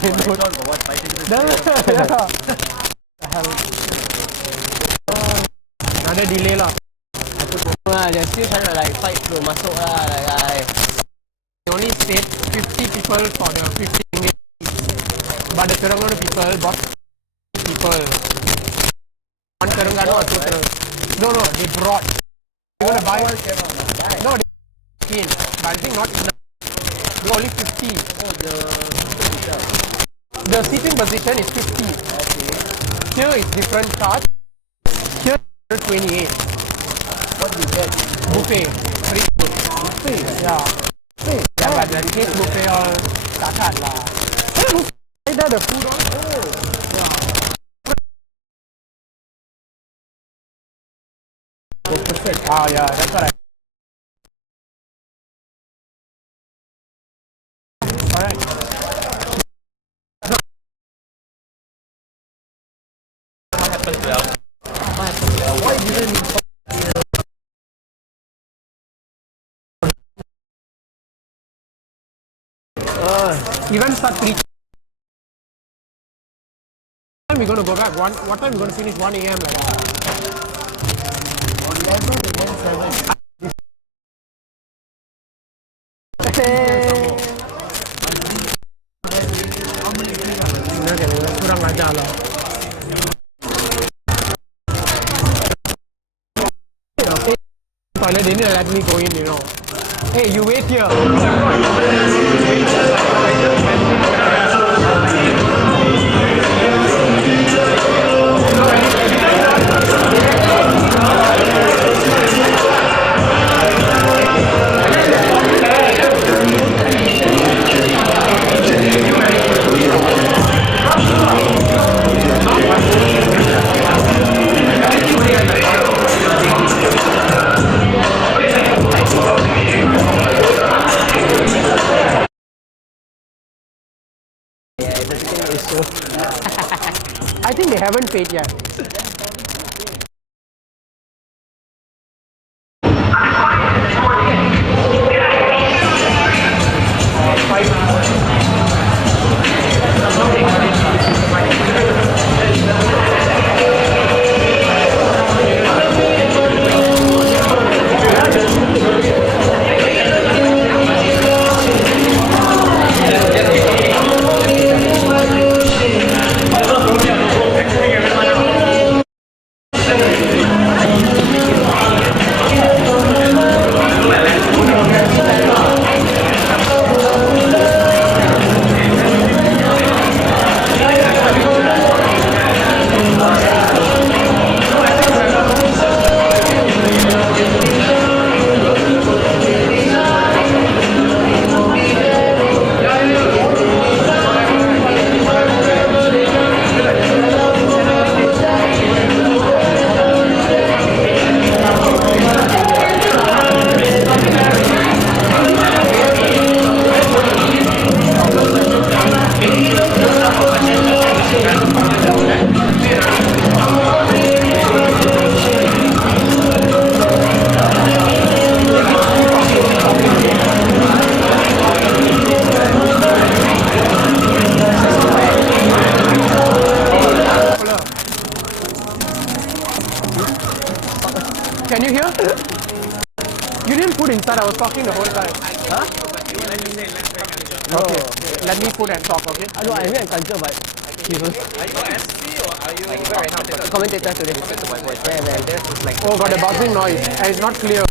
Another delay lah. They're still trying to like fight to masuk lah. They only said 50 people for the 50 minutes. But the Terengganu people bought people. One Terengganu or two Terengganu. No, they brought. They want to buy. No, they came. But I think not enough. They only 50. The seating position is 50. Here is different charge. Here is 28. What do you get? Buffet. Free food. Buffet? Yeah. Buffet? Yeah, but the cake buffet all takat lah. Hey, the food all. Oh. Perfect. Ah, yeah, that's what I. Alright. What happened to Al? Why didn't you talk? Even start 3. What time we gonna go back? What time we gonna finish? 1 AM like that. Kurang ajar lah. They didn't let me go in, you know. Hey, you wait here. I think they haven't paid yet. Can you hear? You didn't put inside, I was talking the whole time. Huh? Okay, let me put and talk, okay? No, I mean Sanjay, but he was... Are you SC or are you commentator today? Oh, got a buzzing noise and it's not clear.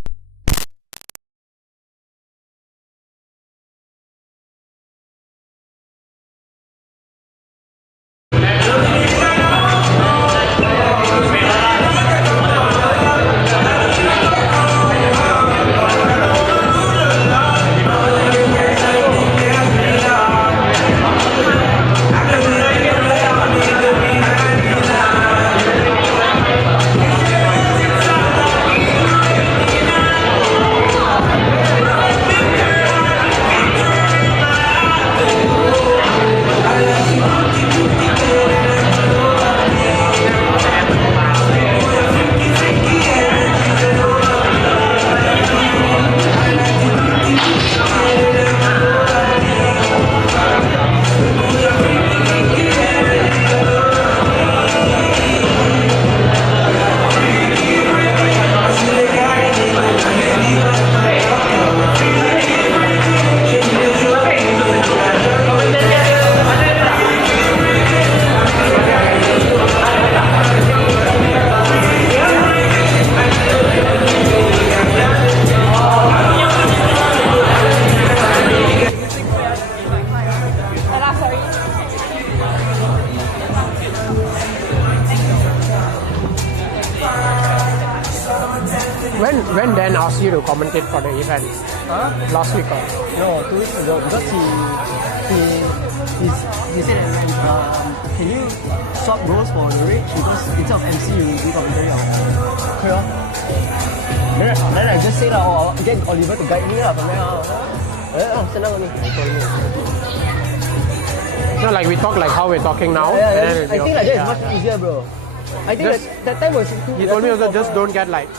you to commentate for the event? Huh? Last week or? No, 2 weeks ago because he said can you swap roles for the rage because instead of MC you do commentary. Okay. Then I just say I'll get Oliver to guide me from there. Senang only. He told me. No, like we talk like how we're talking now. Yeah. I think like that is much easier, bro. I think that time was too. He told me also just don't get like.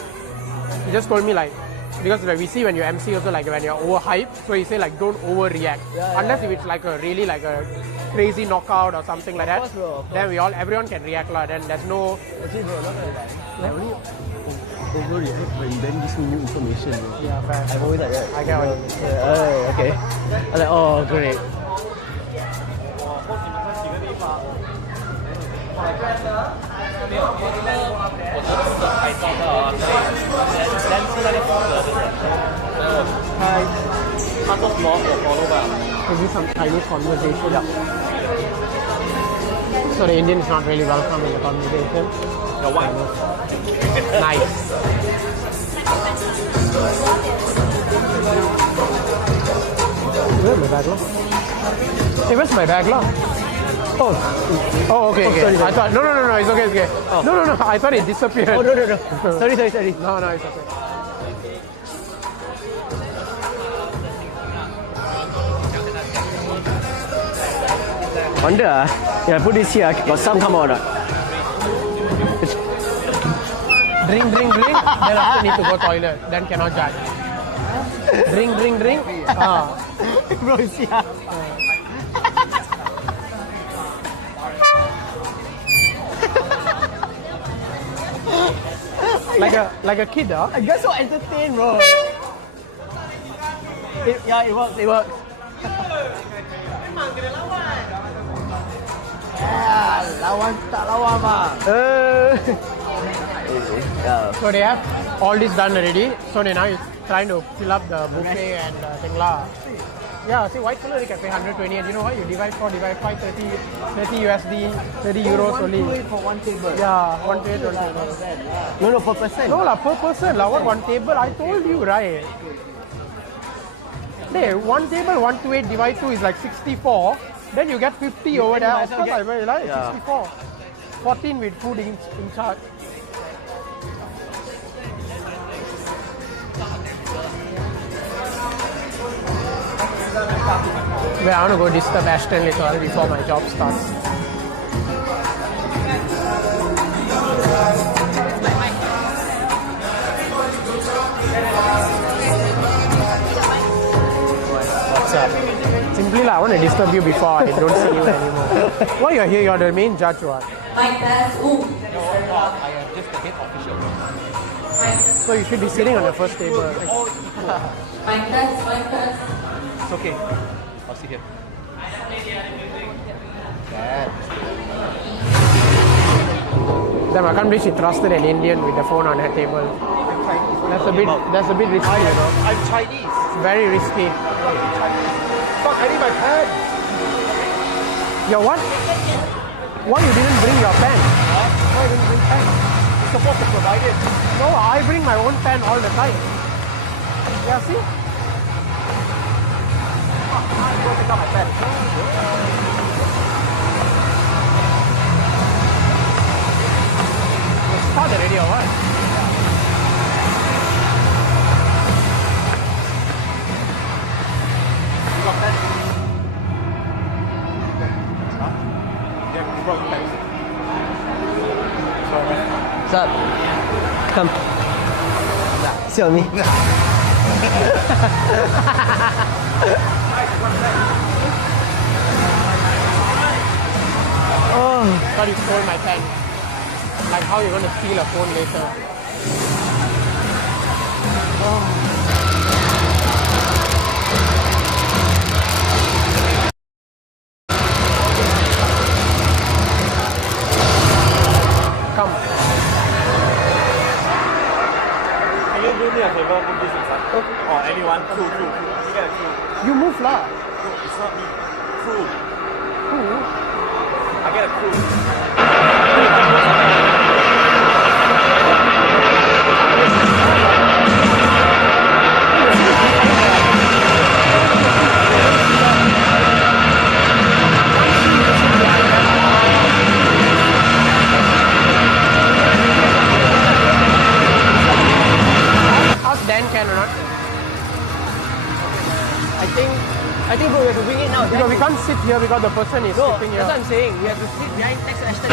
He just told me like. Because like we see when you MC also like when you're overhyped, so he say like don't overreact. Unless if it's like a really like a crazy knockout or something like that. Of course, bro. Then everyone can react lah. Then there's no. Actually, bro, not gonna lie. I only overreact when Ben gives me new information. Bro. Yeah, fair. I'm always like that. I get what you mean. Okay. I'm like, oh, great. Maybe some Chinese conversation. So the Indian is not really welcome in the conversation. Your wife. Nice. Where's my bag? Hey, where's my bag? Oh, okay. Sorry. I thought no, it's okay. Oh. No, I thought it disappeared. Oh, no. Sorry. No, it's okay. Wonder, yeah, put this here, got some come out. Drink. Then after need to go toilet. Then cannot judge. Drink. Bro, it's here. Like a kid, huh? I get so entertained, bro. It works. Lawan tak lawan mah. So they have all this done already. So they now is trying to fill up the buffet and thing lah. Yeah, see white color they can pay 120 and you know what? You divide 5, 30 USD, 30 euros only. For one table. Yeah, one table. No, per person. No lah, per person lah. What one table? I told you right. Hey, one table 128 divide 2 is like 64. Then you get 50 over there. Of course, I very like 64. 14 with food in charge. Wait, I want to go disturb Ashton later before my job starts. What's up? Simply I want to disturb you before I don't see you anymore. Why you're here? You're the main judge, what? I am just the head official. So you should be sitting on the first table. It's okay. I'll sit here. Damn, I can't believe she trusted an Indian with the phone on her table. That's a bit risky, you know. I'm Chinese. It's very risky. Fuck, I need my pen. Your what? Why you didn't bring your pen? Why you didn't bring pen? You're supposed to provide it. No, I bring my own pen all the time. Yeah, see? I'm going to pick up my pen. Start already or what? You got pen? Huh? Yeah, you brought pen. Sorry. What's up? Come. Sit on me. Oh, thought you stole my pen. Like how you're going to steal a phone later. Come. Can you do me a favor? Put this inside. Or anyone? Crew. You get a crew. You move lah. Crew. It's not me. Crew. Who? I get a crew. I think bro, we have to bring it now. We can't sit here because the person is No, sitting that's here. what I'm saying. We have to sit behind next to Ashton.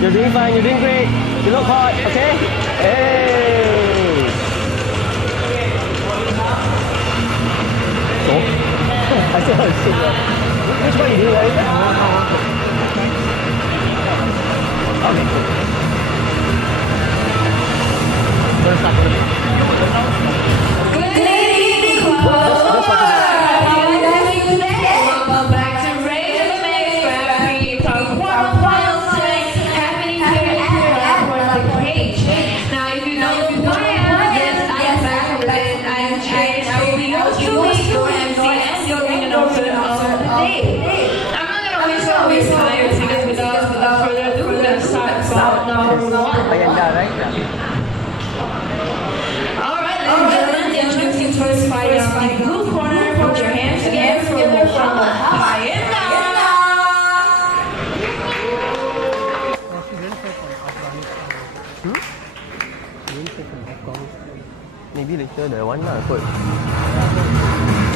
You're doing fine, you're doing great. You look hot, okay? Hey! So? I still have to sit there. Which one you do, right? Okay, cool. First up, Good evening, Kugan. How are you doing today? Welcome back to Rage of the Maze Grand Prix from quarterfinals happening here at the page. Now, if you don't know who I am, yes, I am back and I am Chase. I will be yours truly, your MC and your ring announcer of the day. I'm not going to waste all this time because without further ado, we're going to start about number 1. Payenda, right? Alright, ladies and gentlemen, introducing first fighter in the blue corner. Put your hands together from Payenda. Maybe later the one lah kot.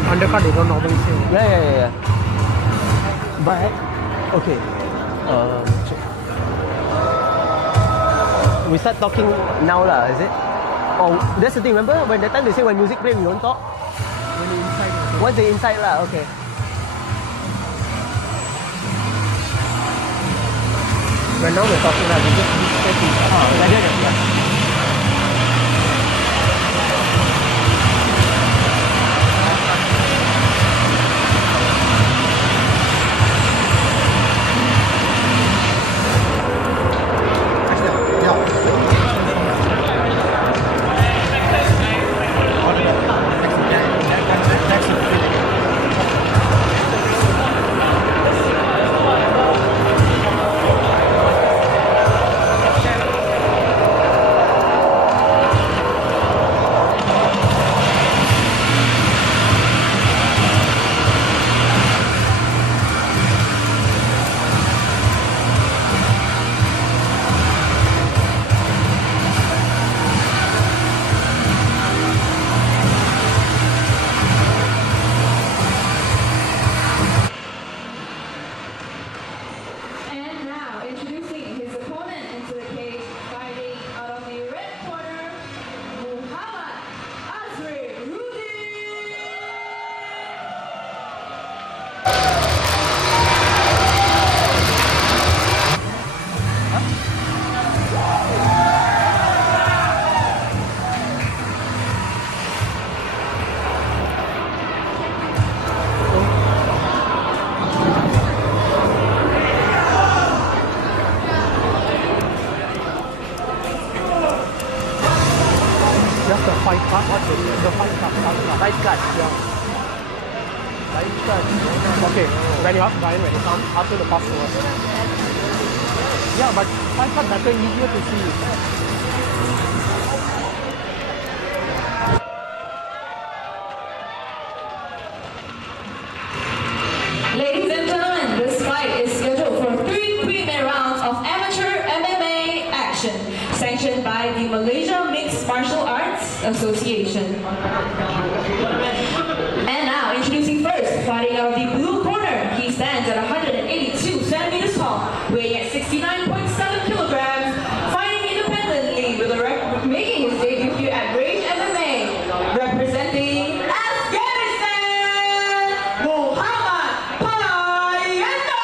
Undercard they don't normally say. Yeah. But okay. We start talking now lah, is it? Oh, that's the thing. Remember when that time they say when music play we don't talk? When you're inside. Once they inside lah, okay. But now we're talking like we just say to each other. Like that, yeah. What's it? The fight cut. Fight cut. Yeah. Fight cut. Okay, when you ask Dian, when you come after the pass over. Yeah, but fight cut better, easier to see. Ladies and gentlemen, this fight is scheduled for 3 pre-main rounds of amateur MMA action, sanctioned by the Malaysia Mixed Martial Arts Association. And now, introducing first, fighting out of the blue corner, he stands at 182 centimeters tall, weighing at 69.7 kilograms, fighting independently with a making his debut at Rage MMA, representing Afghanistan, Muhammad Payenda!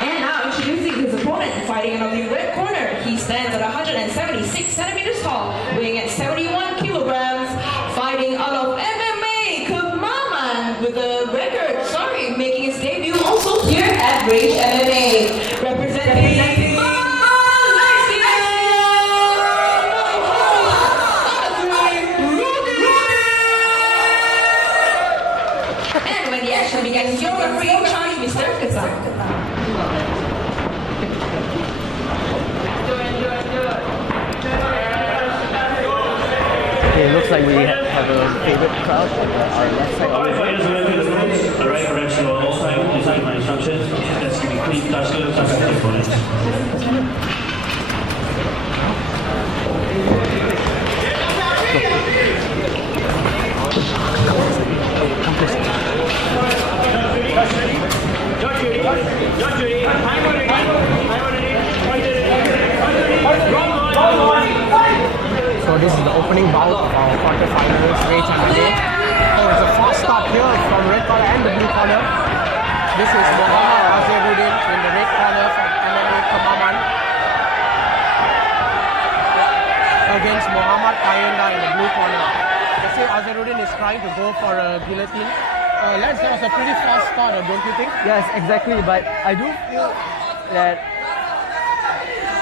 And now introducing his opponent, fighting out of the red corner, he stands at 176 centimeters tall, weighing at 71 kilograms, fighting out of MMA, Kugan with a record, making his debut also here at Rage MMA, representing Malaysia. And when the action begins, your referee in charge, Mr. Kazan. Okay, looks like we have a favorite crowd on our left side. Alright, correct. So all time, these are my instructions. That's going to be clean, touch the opponents. So this is the opening bout of our quarterfinals, Rage MMA. Oh, it's a fast start here from red corner and the blue corner. This is Muhammad Azrey in the red corner from MMA Kamaman against Muhammad Payenda in the blue corner. They say Azrey is trying to go for a guillotine. That was a pretty fast start, don't you think? Yes, exactly. But I do feel that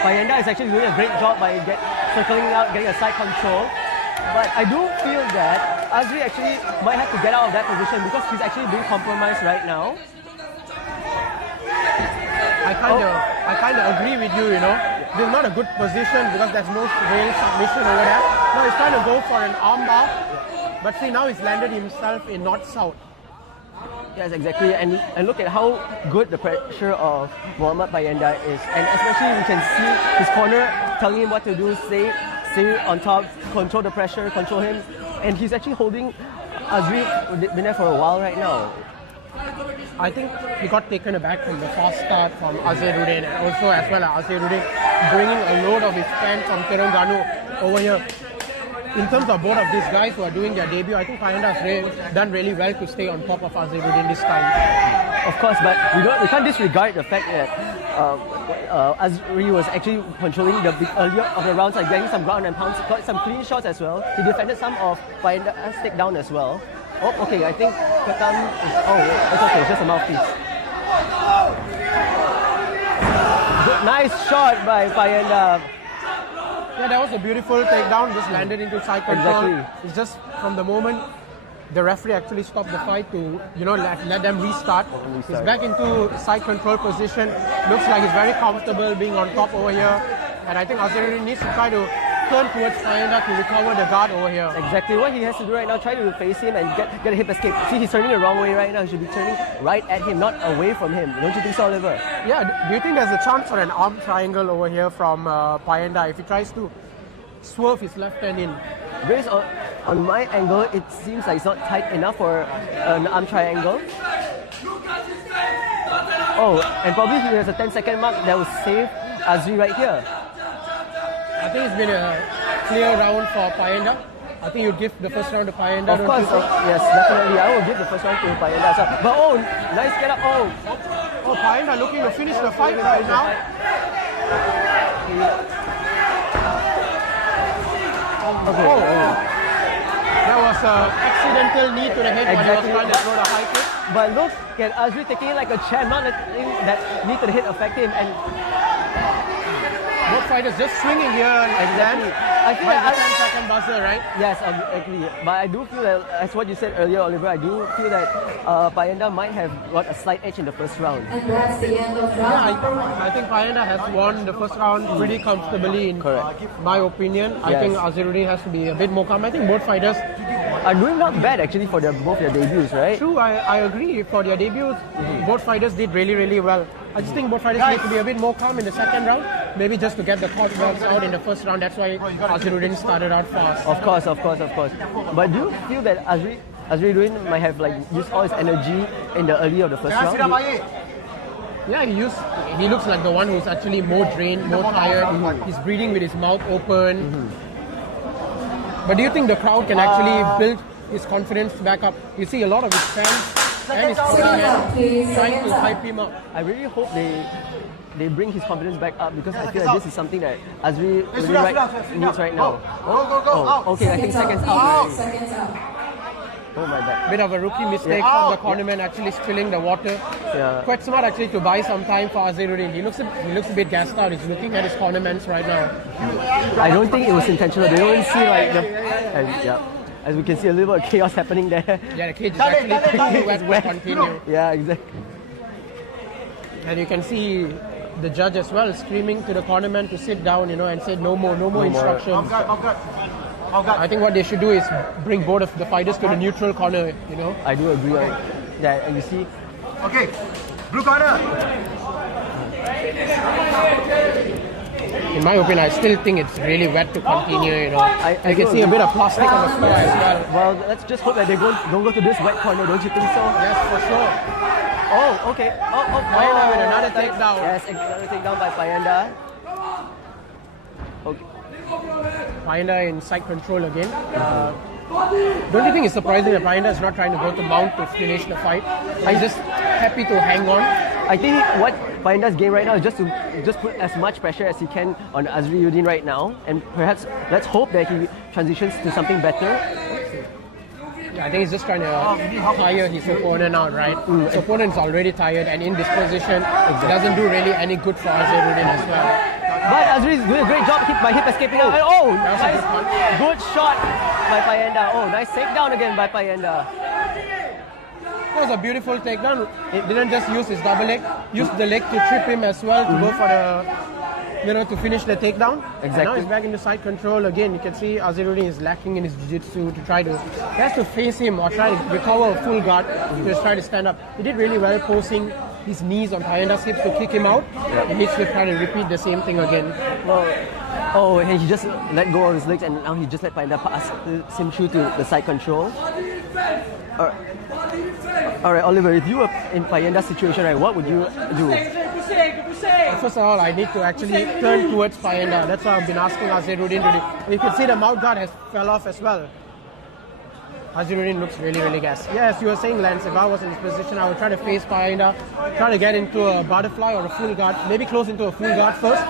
Payenda is actually doing a great job by circling out, getting a side control. But I do feel that Azrey actually might have to get out of that position because he's actually being compromised right now. I kind of agree with you, you know. This is not a good position because there's no real submission over there. Now he's trying to go for an armbar. But see, now he's landed himself in north-south. Yes, exactly. And look at how good the pressure of Muhammad Payenda is. And especially we can see his corner telling him what to do, stay on top, control the pressure, control him. And he's actually holding Azrey, been there for a while right now. I think he got taken aback from the fast start from Azrey and also as well as Azrey bringing a load of his fans from Terengganu over here. In terms of both of these guys who are doing their debut, I think Payenda has done really well to stay on top of Azrey this time. Of course, but we can't disregard the fact that Azrey was actually controlling the earlier of the rounds, like getting some ground and pounds, got some clean shots as well. He defended some of Payenda's takedown as well. Oh, okay, I think Kugan is... Oh, it's okay, it's just a mouthpiece. Good, nice shot by Payenda. Yeah, that was a beautiful takedown, just landed into side control. Exactly. It's just from the moment the referee actually stopped the fight to, you know, let them restart. He's back into side control position. Looks like he's very comfortable being on top over here. And I think Azrey needs to try to turn towards Payenda to recover the guard over here. Exactly what he has to do right now, try to face him and get a hip escape. See, he's turning the wrong way right now. He should be turning right at him, not away from him. Don't you think so, Oliver? Yeah, do you think there's a chance for an arm triangle over here from Payenda if he tries to swerve his left hand in? Based on my angle, it seems like it's not tight enough for an arm triangle. Oh, and probably he has a 10-second mark that will save Azrey right here. I think it's been a clear round for Payenda. I think you'd give the first round to Payenda. Of course, yes, definitely. I will give the first round to Payenda. So, but oh, nice get up. Oh, Payenda looking to finish the fight right now. Okay. There was an accidental knee to the head when he was trying to throw the high kick. But look at Azrey taking it like a champ, not letting that knee to the head affect him. And both fighters just swinging here and Exactly. then I feel by like the 10-second buzzer, right? Yes, exactly. But I do feel that, as what you said earlier, Oliver, I do feel that Payenda might have got a slight edge in the first round. And that's the end of Yeah, round. I think Payenda has won the first round pretty comfortably in my opinion. I think Azrey has to be a bit more calm. I think both fighters Are doing not bad actually for both their debuts, right? true, I agree. For their debuts, both fighters did really, really well. I just think both fighters need to be a bit more calm in the second round. Maybe just to get the thought wells out in the first round. That's why Azrey started out fast. Of course. But do you feel that Azrey might have like used all his energy in the early of the first round? Yeah, he looks like the one who's actually more drained, more tired. He's breathing with his mouth open. But do you think the crowd can actually build his confidence back up? You see a lot of his fans and his opponent trying to hype him up. I really hope they bring his confidence back up because I feel like this is something that Azrey really needs right now. Oh, okay, I think seconds out. Seconds out. Oh my god. Bit of a rookie mistake from the cornerman actually spilling the water. Yeah. Quite smart actually to buy some time for Azrey. He looks a bit gassed out. He's looking at his cornermans right now. I don't think it was intentional. They don't see like the... As we can see a little bit of chaos happening there. Yeah, the cage is actually too wet to continue. Yeah, exactly. And you can see the judge as well screaming to the cornerman to sit down, and say no more instructions. I think what they should do is bring both of the fighters to the neutral corner, I do agree. Yeah, and you see... Okay, blue corner. In my opinion, I still think it's really wet to continue, I can see a bit of plastic on the floor as well. Well, let's just hope that they don't go to this wet corner, don't you think so? Yes, for sure. Oh, okay. Payenda with another takedown. Yes, another takedown by Payenda. Okay. Payenda in side control again. Don't you think it's surprising that Payenda is not trying to go to mount to finish the fight? He's just happy to hang on. I think what Payenda's game right now is just to put as much pressure as he can on Azrey right now, and perhaps let's hope that he transitions to something better. Yeah, I think he's just trying to tire his opponent out, right? His opponent's already tired, and in this position, it doesn't do really any good for Azrey as well. But Azrey is doing a great job by hip escaping out. Oh, nice, good shot by Payenda. Oh, nice takedown again by Payenda. It was a beautiful takedown. It didn't just use his double leg, used the leg to trip him as well to go for the, to finish the takedown. Exactly. And now he's back in the side control again. You can see Azrey is lacking in his jiu-jitsu to try to, he has to face him or try to recover a full guard to just try to stand up. He did really well posing his knees on Payenda's hips to kick him out. He needs to try to repeat the same thing again. Well, and he just let go of his legs and now he just let Payenda pass him through to the side control. Alright, Oliver, if you were in Payenda's situation, right, what would you do? First of all, I need to actually turn towards Payenda. That's why I've been asking Azrey today. You can see the mouth guard has fell off as well. Azrey looks really, really gassed. Yes, you were saying, Lance, if I was in this position, I would try to face Payenda, try to get into a butterfly or a full guard, maybe close into a full guard first,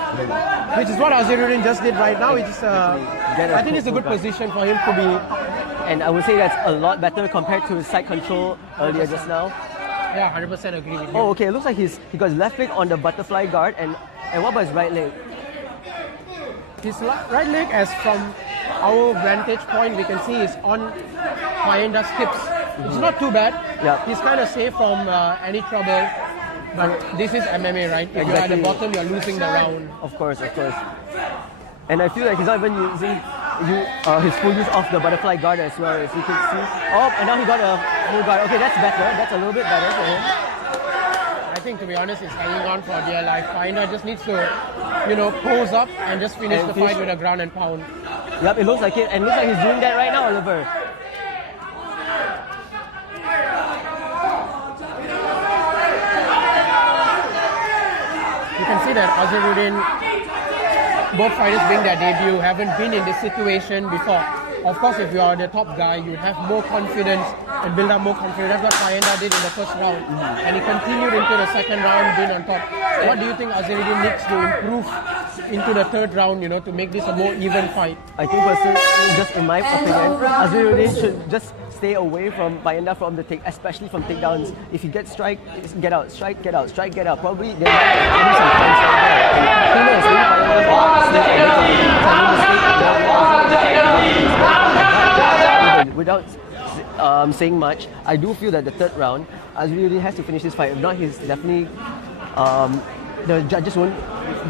which is what Azrey just did right now. I think it's a good position for him to be. And I would say that's a lot better compared to his side control earlier just now. Yeah, 100% agree with you. Oh, okay, it looks like he got his left leg on the butterfly guard, and what about his right leg? His right leg, as from our vantage point, we can see is on Payenda's hips. It's not too bad. Yeah. He's kind of safe from any trouble. But this is MMA, right? If you're at the bottom, you're losing the round. Of course. And I feel like he's not even using his full use of the butterfly guard as well, as you can see. Oh, and now he got a full guard. Okay, that's better. That's a little bit better for him. I think, to be honest, he's hanging on for dear life. Payenda just needs to, pose up and just finish the fight with a ground and pound. Yep, it looks like it. And it looks like he's doing that right now, Oliver. You can see that Azrey, both fighters being their debut, haven't been in this situation before. Of course, if you are the top guy, you'd have more confidence and build up more confidence. That's what Payenda did in the first round. And he continued into the second round being on top. What do you think Azrey needs to improve into the third round, to make this a more even fight? I think personally, just in my opinion, Azrey should just stay away from Payenda from the take, especially from takedowns. If he gets strike, get out, strike, get out, strike, get out. Probably there might be some points right there. Who knows? Maybe Payenda without saying much, I do feel that the third round, Azrey really has to finish this fight. If not, he's definitely the judges won't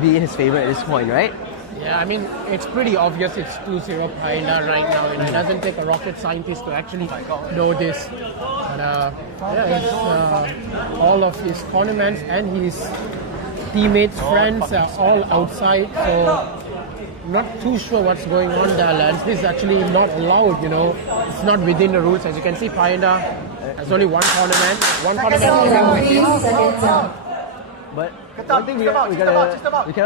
be in his favor at this point, right? Yeah, I mean, it's pretty obvious it's 2-0 Payenda right now. You know, it doesn't take a rocket scientist to actually know this. But it's, all of his tournaments and his teammates, friends are all outside. So, not too sure what's going on there, lads. This is actually not allowed, you know. It's not within the rules. As you can see, Payenda has only one tournament. But one thing we cannot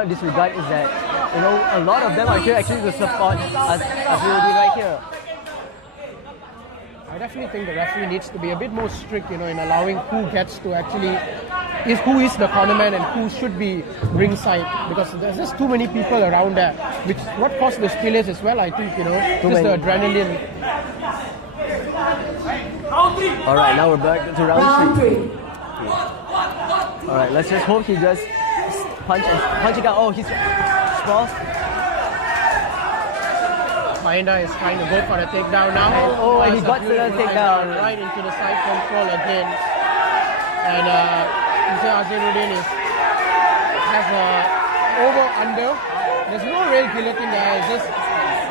disregard is that, you know, a lot of them are here actually to support us right here. I definitely think the referee needs to be a bit more strict, you know, in allowing who gets to actually who is the cornerman and who should be ringside, because there's just too many people around there, which what caused the spillage as well. I think, you know, just the adrenaline. All right, now we're back to round 3. All right, let's just hope he just punching out. Oh, he's sprawls. Payenda is trying to go for a takedown now. Oh, and he got the takedown. Right into the side control again. And Azrey has a over-under. There's no real guillotine there. He's just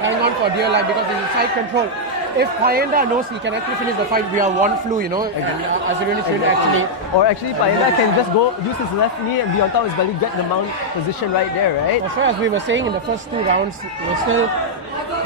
hanging on for dear life because it's side control. If Payenda knows he can actually finish the fight, we are one flu, you know. Azrey should actually... Or actually, Payenda can just go use his left knee and be on top of his belly, get the mount position right there, right? For sure, as we were saying in the first 2 rounds, we're still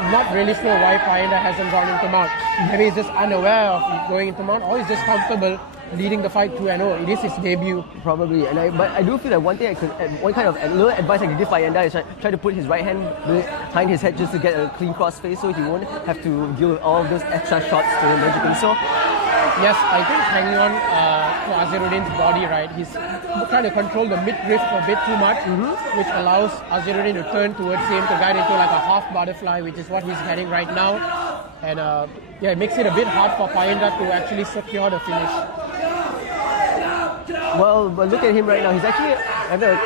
not really sure why Payenda hasn't gone into mount. Maybe he's just unaware of going into mount, or he's just comfortable leading the fight 2-0. It is his debut. Probably, but I do feel that one kind of little advice I could give Payenda is try to put his right hand behind his head just to get a clean cross face, so he won't have to deal with all of those extra shots to him. Don't you think so? Yes, I think hanging on to Azrey's body, right? He's trying to control the midriff a bit too much, which allows Azrey to turn towards him to get into like a half butterfly, which is what he's getting right now. And it makes it a bit hard for Payenda to actually secure the finish. Well, but look at him right now. He's actually having a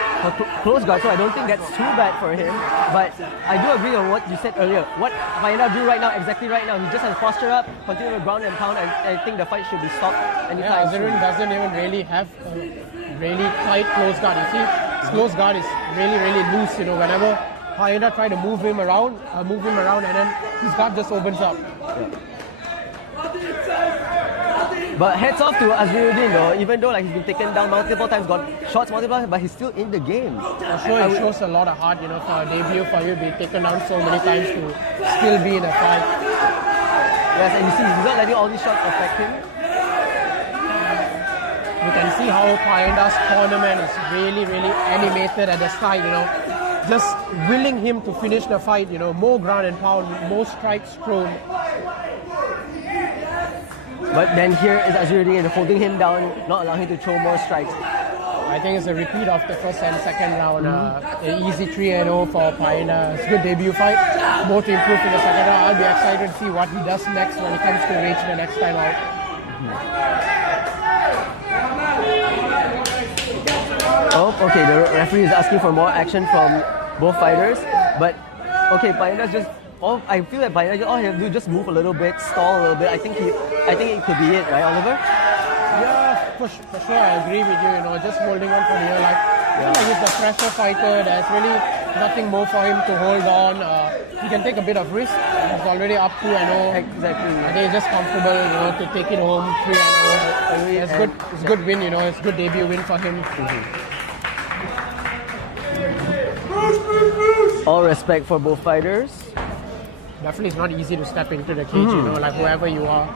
close guard, so I don't think that's too bad for him. But I do agree on what you said earlier. What Payenda do right now, exactly right now, he just has to posture up, continue to ground and pound, and I think the fight should be stopped anytime. Azrey doesn't even really have a really tight close guard. You see, his close guard is really, really loose. You know, whenever Payenda try to move him around, and then his guard just opens up. Yeah. But heads off to Azrey though, even though like he's been taken down multiple times, got shots multiple times, but he's still in the game. For sure, it shows a lot of heart, you know, for a debut, for you to be taken down so many times to still be in a fight. Yes, and you see, he's not letting all these shots affect him. You can see how Payenda's tournament is really, really animated at the side, you know. Just willing him to finish the fight, you know, more ground and pound, more strikes thrown. But then here is Azrey and holding him down, not allowing him to throw more strikes. I think it's a repeat of the first and second round. An easy 3-0 for Payenda. It's a good debut fight. Both improved in the second round. I'll be excited to see what he does next when it comes to reach the next time out. Oh, okay, the referee is asking for more action from both fighters. But, okay, Payenda's just... I feel like Payenda, all he has to do is just move a little bit, stall a little bit. I think it could be it, right, Oliver? Yeah, for sure, I agree with you. You know, just holding on for dear life. I feel like he's a pressure fighter. There's really nothing more for him to hold on. He can take a bit of risk. He's already up 2-0. Exactly. I think he's just comfortable, you know, to take it home 3-0. It's good. It's a good win. You know, it's a good debut win for him. All respect for both fighters. Definitely, it's not easy to step into the cage, you know, like whoever you are.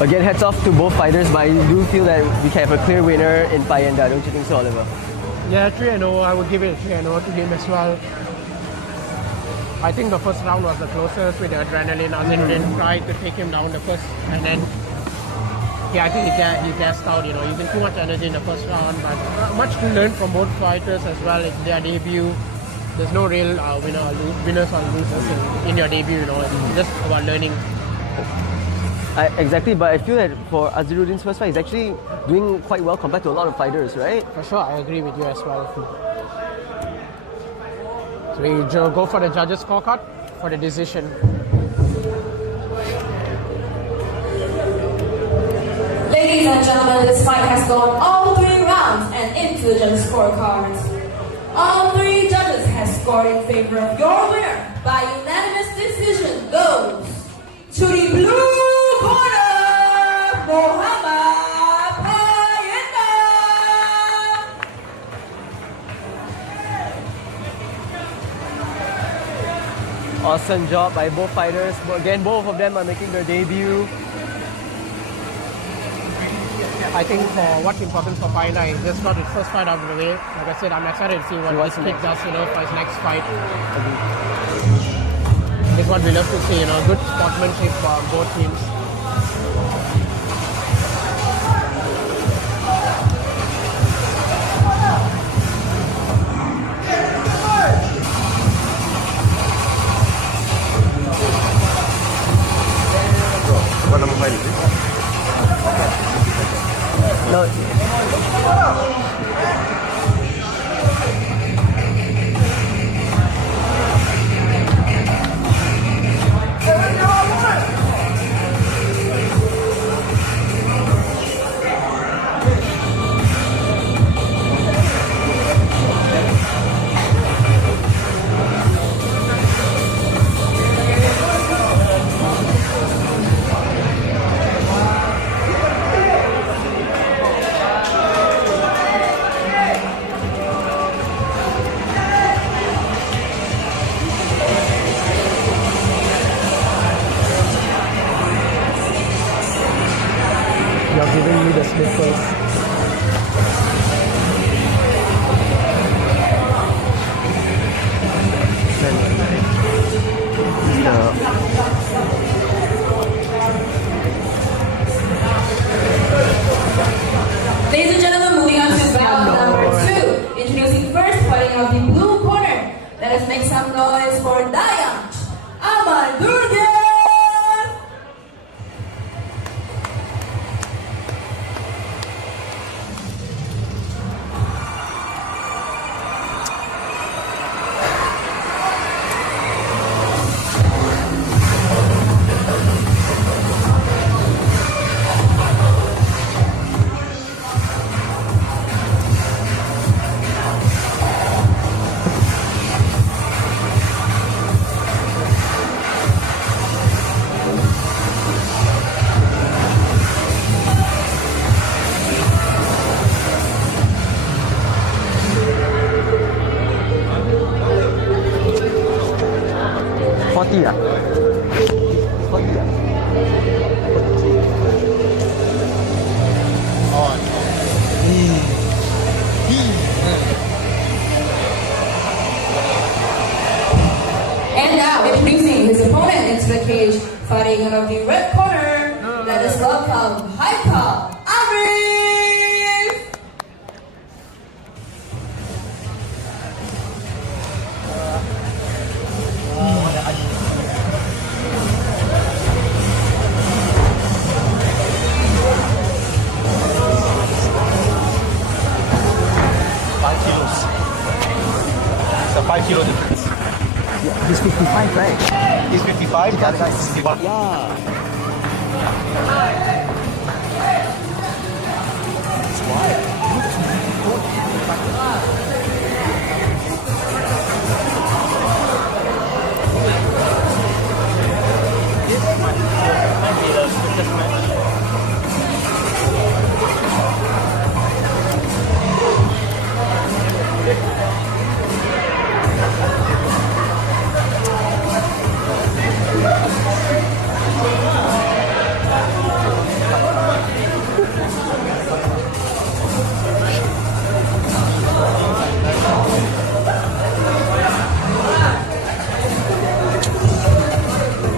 Again, heads off to both fighters, but I do feel that we can have a clear winner in Payenda, don't you think so, Oliver? Yeah, 3-0, I would give it a 3-0 to him as well. I think the first round was the closest with the adrenaline. Azrey tried to take him down the first, and then Yeah, I think he gassed out, using too much energy in the first round, but much to learn from both fighters as well. It's their debut. There's no real winners or losers in your debut, It's just about learning. Exactly, but I feel that for Azrey's first fight, he's actually doing quite well compared to a lot of fighters, right? For sure, I agree with you as well. So we go for the judges' scorecard for the decision. Ladies and gentlemen, this fight has gone all 3 rounds and into the judges' scorecards. All 3 judges have scored in favor of your winner by unanimous decision goes to the blue corner, Payenda. Awesome job by both fighters. Again, both of them are making their debut. I think for what's important for Payenda is just got his first fight out of the way. Like I said, I'm excited to see what this kid does, for his next fight. It's what we love to see, good sportsmanship for both teams. What number 5 is it? No. You're giving me the sniffles. Ladies and gentlemen, moving on to round number 2. Introducing first, fighting out the blue corner. Let us make some noise for Dian. Alundi. And now, introducing his opponent into the cage, fighting out of the red corner. Let us welcome Hyper Azrey. It's a 5 kilo difference. Yeah, he's 55, right? He's 55, the other guy is 61. Yeah.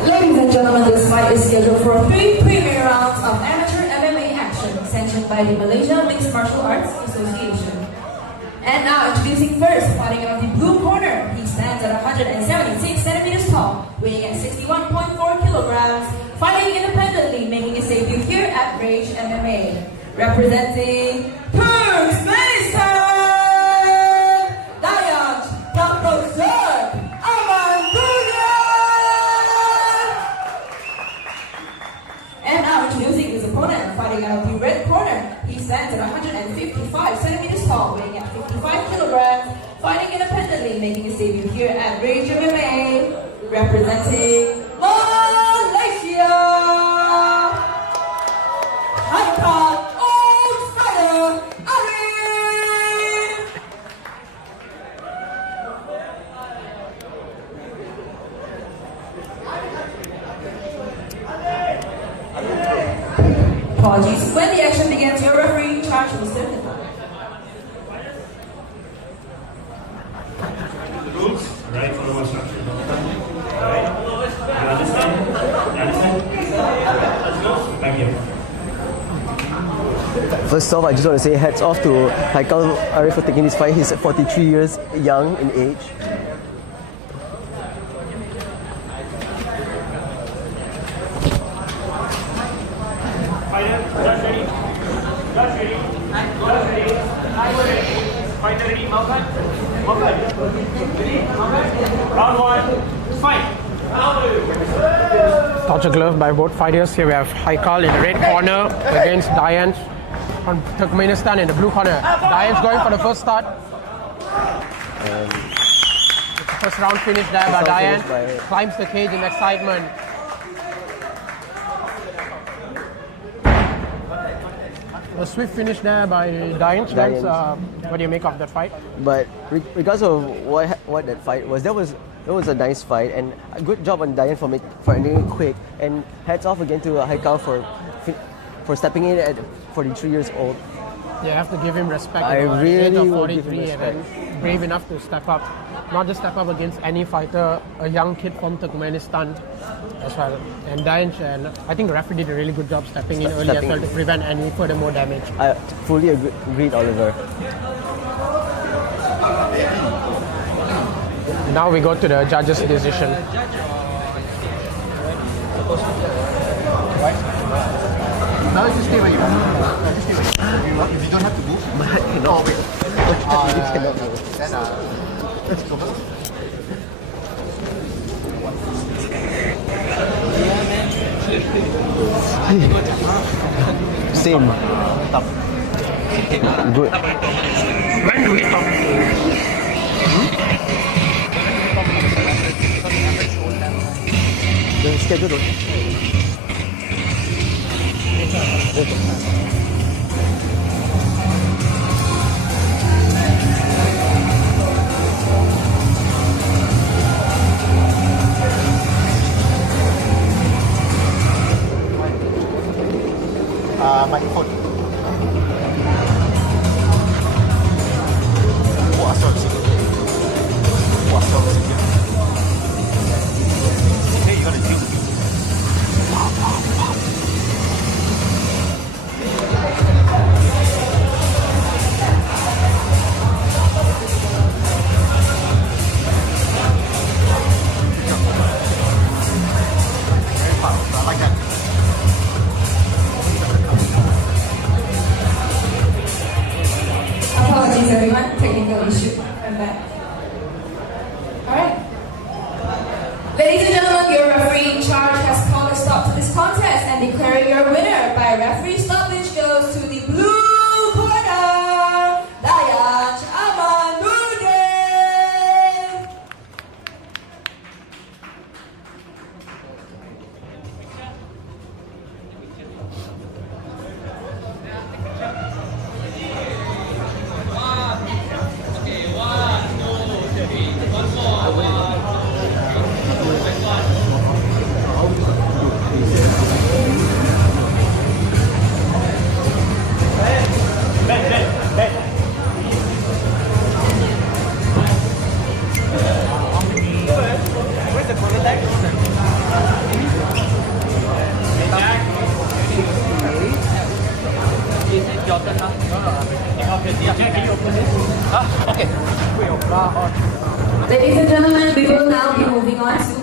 Ladies and gentlemen, this fight is scheduled for 3 premier rounds of amateur MMA action. sanctioned by the Malaysia Mixed Martial Arts Association. And now introducing first, fighting out of the blue corner. He stands at 176 centimeters tall, weighing at 61.4 kilograms, fighting independently, making his debut here at Rage MMA. Representing Turkmenistan, Dian, Professor Alundi. And now introducing his opponent, fighting out of the red corner. He stands at 155 centimeters tall, weighing at 55 kilograms, fighting independently, making his debut here at Rage MMA. Representing Malaysia, Harit. Apologies. When the action begins, your referee in charge will certify. The rules, right? Follow my instructions. Alright? You understand? You understand? Let's go. Thank you. First off, I just want to say hats off to Haikal for taking this fight. He's 43 years young in age. Round one, fight. Torture glove by both fighters. Here we have Haikal in the red corner against Dian from Turkmenistan in the blue corner. Dian's going for the first start. First round finish there by Dian. Climbs the cage in excitement. A swift finish there by Dian. What do you make of that fight? But regardless of what that fight was, that was a nice fight and a good job on Dian for ending it quick. And hats off again to Haikal for stepping in at 43 years old. You have to give him respect. I really will give him 43 respect. and brave enough to step up. Not just step up against any fighter, a young kid from Turkmenistan as well. And Dian, and I think the referee did a really good job stepping in early as well to prevent any further more damage. I fully agreed, Oliver. Now we go to the judges' decision. Now you stay where you are. If you don't have to move, oh wait. Then let's go back. Same. Good. When do we stop? The schedule. My phone. What's up, okay, you gotta deal with it. I like that. Apologies everyone, technical issue. I'm back. Alright. Ladies and gentlemen, your referee in charge has called a stop to this contest and declaring your winner by referee stoppage goes to the blue corner, Dian Alundi.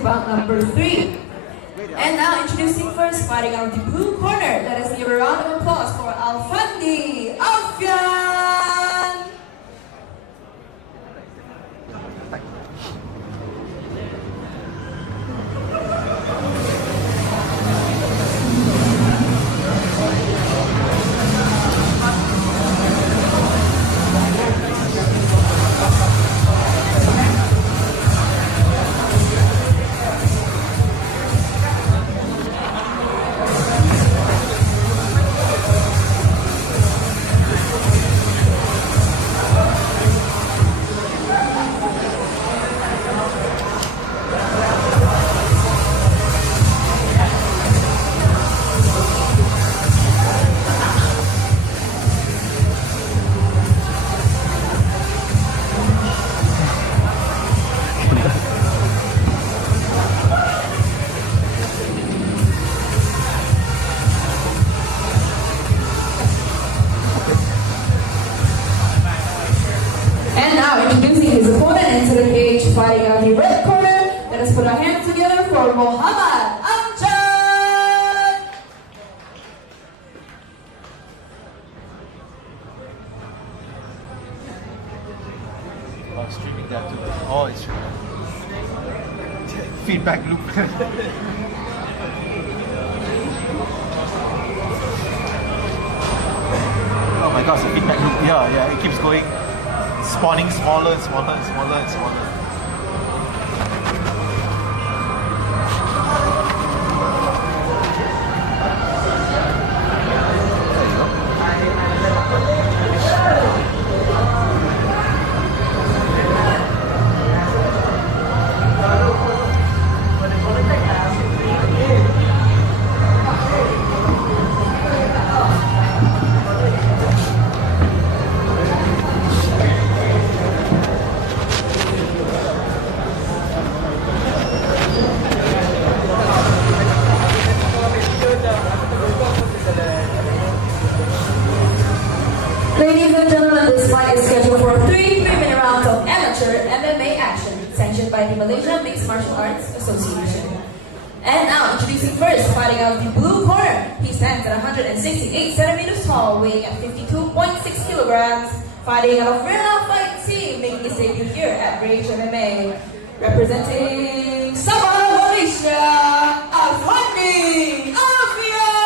bout number 3. And now introducing first, fighting out of the blue corner. Let us give a round of applause for Alfandi Alfian. Fighting out the red corner, let us put our hands together for Muhammad Amjad. Oh, streaming that too. Oh, it's feedback loop. Oh my gosh, the feedback loop. Yeah, it keeps going, spawning smaller and smaller and smaller and smaller. Ladies and gentlemen, this fight is scheduled for 3 3-minute rounds of amateur MMA action, sanctioned by the Malaysia Mixed Martial Arts Association. And now, introducing first, fighting out of the blue corner. He stands at 168 centimeters tall, weighing at 52.6 kilograms. Fighting out of Rela Fight Team, making his debut here at Rage MMA. Representing Sabah, Malaysia, Alfandi Alfian.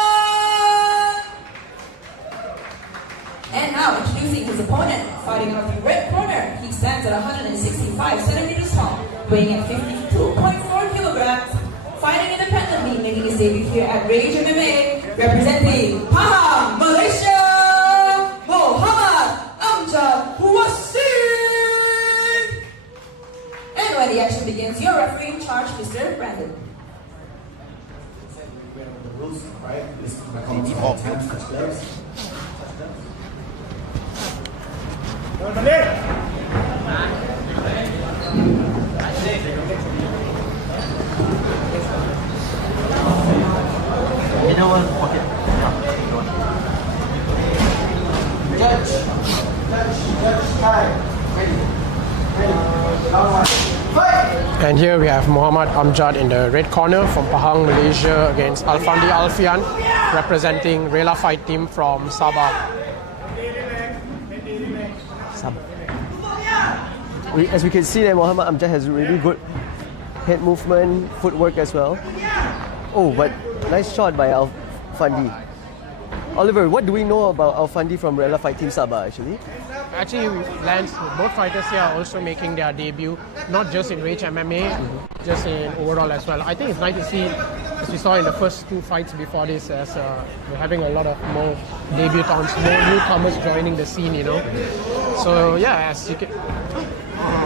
And now, introducing his opponent, fighting out of the red corner. He stands at 165 centimeters tall, weighing at 52.4 kilograms. Fighting independently, making his debut here at Rage MMA, representing Pahang, Malaysia, Muhammad Amjad Wasim. And when the action begins, your referee in charge, Mr. Brandon. The rules, right? This is my Middle one, okay. Judge, time. Ready. Round one. Fight! And here we have Muhammad Amjad in the red corner from Pahang, Malaysia against Alfandi Alfian, representing Rela Fight Team from Sabah. As we can see that Muhammad Amjad has really good head movement, footwork as well. Oh, but nice shot by Alfandi. Oliver, what do we know about Alfandi from Rela Fight Team Sabah actually? Actually, Lance, both fighters here are also making their debut, not just in Rage MMA, just in overall as well. I think it's nice to see, as we saw in the first 2 fights before this, as we're having a lot of more debutants, more newcomers joining the scene, you know. So yeah, as you can,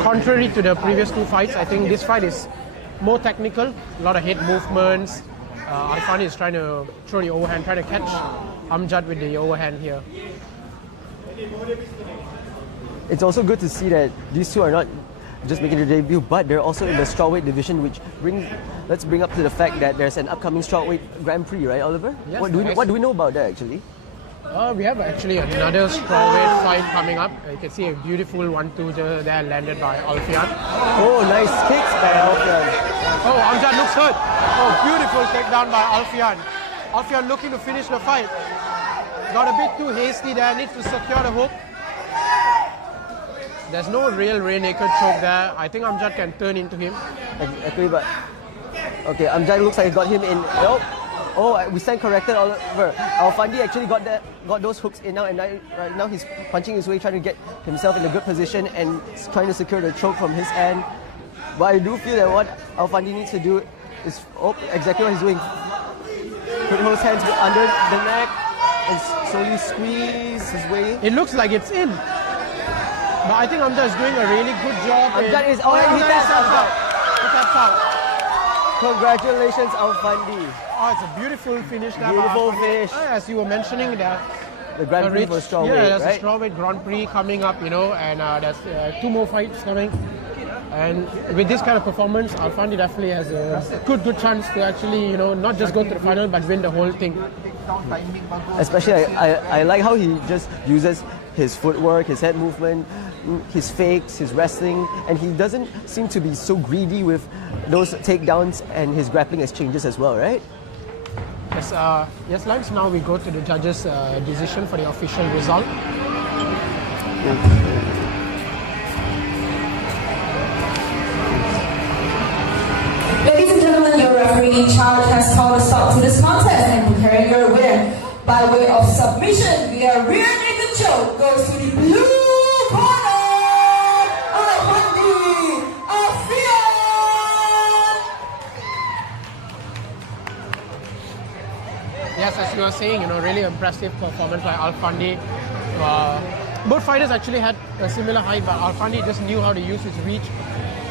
contrary to the previous 2 fights, I think this fight is more technical, a lot of head movements. Alfandi is trying to throw the overhand, trying to catch Amjad with the overhand here. It's also good to see that these two are not just making their debut, but they're also in the strawweight division, which let's bring up to the fact that there's an upcoming strawweight Grand Prix, right, Oliver? Yes, What do we know about that actually? We have actually another strawweight fight coming up. You can see a beautiful 1-2 there landed by Alfian. Oh, nice kicks by Alfian. Oh, Amjad looks hurt. Oh, beautiful takedown by Alfian. Alfian looking to finish the fight. Got a bit too hasty there, needs to secure the hook. There's no real rear naked choke there. I think Amjad can turn into him. Exactly, but okay, Amjad looks like he got him in. Nope. Oh, we stand corrected all over. Alfandi actually got those hooks in now, and right now he's punching his way, trying to get himself in a good position and trying to secure the choke from his end. But I do feel that what Alfandi needs to do is exactly what he's doing. Put his hands under the neck and slowly squeeze his way. It looks like it's in. But I think Amjad is doing a really good job. Amjad is he taps out. He taps out. Congratulations, Alfandi. Oh, it's a beautiful finish there. Beautiful finish. As you were mentioning, the Grand Prix for strawweight, there's right? a strawweight Grand Prix coming up, and there's 2 more fights coming. And with this kind of performance, Alfandi definitely has a good chance to actually, not just go to the final, but win the whole thing. Especially, I like how he just uses his footwork, his head movement, his fakes, his wrestling, and he doesn't seem to be so greedy with those takedowns and his grappling exchanges as well, right? Yes, Lance, now we go to the judges' decision for the official result. Ladies and gentlemen, your referee in charge has called a stop to this contest and declaring your winner. By way of submission via rear naked choke goes to the blue corner, Alundi, Alfian. Yes, as you were saying, really impressive performance by Alfandi. Both fighters actually had a similar height, but Alfandi just knew how to use his reach,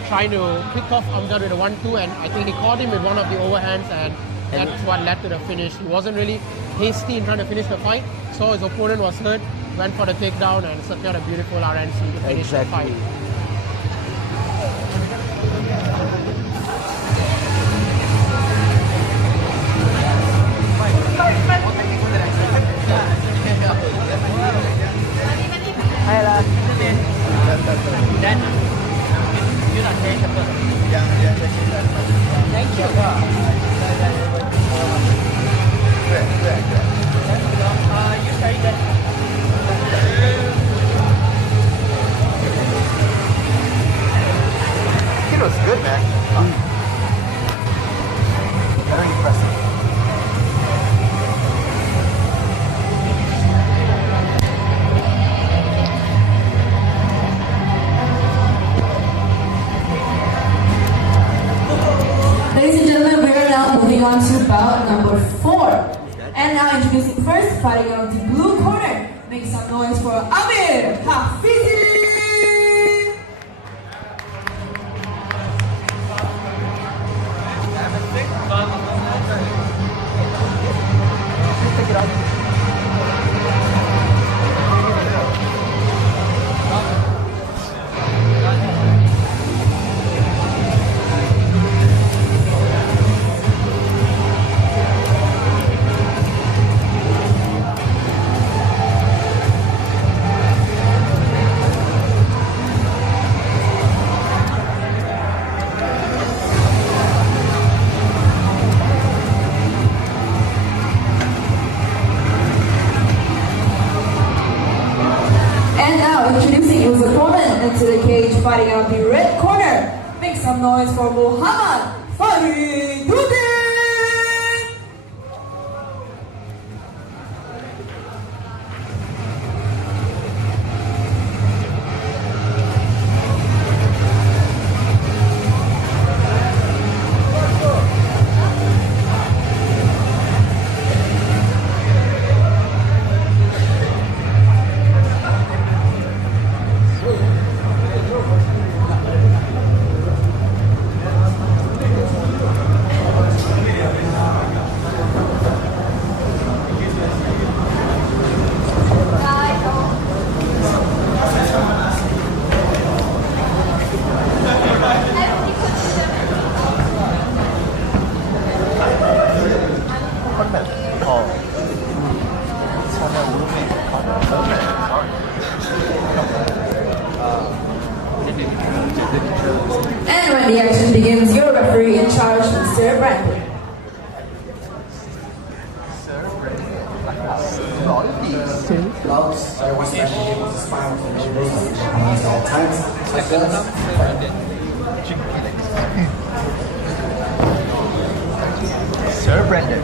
trying to pick off Amjad with a 1-2, and I think he caught him with one of the overhands, and that's what led to the finish. He wasn't really hasty in trying to finish the fight, so his opponent was hurt, went for the takedown and secured a beautiful RNC to finish the fight. Hay là Thank you. You carry that. It was good, man. Very impressive. Ladies and gentlemen, we are now moving on to bout number 4. And now introducing first, fighting out of the blue corner. Make some noise for Hafizzy. Into the cage, fighting out the red corner. Make some noise for Fari. Brandon. Sorry, what's that? What's the spine? Tight. Like that. Sir Brandon.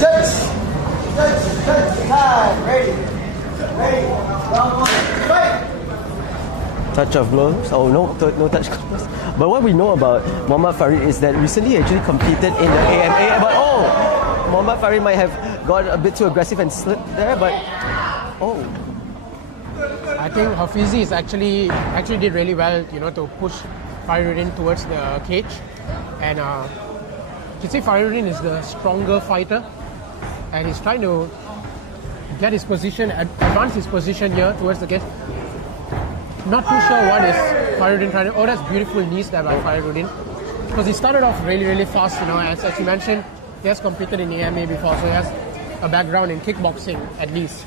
Touch. Time. Ready. Round one. Fight. Touch of gloves. Oh, no touch gloves. But what we know about Muhammad Fari is that recently he actually competed in the AMA. But Muhammad Fari might have got a bit too aggressive and slipped there. But I think Hafizzy is actually did really well, to push Faridin towards the cage. And you see, Faridin is the stronger fighter, and he's trying to get his position, advance his position here towards the cage. Not too sure what is Faridin trying to... Oh, that's beautiful knees there by Faridin. Because he started off really, really fast, as you mentioned, he has competed in AMA before, so he has a background in kickboxing, at least.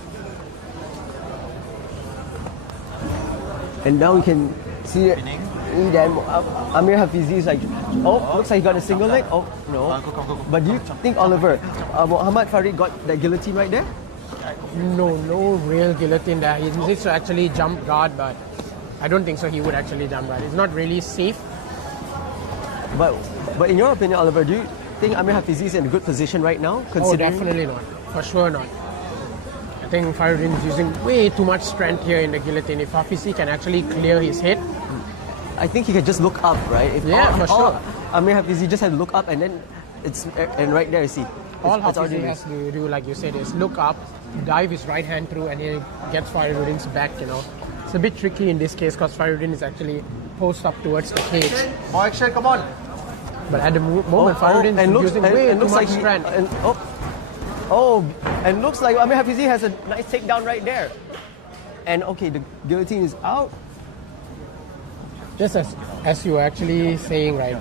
And now we can see that Amir Hafizzy is like, looks like he got a single leg. Oh, no. But do you think, Oliver, Muhammad Fari got that guillotine right there? No real guillotine there. He needs to actually jump guard, but I don't think so he would actually jump guard. It's not really safe. But in your opinion, Oliver, do you think Amir Hafizzy is in a good position right now? Oh, definitely not. For sure not. I think Faridin is using way too much strength here in the guillotine. If Hafizzy can actually clear his head, I think he can just look up, right? For sure. Amir Hafizzy just had to look up, and then right there, you see. All Hafizzy has to do, like you said, is look up, dive his right hand through, and he gets Faridin's back, It's a bit tricky in this case because Faridin is actually post up towards the cage. More action, come on. But at the moment, Faridin is using way too much strength. And looks like Amir Hafizzy has a nice takedown right there. And okay, the guillotine is out. Just as you were actually saying, right,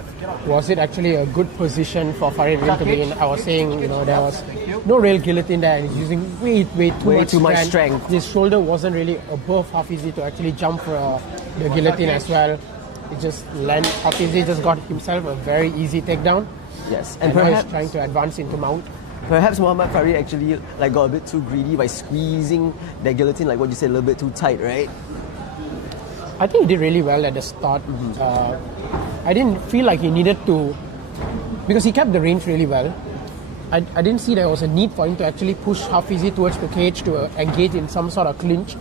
was it actually a good position for Faridin to be in? I was saying, there was no real guillotine there, and he's using way too much strength. His shoulder wasn't really above Hafizzy to actually jump for the guillotine as well. It just landed. Hafizzy just got himself a very easy takedown. Yes, and perhaps now he's trying to advance into mount. Perhaps Muhammad Fari actually got a bit too greedy by squeezing that guillotine, like what you said, a little bit too tight, right? I think he did really well at the start. I didn't feel like he needed to, because he kept the range really well. I didn't see there was a need for him to actually push Hafizzy towards the cage to engage in some sort of clinch.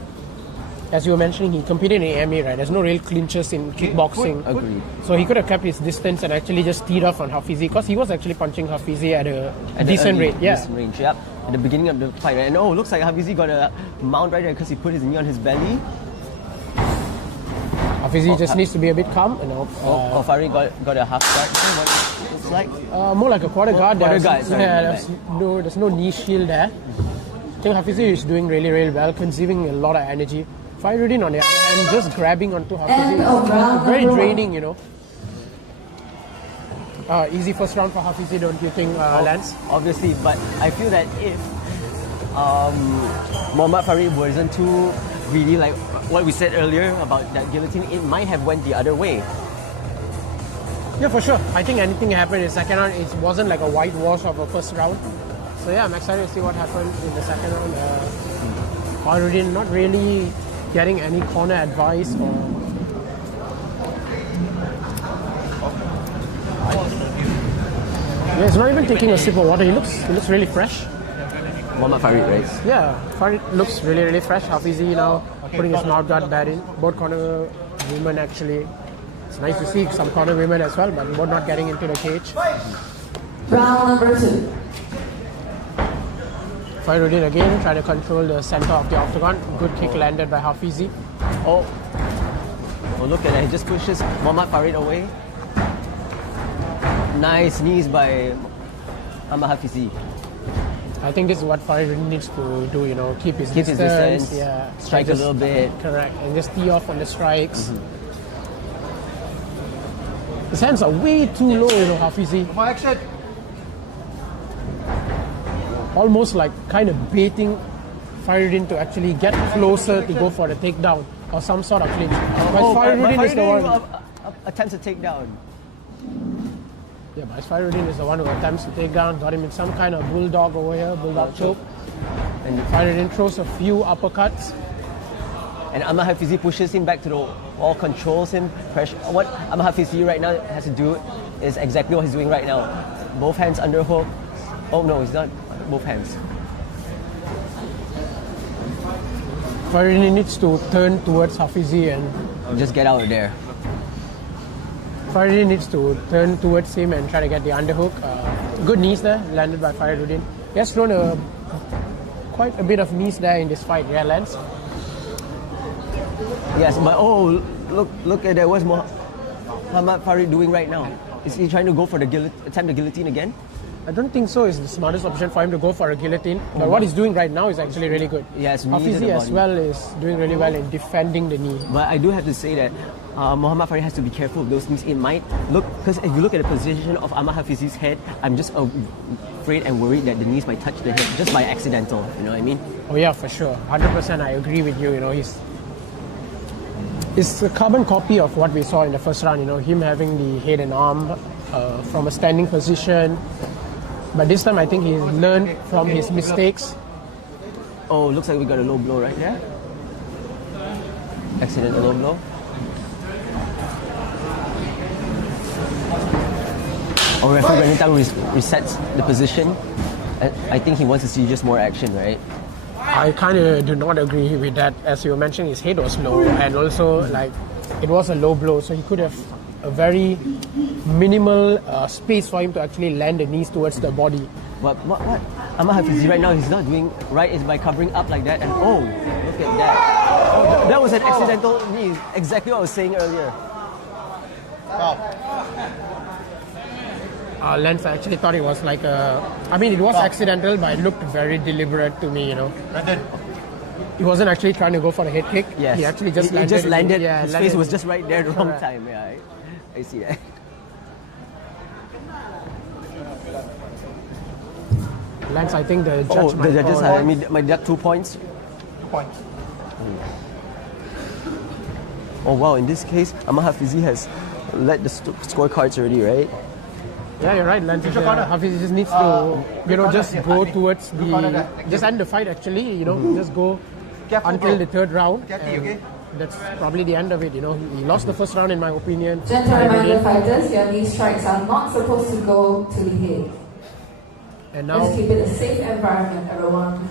As you were mentioning, he competed in AMA, right? There's no real clinches in kickboxing. Agreed. So he could have kept his distance and actually just teed off on Hafizzy, because he was actually punching Hafizzy at a decent rate. Decent range, yep. At the beginning of the fight, right? And looks like Hafizzy got a mount right there because he put his knee on his belly. Hafizzy just needs to be a bit calm. Fari got a half guard. What it looks like? More like a quarter guard. There's no knee shield there. I think Hafizzy is doing really, really well, conceiving a lot of energy. Faridin on the other hand, just grabbing onto Hafizzy is very draining, Easy first round for Hafizzy, don't you think, Lance? Obviously, but I feel that if Muhammad Fari wasn't too greedy, like what we said earlier about that guillotine, it might have went the other way. Yeah, for sure. I think anything happened in the second round. It wasn't like a whitewash of a first round. So yeah, I'm excited to see what happened in the second round. Faridin not really getting any corner advice or... Yeah, he's not even taking a sip of water. He looks really fresh. Muhammad Fari, right? Yeah, Fari looks really, really fresh. Hafizzy now putting his mouth guard back in. Both corner women actually. It's nice to see some corner women as well, but both not getting into the cage. Round number 2. Faridin again trying to control the center of the octagon. Good kick landed by Hafizzy. Oh, look at that. He just pushes Muhammad Farid away. Nice knees by Hafizzy. I think this is what Faridin needs to do, keep his distance. Yeah, strike a little bit. Correct, and just tee off on the strikes. His hands are way too low, Hafizzy. More action. Almost like kind of baiting Faridin to actually get closer to go for the takedown or some sort of clinch. Oh, Faridin is the one. Attempts to take down. Yeah, but Faridin is the one who attempts to take down, got him in some kind of bulldog over here, bulldog choke. And Faridin throws a few uppercuts. And Hafizzy pushes him back to the wall, controls him, pressure. What Hafizzy right now has to do is exactly what he's doing right now. Both hands underhook. Oh no, he's not. Both hands. Faridin needs to turn towards Hafizzy and just get out of there. Faridin needs to turn towards him and try to get the underhook. Good knees there, landed by Faridin. He has thrown quite a bit of knees there in this fight. Yeah, Lance. Yes, but look at that. What's Muhammad Fari doing right now? Is he trying to go for the attempt the guillotine again? I don't think so. It's the smartest option for him to go for a guillotine. But what he's doing right now is actually really good. Yes, Hafizzy as well is doing really well in defending the knee. But I do have to say that Muhammad Fari has to be careful of those knees. It might look, because if you look at the position of Hafizzy's head, I'm just afraid and worried that the knees might touch the head just by accidental. You know what I mean? Oh yeah, for sure. 100% I agree with you. You know, it's a carbon copy of what we saw in the first round. You know, him having the head and arm from a standing position. But this time I think he learned from his mistakes. Oh, looks like we got a low blow right there. Accidental low blow. Oh, referee Brendan resets the position. I think he wants to see just more action, right? I kind of do not agree with that. As you mentioned, his head was low, and also like it was a low blow, so he could have a very minimal space for him to actually land the knees towards the body. What Hafizzy right now he's not doing right is by covering up like that, and oh, look at that. Oh, that was an accidental knee. Exactly what I was saying earlier. Lance, I actually thought it was like it was accidental, but it looked very deliberate to me, you know. He wasn't actually trying to go for a head kick. Yes. He actually just landed. He just landed. Yeah, his face was just right there at the wrong time. Yeah, I see that. Lance, I think the judge the judges might deduct 2 points. 2 points. Oh wow, in this case, Hafizzy has led the scorecards already, right? Yeah, you're right, Lance. Hafizzy just needs to, just go towards just end the fight actually, just go until the third round. And that's probably the end of it, He lost the first round in my opinion. Gentle reminder fighters, your knee strikes are not supposed to go to the head. And now, let's keep it a safe environment, everyone.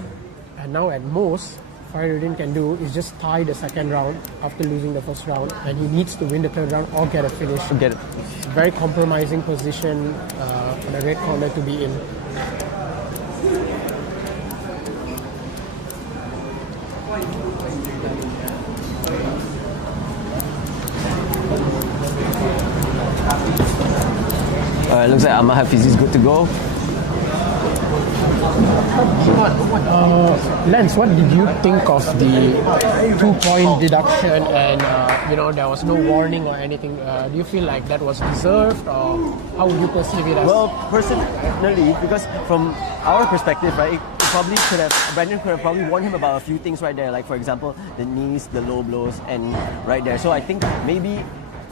And now at most, Faridin can do is just tie the second round after losing the first round, and he needs to win the third round or get a finish. Get it. Very compromising position for the red corner to be in. Looks like Hafizzy is good to go. Lance, what did you think of the 2-point deduction and there was no warning or anything? Do you feel like that was deserved, or how would you perceive it as? Well, personally, because from our perspective, right, Brandon could have probably warned him about a few things right there, like for example, the knees, the low blows, and right there. So I think maybe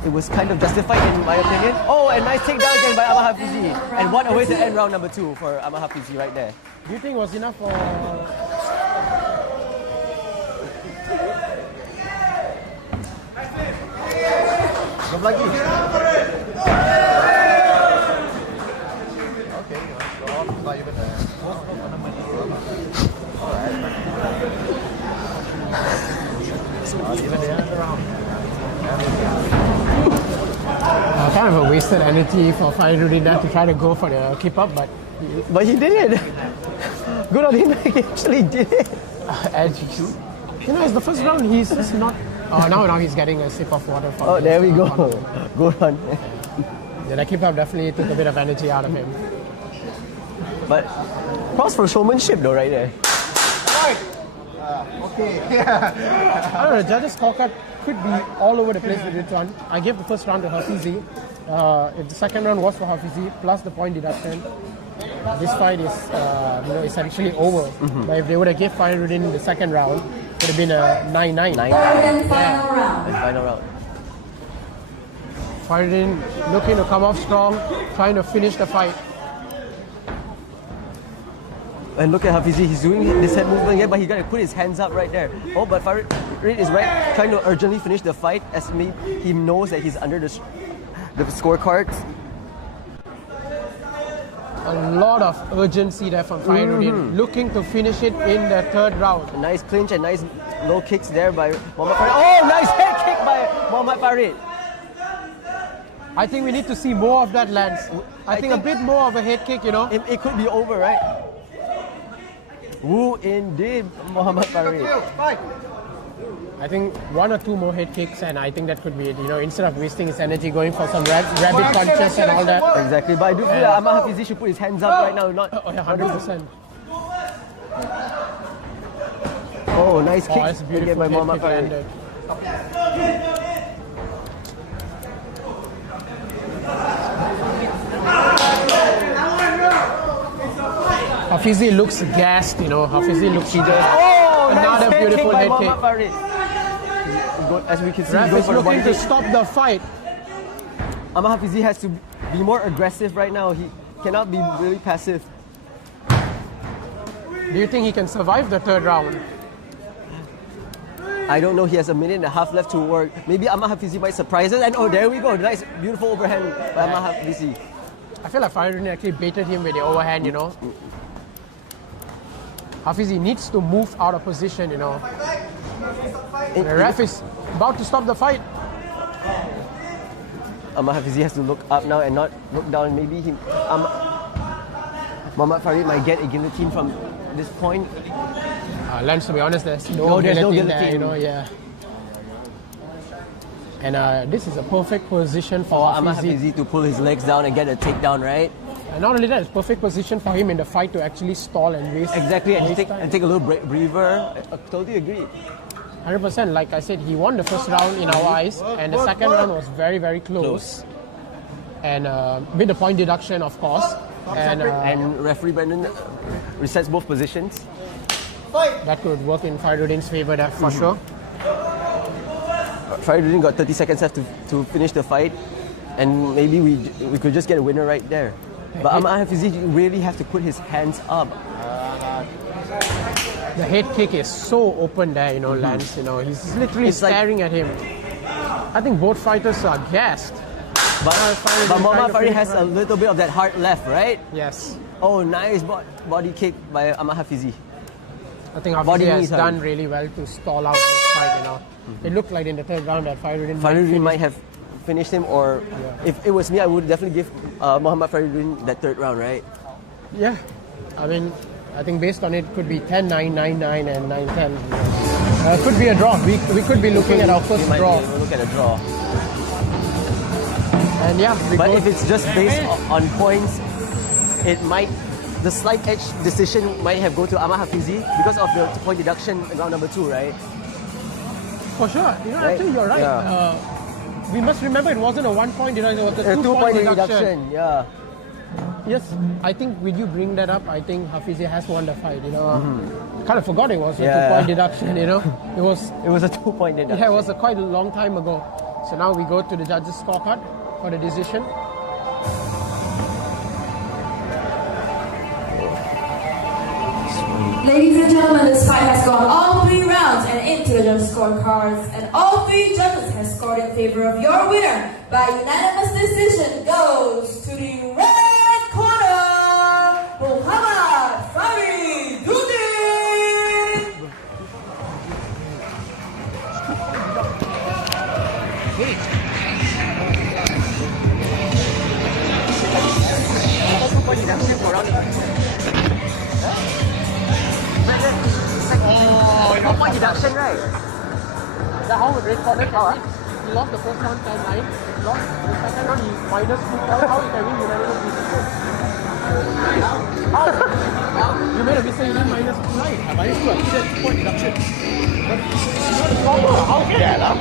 it was kind of justified in my opinion. Oh, and nice takedown again by Hafizzy. And what a way to end round number 2 for Hafizzy right there. Do you think it was enough for... Jump lagi. Okay, not even kind of a wasted energy for Faridin to try to go for the keep up, but he did it. Good on him, he actually did it. It's the first round. He's just not. Now he's getting a sip of water. Oh, there we go. Good on. Yeah, the keep up definitely took a bit of energy out of him. But props for showmanship though, right there. Okay, yeah. I don't know, the judges' scorecard could be all over the place with this one. I gave the first round to Hafizzy. If the second round was for Hafizzy, plus the point deduction, this fight is, it's actually over. Mm-hmm. But if they would have given Faridin the second round, it would have been a 9-9. Third and final round. Final round. Faridin looking to come off strong, trying to finish the fight. And look at Hafizzy, he's doing this head movement here, but he's gonna put his hands up right there. Oh, but Farid is right, trying to urgently finish the fight as he knows that he's under the scorecards. A lot of urgency there from Faridin, looking to finish it in the third round. A nice clinch and nice low kicks there by Muhammad Farid. Oh, nice head kick by Muhammad Farid. I think we need to see more of that, Lance. I think a bit more of a head kick, you know. It could be over, right? Woo, indeed, Muhammad Farid. I think one or two more head kicks, and I think that could be it. You know, instead of wasting his energy going for some rabbit punches and all that. Exactly, but I do feel that Hafizzy should put his hands up right now, not. Oh, yeah, 100%. Oh, nice kick That's a beautiful by head Muhammad kick Farid. landed. Hafizzy looks gassed, you know. Hafizzy looks just another nice beautiful head by kick. Muhammad Farid. As we can see, Ref he's is going for the body looking to kick. stop the fight. Hafizzy has to be more aggressive right now. He cannot be really passive. Do you think he can survive the third round? I don't know. He has a minute and a half left to work. Maybe Hafizzy might surprise us. And oh, there we go. Nice, beautiful overhand by Hafizzy. I feel like Faridin actually baited him with the overhand, you know. Hafizzy needs to move out of position, you know. The ref is about to stop the fight. Hafizzy has to look up now and not look down. Maybe Muhammad Farid might get a guillotine from this point. Lance, to be honest, there's no guillotine there, you know, yeah. And this is a perfect position for Hafizzy to pull his legs down and get a takedown, right? And not only that, it's perfect position for him in the fight to actually stall and waste. Exactly, and waste take a little breather. I totally agree. 100%. Like I said, he won the first round in our eyes, and the second round was very, very close. And with the point deduction, of course. And referee Brendan resets both positions. That could work in Faridin's favor, there for sure. Faridin got 30 seconds left to finish the fight, and maybe we could just get a winner right there. But Hafizzy really have to put his hands up. The head kick is so open there, you know, Lance. You know, he's literally staring at him. I think both fighters are gassed. But Muhammad Farid has a little bit of that heart left, right? Yes. Oh, nice body kick by Hafizzy. I think Hafizzy has done really well to stall out this fight, you know. It looked like in the third round that Faridin might have finished him, or if it was me, I would definitely give Muhammad Faridin that third round, right? Yeah. I mean, I think based on it, could be 10-9, 9-9, and 9-10. Could be a draw. We could be looking at our first draw. We'll look at a draw. And yeah, but if it's just based on points, it might. The slight edge decision might have go to Hafizzy because of the point deduction in round number 2, right? For sure. You know, actually, you're right. Yeah. We must remember it wasn't a 1 point deduction, it was a 2 point deduction. Yeah. Yes, I think when you bring that up, I think Hafizzy has won the fight, you know. Kind of forgot it was a 2 point deduction, you know. It was a 2 point deduction. Yeah, it was quite a long time ago. So now we go to the judges' scorecard for the decision. Ladies and gentlemen, this fight has gone all 3 rounds and into the judges' scorecards, and all 3 judges have scored in favor of your winner by unanimous decision goes to the red corner, Muhammad Fari. Oh, point deduction, right? That's how the red corner can win. He lost the first round 10-9, lost the second round, he minus 2 points. How he can win unanimous decision? How? You made a mistake, you didn't minus 2, right? I minus 2, I did 2 point deduction. But it's not a problem. How can that?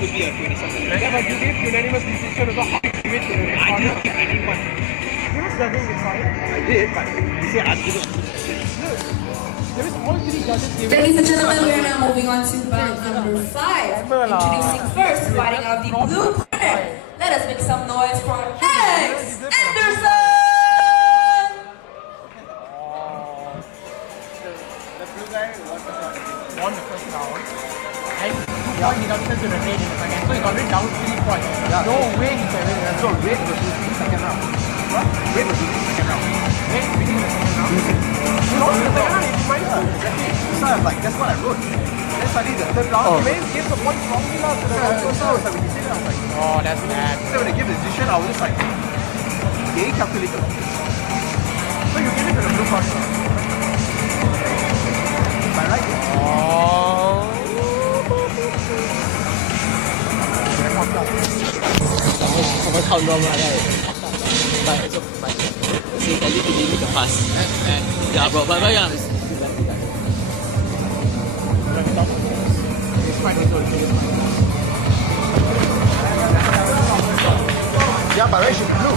Should be a 27. Yeah, but you gave unanimous decision as well. How did you give it to the red corner? I didn't give us the thing, it's fine. I did, but you said I didn't. There is all three judges giving. Ladies and gentlemen, we are now moving on to bout number 5. Introducing first, fighting out the blue corner. Let us make some noise for Alex Anderson! The blue guy Won the first round. And 2-point deduction to the red in the second. So he got it down 3 points. No way he can win. So red was losing the second round. What? Red was losing the second round. Red winning the second round. He lost the second round, it's minus 2. Exactly. So I'm like, that's what I wrote. Then suddenly the third round, The man gave the point wrongly to the so I was like, when he said that, I was like, Oh, that's bad. so when they gave the decision, I was just like, they calculated. So you give it to the blue corner. Am I right? Oh. เขาไม่เข้ารวมมาได้but it's okay see at least we need to pass yeah bro but yeah Yeah, but right, she's blue.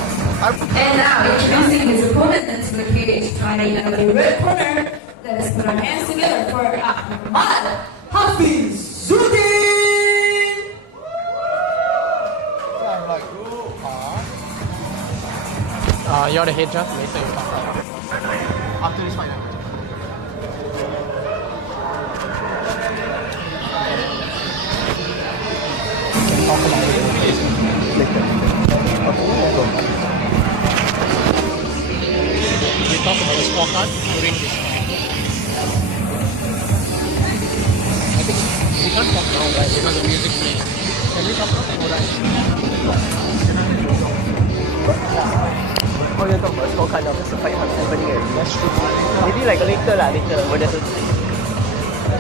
And now, introducing his opponent into the cage, fighting out the red corner. Let us put our hands together for Amjad, Hafizzy! So I'm like, You're the head judge. Later you talk. after this fight, Talk about it. We talk about the scorecard during this fight. I think we can't talk now, right? Because the music playing. Can we talk now? Alright. Oh, you're talking about scorecard now because the fight happening already. That's true. Maybe like later when there's a...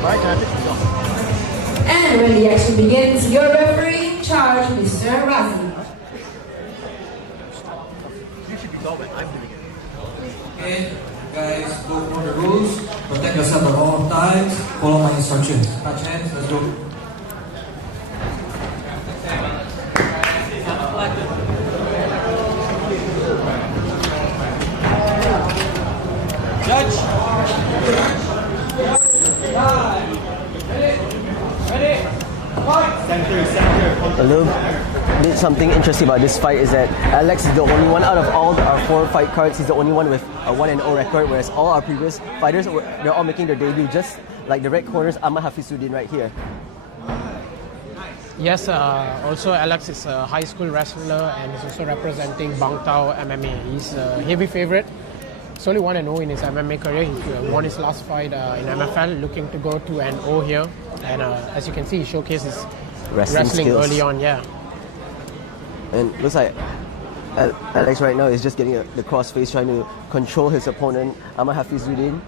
right? Can I take this off? And when the action begins, your referee in charge, Mr. Razi. You should be gone when I'm doing it. Okay, guys, go for the rules. Protect yourself at all times. Follow my instructions. Touch hands, let's go. Judge. Something interesting about this fight is that Alex is the only one out of all our 4 fight cards. He's the only one with a 1-0 record, whereas all our previous fighters, they're all making their debut, just like the red corners, Hafizzy right here. Yes, also Alex is a high school wrestler and is also representing Bang Tao MMA. He's a heavy favorite. He's only 1-0 in his MMA career. He won his last fight in MFL, looking to go 2-0 here. And as you can see, he showcased his wrestling skills early on, yeah. And looks like Alex right now is just getting the cross face, trying to control his opponent, Hafizzy.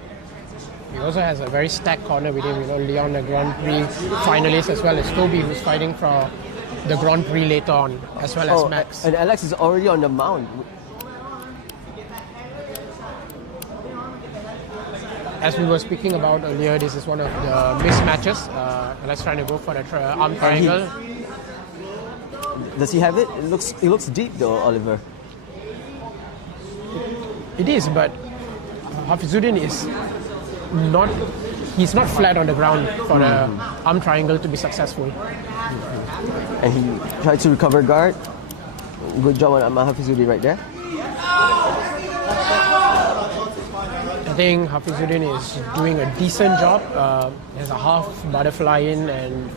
He also has a very stacked corner with him, Leon, the Grand Prix finalist, as well as Toby, who's fighting for the Grand Prix later on, as well as Max. And Alex is already on the mount. As we were speaking about earlier, this is one of the mismatches. Alex trying to go for the arm triangle. Does he have it? It looks deep though, Oliver. It is, but Hafizzy is not. He's not flat on the ground for the arm triangle to be successful. And he tried to recover guard. Good job on Hafizzy right there. I think Hafizzy is doing a decent job. There's a half butterfly in and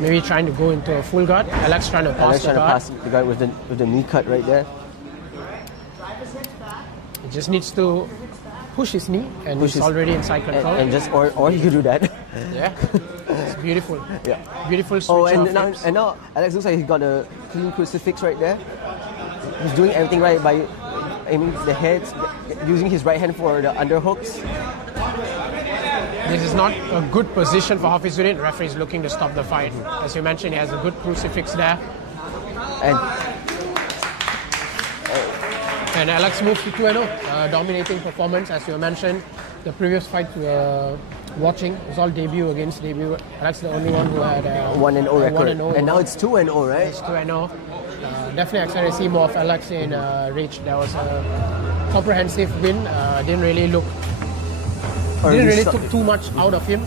maybe trying to go into a full guard. Alex trying to pass the guard. Pass the guard with the knee cut right there. He just needs to push his knee and he's already inside control. And just or he could do that. Yeah, it's beautiful. Yeah, beautiful switch. Oh, and now Alex looks like he's got a clean crucifix right there. He's doing everything right by aiming the heads, using his right hand for the underhooks. This is not a good position for Hafizzy. The referee is looking to stop the fight. As you mentioned, he has a good crucifix there. And Alex moves to 2-0, dominating performance. As you mentioned, the previous fight we were watching was all debut against debut. Alex is the only one who had a 1-0 record. 1-0. And now it's 2-0, right? It's 2-0. Definitely excited to see more of Alex in Reach. That was a comprehensive win. Didn't really look didn't really took too much out of him.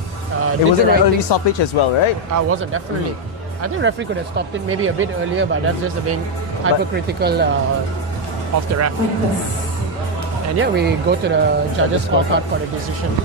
It wasn't an early stoppage as well, right? Wasn't, definitely. I think referee could have stopped it maybe a bit earlier, but that's just being hypercritical of the ref. And yeah, we go to the judges' scorecard for the decision.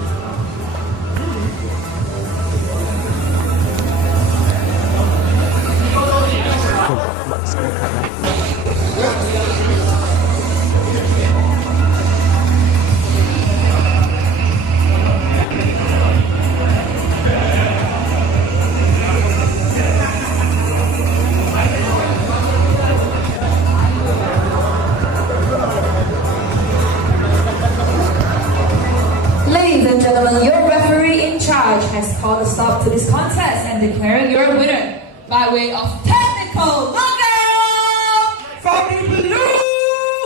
Ladies and gentlemen, your referee in charge has called a stop to this contest and declaring your winner by way of technical knockout from the blue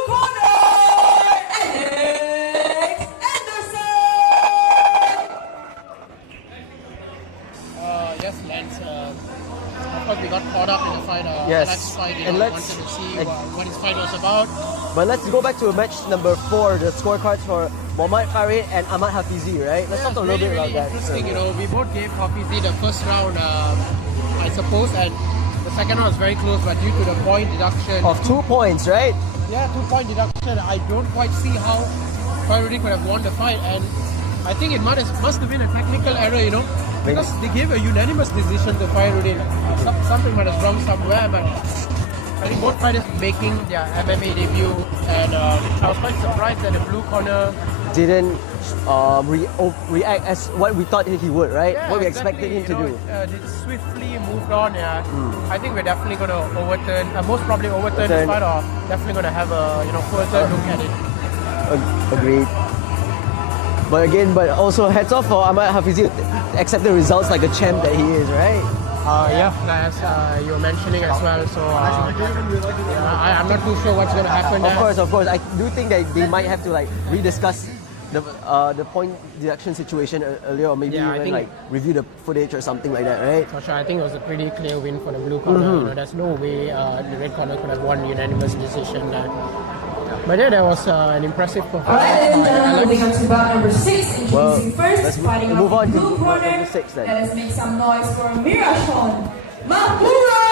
corner, Alex Anderson. Yes, Lance. Of course, we got caught up in the fight. Yes. Last fight, And wanted let's- to see what his fight was about. But let's go back to match number 4, the scorecards for Mohammad Farid and Ahmad Hafizzy, right? Let's talk a little bit about that. Interesting, we both gave Hafizzy the first round, I suppose, and the second round was very close, but due to the point deduction Of 2 points, right? Yeah, 2-point deduction. I don't quite see how Fari could have won the fight, and I think it must have been a technical error, because they gave a unanimous decision to Fari. Something might have wrong somewhere, but I think both fighters making their MMA debut, and I was quite surprised that the blue corner Didn't react as what we thought he would, right? Yeah, what we exactly, expected him to do. They swiftly moved on. I think we're definitely going to overturn, most probably overturn this fight, or definitely going to have a further look at it. Agreed. But also hats off for Ahmad Hafizzy accept the results like a champ that he is, right? As you were mentioning as well. So I'm not too sure what's going to happen. Of course. I do think that they might have to rediscuss the point deduction situation earlier, or maybe even review the footage or something like that, right? For sure, I think it was a pretty clear win for the blue corner. There's no way the red corner could have won unanimous decision. But yeah, that was an impressive performance. Alright, ladies and gentlemen, moving on to bout number 6, introducing let's first, fighting move off on the to blue bout corner. number 6 then. Let us make some noise for Mirashon Mahmura!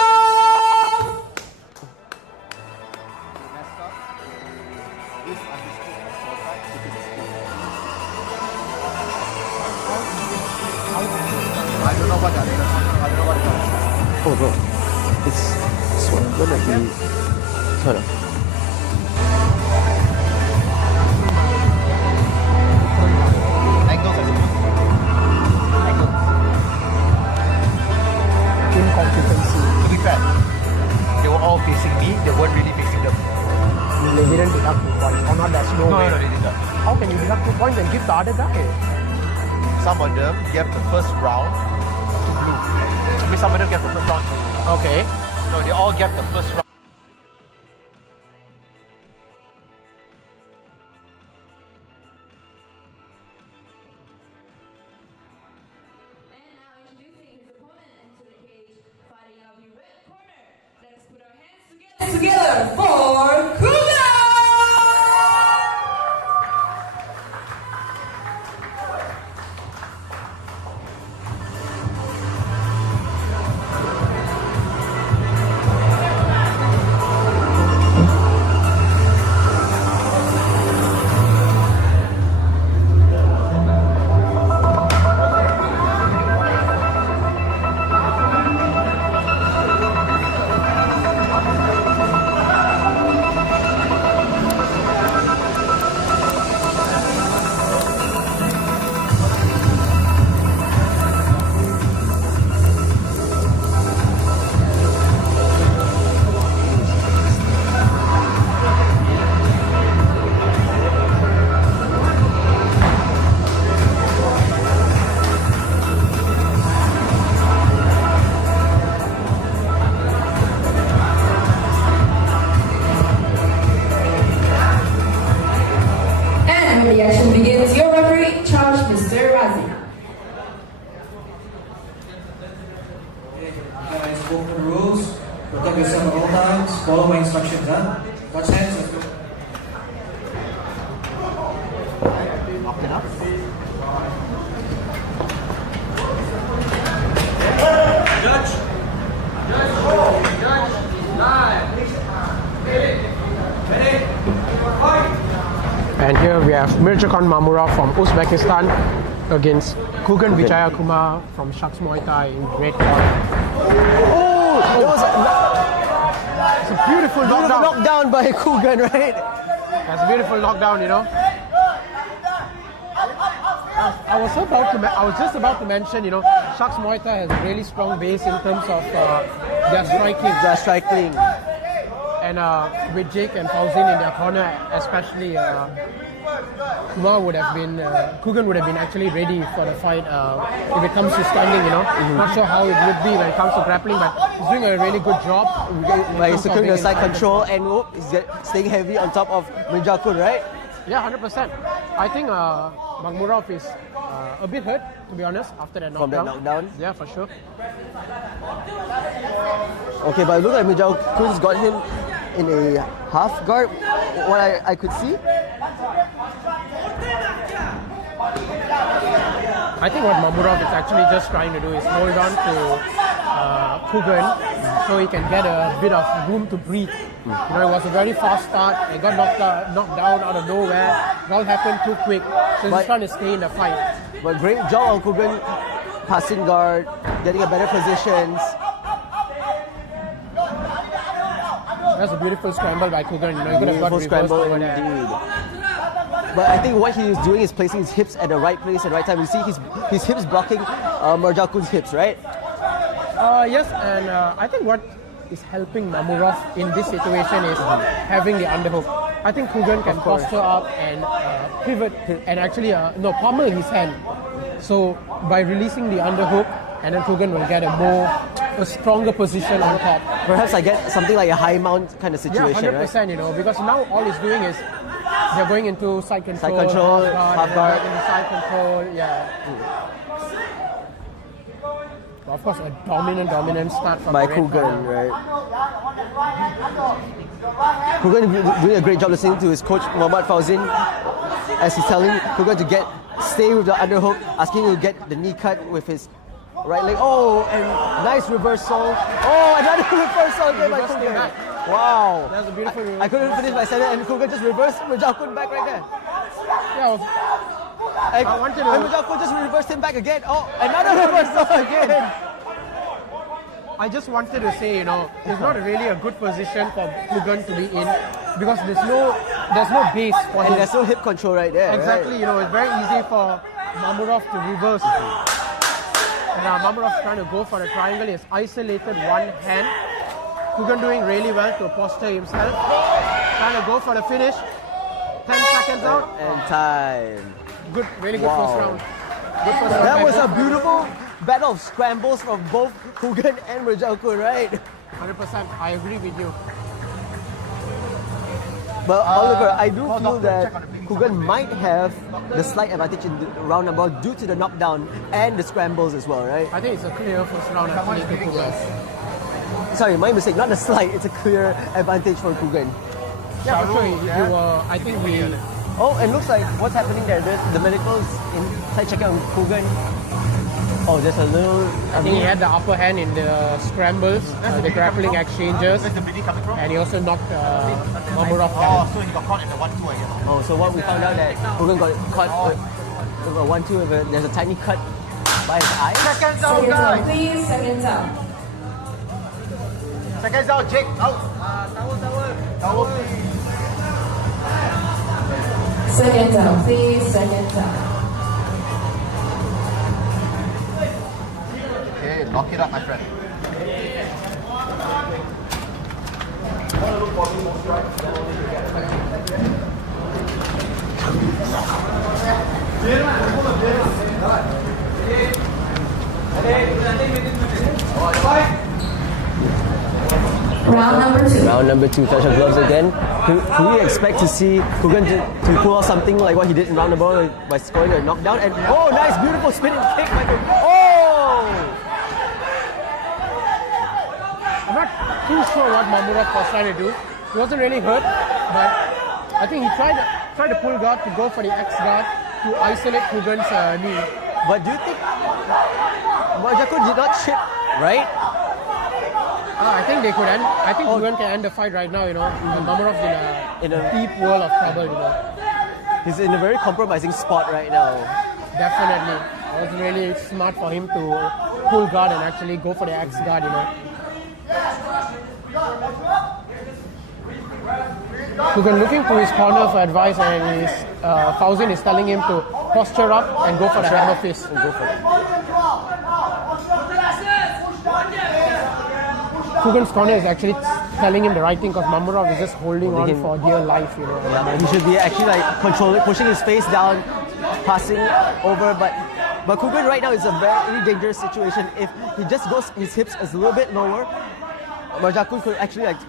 I don't know what that is. I don't know what it is. Oh, bro. It's gonna be. Hold on. Angles, I suppose. Angles. Incompetency. To be fair, they were all facing me. They weren't really facing them. They didn't deduct 2 points. Or not, there's no way. No, they did not. How can you deduct 2 points and give the other guy? Some of them gave the first round to blue. I mean, some of them gave the first round to blue. Okay. No, they all gave the first round. And now introducing his opponent into the cage, fighting out of the red corner. Let us put our hands together for Kugan! The action begins. Your referee in charge, Mr. Razi. Guys, go for the rules. Protect yourself at all times. Follow my instructions, huh? Watch hands. Let's go. Up and up. have Mirjakan Mamurov from Uzbekistan against Kugan Vijayakumar from Sharks Muay Thai in red corner. Oh, that was It's a beautiful knockdown. knockdown by Kugan, right? That's a beautiful knockdown, you know. I was just about to mention, you know, Sharks Muay Thai has a really strong base in terms of their striking. And with Jake and Haisin in their corner, especially Kugan would have been actually ready for the fight if it comes to standing, you know. Not sure how it would be when it comes to grappling, but he's doing a really good job. By securing the side control and he's staying heavy on top of Mirjakun, right? Yeah, 100%. I think Mamurov is a bit hurt, to be honest, after that knockdown. From that knockdown? Yeah, for sure. Okay, but it looks like Mirjakun's got him in a half guard, what I could see. I think what Mamurov is actually just trying to do is hold on to Kugan so he can get a bit of room to breathe. You know, it was a very fast start. He got knocked down out of nowhere. It all happened too quick. So he's trying to stay in the fight. But great job on Kugan passing guard, getting a better positions. That's a beautiful scramble by Kugan. You know, he could have got Beautiful reversed scramble over there. indeed. But I think what he is doing is placing his hips at the right place at the right time. You see his hips blocking Mirjakun's hips, right? Yes, and I think what is helping Mamurov in this situation is having the underhook. I think Kugan can posture up and pivot and actually pummel his hand. So by releasing the underhook, and then Kugan will get a stronger position on top. Perhaps I get something like a high mount kind of situation, yeah, 100%, right? You know, because now all he's doing is they're going into side control, half guard. into side control, yeah. But of course, a dominant start from By the red Kugan, corner. right? Kugan doing a great job listening to his coach Muhammad Fauzin as he's telling Kugan to stay with the underhook, asking him to get the knee cut with his right leg. Oh, and nice reversal. Oh, another reversal there by Kugan. Wow. That's a beautiful reversal. I couldn't finish my sentence and Kugan just reversed Mirjakun back right there. Yeah, And Mirjakun just reversed him back again. Oh, another reversal again. I just wanted to say, you know, it's not really a good position for Kugan to be in because there's no base for him. And there's no hip control right there. Exactly, right? you know, it's very easy for Mamurov to reverse. And Mamurov's trying to go for a triangle. He has isolated one hand. Kugan doing really well to posture himself. Trying to go for the finish. 10 seconds out. And time. Good, really good first round. Good first round. That was a beautiful battle of scrambles from both Kugan and Mirjakun, right? 100%, I agree with you. But Oliver, I do feel that Kugan might have the slight advantage in the round number due to the knockdown and the scrambles as well, right? I think it's a clear first round actually to Kugan. Sorry, my mistake, not the slight, it's a clear advantage for Kugan. Yeah, for sure. I think we... Oh, and looks like what's happening there, the medicals inside checking on Kugan. Oh, there's a little... I think he had the upper hand in the scrambles, the grappling exchanges, Where's the Medi coming from? and he also knocked Mamurov Oh, down. so he got caught in the 1-2, I guess. Oh, so what we found out that Kugan got caught with a 1-2, there's a tiny cut by his eye. Seconds out, Seconds out, guys! please. Seconds out. Seconds out, Jake, out! Towel, please. Seconds out, please. Seconds out. Okay, lock it up, my friend. Round number 2. Round number 2, touch of gloves again. Could we expect to see Kugan to pull off something like what he did in round number 1 by scoring a knockdown? And oh, nice, beautiful spinning kick by Kugan. Oh! I'm not too sure what Mamurov was trying to do. He wasn't really hurt, but I think he tried to pull guard to go for the X guard to isolate Kugan's knee. But do you think Mirjakun did not chip, right? I think they could end. I think Kugan can end the fight right now. You know, Mamurov's in a deep world of trouble. You know. he's in a very compromising spot right now. Definitely. It was really smart for him to pull guard and actually go for the X guard, you know. Kugan looking to his corner for advice, and Fauzin is telling him to posture up and go for the hammer fist. And go for it. Kugan's corner is actually telling him the right thing because Mamurov is just holding on for dear life, you know. Yeah, he should be actually like controlling, pushing his face down, passing over, but Kugan right now is a very dangerous situation. If he just goes his hips a little bit lower, Marjakun could actually like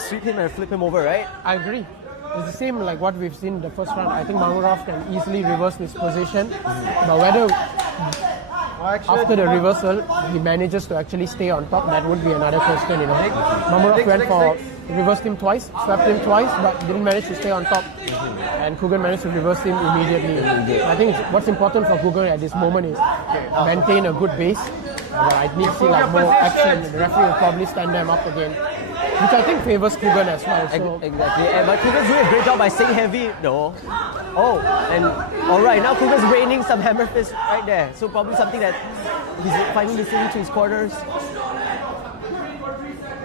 sweep him and flip him over, right? I agree. It's the same like what we've seen in the first round. I think Mamurov can easily reverse this position, but whether after the reversal he manages to actually stay on top, that would be another question, you know. Mamurov went for reversed him twice, swept him twice, but didn't manage to stay on top. And Kugan managed to reverse him immediately. I think what's important for Kugan at this moment is maintain a good base. I need to see like more action. The referee will probably stand them up again, which I think favors Kugan as well. So. Exactly. But Kugan's doing a great job by staying heavy. No. Oh, and alright, now Kugan's raining some hammer fist right there. So probably something that he's finally listening to his corners.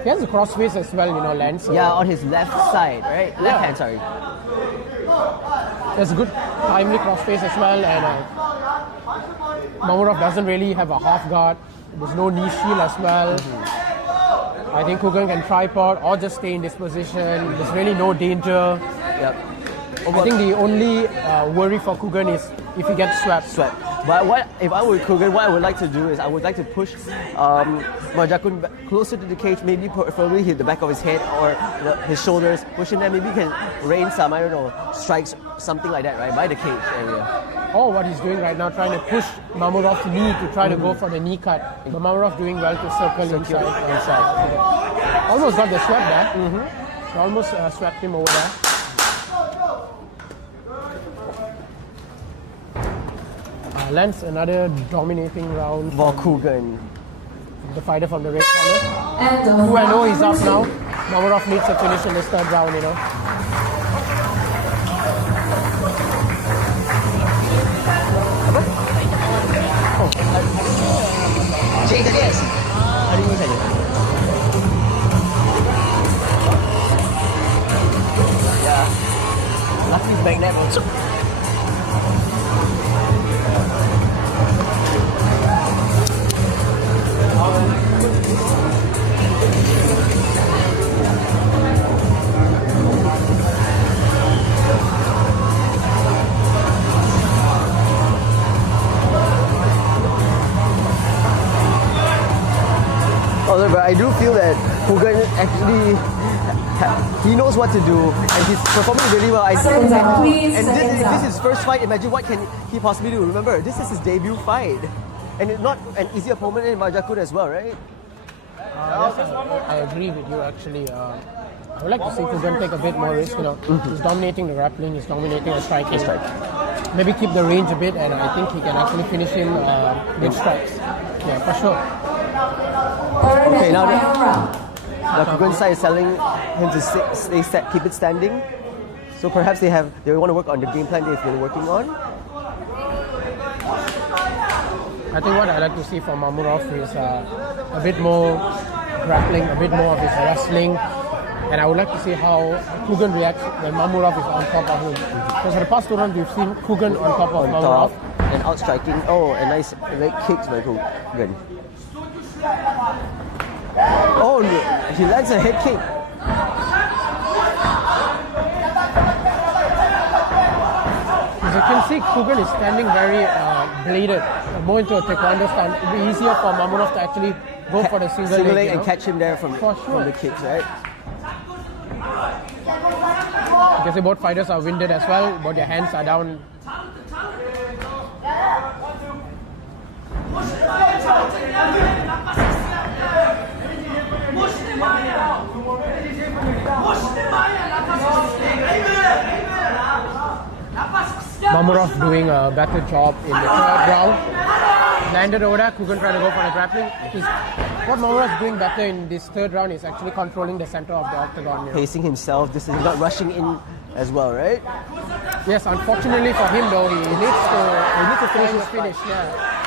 He has a cross face as well, you know, Lance. So yeah, on his left side, right? Left hand, sorry. There's a good timely cross face as well, and Mamurov doesn't really have a half guard. There's no knee shield as well. I think Kugan can tripod or just stay in this position. There's really no danger. Yep. I think the only worry for Kugan is if he gets swept. But what if I were Kugan, what I would like to do is I would like to push Marjakun closer to the cage, maybe preferably hit the back of his head or his shoulders, pushing them. Maybe he can rain some, I don't know, strikes, something like that, right, by the cage area. Or what he's doing right now, trying to push Mamurov's knee to try to go for the knee cut. But Mamurov doing well to circle inside. Almost got the swept there. Almost swept him over there. Lance, another dominating round for Kugan. The fighter from the red corner. Who I know is up now. Mamurov needs a finish in this third round, you know. Hari ini saja. Ya, lucky back net masuk. But I do feel that Kugan actually he knows what to do and he's performing really well. I think, and this is his first fight. Imagine what can he possibly do. Remember, this is his debut fight, and it's not an easy opponent in Marjakun as well, right? Yes, I agree with you actually. I would like to see Kugan take a bit more risk. You know, he's dominating the grappling, he's dominating the striking. Maybe keep the range a bit, and I think he can actually finish him with strikes. Yeah, for sure. Okay, now the Kugan side is telling him to stay set, keep it standing. So perhaps they want to work on the game plan they've been working on. I think what I like to see from Mamurov is a bit more grappling, a bit more of his wrestling, and I would like to see how Kugan reacts when Mamurov is on top of him. Because for the past 2 rounds we've seen Kugan on top of Mamurov. And outstriking. Oh, a nice leg kicks by Kugan. Oh, he lands a head kick. As you can see, Kugan is standing very bladed, more into a taekwondo stand. It would be easier for Mamurov to actually go for the single leg and catch him there from the kicks, right? You can see both fighters are winded as well, but their hands are down. Mamurov doing a better job in the third round. Landed over there, Kugan trying to go for the grappling. What Mamurov's doing better in this third round is actually controlling the center of the octagon. Pacing himself, this is not rushing in as well, right? Yes, unfortunately for him though, he needs to finish his finish. Yeah.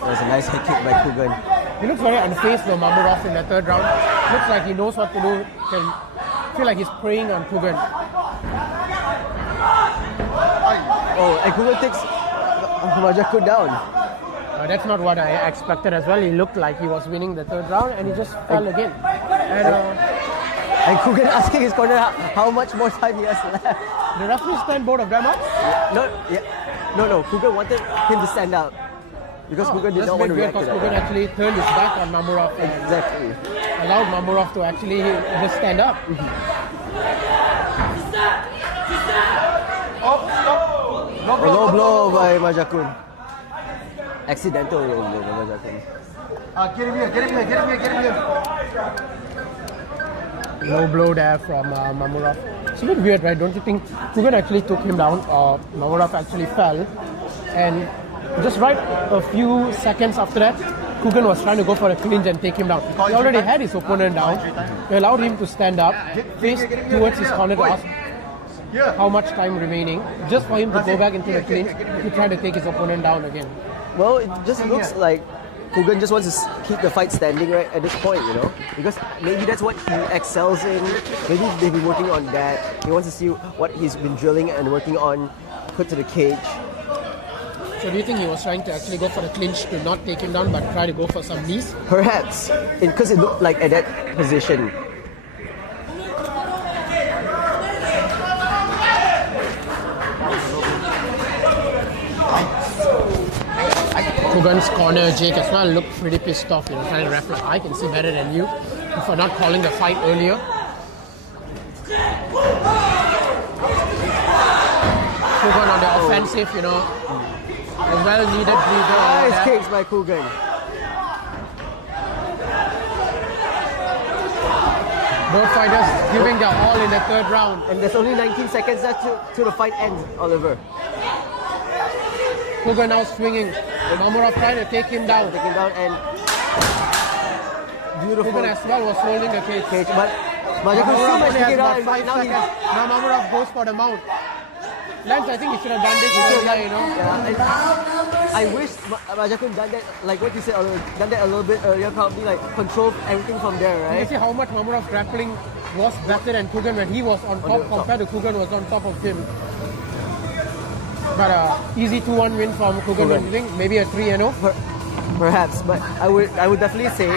That was a nice head kick by Kugan. He looks very unfazed though, Mamurov in the third round. Looks like he knows what to do. Can feel like he's preying on Kugan. Oh, and Kugan takes Majakun down. That's not what I expected as well. He looked like he was winning the third round and he just fell again. And Kugan asking his corner how much more time he has left. The referee stand both of them up? No. Kugan wanted him to stand up. Because Kugan did not want to react to that. Because Kugan actually turned his back on Mamurov. Exactly. Allowed Mamurov to actually just stand up. Low blow by Majakun. Accidental low blow by Majakun. Get him here. Low blow there from Mamurov. It's a bit weird, right? Don't you think? Kugan actually took him down. Mamurov actually fell. And just right a few seconds after that, Kugan was trying to go for a clinch and take him down. He already had his opponent down. They allowed him to stand up, face towards his corner to ask how much time remaining, just for him to go back into the clinch to try to take his opponent down again. Well, it just looks like Kugan just wants to keep the fight standing right at this point, you know? Because maybe that's what he excels in. Maybe they've been working on that. He wants to see what he's been drilling and working on, put to the cage. So do you think he was trying to actually go for the clinch to not take him down but try to go for some knees? Perhaps, because it looked like at that position. Kugan's corner, Jake as well, looked pretty pissed off, you know, trying to ref like, I can see better than you for not calling the fight earlier. Kugan on the offensive, you know, a well-needed breather. Nice kicks by Kugan. Both fighters giving their all in the third round. And there's only 19 seconds left to the fight ends, Oliver. Kugan now swinging. Mamurov trying to take him down. And beautiful. Kugan as well was holding the cage. But Majakun so much to get out, and right now Mamurov goes for the mount. Lance, I think he should have done this earlier, you know. Yeah, I wish Majakun done that, like what you said, done that a little bit earlier, probably like control everything from there, right? You see how much Mamurov's grappling was better than Kugan when he was on top compared to Kugan was on top of him. But easy 2-1 win from Kugan. Don't you think? Maybe a 3-0? Perhaps, but I would definitely say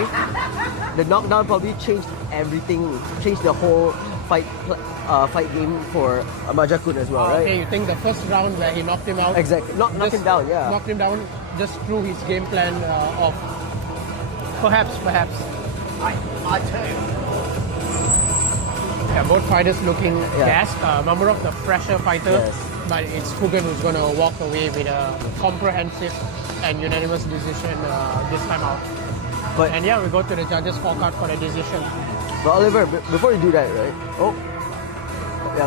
the knockdown probably changed everything, changed the whole fight game for Majakun as well, right? Okay, you think the first round where he knocked him out? Exactly, knocked him down, yeah. Knocked him down, just threw his game plan off. Perhaps. I tell you. Yeah, both fighters looking gassed. Mamurov, the fresher fighter. Yes. But it's Kugan who's going to walk away with a comprehensive and unanimous decision this time out. And yeah, we go to the judges' scorecard for the decision. But Oliver, before you do that, right?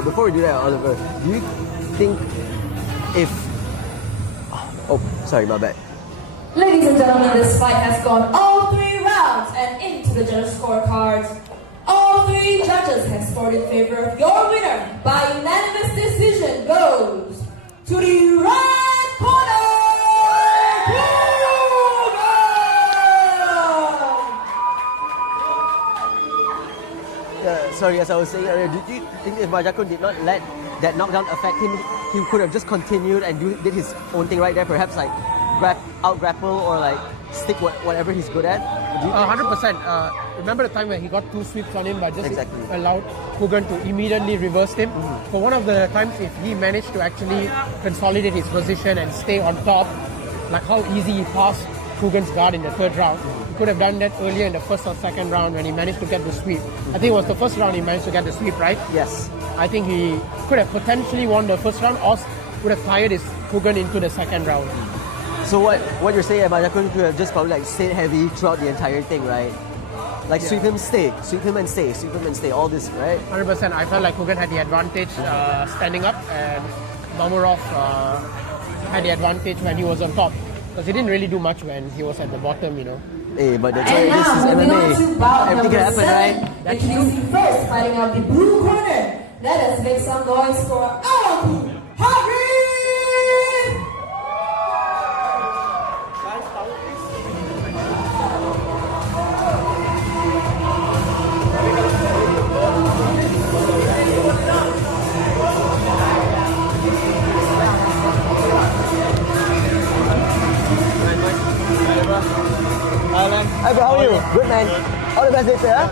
Before we do that, Oliver, do you think if... Oh, sorry, my bad. Ladies and gentlemen, this fight has gone all 3 rounds and into the judges' scorecards. All 3 judges have scored in favor of your winner by unanimous decision goes to the red corner, Kugan! Sorry, as I was saying earlier, do you think if Majakun did not let that knockdown affect him, he could have just continued and did his own thing right there, perhaps like out-grapple or like stick whatever he's good at? 100%. Remember the time when he got 2 sweeps on him but just allowed Kugan to immediately reverse him? For one of the times, if he managed to actually consolidate his position and stay on top, like how easy he passed Kugan's guard in the third round, he could have done that earlier in the first or second round when he managed to get the sweep. I think it was the first round he managed to get the sweep, right? Yes. I think he could have potentially won the first round or would have tired his Kugan into the second round. So what you're saying, Majakun could have just probably like stayed heavy throughout the entire thing, right? Like sweep him and stay, all this, right? 100%. I felt like Kugan had the advantage standing up and Mamurov had the advantage when he was on top. Because he didn't really do much when he was at the bottom, you know. Hey, but that's And why this is now, moving on to MMA. bout Everything can number happen, 7. right? Introducing first, fighting out the blue corner. Let us make some noise for Alundi, Harit! Hi bro, how are you? Good man. All the best later, huh?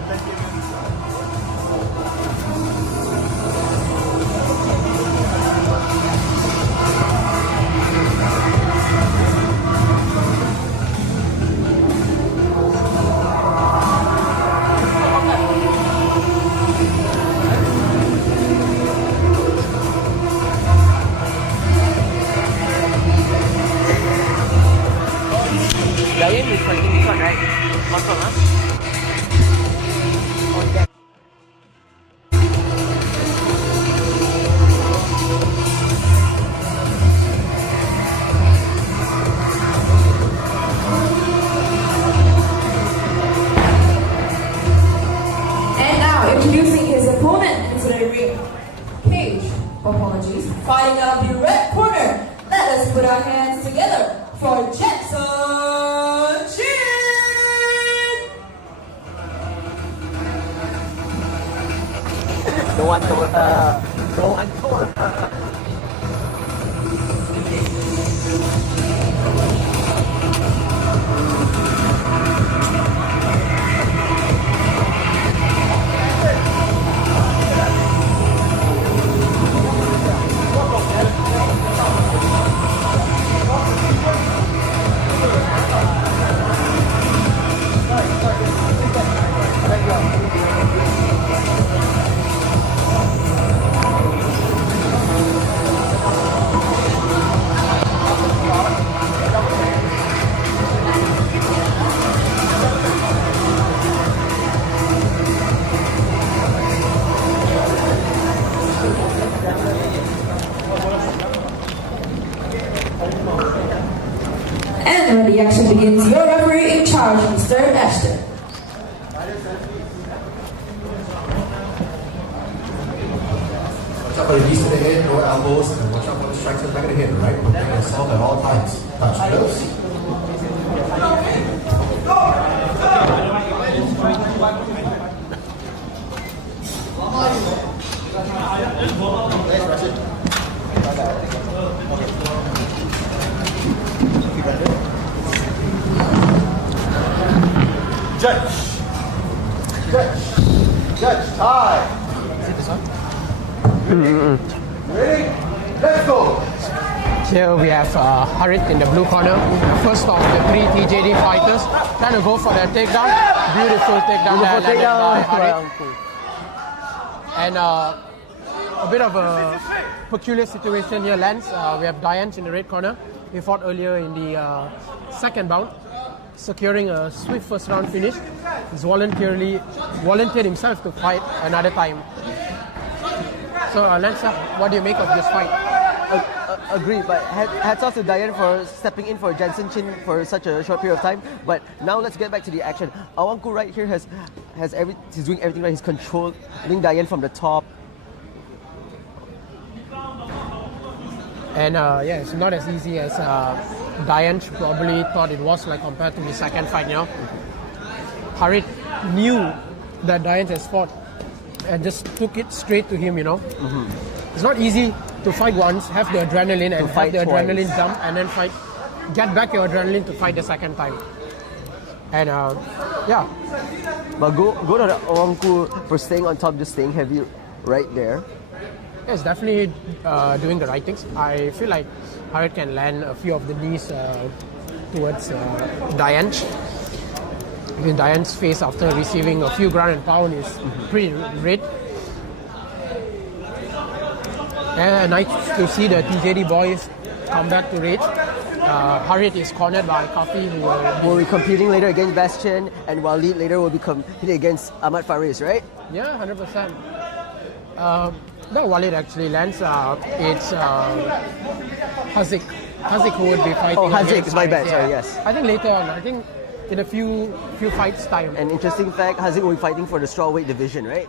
Dian is fighting this one, right? Confirm, huh? On that. And now, introducing his opponent into the ring. Cage, apologies. Fighting out the red corner. Let us put our hands together for Jackson Chin! Don't want. And when the action begins, your referee in charge, Mr. Ashton. Watch out for the knees to the head, no elbows, and watch out for the strikes to the back of the head, right? Protect yourself at all times. Touch gloves. Judge, tie. Is it this one? Ready? Let's go. Here we have Harit in the blue corner, the first of the 3 TJD fighters, trying to go for their takedown. Beautiful takedown there, landed by Harit. And a bit of a peculiar situation here lands. We have Dian in the red corner. He fought earlier in the second bout, securing a swift first round finish. He's volunteered himself to fight another time. So Lanza, what do you make of this fight? Agree, but hats off to Dian for stepping in for Jackson Chin for such a short period of time. But now let's get back to the action. Awangku right here he's doing everything right. He's controlling Dian from the top. And yeah, it's not as easy as Dian probably thought it was, like compared to the second fight, you know. Harit knew that Dian has fought and just took it straight to him, you know. It's not easy to fight once, have the adrenaline and have the adrenaline jump, and then get back your adrenaline to fight the second time. And yeah. But go to Awangku for staying on top, just staying heavy right there. Yes, definitely doing the right things. I feel like Harit can land a few of the knees towards Dian. Dian's face after receiving a few ground and pound is pretty red. And nice to see the TJD boys come back to rage. Harit is cornered by Kafi, who will be competing later against Bastion, and Walid later will be competing against Ahmad Faris, right? Yeah, 100%. Not Walid actually lands. It's Hazik Hazik who would be fighting. Oh, Hazik, against my Faris, bad, sorry, yes. I think later on, I think in a few fights time. An interesting fact, Hazik will be fighting for the strawweight division, right?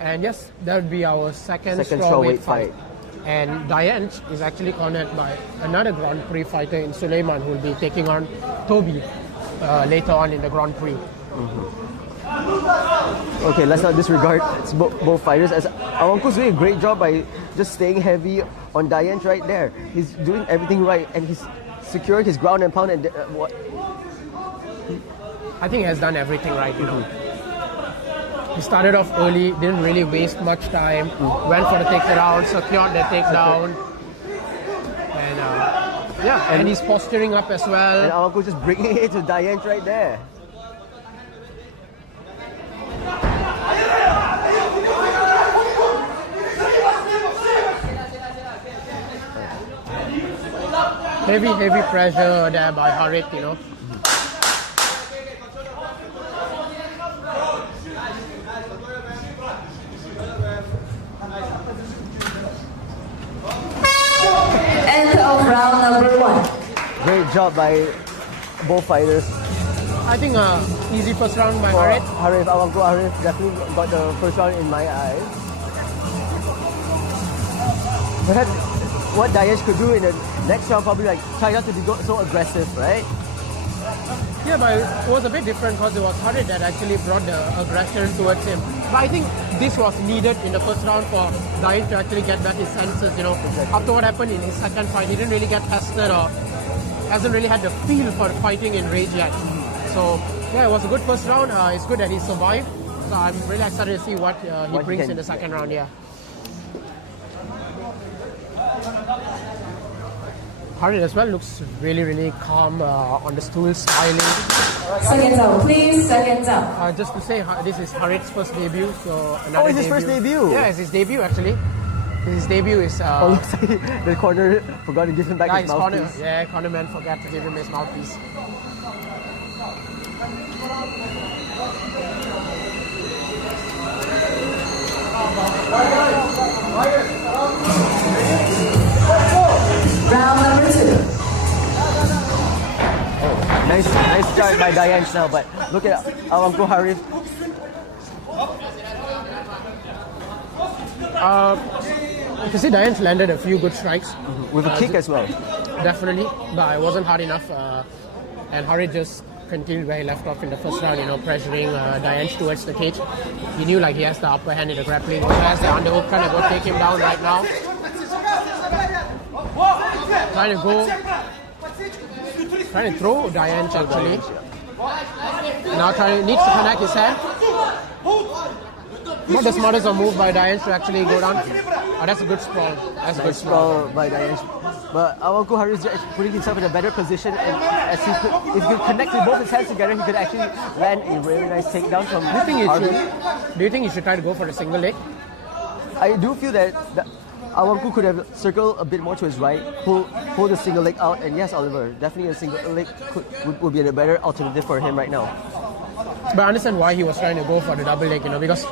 And yes, that would be our second Second strawweight strawweight fight. fight. And Dian is actually cornered by another Grand Prix fighter in Suleiman who will be taking on Toby later on in the Grand Prix. Okay, let's not disregard both fighters, as Awangku's doing a great job by just staying heavy on Dian right there. He's doing everything right and he's securing his ground and pound and what? I think he has done everything right, you know. He started off early, didn't really waste much time, went for the takedown, secured the takedown. And and he's posturing up as well. And Awangku just bringing it to Dian right there. Heavy pressure there by Harit, you know. End of round number 1. Great job by both fighters. I think easy first round by For Harit. Awangku Harit definitely got the first round in my eyes. But what Dian could do in the next round, probably like try not to be so aggressive, right? Yeah, but it was a bit different because it was Harit that actually brought the aggression towards him. But I think this was needed in the first round for Dian to actually get back his senses, you know. After what happened in his second fight, he didn't really get tested or hasn't really had the feel for fighting in rage yet. So, yeah, it was a good first round. It's good that he survived. So I'm really excited to see what he brings in the second round, yeah. Harit as well looks really calm on the stool, smiling. Seconds out, please. Seconds out. Just to say, this is Harit's first debut, so another Oh, it's his first debut? Yeah, it's his debut actually. His debut is... looks like the corner forgot to give him back his mouthpiece. Corner man forgot to give him his mouthpiece. Round number 2. Nice start by Dian now, but look at Awangku Harit. You see, Dian's landed a few good strikes. With a kick as well. Definitely, but it wasn't hard enough. And Harit just continued where he left off in the first round, you know, pressuring Dian towards the cage. He knew like he has the upper hand in the grappling. He has the underhook, trying to go take him down right now. Trying to throw Dian actually. Now needs to connect his hand. Not the smartest of move by Dian to actually go down. Oh, that's a good sprawl. That's a good sprawl by Dian. But Awangku Harit is putting himself in a better position, and as if he could connect with both his hands together, he could actually land a really nice takedown from Do you think he should try to go for a single leg? I do feel that Awangku could have circled a bit more to his right, pull the single leg out, and yes, Oliver, definitely a single leg would be a better alternative for him right now. But I understand why he was trying to go for the double leg, you know, because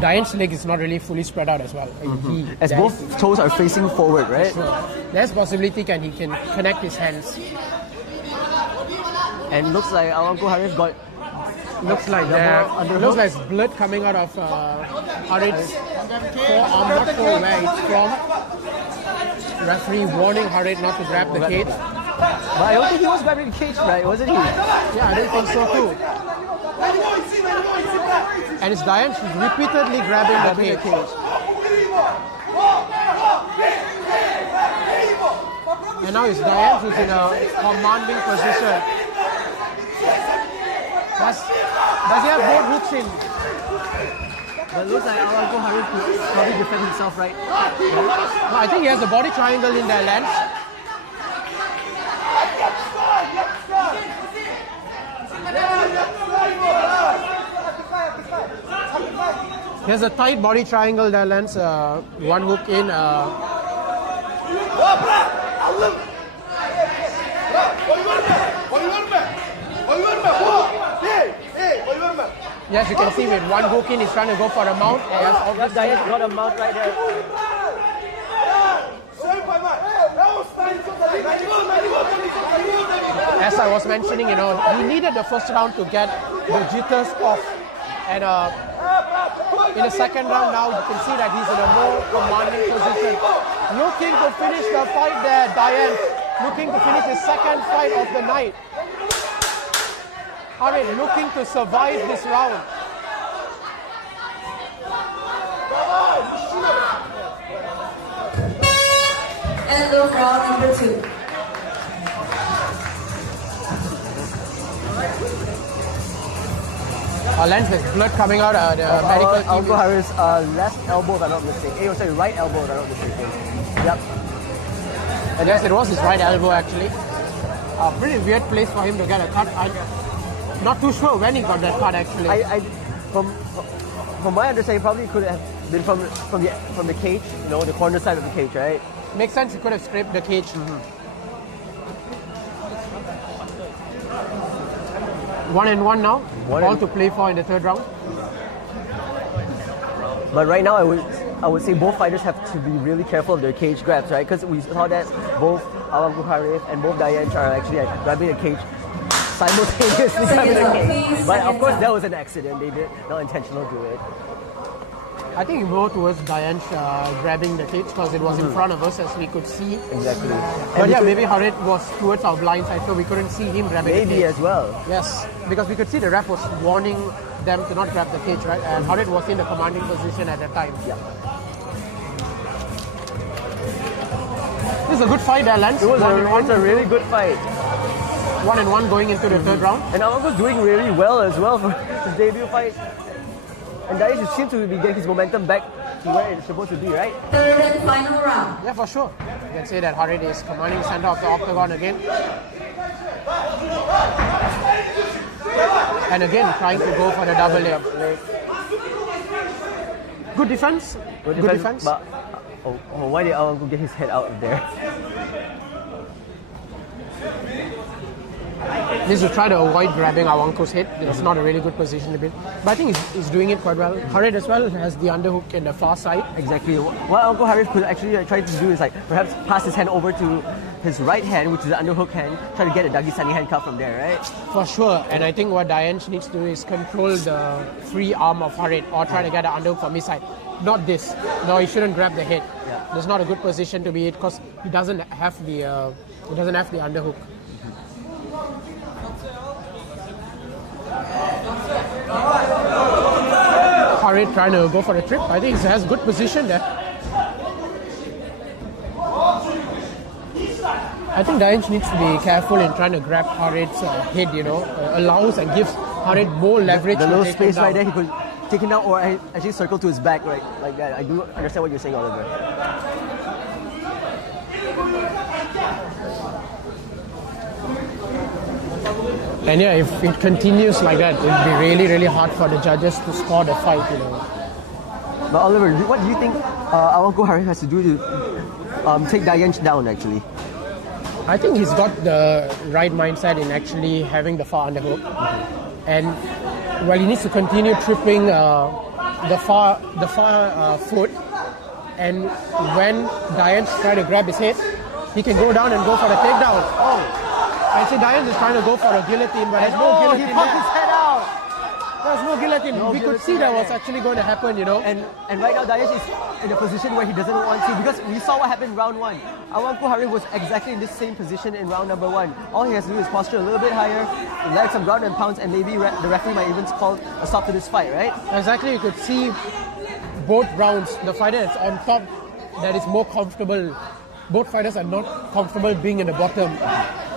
Dian's leg is not really fully spread out as well. As both toes are facing forward, right? There's possibility he can connect his hands. And looks like Awangku Harit got... Looks like there's blood coming out of Harit's forearm, not sure where it's from. Referee warning Harit not to grab the cage. But I don't think he was grabbing the cage, right? Wasn't he? Yeah, I don't think so too. And it's Dian, she's repeatedly grabbing the cage. And now it's Dian who's in a commanding position. Does he have both hooks in? But it looks like Awangku Harit could probably defend himself, right? No, I think he has a body triangle in their lens. He has a tight body triangle there, Lance. One hook in. Yes, you can see with one hook in, he's trying to go for a mount. Yes, Dian got a mount right there. As I was mentioning, you know, he needed the first round to get the jitters off. And in the second round now, you can see that he's in a more commanding position. Looking to finish the fight there, Dian. Looking to finish his second fight of the night. Harit looking to survive this round. End of round number 2. Lens, there's blood coming out of the medical team. Uncle Harris, left elbow if I'm not mistaken. Sorry, right elbow if I'm not mistaken. Yep. I guess it was his right elbow actually. A pretty weird place for him to get a cut. I'm not too sure when he got that cut actually. From my understanding, probably could have been from the cage, you know, the corner side of the cage, right? Makes sense, he could have scraped the cage. 1-1 now. All to play for in the third round. But right now, I would say both fighters have to be really careful of their cage grabs, right? Because we saw that both Uncle Harif and both Dian are actually grabbing the cage simultaneously. Grabbing the cage. But of course, that was an accident. They did not intentional do it. I think more towards Dian grabbing the cage because it was in front of us as we could see. Exactly. But yeah, maybe Harit was towards our blind side, so we couldn't see him grabbing the cage. Maybe as well. Yes, because we could see the ref was warning them to not grab the cage, right? And Harit was in the commanding position at that time. Yeah. This is a good fight, Lance. It was a really good fight. 1-1 going into the third round. And Alango's doing really well as well for his debut fight. And Dian seems to be getting his momentum back to where it's supposed to be, right? Third and final round. Yeah, for sure. You can say that Harit is commanding center of the octagon again. And again, trying to go for the double leg. Good defense. Good defense. But why did Alango get his head out of there? Needs to try to avoid grabbing Awanko's head. It's not a really good position to be in. But I think he's doing it quite well. Harit as well has the underhook in the far side. Exactly. What Uncle Harif could actually try to do is like perhaps pass his hand over to his right hand, which is the underhook hand, try to get a Dagestani handcuff from there, right? For sure. And I think what Dian needs to do is control the free arm of Harit or try to get an underhook from his side. Not this. No, he shouldn't grab the head. Yeah. There's not a good position to be it because he doesn't have the underhook. Harit trying to go for a trip. I think he has good position there. I think Dian needs to be careful in trying to grab Harit's head, you know, allows and gives Harit more leverage. The little space right there, he could take him down or actually circle to his back, right? Like that. I do understand what you're saying, Oliver. And yeah, if it continues like that, it will be really, really hard for the judges to score the fight, you know. But Oliver, what do you think Awanko Harif has to do to take Dian down, actually? I think he's got the right mindset in actually having the far underhook. And well, he needs to continue tripping the far foot. And when Dian tries to grab his head, he can go down and go for the takedown. Oh! I see Dian is trying to go for a guillotine, but there's no guillotine. He popped his head out. There's no guillotine. We could see that was actually going to happen, you know. And right now Dian is in a position where he doesn't want to, because we saw what happened in round 1. Awanko Harif was exactly in this same position in round number 1. All he has to do is posture a little bit higher, land some ground and pounds, and maybe the referee might even call a stop to this fight, right? Exactly. You could see both rounds. The fighter is on top that is more comfortable. Both fighters are not comfortable being in the bottom.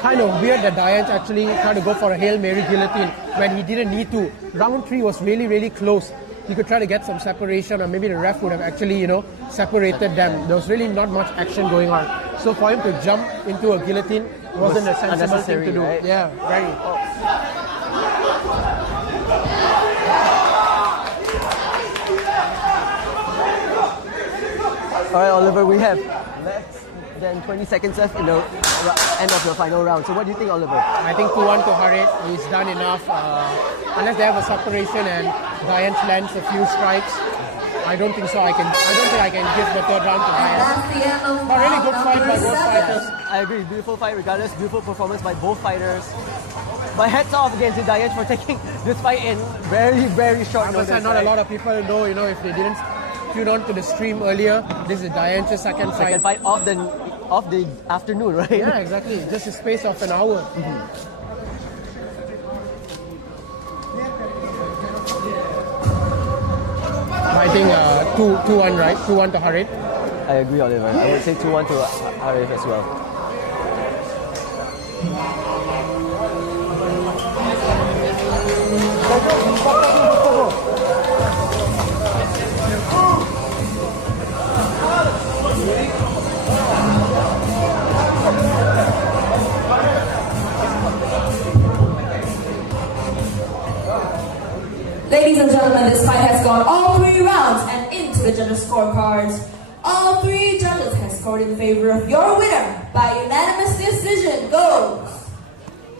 Kind of weird that Dian actually tried to go for a Hail Mary guillotine when he didn't need to. Round 3 was really, really close. He could try to get some separation, or maybe the ref would have actually, you know, separated them. There was really not much action going on. So for him to jump into a guillotine wasn't a sensible thing to do. Right? Yeah, very. All right, Oliver, we have less than 20 seconds left in the end of the final round. So what do you think, Oliver? I think 2-1 to Harit. He's done enough. Unless they have a separation and Dian lands a few strikes, I don't think so. I don't think I can give the third round to Dian. That's the end of But really good round fight by number both 7. fighters. I agree. Beautiful fight regardless. Beautiful performance by both fighters. My hats off against the Dian for taking this fight in very, very short I must say, notice. not a lot of people know, if they didn't tune on to the stream earlier, this is Dian's second Second fight. fight of the afternoon, right? Yeah, exactly. Just a space of an hour. I think 2-1, right? 2-1 to Harit. I agree, Oliver. I would say 2-1 to Halif as well. Ladies and gentlemen, this fight has gone all 3 rounds and into the judges' scorecards. All 3 judges have scored in favor of your winner by unanimous decision goes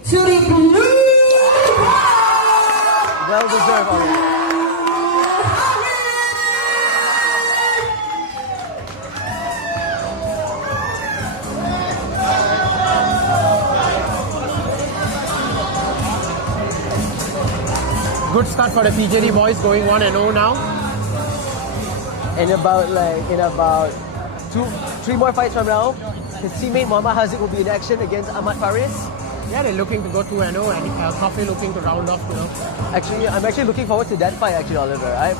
to the blue crowd. Well deserved, Oliver. Good start for the PJD boys, going 1-0 now. In about 3 more fights from now, his teammate Muhammad Hazik will be in action against Faris. Yeah, they're looking to go 2-0 and Coffee looking to round off, Actually, I'm actually looking forward to that fight, Oliver.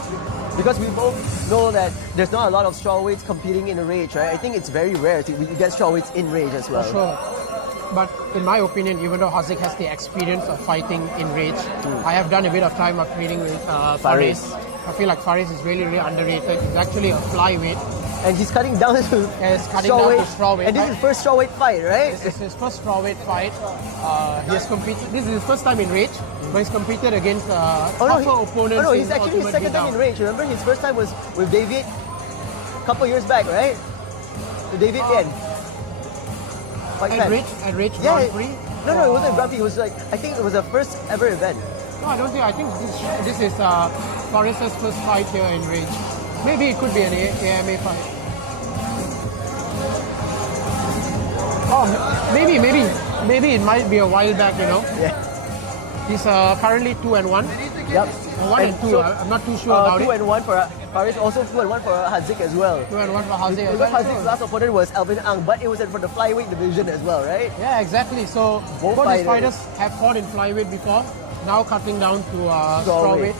Because we both know that there's not a lot of strawweights competing in a rage, right? I think it's very rare to get strawweights in rage as well. For sure. But in my opinion, even though Hazik has the experience of fighting in rage, I have done a bit of time of training with Faris. I feel like Faris is really, really underrated. He's actually a flyweight. And he's cutting down to strawweight. And this is his first strawweight fight, right? This is his first strawweight fight. He has competed. This is his first time in rage, but he's competed against tougher opponents. Oh no, he's actually his second time in rage. Remember, his first time was with David a couple years back, right? The David Dian. At Rage Grand Prix? No, it wasn't Grand Prix. It was I think it was the first ever event. No, I don't think. I think this is Faris' first fight here in Rage. Maybe it could be an AMA fight. Oh, maybe it might be a while back, Yeah. He's currently 2-1. Yep. 1-2. I'm not too sure about 2-1 for Faris, also 2-1 for Hazik as well. 2-1 for Hazik. Because Hazik's last opponent was Alvin Ang, but it was for the flyweight division as well, right? Yeah, exactly. So both these fighters have fought in flyweight before. Now cutting down to strawweight.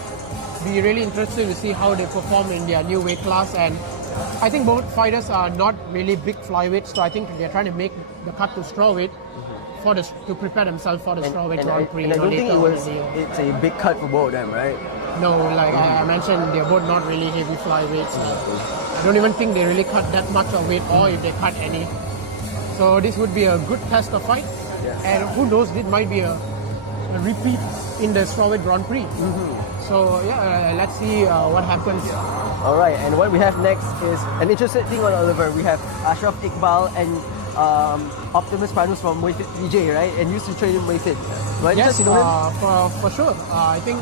Be really interesting to see how they perform in their new weight class. And I think both fighters are not really big flyweights, so I think they're trying to make the cut to strawweight to prepare themselves for the strawweight Grand Prix. And I don't think it's a big cut for both of them, right? No, like I mentioned, they're both not really heavy flyweights. I don't even think they really cut that much of weight, or if they cut any. So this would be a good test of fight. Yes. And who knows, it might be a repeat in the strawweight Grand Prix. So yeah, let's see what happens. All right, and what we have next is an interesting thing on Oliver. We have Ashraf Iqbal and Optimus Pranus from Wayfit DJ, right? And used to train in Wayfit. Right? Yes, you know him? for sure. I think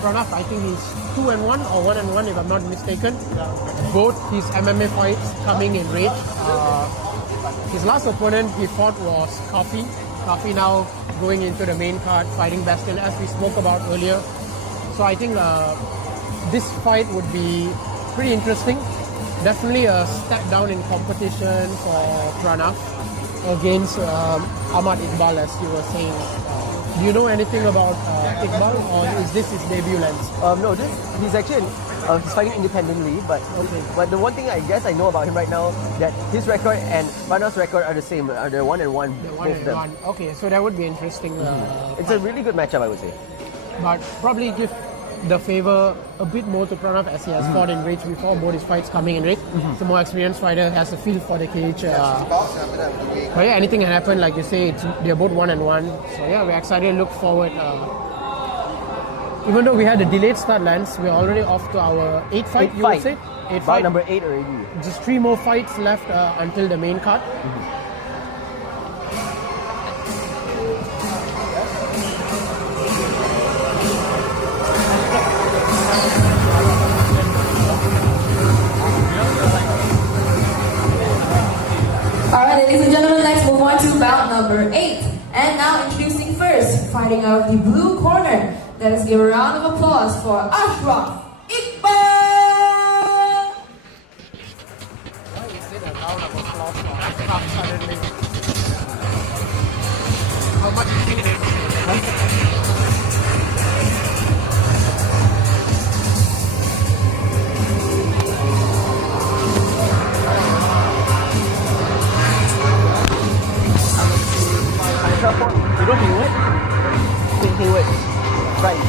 Prana, I think he's 2-1 or 1-1 if I'm not mistaken. Both his MMA fights coming in rage. His last opponent he fought was Coffee. Coffee now going into the main card, fighting Bastion, as we spoke about earlier. So I think this fight would be pretty interesting. Definitely a step down in competition for Prana against Ahmad Iqbal, as you were saying. Do you know anything about Iqbal, or is this his debut lens? No, he's actually he's fighting independently, but the one thing I guess I know about him right now that his record and Prana's record are the same. They're 1-1. Both of them. Okay, so that would be interesting. It's a really good matchup, I would say. But probably give the favor a bit more to Pranav, as he has fought in rage before. Both his fights coming in rage. The more experienced fighter has a feel for the cage. But yeah, anything can happen. Like you say, they're both 1-1. So yeah, we're excited. Look forward. Even though we had a delayed start, Lance, we're already off to our 8th fight. You would say 8th fight. Number 8 already. Just 3 more fights left until the main card. number 8. And now introducing first, fighting out of the blue corner. Let us give a round of applause for Ashwa Iqbal! Why is it a round of applause for Ashwa suddenly? How much is it? You know Hayward? Hayward. Right.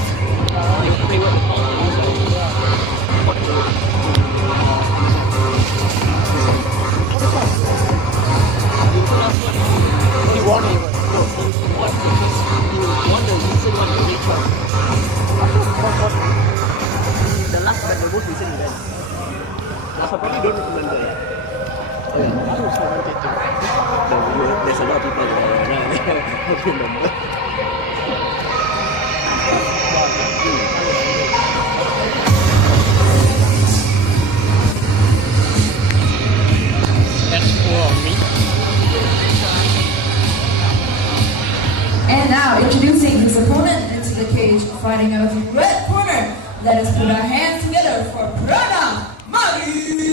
He won Hayward. No, he won the recent one, the rich one. The last but the most recent event. I probably don't remember. Oh yeah, that was so irritating. No, there's a lot of people there. I don't remember. That's poor on me. And now introducing his opponent into the cage, fighting out of the red corner. Let us put our hands together for Prana, Medi!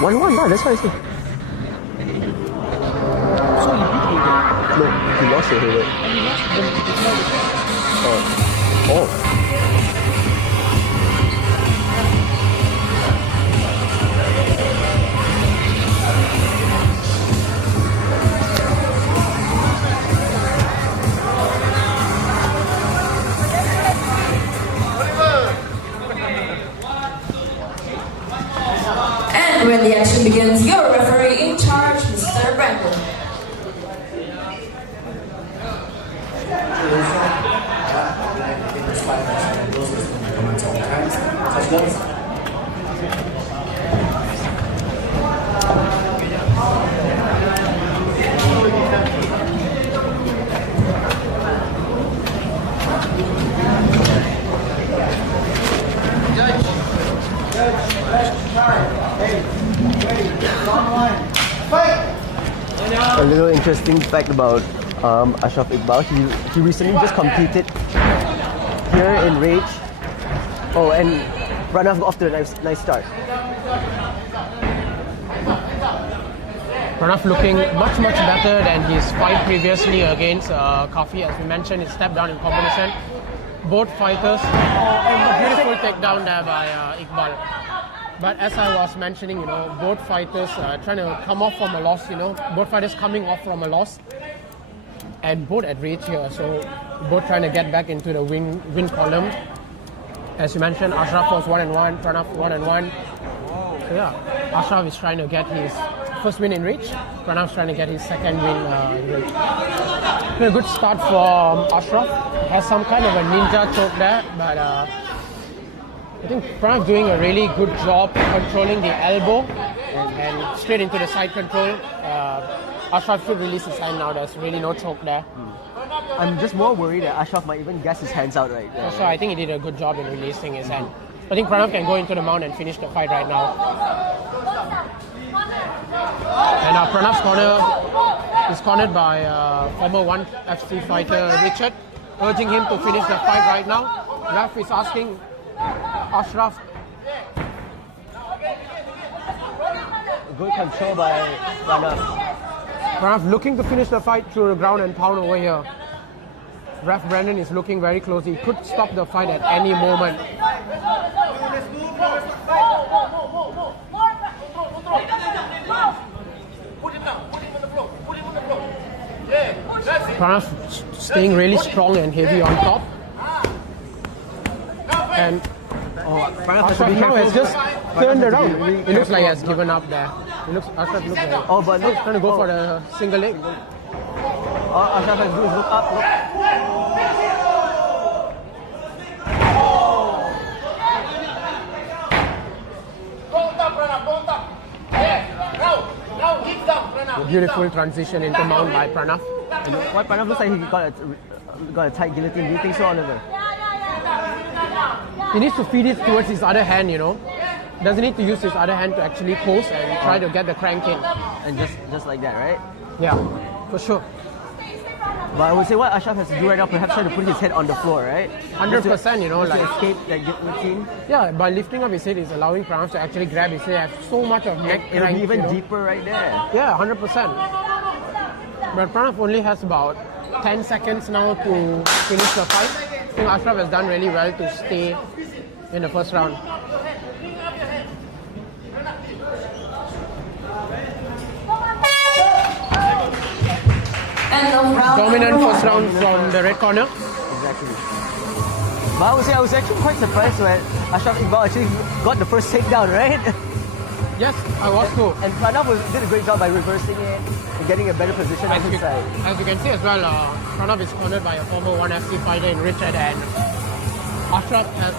One, that's what I said. So he beat Hayward. No, he lost to Hayward. And he lost the final. Oh. And when the action begins, your referee in charge, Mr. Brandon. A little interesting fact about Ashwa Iqbal, he recently just competed here in Rage. Oh, and Prana got off to a nice start. Pranav looking much better than his fight previously against Kafi. As we mentioned, he stepped down in competition. Both fighters, beautiful takedown there by Iqbal. But as I was mentioning, both fighters trying to come off from a loss, both fighters coming off from a loss. And both at reach here, so both trying to get back into the win column. As you mentioned, Ashraf was 1-1, Pranav 1-1. So yeah, Ashraf is trying to get his first win in reach. Pranav's trying to get his second win in reach. A good start from Ashraf. Has some kind of a ninja choke there, but I think Pranav doing a really good job controlling the elbow and straight into the side control. Ashraf should release his hand now. There's really no choke there. I'm just more worried that Ashraf might even gas his hands out right there. So I think he did a good job in releasing his hand. I think Pranav can go into the mount and finish the fight right now. And Pranav's corner is cornered by former 1FC fighter Richard, urging him to finish the fight right now. Ref is asking Ashraf. Good control by Pranav. Pranav looking to finish the fight through the ground and pound over here. Ref Brandon is looking very close. He could stop the fight at any moment. Prana staying really strong and heavy on top. And Ashwa now has just turned around. It looks like he has given up there. Ashwa looks like but look, trying to go for the single leg. All Ashwa has to do is look up. Look. A beautiful transition into mount by Pranav. Why Pranav looks like he got a tight guillotine? Do you think so, Oliver? He needs to feed it towards his other hand, you know. Doesn't need to use his other hand to actually pose and try to get the crank in. And just like that, right? Yeah, for sure. But I would say what Ashraf has to do right now, perhaps try to put his head on the floor, right? 100%, you know, like like to escape that guillotine. Yeah, by lifting up his head, is allowing Pranav to actually grab his head. Have so much of neck It'll crank, be even you know? deeper right there. Yeah, 100%. But Pranav only has about 10 seconds now to finish the fight. I think Ashraf has done really well to stay in the first round. Dominant first round from the red corner. Exactly. But I would say I was actually quite surprised when Ashraf Iqbal actually got the first takedown, right? Yes, I was too. And Pranav did a great job by reversing it and getting a better position on his side. As you can see as well, Pranav is cornered by a former 1FC fighter in Richard, and Ashraf has,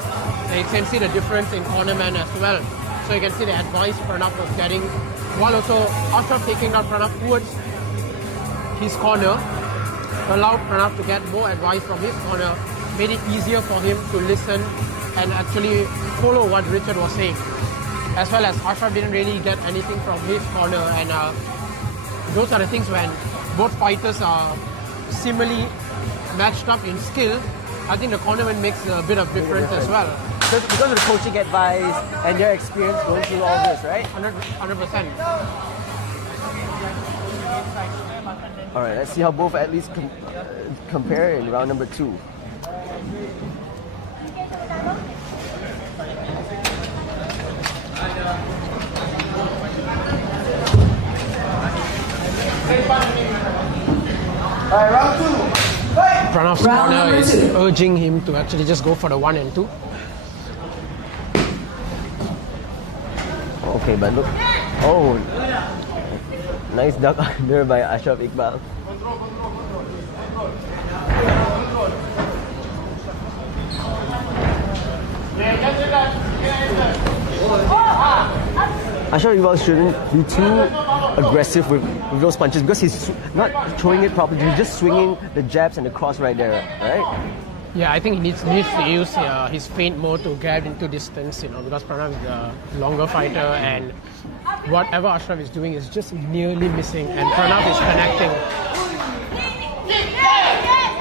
and you can see the difference in cornerman as well. So you can see the advice Pranav was getting, while also Ashraf taking out Pranav towards his corner, allowed Pranav to get more advice from his corner, made it easier for him to listen and actually follow what Richard was saying. As well as Ashraf didn't really get anything from his corner, and those are the things when both fighters are similarly matched up in skill. I think the cornerman makes a bit of difference as well. Because of the coaching advice and their experience going through all this, right? 100%. Alright, let's see how both athletes compare in round number 2. Alright, round 2. Pranav's corner is urging him to actually just go for the 1 and 2. Okay, but look. Oh, nice duck under by Ashraf Iqbal. Ashraf Iqbal shouldn't be too aggressive with those punches because he's not throwing it properly. He's just swinging the jabs and the cross right there, right? Yeah, I think he needs to use his feint more to grab into distance, you know, because Pranav is the longer fighter, and whatever Ashraf is doing is just nearly missing, and Pranav is connecting.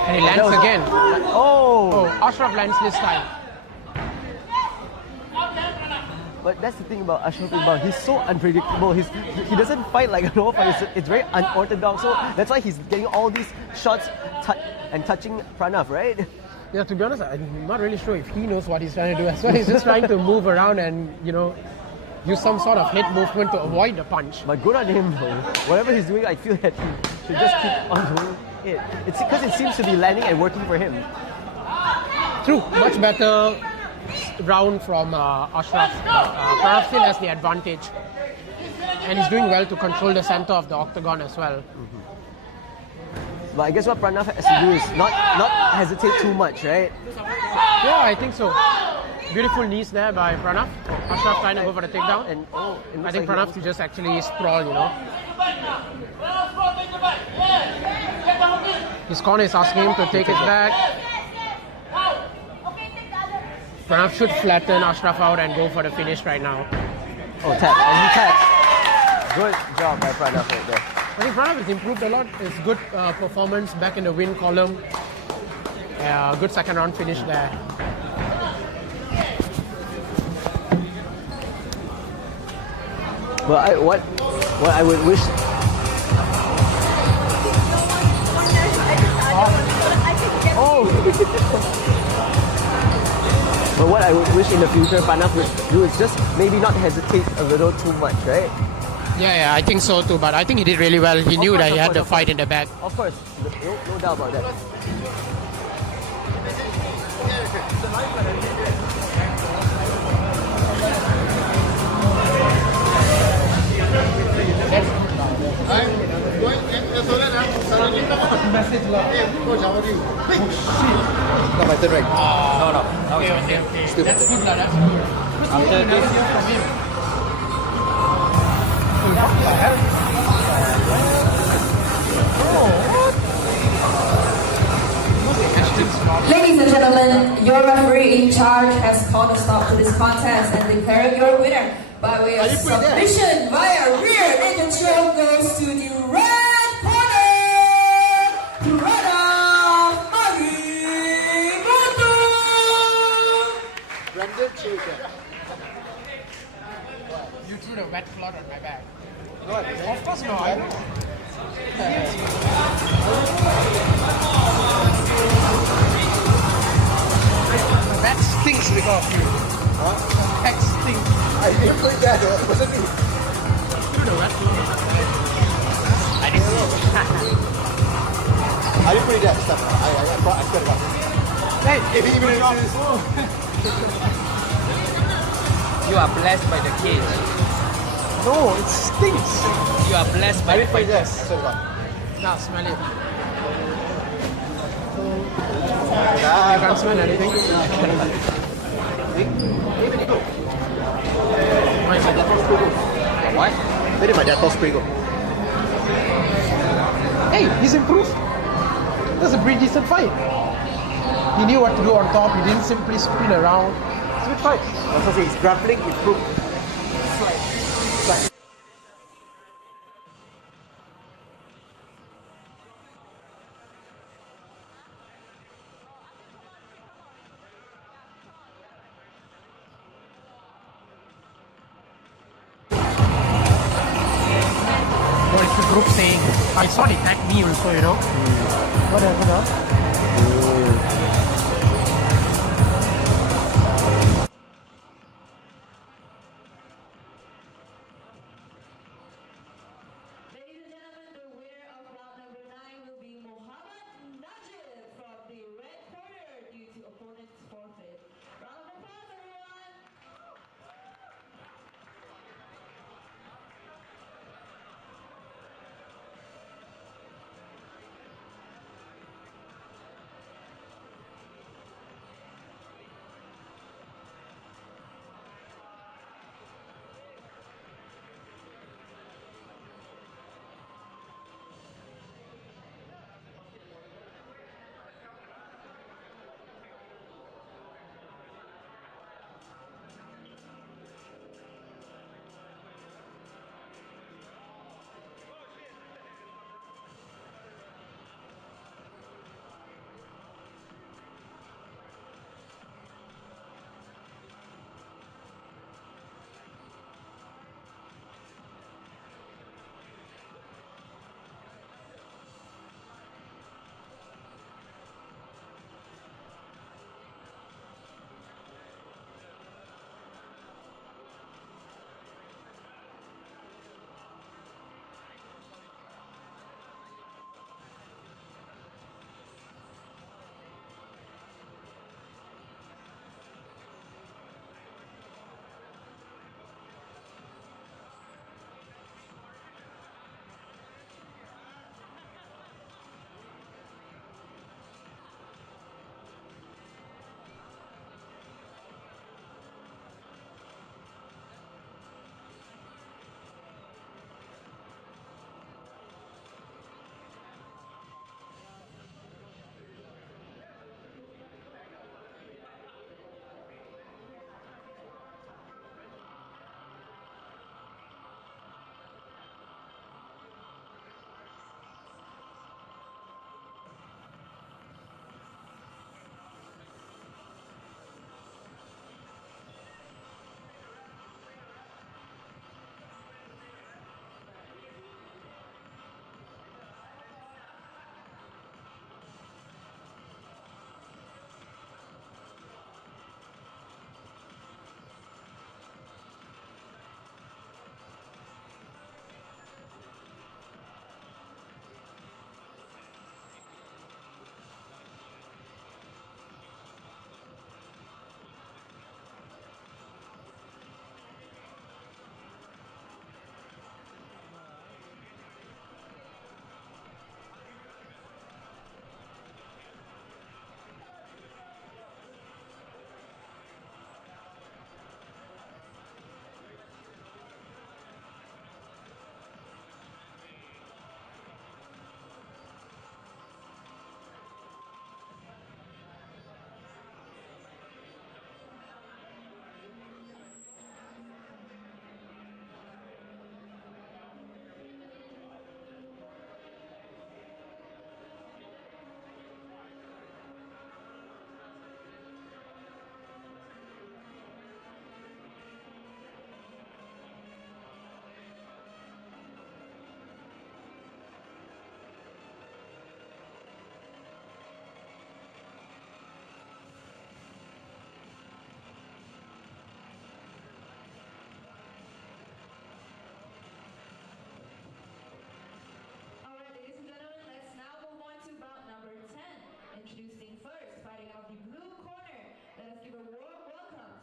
And he lands again. Oh, Ashraf lands this time. But that's the thing about Ashraf Iqbal. He's so unpredictable. He doesn't fight like a normal fighter. It's very unorthodox. So that's why he's getting all these shots and touching Pranav, right? Yeah, to be honest, I'm not really sure if he knows what he's trying to do as well. He's just trying to move around and, you know, use some sort of head movement to avoid the punch. But good on him though. Whatever he's doing, I feel that he should just keep on doing it. It's because it seems to be landing and working for him. True, much better round from Ashraf. Pranav still has the advantage. And he's doing well to control the center of the octagon as well. Mm-hmm. But I guess what Pranav has to do is not hesitate too much, right? Yeah, I think so. Beautiful knees there by Pranav. Ashraf trying to go for the takedown. And I think Pranav to just actually sprawl, you know. His corner is asking him to take it back. Pranav should flatten Ashraf out and go for the finish right now. Oh, tap. And he taps. Good job by Pranav right there. I think Pranav has improved a lot. It's good performance back in the win column. Good second round finish there. But what I would wish. But what I would wish in the future Pranav would do is just maybe not hesitate a little too much, right? Yeah, I think so too. But I think he did really well. He knew that he had the fight in the back. Of course, no doubt about that. Message lah. Not my turn, right? No. Okay. That's good lah. That's good. After this, Ladies and gentlemen, your referee in charge has called a stop to this contest and declared your winner by way of submission via rear naked choke goes to the red corner, Prana. Brandon Chilton. You threw the wet cloth on my back. No, Of course not. I don't. My back stinks because of you. Huh? My back stinks. I didn't play that. It wasn't me. Threw the wet cloth. I didn't see. I didn't play that stuff. I swear to God. Hey, If he even You are blessed by the cage. no, it stinks. You are blessed by I the didn't play that. I fighters. swear to God. Now smell it. Nah, You can't smell anything. What? Where did my Dettol spray go? Hey, he's improved. That's a pretty decent fight. He knew what to do on top. He didn't simply spin around. It's a good fight. I was going to say, his grappling improved. Slight. What is the group saying? I saw they tagged me also, you know. What happened now? Ladies and gentlemen, the winner of round number 9 will be Mohammed Najib from the red corner due to opponent's forfeit. Round of applause, everyone!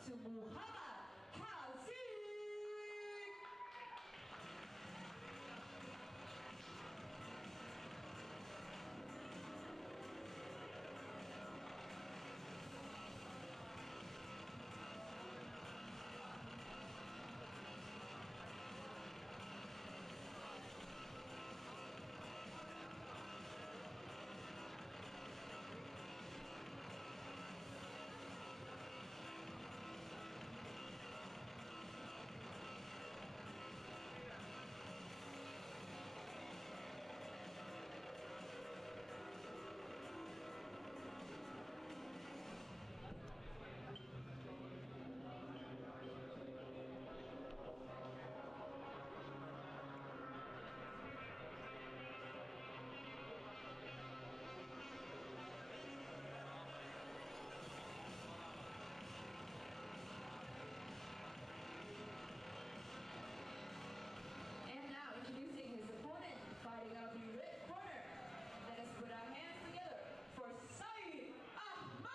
to Muhammad Hazik. And now introducing his opponent, fighting out of the red corner. Let us put our hands together for Saeed Ahmad.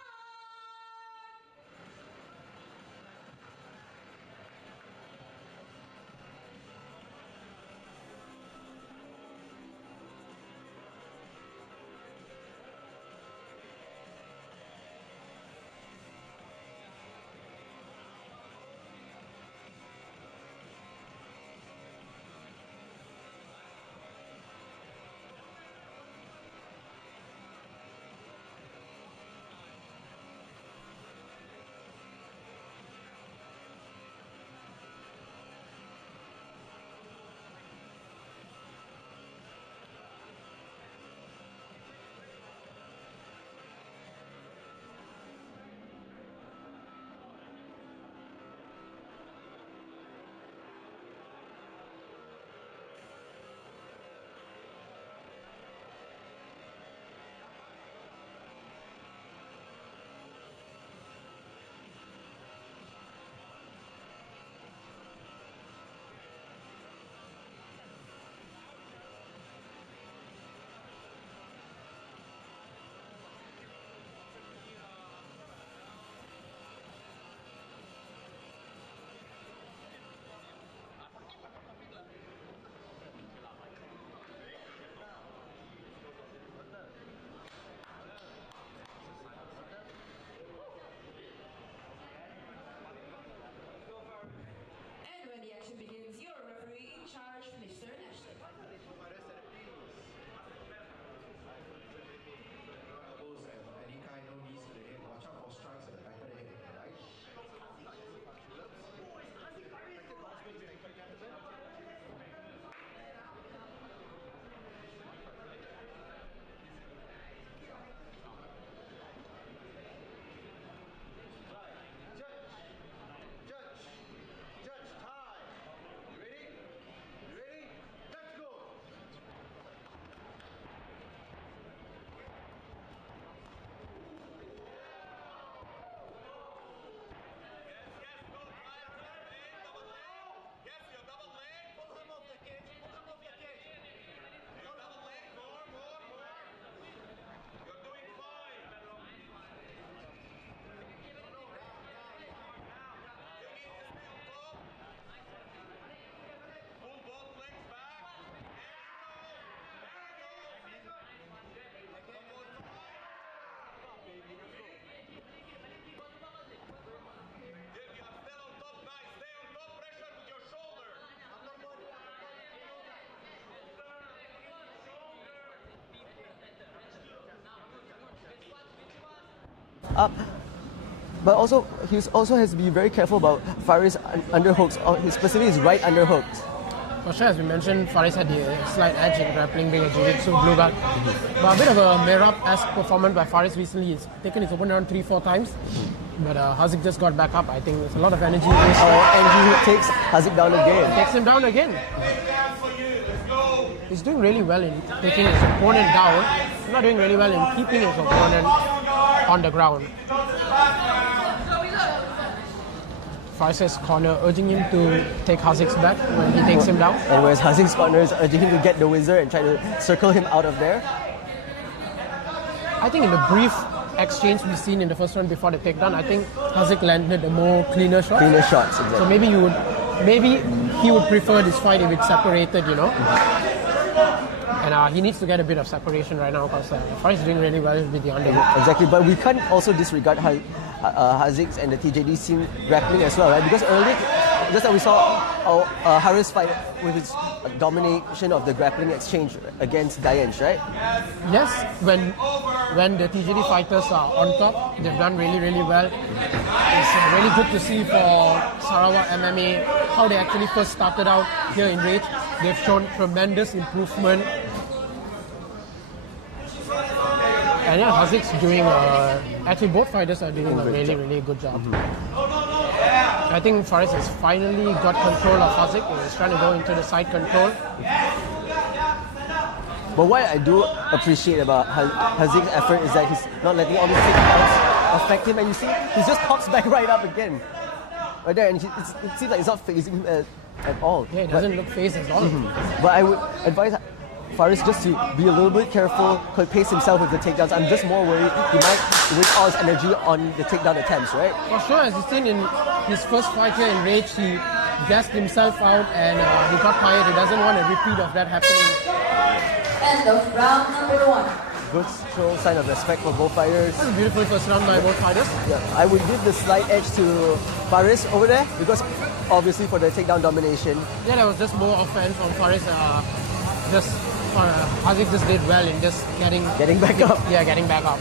And when the action begins, your referee in charge, Mr. Ashley. Elbows and any kind, no knees to the head. Watch out for strikes at the back of the head, right? Judge, time. You ready? You ready? Let's go. But also, he also has to be very careful about Faris' underhooks, specifically his right underhooks. For sure, as we mentioned, Faris had the slight edge in grappling, being a jiu-jitsu blue belt. But a bit of a Merab-esque performance by Faris recently. He's taken his opponent around 3-4 times. But Hazik just got back up. I think there's a lot of energy in this. And he takes Hazik down again. Takes him down again. He's doing really well in taking his opponent down. He's not doing really well in keeping his opponent on the ground. Faris' corner urging him to take Hazik's back when he takes him down. And whereas Hazik's corner is urging him to get the wizard and try to circle him out of there. I think in the brief exchange we seen in the first round before the takedown, I think Hazik landed a more cleaner shot. Cleaner shots, exactly. So maybe he would prefer this fight if it's separated, you know. And he needs to get a bit of separation right now because Faris is doing really well with the underhook. Exactly, but we can't also disregard Hazik's and the TJD scene grappling as well, right? Because earlier, just like we saw Haris fight with his domination of the grappling exchange against Dian, right? Yes, when the TJD fighters are on top, they've done really, really well. It's really good to see for Sarawak MMA how they actually first started out here in Rage. They've shown tremendous improvement. And yeah, Hazik's doing, actually both fighters are doing a really, really good job. I think Faris has finally got control of Hazik. He's trying to go into the side control. But what I do appreciate about Hazik's effort is that he's not letting all these takedowns affect him. And you see, he just pops back right up again. Right there, and it seems like it's not phasing him at all. Yeah, it doesn't look phased at all. But I would advise Faris just to be a little bit careful, pace himself with the takedowns. I'm just more worried he might waste all his energy on the takedown attempts, right? For sure, as you've seen in his first fight here in Rage, he gassed himself out and he got tired. He doesn't want a repeat of that happening. End of round number 1. Good show sign of respect for both fighters. That's a beautiful first round by both fighters. Yeah, I would give the slight edge to Faris over there because obviously for the takedown domination. Yeah, there was just more offense from Faris. Hazik just did well in just getting back up. Yeah, getting back up.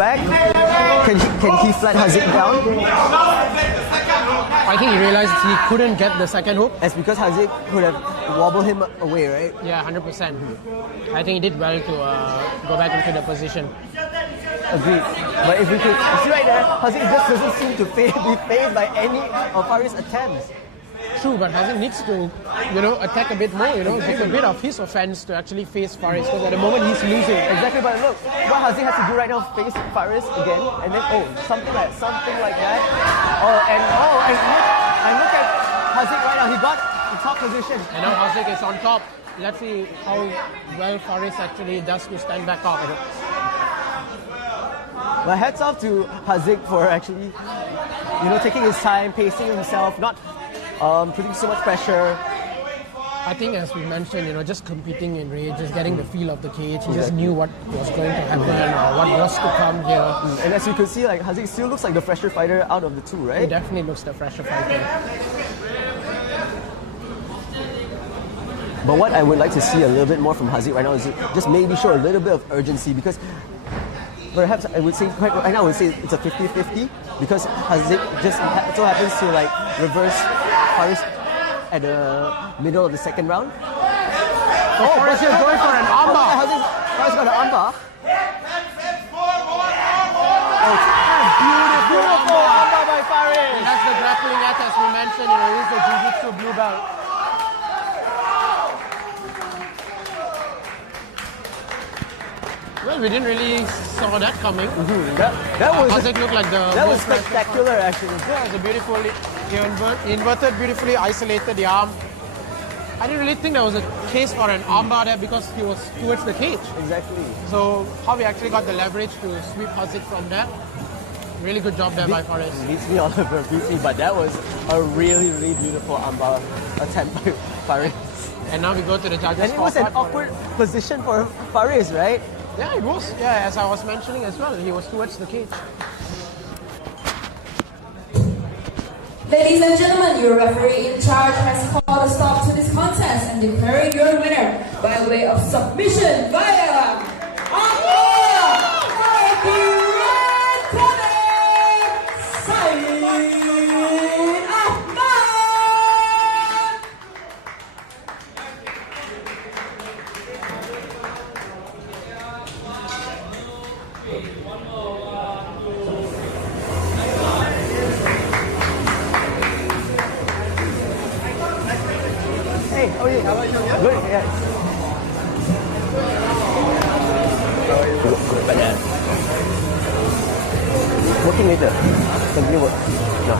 Back, can he flat Hazik down? I think he realized he couldn't get the second hook. That's because Hazik could have wobbled him away, right? Yeah, 100%. I think he did well to go back into the position. Agreed. But if we could see right there, Hazik just doesn't seem to be phased by any of Faris' attempts. True, but Hazik needs to, attack a bit more, give a bit of his offense to actually face Faris, because at the moment he's losing. Exactly, but look, what Hazik has to do right now, face Faris again, and then something like that. And look at Hazik right now. He got the top position. And now Hazik is on top. Let's see how well Faris actually does to stand back up. But hats off to Hazik for actually, taking his time, pacing himself, not putting so much pressure. I think, as we mentioned, just competing in Rage, just getting the feel of the cage. He just knew what was going to happen or what was to come here. And as you can see, like Hazik still looks like the fresher fighter out of the two, right? He definitely looks the fresher fighter. But what I would like to see a little bit more from Hazik right now is just maybe show a little bit of urgency, because perhaps I would say right now I would say it's a 50-50 because Hazik just so happens to like reverse Faris at the middle of the second round. Oh, Faris is going for an armbar. Faris got an armbar. Beautiful armbar by Faris. And that's the grappling act as we mentioned. He's a jiu-jitsu blue belt. Well, we didn't really saw that coming. That was Hazik looked like that was spectacular actually. Yeah, it was a beautifully inverted, beautifully isolated the arm. I didn't really think there was a case for an armbar there because he was towards the cage. Exactly. So how we actually got the leverage to sweep Hazik from there. Really good job there by Faris. Beats me, Oliver, beats me, but that was a really, really beautiful armbar attempt by Faris. And now we go to the judges. And it was an awkward position for Faris, right? Yeah, it was. Yeah, as I was mentioning as well, he was towards the cage. Ladies and gentlemen, your referee in charge has called a stop to this contest and declaring your winner by way of submission via Hey, how are you? Good, yeah. Working later. Continue work. No.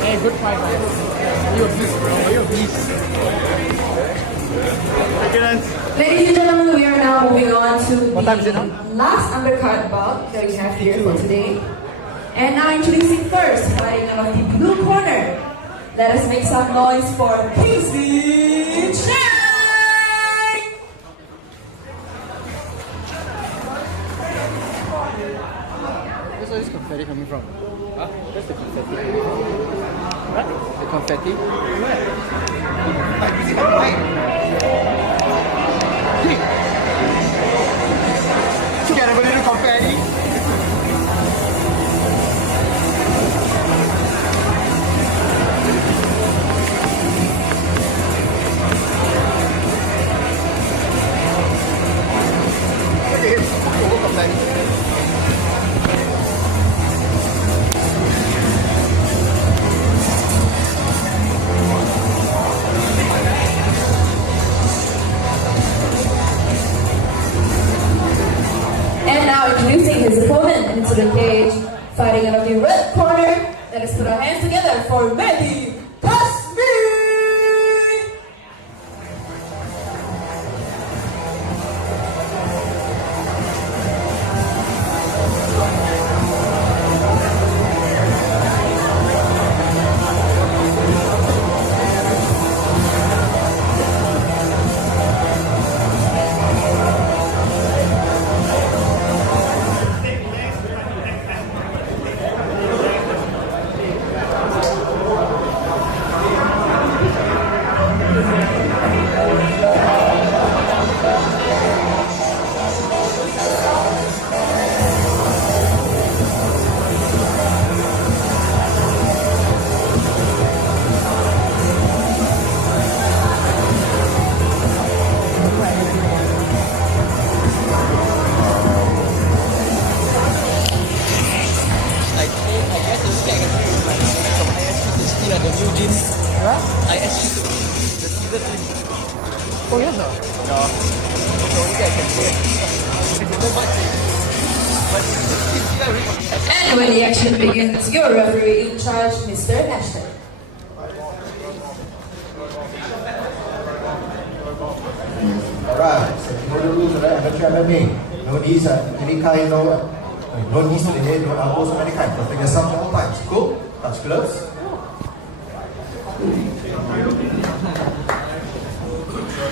Hey, good fight, man. You're a beast, bro. You're a beast. Ladies and gentlemen, we are now moving on to the last undercard bout that we have here for today. And now introducing first, fighting out of the blue corner. Let us make some noise for Kingsley. Where's all this confetti coming from? Huh? Where's the confetti? What? The confetti? Where? Like, is it my mic? Get a little confetti. And now introducing his opponent into the cage, fighting out of the red corner. Let us put our hands together for Medi. Oh, yes, sir. And when the action begins, your referee in charge, Mr. Ashwa. Alright, so you know the rules of that amateur MMA. No knees at any kind, no knees to the head, no elbows of any kind. Protect yourself at all times. Cool? Touch gloves.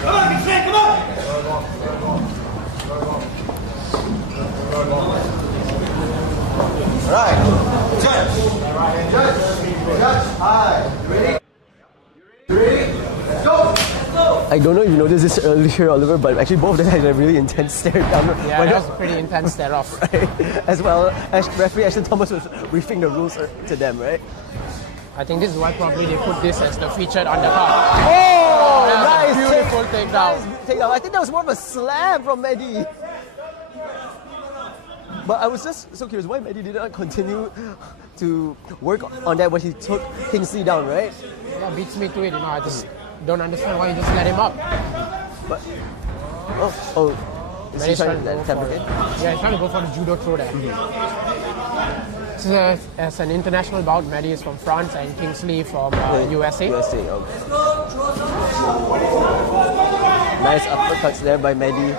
Come on, get come on! I don't know if you noticed this earlier, Oliver, but actually both of them had a really intense stare down. Yeah, that was a pretty intense stare off. Right? As well as referee Ashton Thomas was briefing the rules to them, right? I think this is why probably they put this as the featured undercard. Oh, that was nice a beautiful takedown. Takedown. I think that was more of a slam from Medi. But I was just so curious why Medi did not continue to work on that when he took Kingsley down, right? Yeah, beats me to it. I just don't understand why you just let him up. But is he trying to fabricate? Yeah, he's trying to go for the judo throw there. So, as an international bout, Medi is from France and Kingsley from USA. USA, okay. Nice uppercuts there by Medi.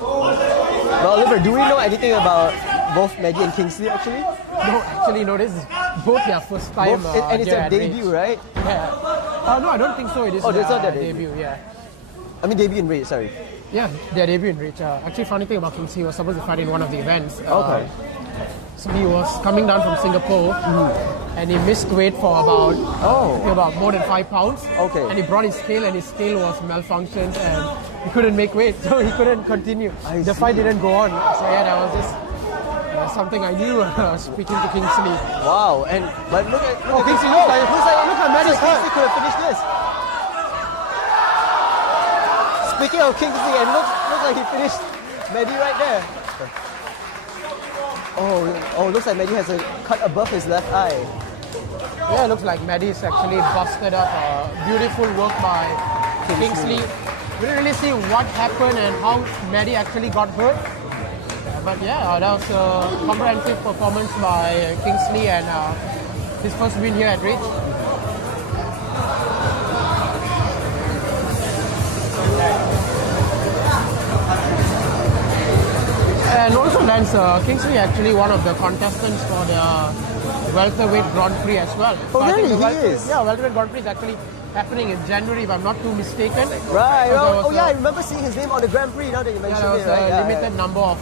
Well, Oliver, do we know anything about both Medi and Kingsley actually? No, this is both their first time. And it's their debut, right? Yeah. No, I don't think so. It is it's not their debut, yeah. I mean, debut in Rage, sorry. Yeah, their debut in Rage. Actually, funny thing about Kingsley, he was supposed to fight in one of the events. Okay. So he was coming down from Singapore and he missed weight for about more than 5 pounds. Okay. And he brought his scale and his scale was malfunctioned and he couldn't make weight, so he couldn't continue. The fight didn't go on. So yeah, that was just something I knew speaking to Kingsley. Wow, but look at Kingsley, look at Medi's Kingsley could have finished this. Speaking of Kingsley, and looks like he finished Medi right there. Oh, looks like Medi has a cut above his left eye. Yeah, it looks like Medi's actually busted up. Beautiful work by Kingsley. We didn't really see what happened and how Medi actually got hurt. But yeah, that was a comprehensive performance by Kingsley and his first win here at Rage. And also Lance, Kingsley actually one of the contestants for the welterweight Grand Prix as well. Oh really? He is? Yeah, welterweight Grand Prix is actually happening in January if I'm not too mistaken. Right. Yeah, I remember seeing his name on the Grand Prix now that you mentioned there was it. Right? a limited number of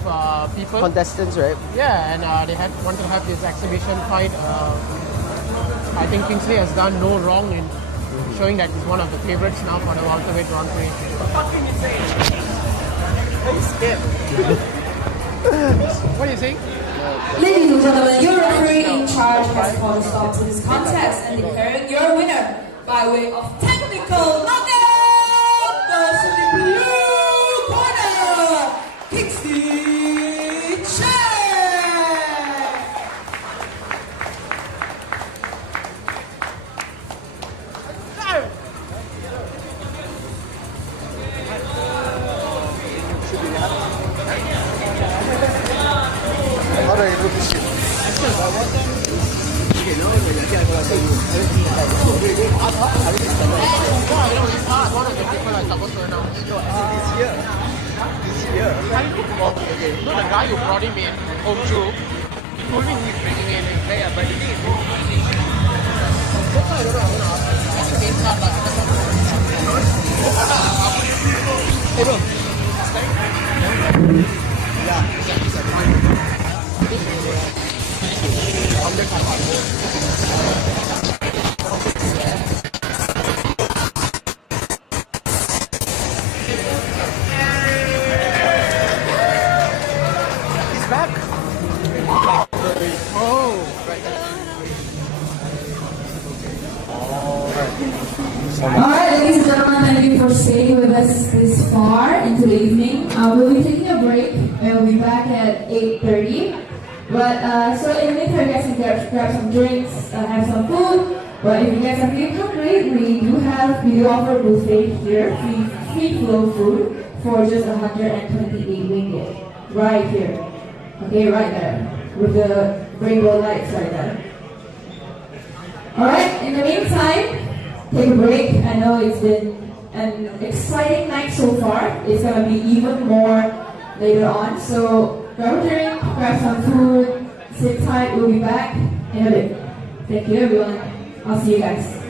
people. Contestants, right? Yeah, and they wanted to have this exhibition fight. I think Kingsley has done no wrong in showing that he's one of the favorites now for the welterweight Grand Prix. What are you saying? Ladies and gentlemen, your referee in charge has called a stop to this contest and declaring your winner by way of technical knockout goes to the blue corner, Kingsley Chen. One of the people are supposed to announce. This year. No, the guy who brought him in, Omju, he told me he's bringing in. Yeah, but the thing is, I don't know. What's the name card? Hey, bro. He's back. Alright, ladies and gentlemen, thank you for staying with us this far into the evening. We'll be taking a break and we'll be back at 8:30. But so in the meantime, you guys can grab some drinks, have some food. But if you guys are feeling hungry, we do offer buffet here, free flow food for just 128 ringgit. Right here. Okay, right there. With the rainbow lights right there. Alright, in the meantime, take a break. I know it's been an exciting night so far. It's gonna be even more later on. So grab a drink, grab some food, sit tight, we'll be back in a bit. Thank you everyone. I'll see you guys.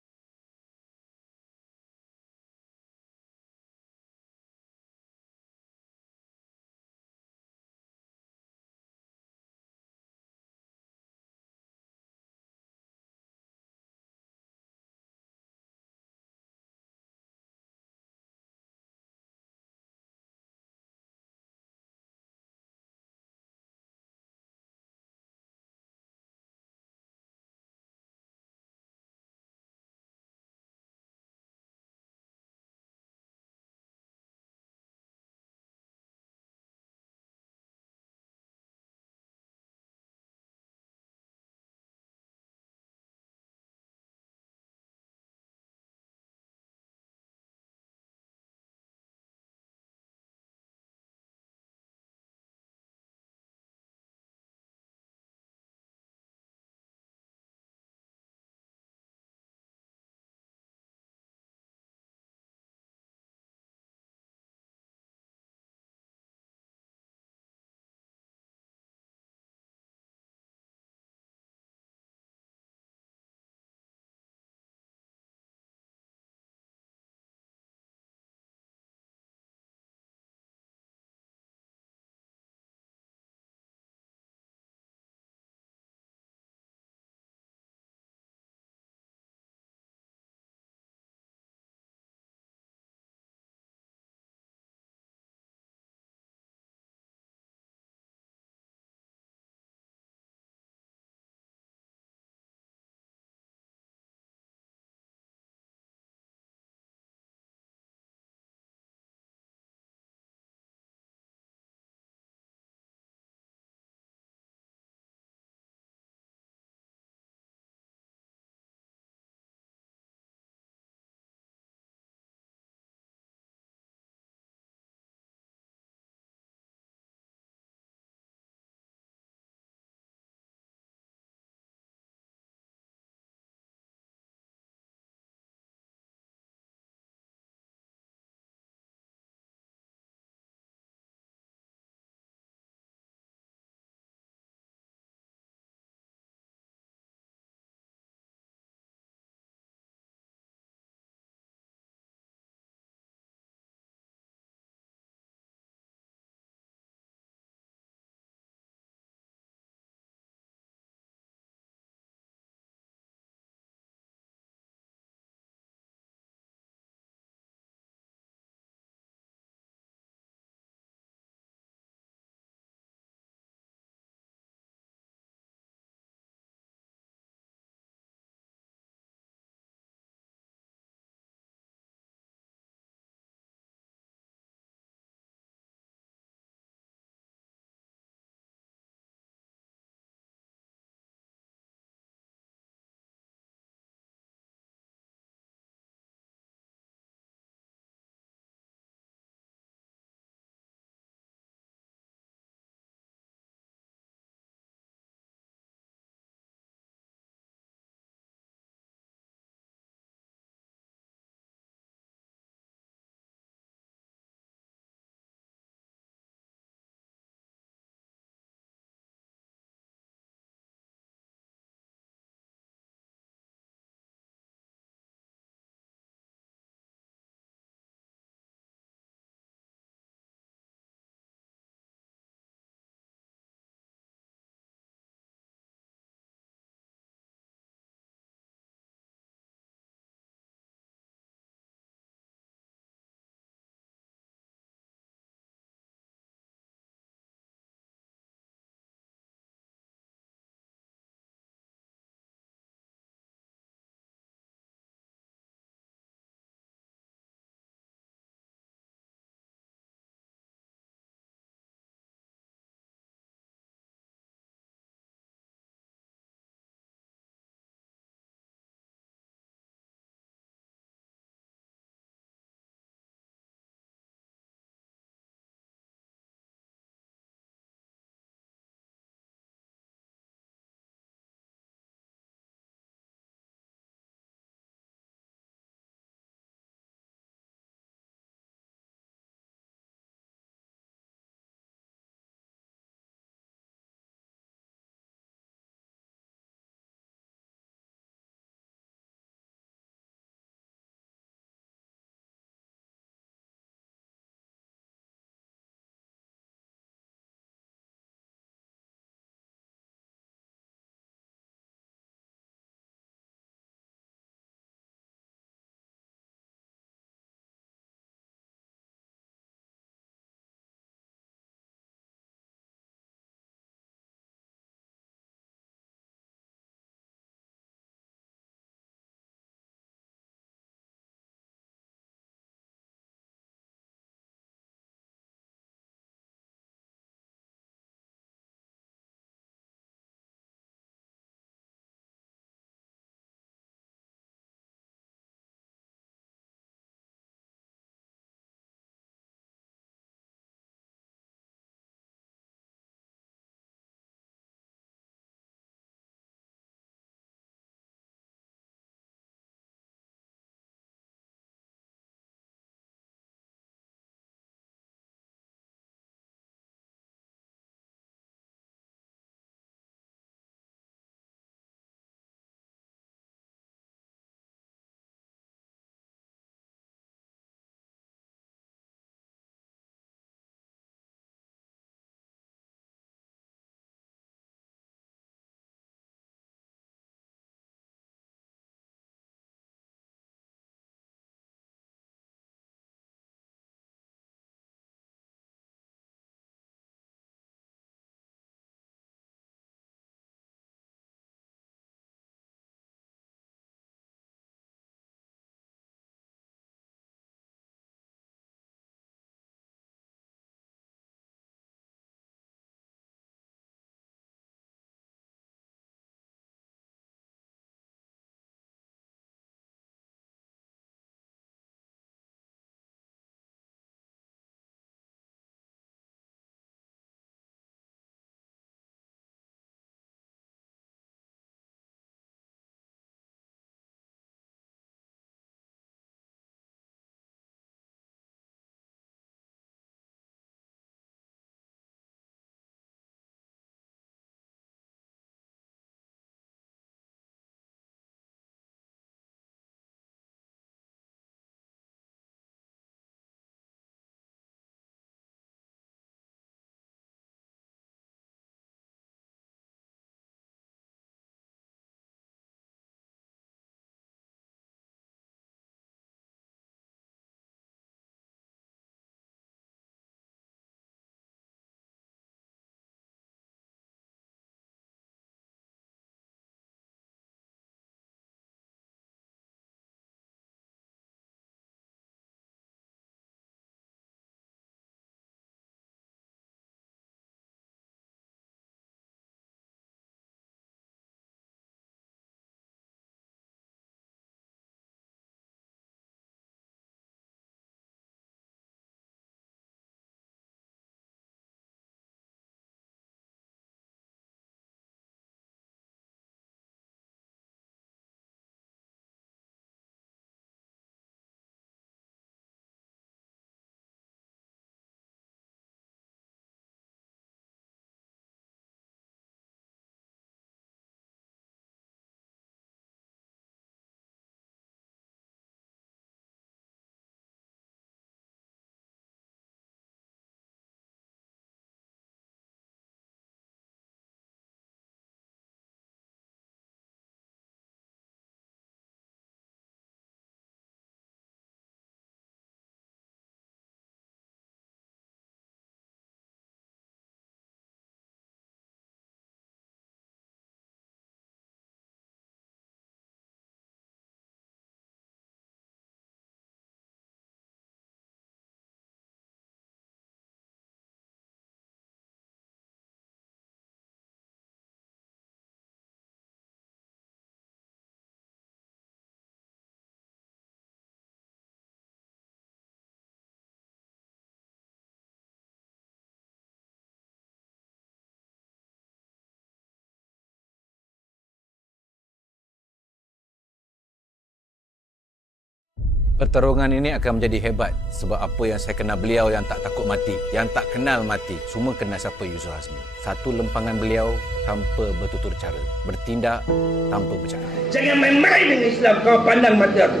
Pertarungan ini akan menjadi hebat sebab apa yang saya kenal beliau yang tak takut mati, yang tak kenal mati, semua kenal siapa Yusuf Azmi. Satu lempangan beliau tanpa bertutur cara, bertindak tanpa bercakap. Jangan main-main dengan Islam, kau pandang mata aku.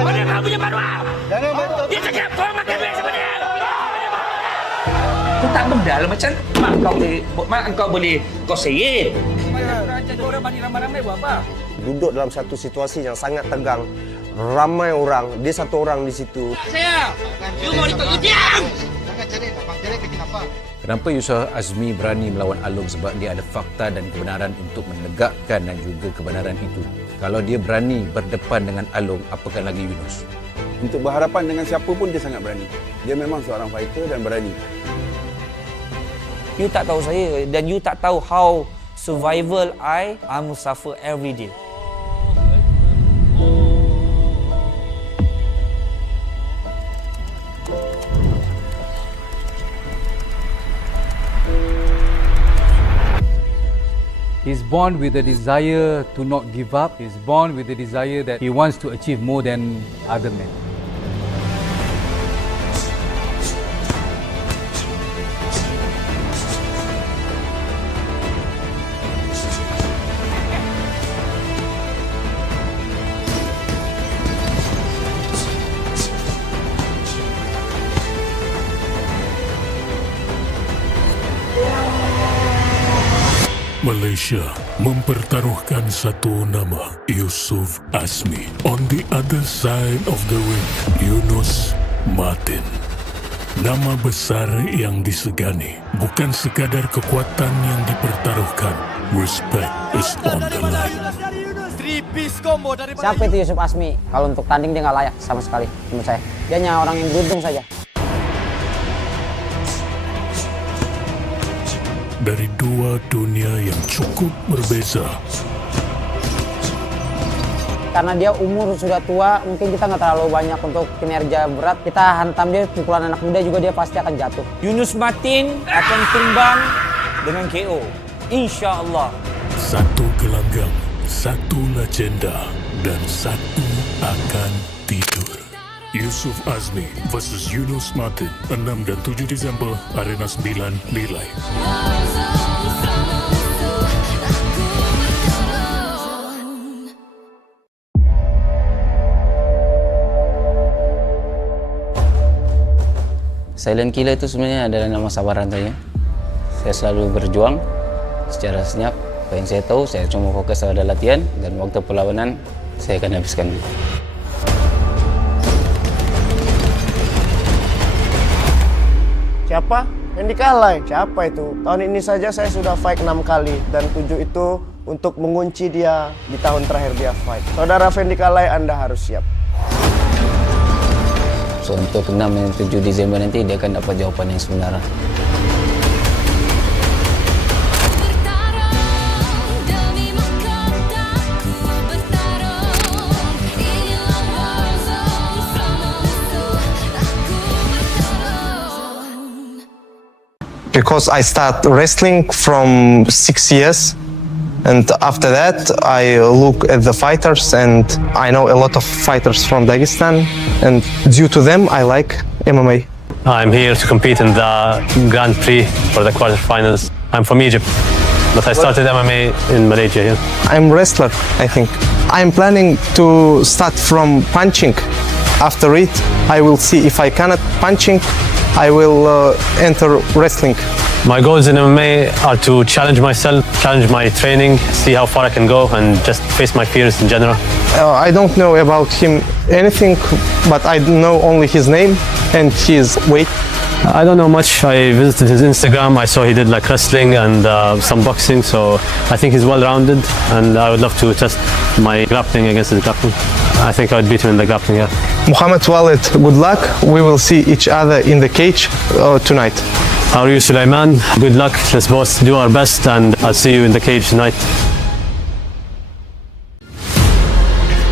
Mana kau punya manual? Jangan bantu. Dia cakap kau makan duit sama dia. Kau tak bedal macam mak kau boleh kau seyit. Kau orang balik ramai-ramai buat apa? Duduk dalam satu situasi yang sangat tegang. Ramai orang, dia satu orang di situ. Saya, you mau ditolong diam! Jangan cari, abang cari bikin apa? Kenapa Yusuf Azmi berani melawan Alung? Sebab dia ada fakta dan kebenaran untuk menegakkan dan juga kebenaran itu. Kalau dia berani berdepan dengan Alung, apakah lagi Yunus? Untuk berhadapan dengan siapa pun dia sangat berani. Dia memang seorang fighter dan berani. You tak tahu saya dan you tak tahu how survival I must suffer every day. He's born with a desire to not give up. He's born with a desire that he wants to achieve more than other men. Malaysia mempertaruhkan satu nama, Yusuf Azmi. On the other side of the ring, Yunus Martin. Nama besar yang disegani, bukan sekadar kekuatan yang dipertaruhkan. Respect is on the line. Siapa itu Yusuf Azmi? Kalau untuk tanding dia nggak layak sama sekali menurut saya. Dia hanya orang yang beruntung saja. Dari dua dunia yang cukup berbeza. Karena dia umur sudah tua, mungkin kita nggak terlalu banyak untuk kinerja berat. Kita hantam dia, pukulan anak muda juga dia pasti akan jatuh. Yunus Martin akan tumbang dengan KO. Insya Allah. Satu gelanggang, satu legenda, dan satu akan tidur. Yusuf Azmi versus Yunus Martin, 6 dan 7 Disember, Arena 9, Nilai. Silent Killer itu sebenarnya adalah nama samaran saya. Saya selalu berjuang secara senyap. Apa yang saya tahu, saya cuma fokus pada latihan dan waktu perlawanan saya akan habiskan. Siapa? Yang dikalah. Siapa itu? Tahun ini saja saya sudah fight 6 kali dan 7 itu untuk mengunci dia di tahun terakhir dia fight. Saudara Fendi Kalai, Anda harus siap. So untuk 6 dan 7 Disember nanti dia akan dapat jawapan yang sebenar. Because I start wrestling from 6 years, and after that I look at the fighters and I know a lot of fighters from Dagestan, and due to them I like MMA. I'm here to compete in the Grand Prix for the quarterfinals. I'm from Egypt, but I started MMA in Malaysia here. I'm a wrestler, I think. I'm planning to start from punching. After it, I will see if I cannot punching, I will enter wrestling. My goals in MMA are to challenge myself, challenge my training, see how far I can go, and just face my fears in general. I don't know about him anything, but I know only his name and his weight. I don't know much. I visited his Instagram. I saw he did like wrestling and some boxing, so I think he's well-rounded, and I would love to test my grappling against his grappling. I think I would beat him in the grappling, yeah. Muhammad Walid, good luck. We will see each other in the cage tonight. How are you, Sulaiman? Good luck. Let's both do our best, and I'll see you in the cage tonight.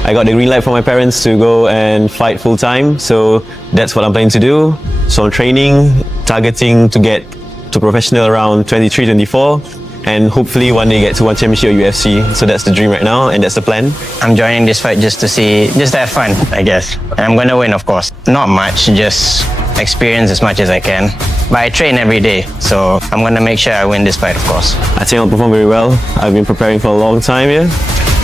I got the green light from my parents to go and fight full time, so that's what I'm planning to do. So I'm training, targeting to get to professional around 23, 24, and hopefully one day get to one championship or UFC. So that's the dream right now, and that's the plan. I'm joining this fight just to have fun, I guess. And I'm gonna win, of course. Not much, just experience as much as I can. But I train every day, so I'm gonna make sure I win this fight, of course. I think I'll perform very well. I've been preparing for a long time here,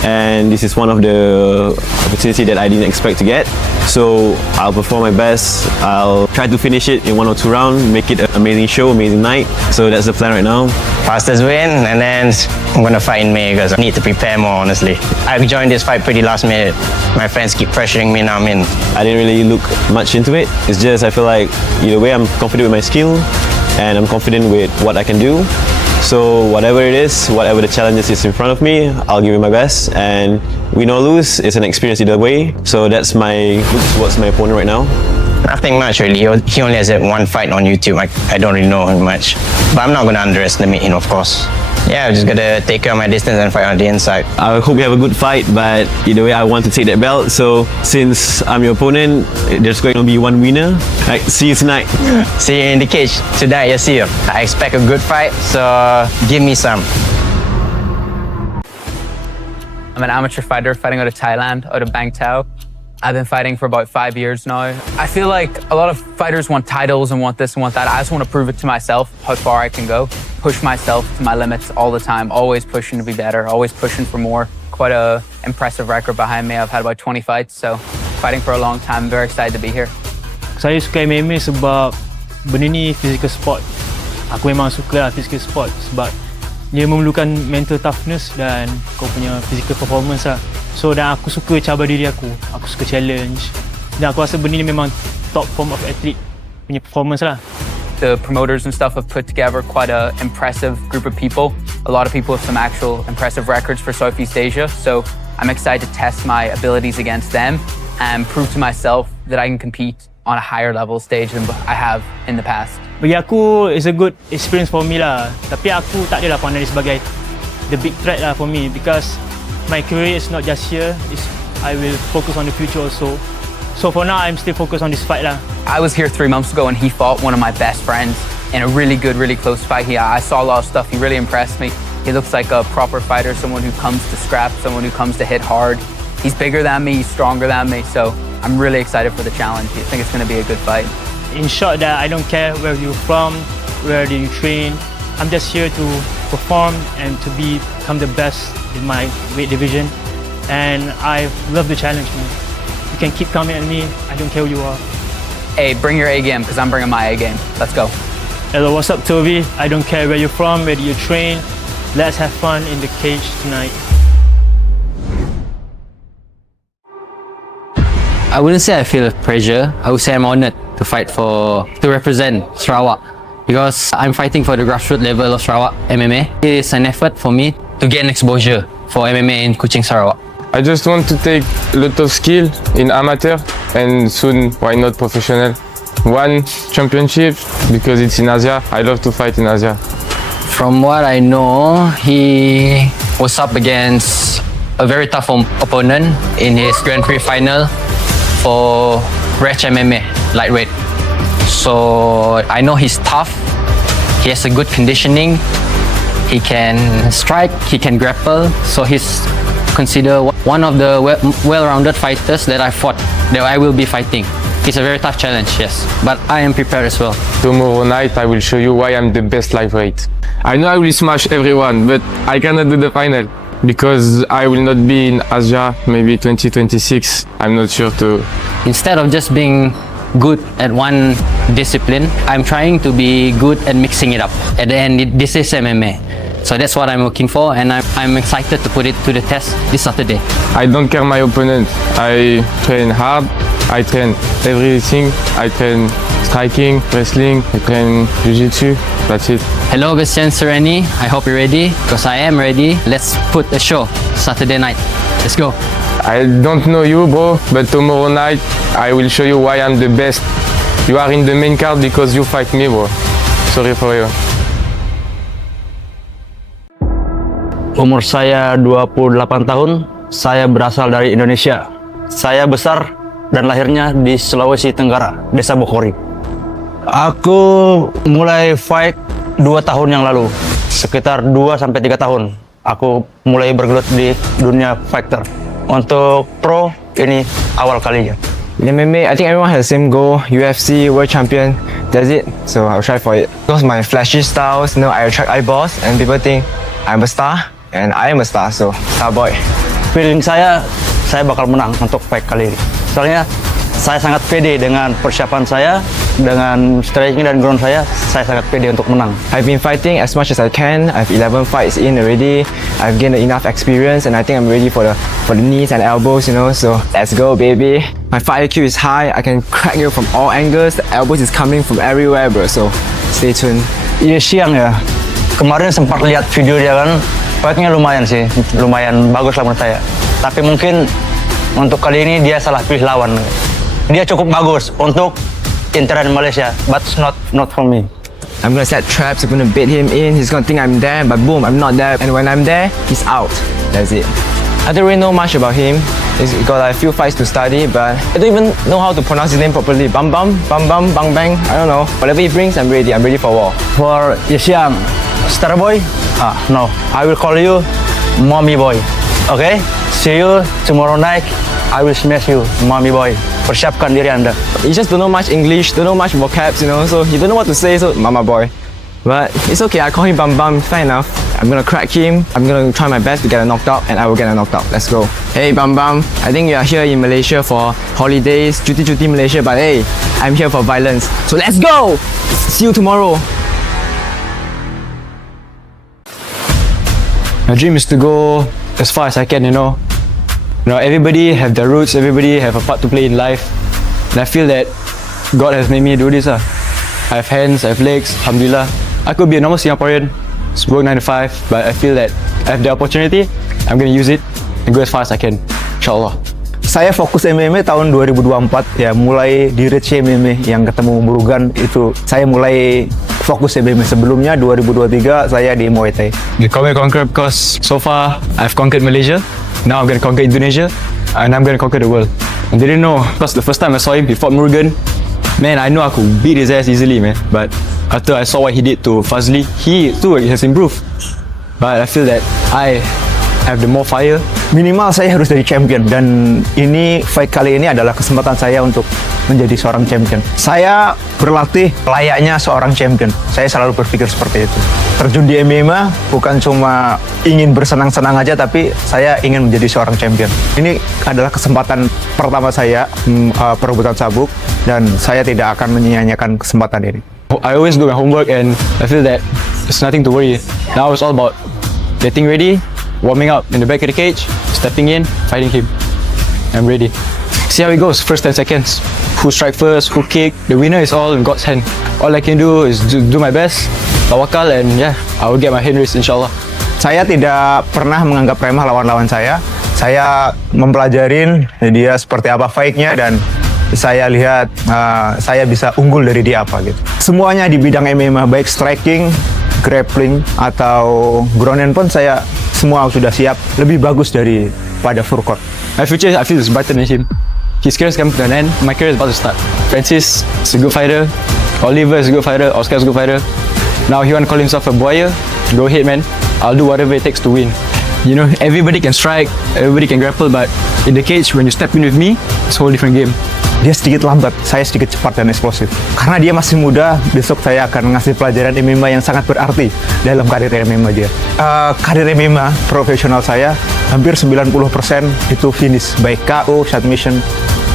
and this is one of the opportunity that I didn't expect to get. So I'll perform my best. I'll try to finish it in 1 or 2 rounds, make it an amazing show, amazing night. So that's the plan right now. Fastest win, and then I'm gonna fight in May because I need to prepare more, honestly. I joined this fight pretty last minute. My friends keep pressuring me, now I'm in. I didn't really look much into it. It's just I feel like either way I'm confident with my skill and I'm confident with what I can do. So whatever it is, whatever the challenges is in front of me, I'll give it my best, and win or lose, it's an experience either way. So that's my look towards my opponent right now. Nothing much really. He only has that one fight on YouTube. I don't really know him much. But I'm not going to underestimate him, of course. Yeah, I'm just going to take care of my distance and fight on the inside. I hope we have a good fight, but either way I want to take that belt. So since I'm your opponent, there's going to be one winner. Right, see you tonight. See you in the cage tonight, yes, see you. I expect a good fight, so give me some. I'm an amateur fighter fighting out of Thailand, out of Bang Tao. I've been fighting for about 5 years now. I feel like a lot of fighters want titles and want this and want that. I just want to prove it to myself, how far I can go. Push myself to my limits all the time, always pushing to be better, always pushing for more. Quite an impressive record behind me. I've had about 20 fights, so fighting for a long time. I'm very excited to be here. Saya suka MMA sebab benda ni physical sport. Aku memang suka physical sport sebab dia memerlukan mental toughness dan kau punya physical performance lah. So dan aku suka cabar diri aku suka challenge. Dan aku rasa benda ni memang top form of athlete punya performance lah. The promoters and stuff have put together quite an impressive group of people. A lot of people with some actual impressive records for Southeast Asia. So I'm excited to test my abilities against them and prove to myself that I can compete on a higher level stage than I have in the past. Bagi aku, it's a good experience for me lah. Tapi aku tak adalah pandang sebagai the big threat lah for me because my career is not just here. I will focus on the future also. So for now, I'm still focused on this fight lah. I was here 3 months ago and he fought one of my best friends in a really good, really close fight. I saw a lot of stuff. He really impressed me. He looks like a proper fighter, someone who comes to scrap, someone who comes to hit hard. He's bigger than me, he's stronger than me, so I'm really excited for the challenge. I think it's going to be a good fight. In short, that I don't care where you're from, where do you train. I'm just here to perform and to become the best in my weight division. And I love the challenge, man. You can keep coming at me, I don't care who you are. Hey, bring your A game, because I'm bringing my A game. Let's go. Hello, what's up, Toby? I don't care where you're from, where do you train. Let's have fun in the cage tonight. I wouldn't say I feel pressure. I would say I'm honored to represent Sarawak because I'm fighting for the grassroots level of Sarawak MMA. It is an effort for me to gain exposure for MMA in Kuching, Sarawak. I just want to take a lot of skill in amateur and soon, why not professional? One championship because it's in Asia. I love to fight in Asia. From what I know, he was up against a very tough opponent in his Grand Prix final for Rech MMA, lightweight. So I know he's tough, he has a good conditioning, he can strike, he can grapple, so he's considered one of the well-rounded fighters that I will be fighting. It's a very tough challenge, yes, but I am prepared as well. Tomorrow night I will show you why I'm the best lightweight. I know I will smash everyone, but I cannot do the final. Because I will not be in Asia, maybe 2026, I'm not sure to... Instead of just being good at one discipline, I'm trying to be good at mixing it up. At the end, this is MMA. So that's what I'm looking for, and I'm excited to put it to the test this Saturday. I don't care my opponent. I train hard, I train everything. I train striking, wrestling, I train jiu-jitsu, that's it. Hello, Bastion Sereni. I hope you're ready, because I am ready. Let's put a show Saturday night. Let's go. I don't know you, bro, but tomorrow night I will show you why I'm the best. You are in the main card because you fight me, bro. Sorry for you. Umur saya 28 tahun. Saya berasal dari Indonesia. Saya besar dan lahirnya di Sulawesi Tenggara, Desa Bokori. Aku mulai fight 2 tahun yang lalu. Sekitar 2-3 tahun aku mulai bergelut di dunia fighter. Untuk pro ini awal kalinya. In MMA, I think everyone has the same goal, UFC, world champion, that's it. So I'll try for it. Because my flashy styles, I attract eyeballs and people think I'm a star and I am a star, so star boy. Feeling saya bakal menang untuk fight kali ini. Soalnya saya sangat pede dengan persiapan saya, dengan striking dan ground saya sangat pede untuk menang. I've been fighting as much as I can. I have 11 fights in already. I've gained enough experience and I think I'm ready for the knees and elbows, so let's go, baby. My fight IQ is high. I can crack you from all angles. The elbows is coming from everywhere, bro. So stay tuned. Iya siang ya. Kemarin sempat lihat video dia kan, fightnya lumayan sih, lumayan bagus lah menurut saya. Tapi mungkin untuk kali ini dia salah pilih lawan. Dia cukup bagus untuk intern Malaysia, but not for me. I'm gonna set traps, I'm gonna bait him in, he's gonna think I'm there, but boom, I'm not there. And when I'm there, he's out. That's it. I don't really know much about him. He's got a few fights to study, but I don't even know how to pronounce his name properly. Bam bam, bam bam, bang bang, I don't know. Whatever he brings, I'm ready for war. For Yesiang, Star Boy? No, I will call you Mommy Boy. Okay? See you tomorrow night. I will smash you, Mommy Boy. Persiapkan diri Anda. You just don't know much English, don't know much vocabs, so you don't know what to say, so Mama Boy. But it's okay, I call him Bam Bam, fair enough. I'm gonna crack him, I'm gonna try my best to get a knocked out, and I will get a knocked out. Let's go. Hey Bam Bam, I think you are here in Malaysia for holidays, cuti Malaysia, but hey, I'm here for violence. So let's go! See you tomorrow. My dream is to go as far as I can, everybody have their roots, everybody have a part to play in life. And I feel that God has made me do this. I have hands, I have legs, alhamdulillah. I could be a normal Singaporean, work 9 to 5, but I feel that I have the opportunity, I'm going to use it and go as far as I can, insyaAllah. Saya fokus MMA tahun 2024 ya, mulai di Reach MMA yang ketemu Kugan itu saya mulai fokus MMA. Sebelumnya 2023 saya di Muay Thai. You call me conqueror because so far I've conquered Malaysia, now I'm going to conquer Indonesia, and I'm going to conquer the world. I didn't know, because the first time I saw him, he fought Murugan. Man, I know I could beat his ass easily, man. But after I saw what he did to Fazli, he too has improved. But I feel that I have the more fire. Minimal saya harus jadi champion, dan ini fight kali ini adalah kesempatan saya untuk menjadi seorang champion. Saya berlatih layaknya seorang champion. Saya selalu berpikir seperti itu. Terjun di MMA bukan cuma ingin bersenang-senang aja, tapi saya ingin menjadi seorang champion. Ini adalah kesempatan pertama saya perebutan sabuk, dan saya tidak akan menyia-nyiakan kesempatan ini. I always do my homework and I feel that there's nothing to worry. Now it's all about getting ready, warming up in the back of the cage, stepping in, fighting him. I'm ready. See how it goes, first 10 seconds. Who strike first, who kick, the winner is all in God's hand. All I can do is do my best, tawakal, and yeah, I will get my hand raised insyaAllah. Saya tidak pernah menganggap remeh lawan-lawan saya. Saya mempelajarin dia seperti apa fight-nya, dan saya lihat saya bisa unggul dari dia apa gitu. Semuanya di bidang MMA, baik striking, grappling, atau ground and pound, saya semua sudah siap, lebih bagus daripada Furkot. My future, I feel, is brighter than him. His career is coming to an end, my career is about to start. Francis is a good fighter, Oliver is a good fighter, Oscar is a good fighter. Now he want to call himself a boyer, go ahead man, I'll do whatever it takes to win. Everybody can strike, everybody can grapple, but in the cage, when you step in with me, it's a whole different game. Dia sedikit lambat, saya sedikit cepat dan eksplosif. Karena dia masih muda, besok saya akan ngasih pelajaran MMA yang sangat berarti dalam karir MMA dia. Karir MMA profesional saya, hampir 90% itu finish, baik KO, submission.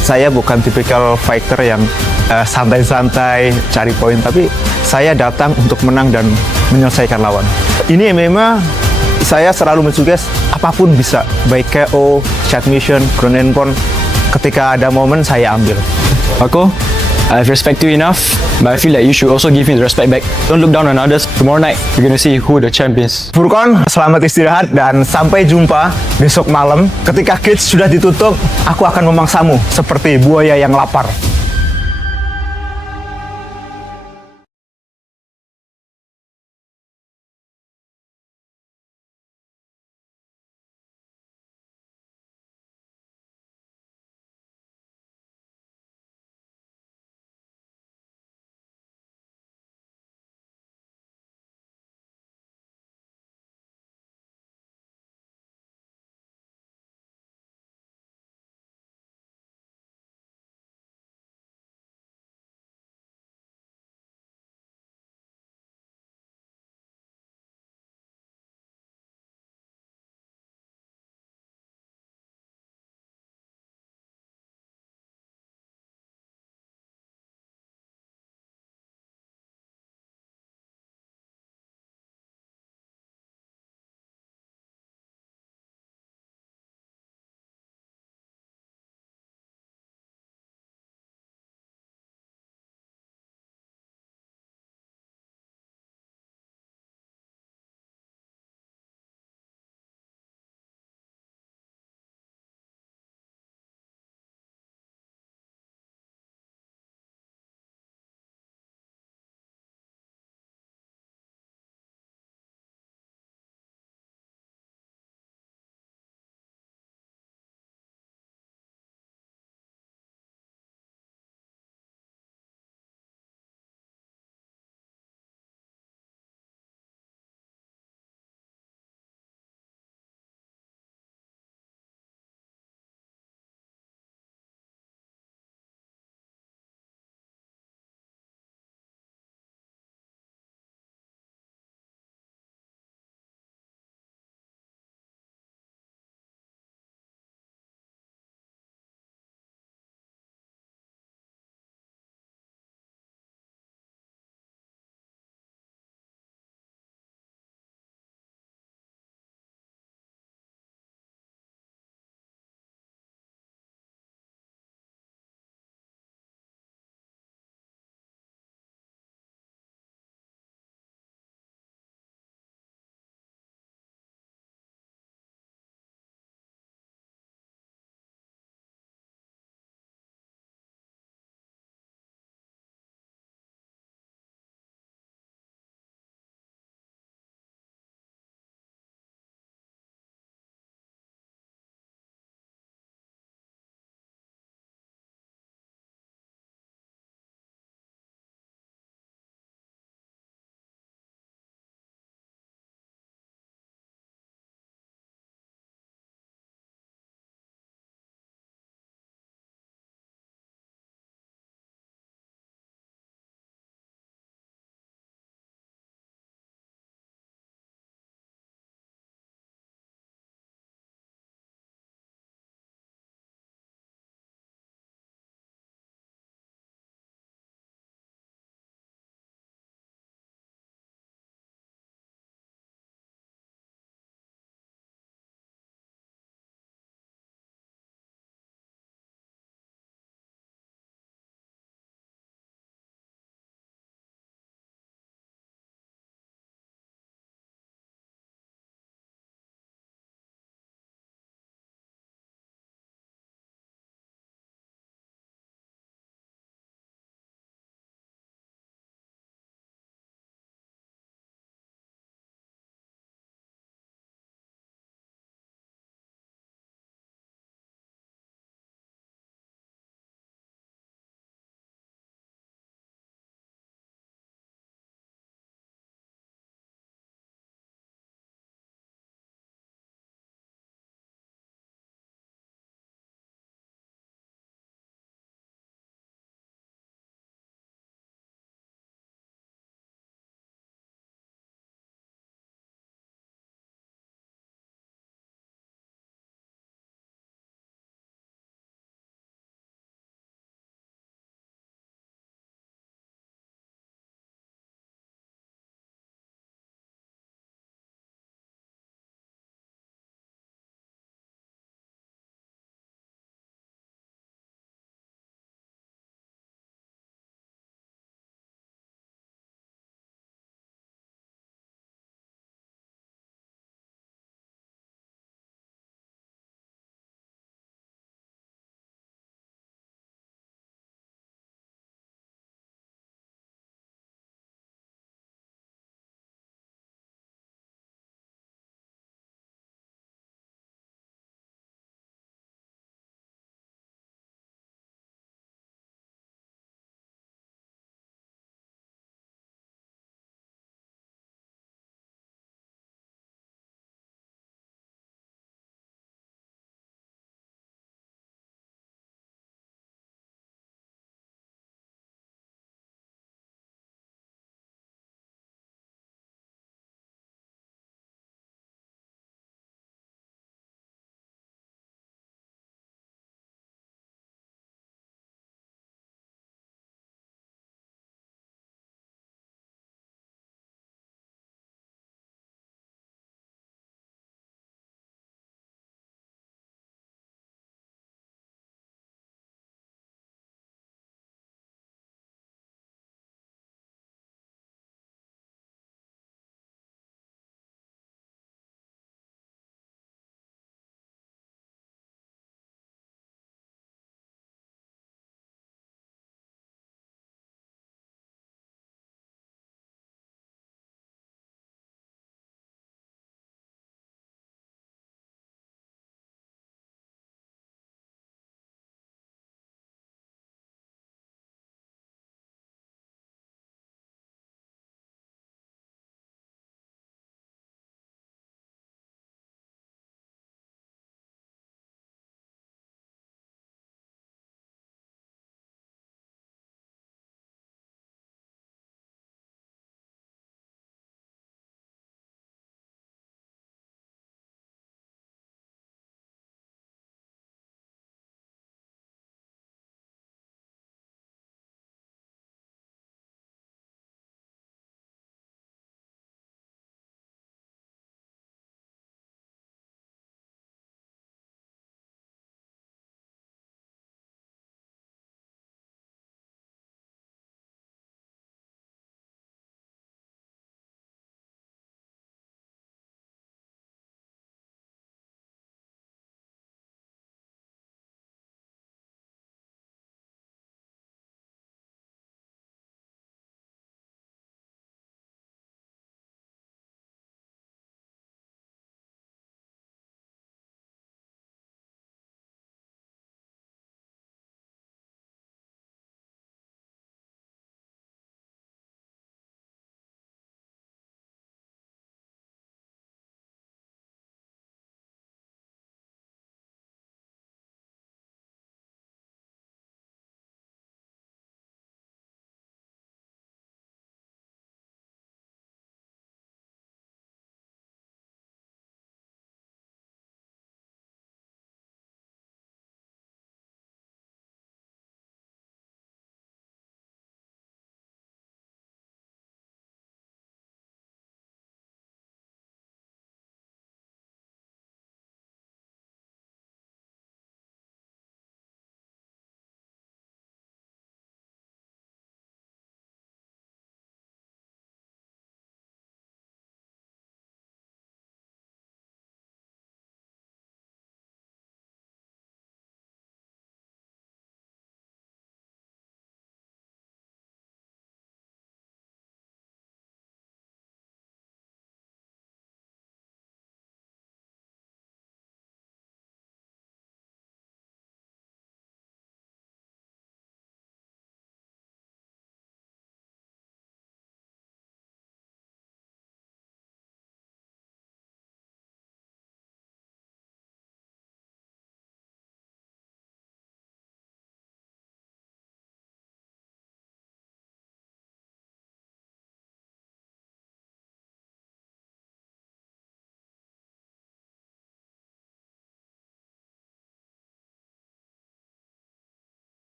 Saya bukan tipikal fighter yang santai-santai, cari poin, tapi saya datang untuk menang dan menyelesaikan lawan. Ini MMA, saya selalu mensuggest apapun bisa, baik KO, submission, ground and pound. Ketika ada momen, saya ambil. Aku, I've respect you enough, but I feel like you should also give me the respect back. Don't look down on others. Tomorrow night, we're gonna see who the champions. Furkon, selamat istirahat dan sampai jumpa besok malam. Ketika cage sudah ditutup, aku akan memangsamu seperti buaya yang lapar.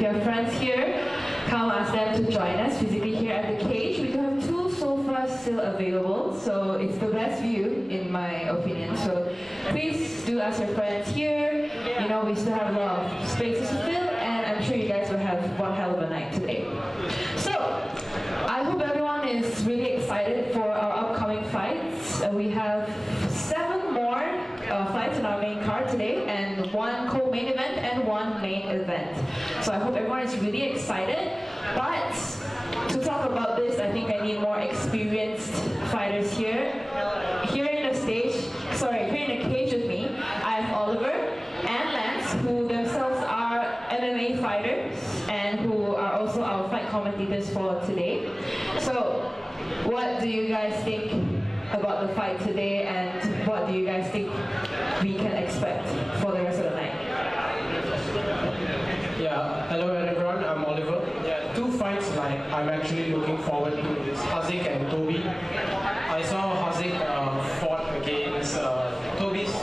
if you have friends here, come ask them to join us physically here at the cage. We do have 2 sofas still available, so it's the best view in my opinion. So please do ask your friends here. You know, we still have a lot of spaces to fill, and I'm sure you guys will have one hell of a night today. So I hope everyone is really excited for our upcoming fights. We have 7 more fights in our main card today, and 1 co-main event and 1 main event. So I hope everyone is really excited. But to talk about this, I think I need more experienced fighters here. Here in the cage with me, I have Oliver and Lance, who themselves are MMA fighters and who are also our fight commentators for today. So, what do you guys think about the fight today, and what do you guys think we can expect for the rest of the night? Yeah, hello everyone, I'm Oliver. Yeah, 2 fights like I'm actually looking forward to is Hazik and Toby. I saw Hazik fought against Toby's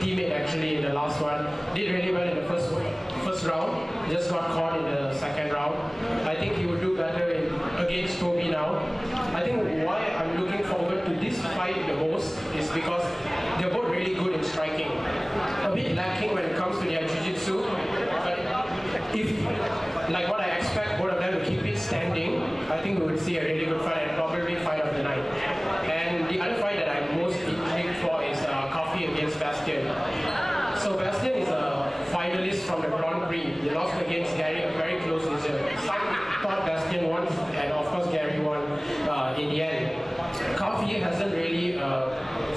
teammate actually in the last one. Did really well in the first round, just got caught in the second round. I think he would do better against Toby now. I think why I'm looking forward to this fight the most is because they're both really good in striking. A bit lacking when it comes to their jiu-jitsu, but if, like what I expect both of them to keep it standing, I think we would see a really good fight and probably fight of the night. And the other fight that I'm most intrigued for is Coffee against Bastion. So Bastion is a finalist from the Grand Prix. He lost against Gary, a very close result. Some thought Bastion won, and of course Gary won in the end. Coffee hasn't really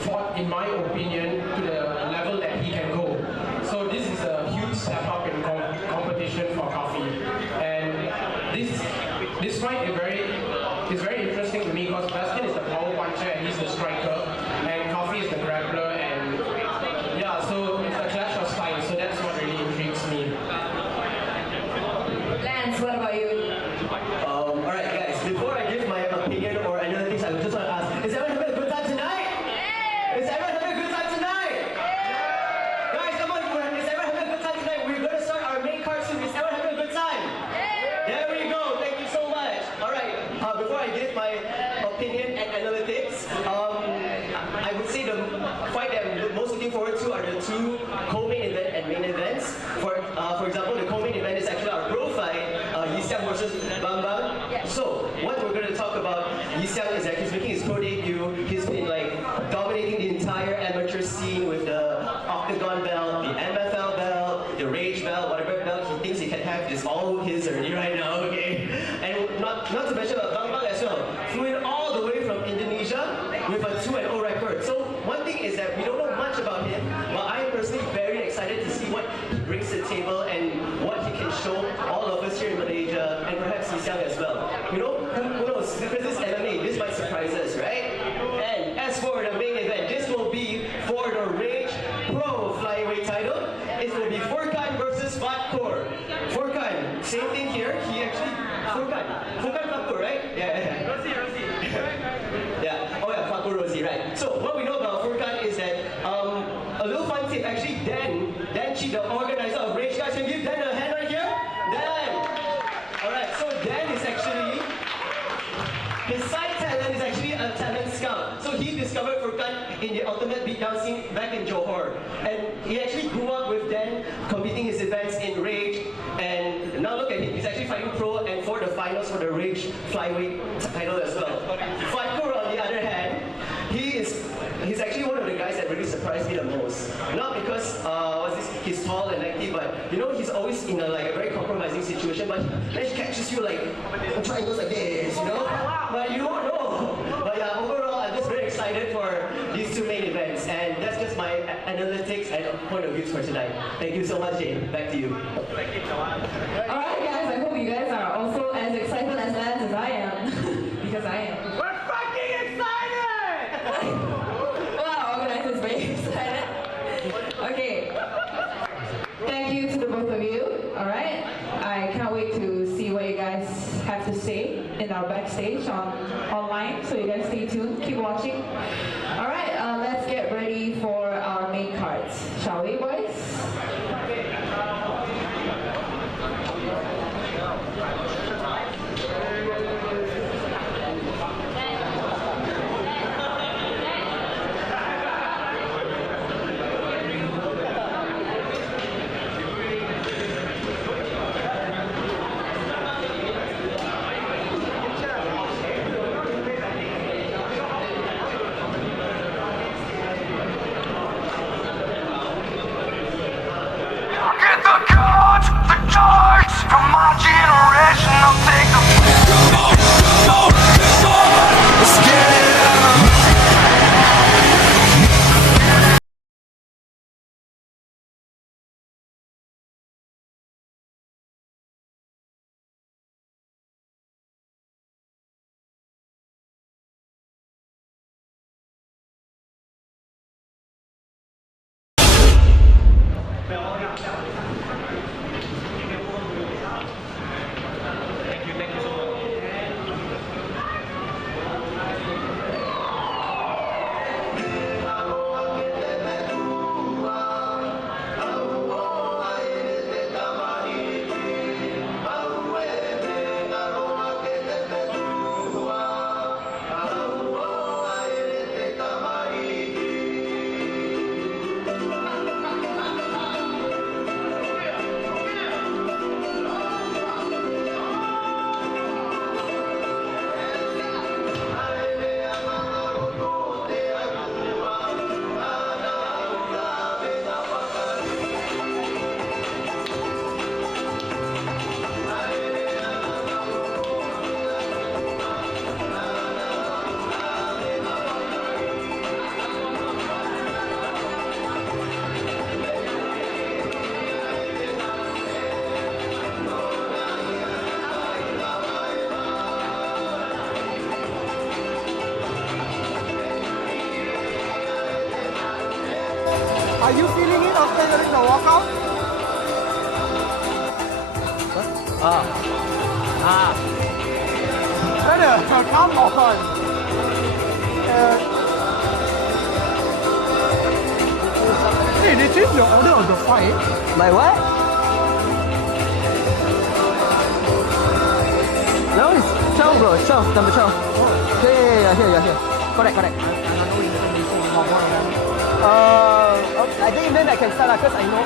fought, in my opinion, to the level that he can go. So this is a huge step up in competition for Coffee. And this fight is very interesting to me because Bastion is the power puncher and he's the striker, and Coffee is the grappler, and yeah, so it's a clash of styles, so that's what really intrigues me. Lance, what about you? Alright guys, before I give my opinion or analytics, I just want to ask, is everyone having a good time tonight? Is everyone having a good time tonight? Guys, come on, is everyone having a good time tonight? We're going to start our main card soon. Is everyone having a good time? There we go, thank you so much. Alright, before I give my opinion and analytics, I would say the fight that I'm most looking forward to are the 2 co-main event and main events. For example, the co-main event is actually our bro fight, Yixiang versus Bang Bang. So, what we're going to talk about, Yixiang is that he's making his pro debut. He's been like dominating the entire amateur scene with the Octagon belt, the MFL belt, the Rage belt, whatever belt he thinks he can have is all his already right now, okay? And not to mention about Bang Bang as well. Flew in all the way from Indonesia with a 2-0 record. So one thing is that we don't know much about him, but I'm personally very excited to see what he brings to the table and what he can show all of us here in Malaysia and perhaps Yixiang as well. You know, who knows? Because this MMA, this might surprise us, right? And as for the main event, this will be for the Rage Pro Flyweight title. It will be Furkan versus Fatkur. Furkan, same thing here. He actually Furkan Fatkur, right? Yeah. Rosie. Yeah. Oh yeah, Fatkur Rosie, right? So what we know about Furkan is that a little fun tip. Actually, Dan Chi, the organizer of Rage, guys, can give Dan a hand right here. Dan. All right. So Dan is actually, his side talent is actually a talent scout. So he discovered Furkan in the ultimate beatdown scene back in Johor. And he actually grew up with Dan competing his events in Rage. And now look at him, he's actually fighting pro and for the finals for the Rage Flyweight title as well. Fatkur, on the other hand, he's actually one of the guys that really surprised me the most. Not because he's tall and active, but you know, he's always in a very compromising situation, but he catches you like triangles like this, you know? But you won't know. But yeah, overall, I'm just very excited for these 2 main events, and that's just my analytics and point of views for tonight. Thank you so much, Jane. Back to you. Alright guys, I hope you guys are also as excited as Lance as I am. Because I am. We're fucking excited! Wow, organizers very excited. Okay. Thank you to the both of you. Alright. I can't wait to see what you guys have to say in our backstage online. So you guys stay tuned. Keep watching. Alright, let's get ready for our main cards. Shall we, boys? Are you feeling it after doing the walkout? Brother, come on. Hey, they changed the order of the fight. My what? No, it's 12 bro, 12, number 12. Yeah, here. Correct. I think then I can start because I know.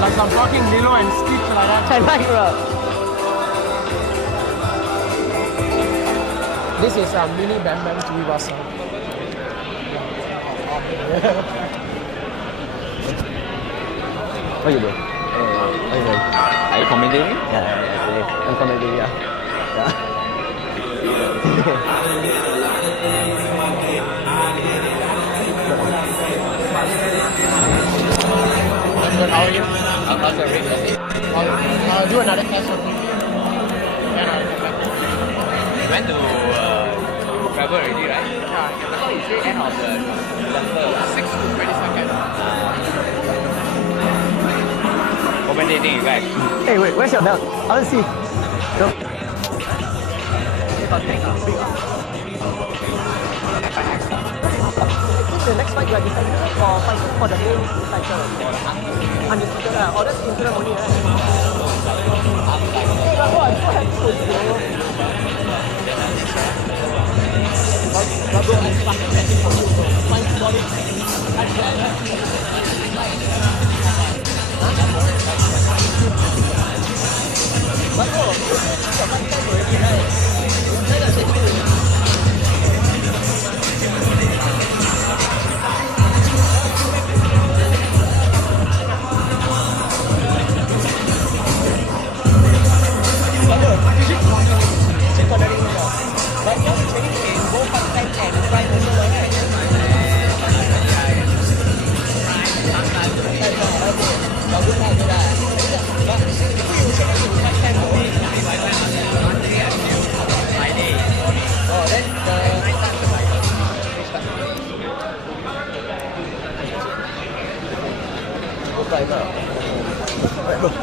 Like I'm talking Lilo and Stitch like that. I like bro. This is a mini Bam Bam Tuivasa. What are you doing? Are you commentating? Yeah. I'm commenting, yeah. How are you? How's your race? I'll do another class of you. Then I'll come back. You went to travel already, right? Yeah. I thought you say end of the December. 6 to 22nd. Commentating, you guys. Hey, wait, where's your belt? I want to see. Go. The next fight you are deciding for fighting for the main title. Undisputed, or that's interim only, right? Hey, but I'm so happy for you. But bro, I'm fucking happy for you, bro. Fine, sorry. But bro, you're fighting time already, right? That's the thing.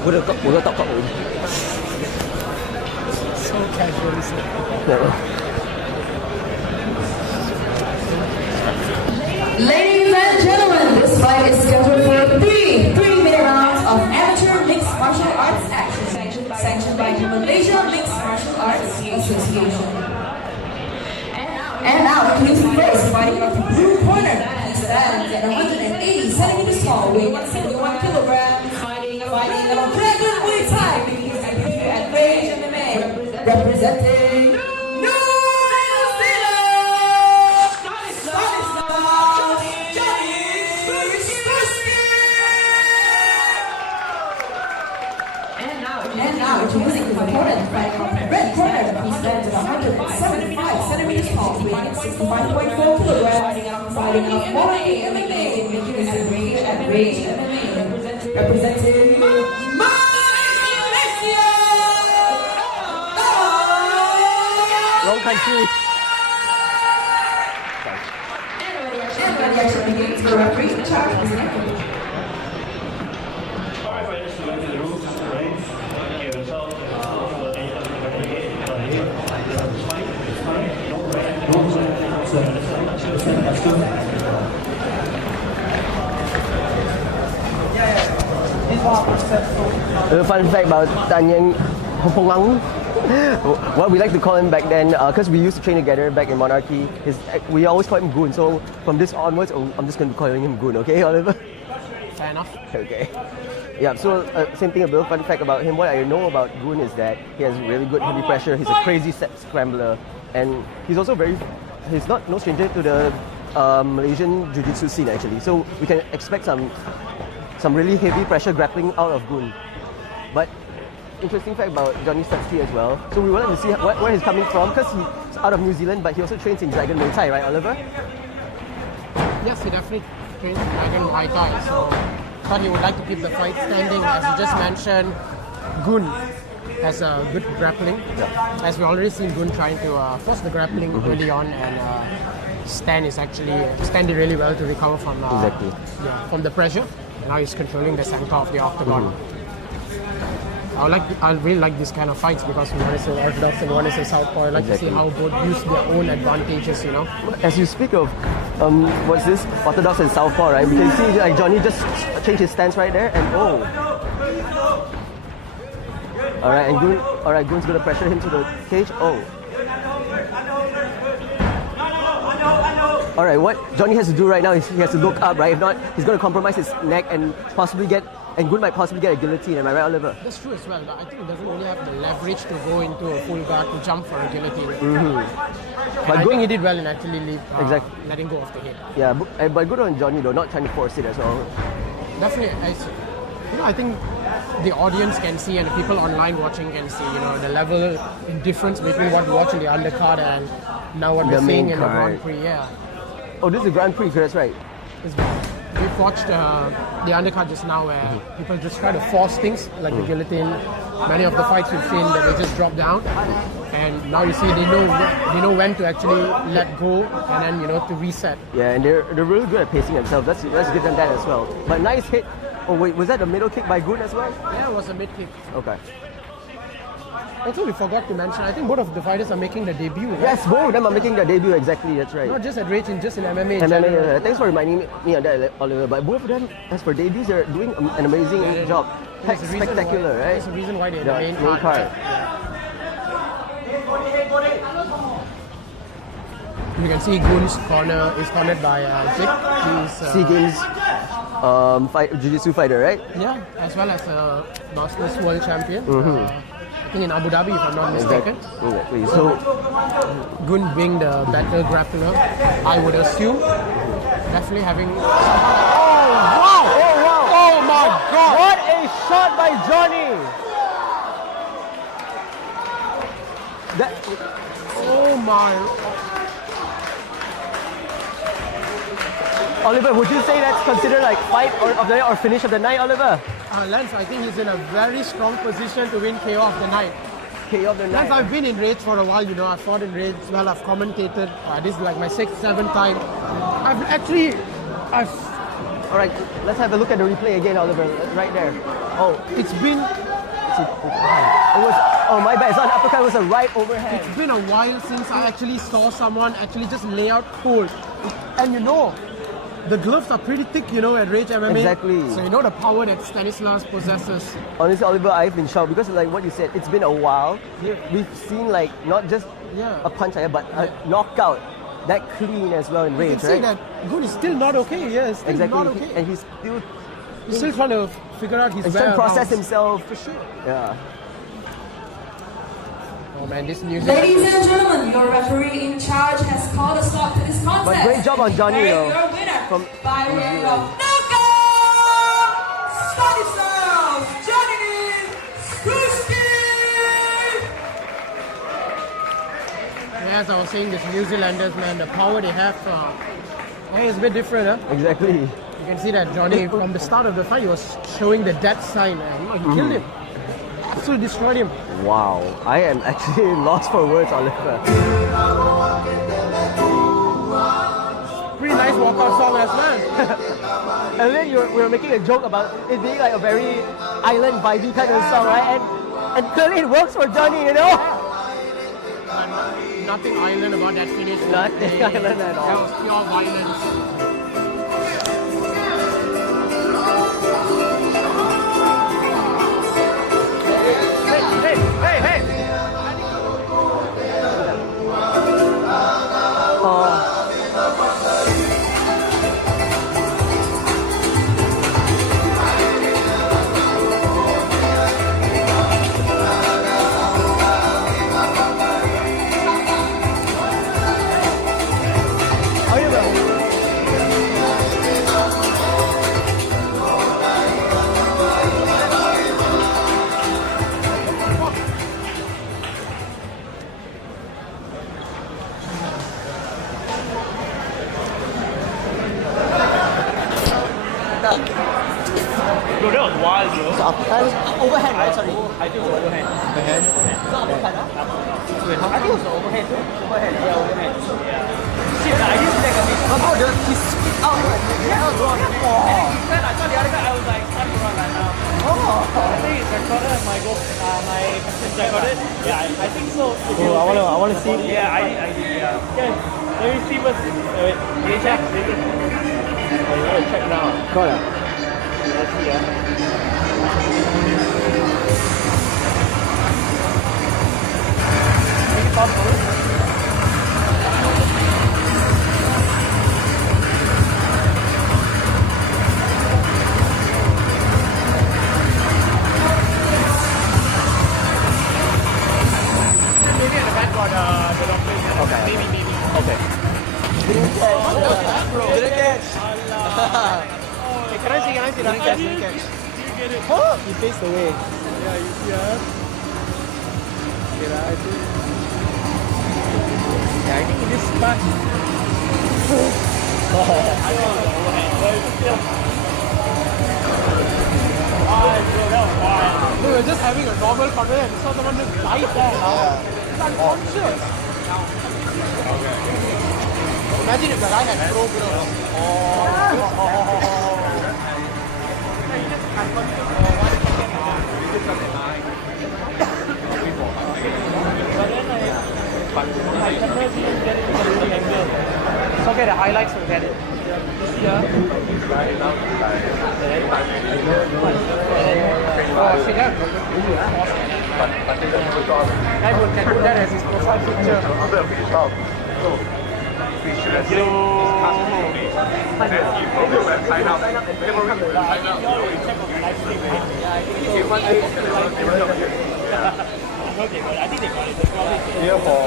Udah tak kau. So casually said. Ladies and gentlemen, this fight is scheduled for three 3-minute rounds of amateur mixed martial arts action sanctioned by the Malaysia Mixed Martial Arts Association. And now, introducing first, fighting up the blue corner. He stands at 180 centimeters tall, weighing 71 kilograms, fighting along Dragon Muay Thai, making his debut at Rage MMA, representing introducing his opponent from red corner. He stands at 175 centimeters tall, weighing 65.4 kilograms, fighting out Moray MMA, making his debut at Rage MMA, representing Malaysia. Wrong country. And when the action begins, the referee in charge is Nick. Fun fact about Dian what we like to call him back then, because we used to train together back in Monarchy, we always call him Goon. So from this onwards, I'm just going to be calling him Goon, okay, Oliver? Fair enough. Okay. Yeah, so same thing, a little fun fact about him. What I know about Goon is that he has really good heavy pressure. He's a crazy set scrambler, and he's also he's not no stranger to the Malaysian jiu-jitsu scene actually. So we can expect some really heavy pressure grappling out of Goon. But interesting fact about Johnny Statsky as well. So we wanted to see where he's coming from, because he's out of New Zealand, but he also trains in Dragon Muay Thai, right, Oliver? Yes, he definitely trains in Dragon Muay Thai. So thought he would like to keep the fight standing. As you just mentioned, Gun has a good grappling. As we already seen Gun trying to force the grappling early on, and Stan did really well to recover from from the pressure. Now he's controlling the center of the octagon. I really like this kind of fights because one is an orthodox and one is a southpaw. I like to see how both use their own advantages, you know. As you speak of, what's this? Orthodox and southpaw, right? We can see like Johnny just changed his stance right there, and Alright, and Gun's gonna pressure him to the cage. Alright, what Johnny has to do right now is he has to look up, right? If not, he's gonna compromise his neck and Gun might possibly get a guillotine. Am I right, Oliver? That's true as well, but I think he doesn't really have the leverage to go into a full guard to jump for a guillotine. But I think he did well in actually letting go of the head. Yeah, but good on Johnny though, not trying to force it as well. Definitely, I think the audience can see and the people online watching can see, you know, the level in difference between what we watch in the undercard and now what we're seeing in the Grand Prix. Yeah. Oh, this is the Grand Prix, that's right. We've watched the undercard just now where people just try to force things like the guillotine. Many of the fights we've seen that they just drop down, and now you see they know when to actually let go and then, you know, to reset. Yeah, and they're really good at pacing themselves. Let's give them that as well. But nice hit. Oh wait, was that a middle kick by Gun as well? Yeah, it was a mid kick. Okay. Also, we forgot to mention, I think both of the fighters are making their debut. Right? Yes, both of them are making their debut, exactly, that's right. Not just at Rage, just in MMA. Thanks for reminding me of that, Oliver. But both of them, as for debuts, they're doing an amazing job. Spectacular, right? There's a reason why they're the main card. Right? You can see Gun's corner is cornered by Jake. He's SEA Games Jiu-Jitsu fighter, right? Yeah, as well as a Masters World Champion. I think in Abu Dhabi, if I'm not mistaken. Exactly. So, Gun being the better grappler, I would assume, definitely having. Oh wow! Oh my God! What a shot by Johnny! Oh my! Oliver, would you say that's considered like fight of the night or finish of the night, Oliver? Lance, I think he's in a very strong position to win KO of the night. KO of the night. Lance, I've been in Rage for a while, you know. I've fought in Rage as well. I've commentated. This is like my 6th, 7th time. All right, let's have a look at the replay again, Oliver. Right there. Oh, it's been. Oh my bad. It's not an uppercut. It was a right overhand. It's been a while since I actually saw someone actually just lay out cold. And you know, the gloves are pretty thick, you know, at Rage MMA. Exactly. So you know the power that Stanislas possesses. Honestly, Oliver, I've been shocked because like what you said, it's been a while. We've seen like not just a punch, but a knockout that clean as well in Rage, right? You can see that Gun is still not okay. Yeah, still not okay. And he's still trying to figure out his whereabouts. He's trying to process himself. For sure. Yeah. Oh man, this New Zealand. Ladies and gentlemen, your referee in charge has called a stop to this contest. But great job on Johnny, though. Your winner from by way of knockout, Stanislas Johnny Skuski. As I was saying, these New Zealanders, man, the power they have, it's a bit different, huh? Exactly. You can see that Johnny, from the start of the fight, he was showing the death sign. He killed him. Absolutely destroyed him. Wow, I am actually lost for words, Oliver. Pretty nice walkout song as well. And then we were making a joke about it being like a very island vibey kind of song, right? And clearly it works for Johnny, you know? Nothing island about that finish. Nothing island at all. That was pure violence. Hey! Overhand, right? Sorry. I think overhand. Overhand? It's not uppercut, huh? Wait, I think it was overhand. Overhand. Yeah, overhand. Shit, I didn't see that coming. He spit out. Yeah. And then he said, I saw the other guy, I was like, start to run right now. I think it's recorded, my question recorded. Yeah, I think so. I want to see. Yeah, I did, yeah. Okay, let me see what's... Wait, can you check? You want to check now? Got it. Let's see, yeah. Can you pause for it? Maybe at the back got the long play. Okay. Maybe. Okay. Didn't catch. Hey, can I see? Didn't catch. You get it. Huh? He faced away. Yeah, you see, huh? I think. Yeah, I think in this part. I don't know. We were just having a normal conversation and saw someone just dive there. It's unconscious. Imagine if the guy had thrown It's okay, the highlights will get it. Yeah. Oh, see that? I would can do that as his profile picture. I think they got it. Yeah, for...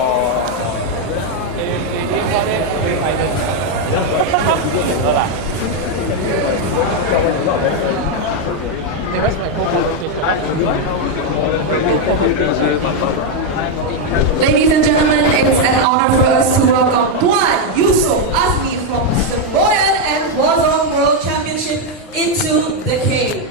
Ladies and gentlemen, it's an honor for us to welcome Dian Yusof Azmi from Semboyan and Wazong World Championship into the cage.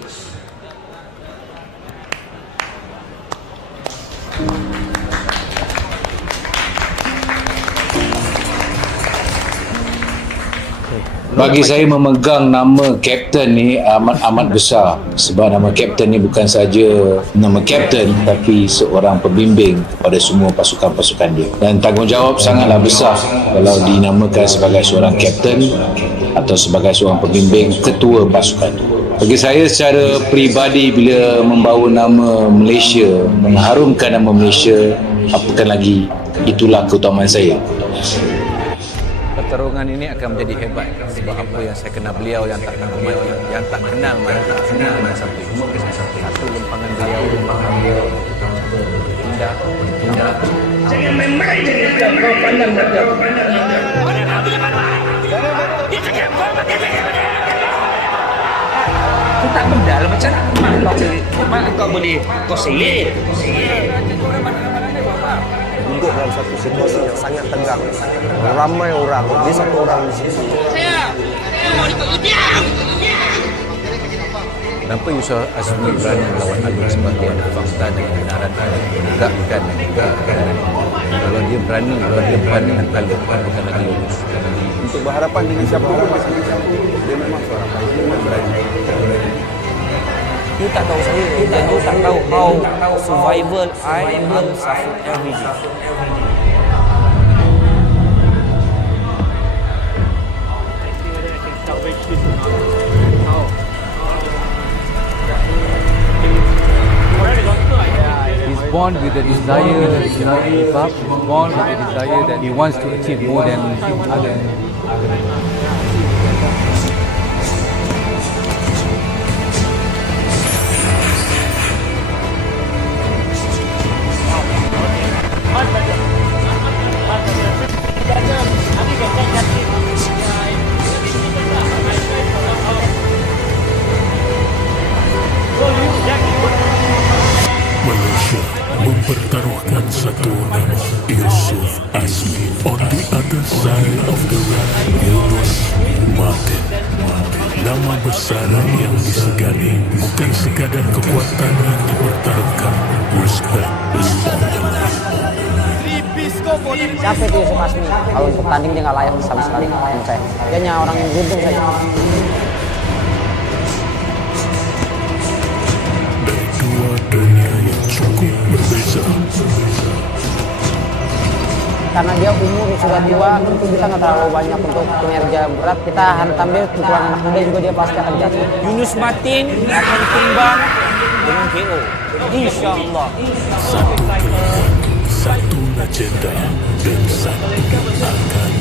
Bagi saya memegang nama kapten ni amat besar sebab nama kapten ni bukan saja nama kapten tapi seorang pembimbing kepada semua pasukan-pasukan dia dan tanggungjawab sangatlah besar kalau dinamakan sebagai seorang kapten atau sebagai seorang pembimbing ketua pasukan. Bagi saya secara peribadi bila membawa nama Malaysia, mengharumkan nama Malaysia, apakah lagi, itulah keutamaan saya. Pertarungan ini akan menjadi hebat sebab apa yang saya kenal beliau yang tak kenal mati, yang tak kenal mati, kenal satu lempangan beliau indah. Jangan main-main dengan Islam, kau pandang mata. Kau tak berdal macam mana kau boleh kau selit. Duduk dalam satu situasi yang sangat tegang, ramai orang, dia satu orang di situ. Saya mau diam. Kenapa Yusof Azmi berani melawan Alundi sebab dia ada fakta dan kebenaran menegakkan. Kalau dia berani dengan kala, bukan lagi lurus. Untuk berhadapan dengan siapapun, dia memang seorang berani. You tak tahu saya, dan you tak tahu how survival I suffer every day. He's born with the desire to not give up. He's born with the desire that he wants to achieve more than other. Malaysia mempertaruhkan satu nama, Yusuf Azmi. On the other side of the ring, Yunus Martin. Nama besar yang disegani bukan sekadar kekuatan yang dipertaruhkan. Respect is on the line. Siapa itu Yusuf Azmi? Kalau untuk tanding dia nggak layak sama sekali menurut saya. Dia hanya orang yang beruntung saja. Dari dua dunia yang cukup berbeza. Karena dia umur sudah tua, tentu kita nggak terlalu banyak untuk kinerja berat. Kita hantam dia, pukulan anak muda juga dia pasti akan jatuh. Yunus Martin akan tumbang dengan KO. Insya Allah. Satu pelawan, satu legenda, dan satu akan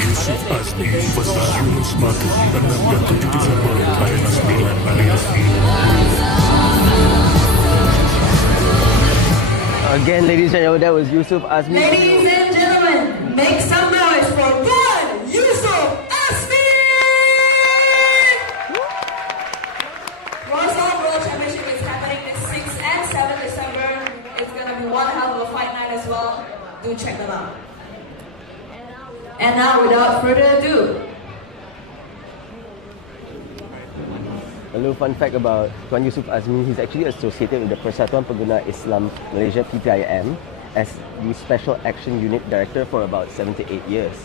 Yusuf Azmi versus Yunus Martin 6 dan 7 Desember Arena 9 Malaysia. Again, ladies and gentlemen, that was Yusuf Azmi. Ladies and gentlemen, make some noise for Dian Yusuf Azmi! Warsaw World Championship is happening this 6th and 7th December. It's gonna be one hell of a fight night as well. Do check them out. And now, without further ado, A little fun fact about Tuan Yusuf Azmi, he's actually associated with the Persatuan Pengguna Islam Malaysia PPIM as the Special Action Unit Director for about 7 to 8 years.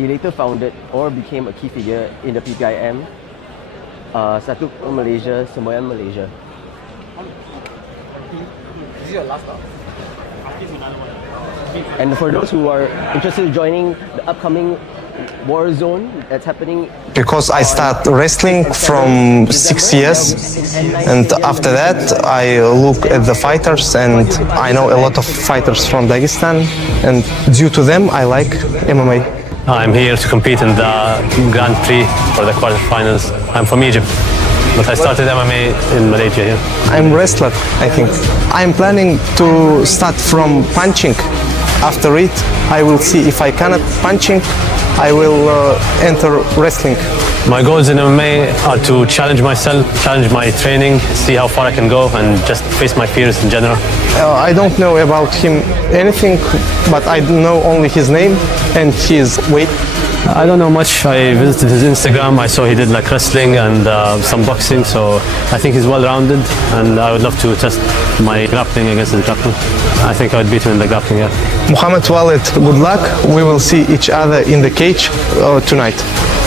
He later founded or became a key figure in the PPIM, Satu Malaysia, Semboyan Malaysia. This is your last stop. And for those who are interested in joining the upcoming war zone that's happening, Because I start wrestling from 6 years, and after that I look at the fighters, and I know a lot of fighters from Dagestan, and due to them I like MMA. I'm here to compete in the Grand Prix for the quarterfinals. I'm from Egypt, but I started MMA in Malaysia here. I'm wrestler, I think. I'm planning to start from punching. After it, I will see if I cannot punching, I will enter wrestling. My goals in MMA are to challenge myself, challenge my training, see how far I can go, and just face my fears in general. I don't know about him anything, but I know only his name and his weight. I don't know much. I visited his Instagram. I saw he did like wrestling and some boxing, so I think he's well-rounded, and I would love to test my grappling against his grappling. I think I would beat him in the grappling, yeah. Muhammad Walid, good luck. We will see each other in the cage tonight.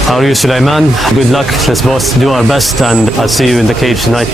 How are you, Sulaiman? Good luck. Let's both do our best, and I'll see you in the cage tonight.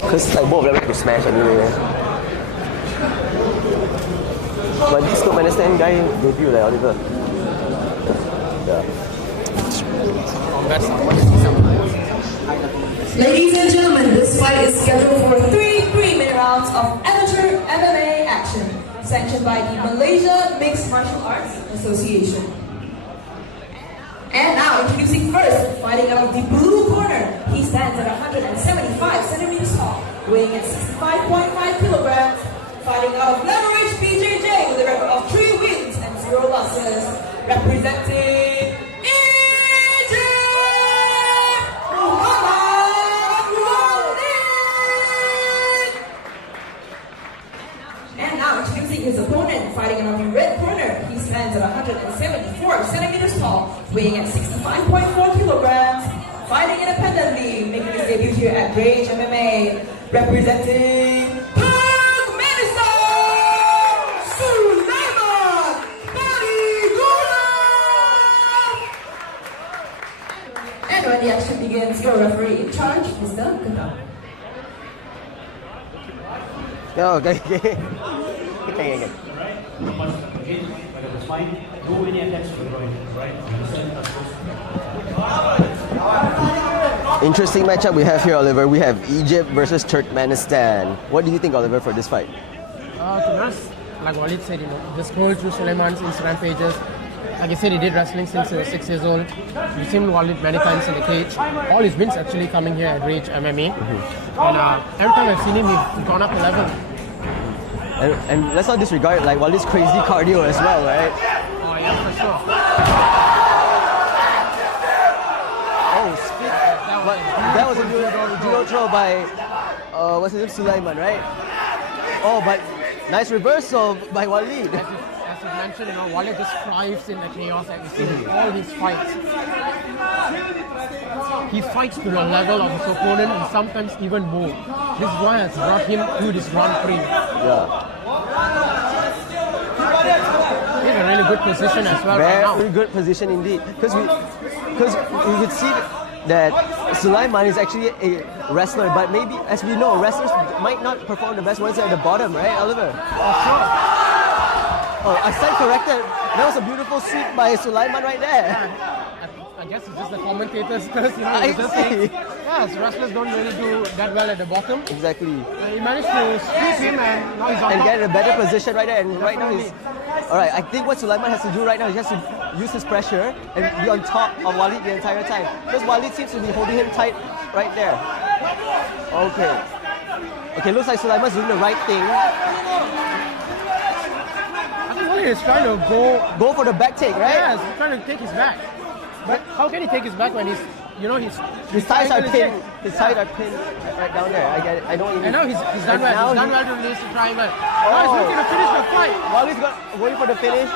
Because like both of them like to smash anyway. But this Turkmenistan guy debut like Oliver. Yeah. Ladies and gentlemen, this fight is scheduled for 3 3-minute rounds of amateur MMA action, sanctioned by the Malaysia Mixed Martial Arts Association. And now, introducing first, fighting out of the blue corner, he stands at 175 centimeters tall, weighing at 65.5 kilograms, fighting out of Leverage BJJ with a record of 3 wins and 0 losses, representing and now introducing his opponent, fighting out of the red corner. He stands at 174 centimeters tall, weighing at 65.4 kilograms, fighting independently, making his debut here at Rage MMA, representing and when the action begins, your referee in charge, Mr. Kugan. Okay. Interesting matchup we have here, Oliver. We have Egypt versus Turkmenistan. What do you think, Oliver, for this fight? To be honest, like Walid said, just scroll through Suleiman's Instagram pages. Like I said, he did wrestling since he was 6 years old. We've seen Walid many times in the cage. All his wins actually coming here at Rage MMA. And every time I've seen him, he's gone up a level. And let's not disregard like Walid's crazy cardio as well, right? Oh yeah, for sure. Oh, speak. That was a judo throw by what's his name, Sulaiman, right? Oh, but nice reversal by Walid. As you mentioned, Walid just thrives in the chaos that we see in all his fights. He fights to the level of his opponent and sometimes even more. This is why has brought him to this round 3. Yeah. He's in a really good position as well right now. Very good position indeed. Because we could see that Sulaiman is actually a wrestler, but maybe, as we know, wrestlers might not perform the best once they're at the bottom, right, Oliver? For sure. Oh, I stand corrected. That was a beautiful sweep by Sulaiman right there. I guess it's just the commentators because I see. Yes, wrestlers don't really do that well at the bottom. Exactly. He managed to sweep him and now he's on and top. get a better position right there. And right now he's alright. I think what Sulaiman has to do right now is just to use his pressure and be on top of Walid the entire time. Because Walid seems to be holding him tight right there. Okay. Okay, looks like Sulaiman's doing the right thing. I think Walid is trying to go for the back take, right? Yes, he's trying to take his back. But how can he take his back when his thighs are pinned? His thighs are pinned right down there. I get it. I don't even. And now he's done well. He's done well to release the triangle. Now he's looking to finish the fight. Walid's going for the finish.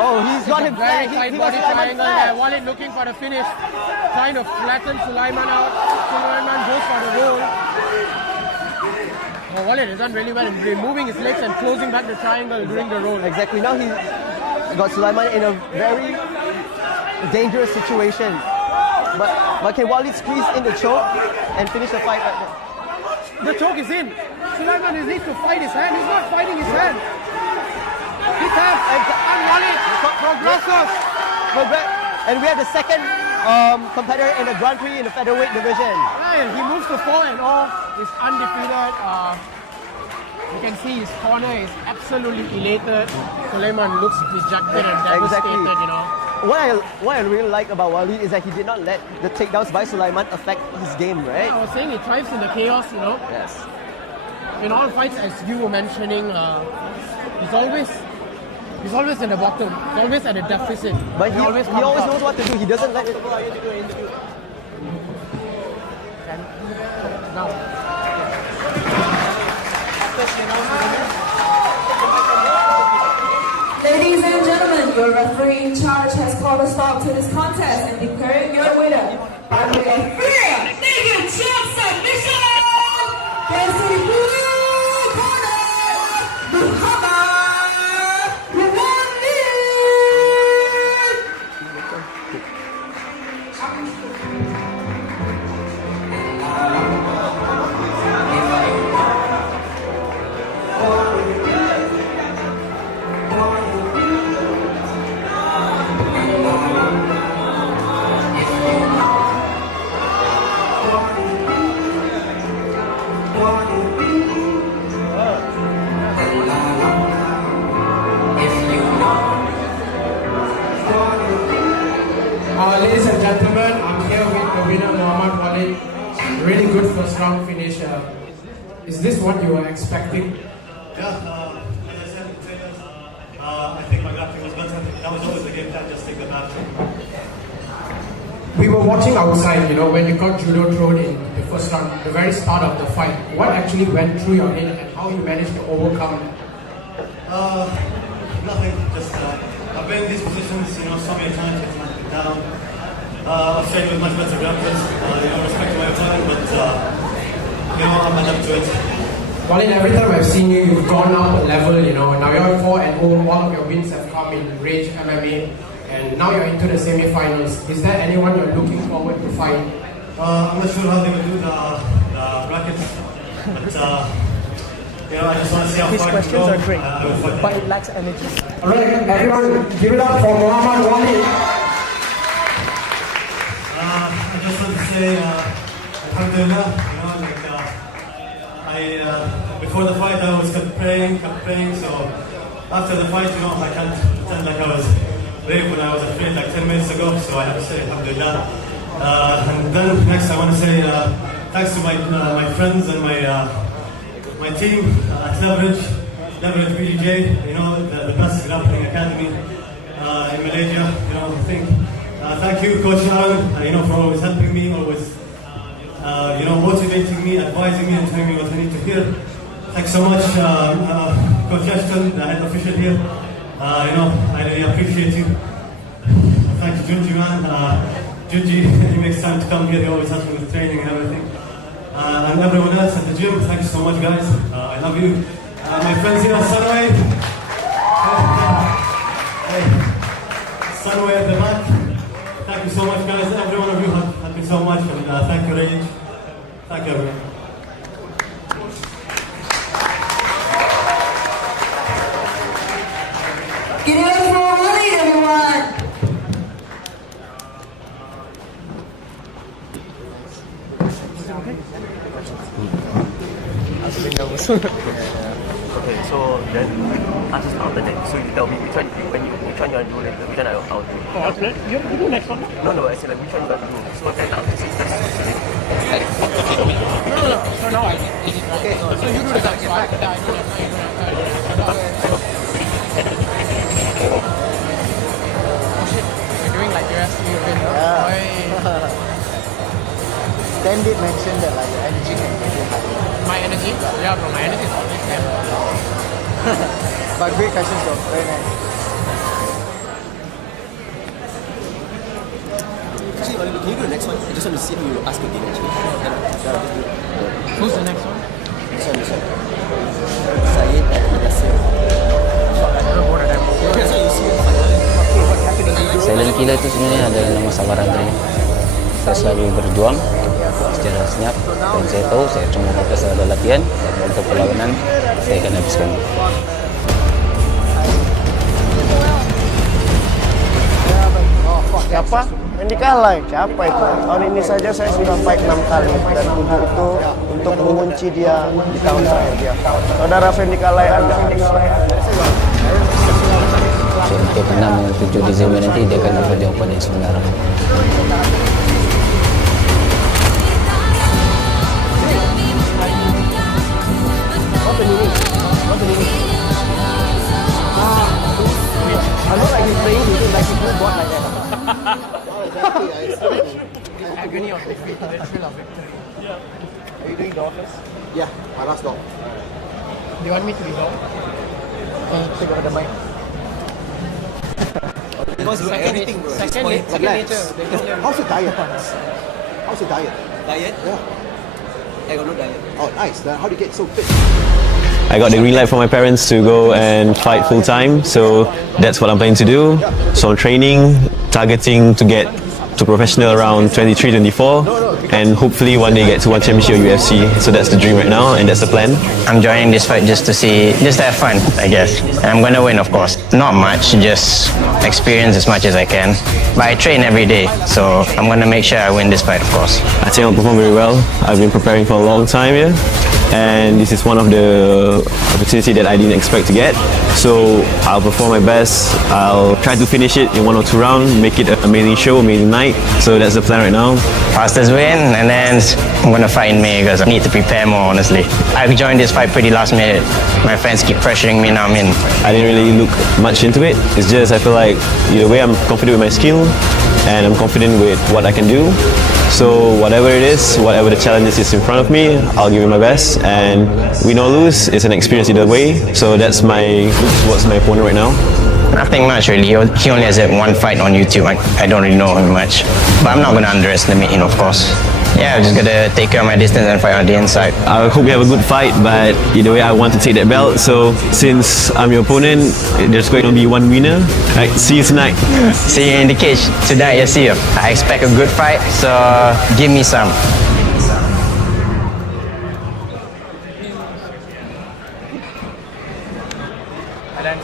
Oh, he's got him flat. He got triangle there. Walid looking for the finish, trying to flatten Sulaiman out. Sulaiman goes for the roll. Oh, Walid has done really well in removing his legs and closing back the triangle during the roll. Exactly. Now he got Sulaiman in a very dangerous situation. But can Walid squeeze in the choke and finish the fight right there? The choke is in. Sulaiman needs to fight his hand. He's not fighting his hand. He can't. And Walid progresses. And we have the second competitor in the Grand Prix in the featherweight division. Right, he moves to 4-0. He's undefeated. You can see his corner is absolutely elated. Sulaiman looks dejected and devastated, What I really like about Walid is that he did not let the takedowns by Sulaiman affect his game, right? I was saying he thrives in the chaos, Yes. In all fights, as you were mentioning, he's always in the bottom. He's always at a deficit. But he always knows what to do. He doesn't let it. Now. Ladies and gentlemen, your referee in charge has called a stop to this contest and declaring your winner by way of fair, naked champ submission. Against the blue corner, Muhammad Alundi. really good first round finish. Is this what you were expecting? Yeah, as I said, I think my grappling was better. That was always the game plan, just take the battle. We were watching outside, when you got judo thrown in the first round, the very start of the fight. What actually went through your head and how you managed to overcome it? Nothing, just I've been in these positions, so many times, it's not down. I've trained with much better grapplers, respect to my opponent, but I'm adapt to it. Well, every time I've seen you, you've gone up a level, now you're 4-0, all of your wins have come in Rage MMA, and now you're into the semi-finals. Is there anyone you're looking forward to fight? I'm not sure how they will do the brackets, but I just want to see how His far I can questions go. are great, I will fight. but it lacks energy. Alright, everyone, give it up for Muhammad Wali. I just want to say, Alhamdulillah, before the fight I was kept praying, so after the fight, I can't pretend like I was brave when I was afraid like 10 minutes ago, so I have to say Alhamdulillah. And then next I want to say thanks to my friends and my team at Leverage BDJ, the best grappling academy in Malaysia, I think. Thank you, Coach Aaron, for always helping me, always motivating me, advising me, and telling me what I need to hear. Thanks so much, Coach Ashton, the head official here. I really appreciate you. Thank you, Junji, man. Junji, he makes time to come here. He always helps me with training and everything. And everyone else at the gym, thank you so much, guys. I love you. My friends here at Sunway. Sunway at the back. Thank you so much, guys. Every one of you helped me so much. And thank you, Rage. Thank you, everyone. Get it up for Wally, everyone! Okay, so then I just alternate. So you tell me which one you want to do later, which one I'll do. Oh, alternate? You do next one? No, I said like which one you want to do. So then I'll just No. So now okay, so you do the next one. You're doing like UFC event. Dan did mention that like your energy can be high. My energy? Yeah, bro, my energy is always there. But great questions though, very nice. Actually, can you do the next one? I just want to see who you ask again actually. Who's the next one? This one. Syed and Yasir. That's how you see it. What's happening? Silent killer itu sebenarnya adalah nama samaran saya. Saya selalu berjuang secara senyap dan saya tahu saya cuma fokus pada latihan dan untuk perlawanan saya akan habiskan. Siapa? Medi kalah. Siapa itu? Tahun ini saja saya sudah fight 6 kali dan 7 itu untuk mengunci dia di tahun terakhir dia. Saudara Fendi Kalai Anda harus Untuk 6 dan 7 Desember nanti dia akan dapat jawapan yang sebenarnya. I look like he's playing with it like he just bought like that. Agony of victory, the thrill of victory. Are you doing the office? Yeah, my last dog. Do you want me to be dog? Take over the mic. Second nature. How's your diet? How's your diet? Diet? Yeah. I got no diet. Oh, nice. Then how do you get so fit? I got the green light from my parents to go and fight full time, so that's what I'm planning to do. So I'm training, targeting to get to professional around 23, 24, and hopefully one day get to one championship UFC. So that's the dream right now, and that's the plan. I'm joining this fight just to have fun, I guess. And I'm gonna win, of course. Not much, just experience as much as I can. But I train every day, so I'm gonna make sure I win this fight, of course. I think I'll perform very well. I've been preparing for a long time here. and this is one of the opportunity that I didn't expect to get. So I'll perform my best. I'll try to finish it in 1 or 2 rounds, make it an amazing show, amazing night. So that's the plan right now. Fastest win, and then I'm gonna fight in May because I need to prepare more, honestly. I joined this fight pretty last minute. My friends keep pressuring me, now I'm in. I didn't really look much into it. It's just I feel like either way I'm confident with my skill and I'm confident with what I can do. So whatever it is, whatever the challenges is in front of me, I'll give it my best. And win or lose, it's an experience either way. So that's my towards my opponent right now. Nothing much really. He only has that one fight on YouTube. I don't really know him much. But I'm not gonna underestimate him, of course. Yeah, I'm just gonna take care of my distance and fight on the inside. I hope we have a good fight, but either way I want to take that belt. So since I'm your opponent, there's going to be one winner. Right, see you tonight. See you in the cage tonight, yes, see you. I expect a good fight, so give me some.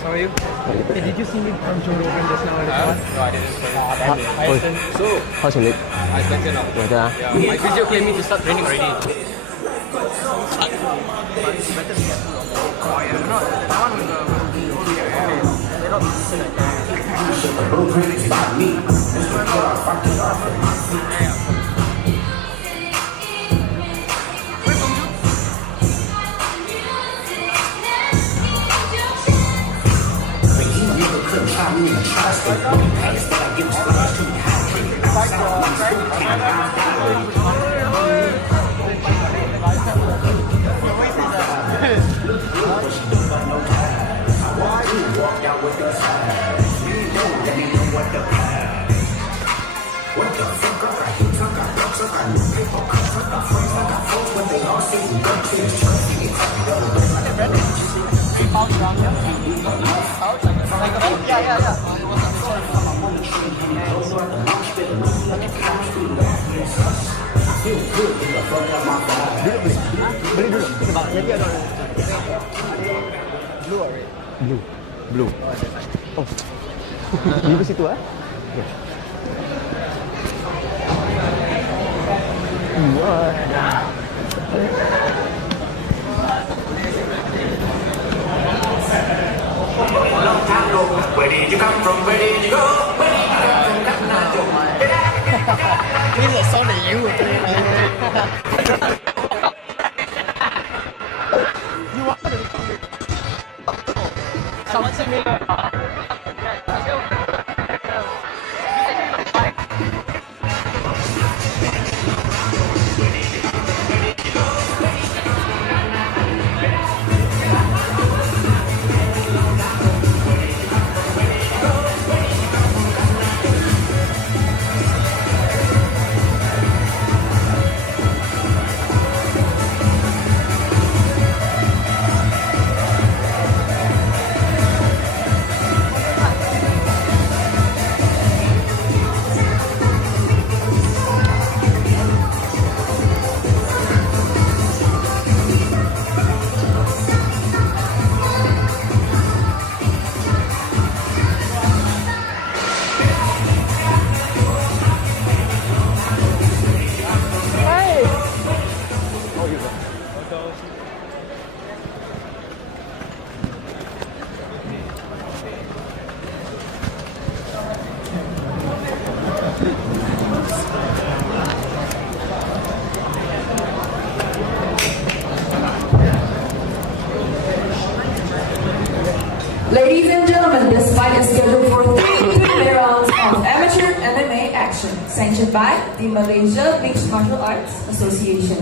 How are you? Hey, did you see me from SHOWDOWN just now? No, I didn't. So, how's your leg? I better now. Better? Yeah, my physio claimed me to start training already. Beli dulu. Medi ada. Blue. Oh. Di situ ah. Where did you come from? Where did you go? Where did you come from? This is a song that you would play. You want to sound similar. Ladies and gentlemen, this fight is scheduled for 3 rounds of amateur MMA action, sanctioned by the Malaysia Mixed Martial Arts Association.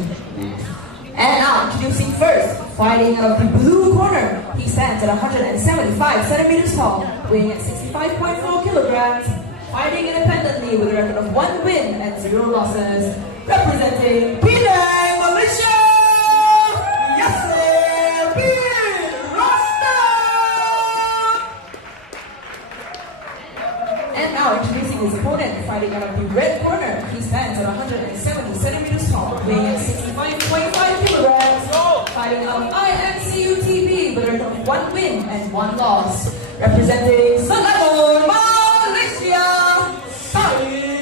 And now, introducing first, fighting out of the blue corner, he stands at 175 centimeters tall, weighing at 65.4 kilograms, fighting independently with a record of 1 win and 0 losses, representing Penang, Malaysia! And now introducing his opponent, fighting out of the red corner. He stands at 170 centimeters tall, weighing at 65.5 kilograms, fighting out of IMCUTB with a record of 1 win and 1 loss, representing Selangor, Malaysia, Hazik.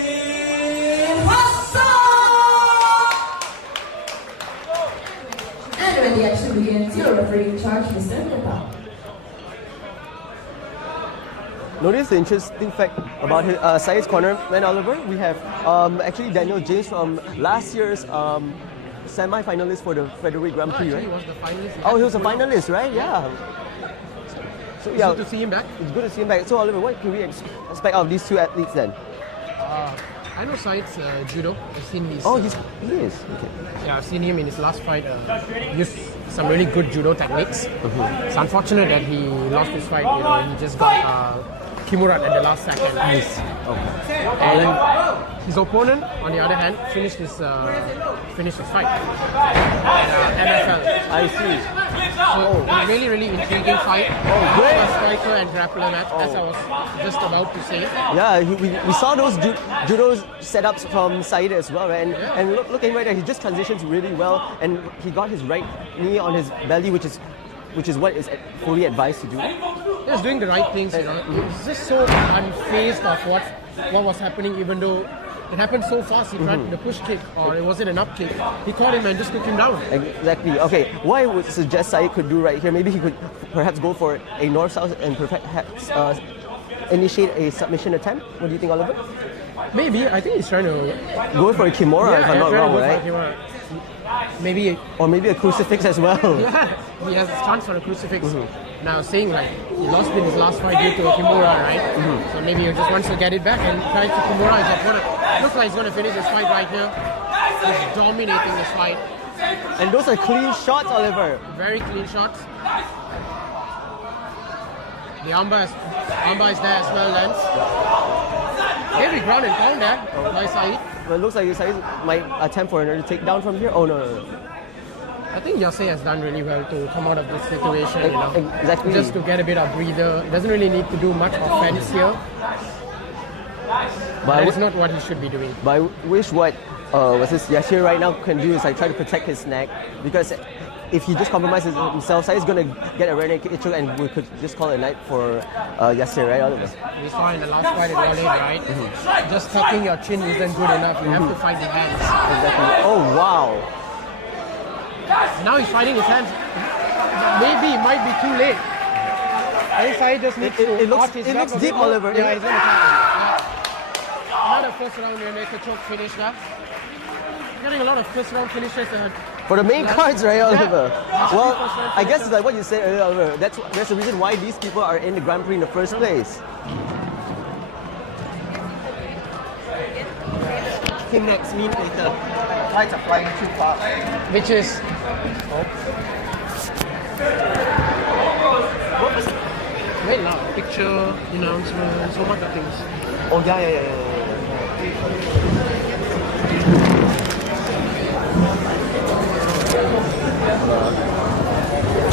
And joins you, referee in charge, Mr. Neta. Notice the interesting fact about Said's corner, man, Oliver. We have actually Daniel James from last year's semi-finalist for the Featherweight Grand Prix, right? He was the finalist. Oh, he was a finalist, right? Yeah. So It's good to see him back. It's good to see him back. So Oliver, what can we expect of these two athletes then? I know Said's judo. I've seen his. Oh, he is. Okay. Yeah, I've seen him in his last fight use some really good judo techniques. It's unfortunate that he lost his fight. You know, he just got Kimura at the last second. Nice. Okay. And his opponent, on the other hand, finished his fight. NFL. I see. So a really, really intriguing fight. Oh, great. A striker and grappler match, as I was just about to say. Yeah, we saw those judo setups from Said as well, right? And look at him right there. He just transitions really well, and he got his right knee on his belly, which is what is fully advised to do. He's doing the right things, you know. He's just so unfazed of what was happening, even though it happened so fast. He tried the push kick, or it wasn't an up kick. He caught him and just took him down. Exactly. Okay, what I would suggest Said could do right here, maybe he could perhaps go for a north-south and perhaps initiate a submission attempt. What do you think, Oliver? Maybe. I think he's trying to go for a Kimura, if I'm not wrong, right? Maybe a crucifix as well. Yeah, he has a chance for a crucifix. Now, saying like he lost in his last fight due to a Kimura, right? So maybe he just wants to get it back and try to Kimura his opponent. Looks like he's going to finish this fight right here. He's dominating this fight. And those are clean shots, Oliver. Very clean shots. The armbar is there as well, Lance. Heavy ground and pound there by Said. Well, it looks like Said might attempt for another takedown from here. Oh, no. I think Yase has done really well to come out of this situation, you know. Exactly. Just to get a bit of breather. He doesn't really need to do much offense here. But it's not what he should be doing. But I wish what Yashir right now can do is like try to protect his neck, because if he just compromises himself, Said's going to get a rear naked choke, and we could just call it a night for Yasir, right, Oliver? We saw in the last fight at Wale, right? Just tucking your chin isn't good enough. You have to fight the hands. Exactly. Oh, wow. Now he's fighting his hands. Maybe it might be too late. I think Said just needs to arch his back. It looks deep, Oliver. Yeah, he's going to tap him. Yeah. Another first round rear naked choke finish now. Getting a lot of first round finishes for the main cards, right, Oliver? Yeah. Well, I guess it's like what you said earlier, Oliver. That's the reason why these people are in the Grand Prix in the first place. Him next, me later. Flights are flying too fast. Which is... Wait now, picture, announcement, so much of things. Oh, yeah.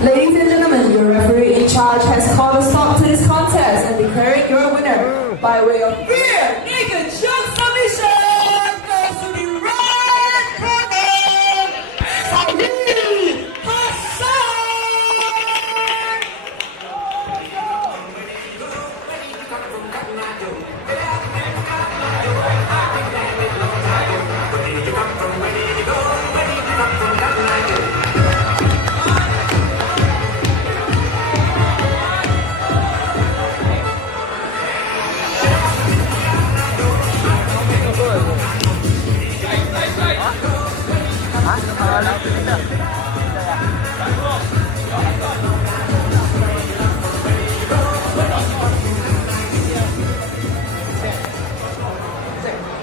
Ladies and gentlemen, your referee in charge has called a stop to this contest and declaring your winner by way of rear naked choke submission goes to the red corner, Fari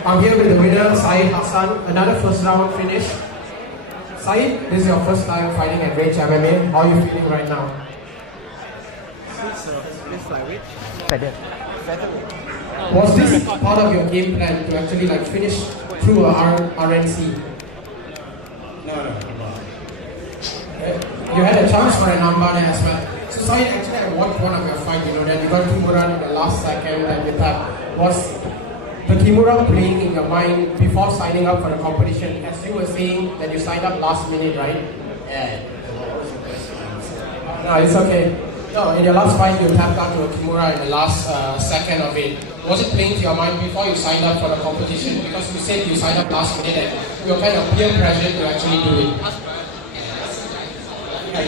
I'm here with the winner, Said Hassan, another first round finish. Said, this is your first time fighting at Rage MMA. How are you feeling right now? It's flyweight. Featherweight. Was this part of your game plan to actually like finish through a RNC? No. You had a chance for an armbar there as well. So Said, actually I watched one of your fights, that you got Kimura in the last second and you thought, was the Kimura playing in your mind before signing up for the competition? As you were saying that you signed up last minute, right? Yeah. No, it's okay. No, in your last fight you tapped out to a Kimura in the last second of it. Was it playing to your mind before you signed up for the competition? Because you said you signed up last minute and you were kind of peer pressured to actually do it. That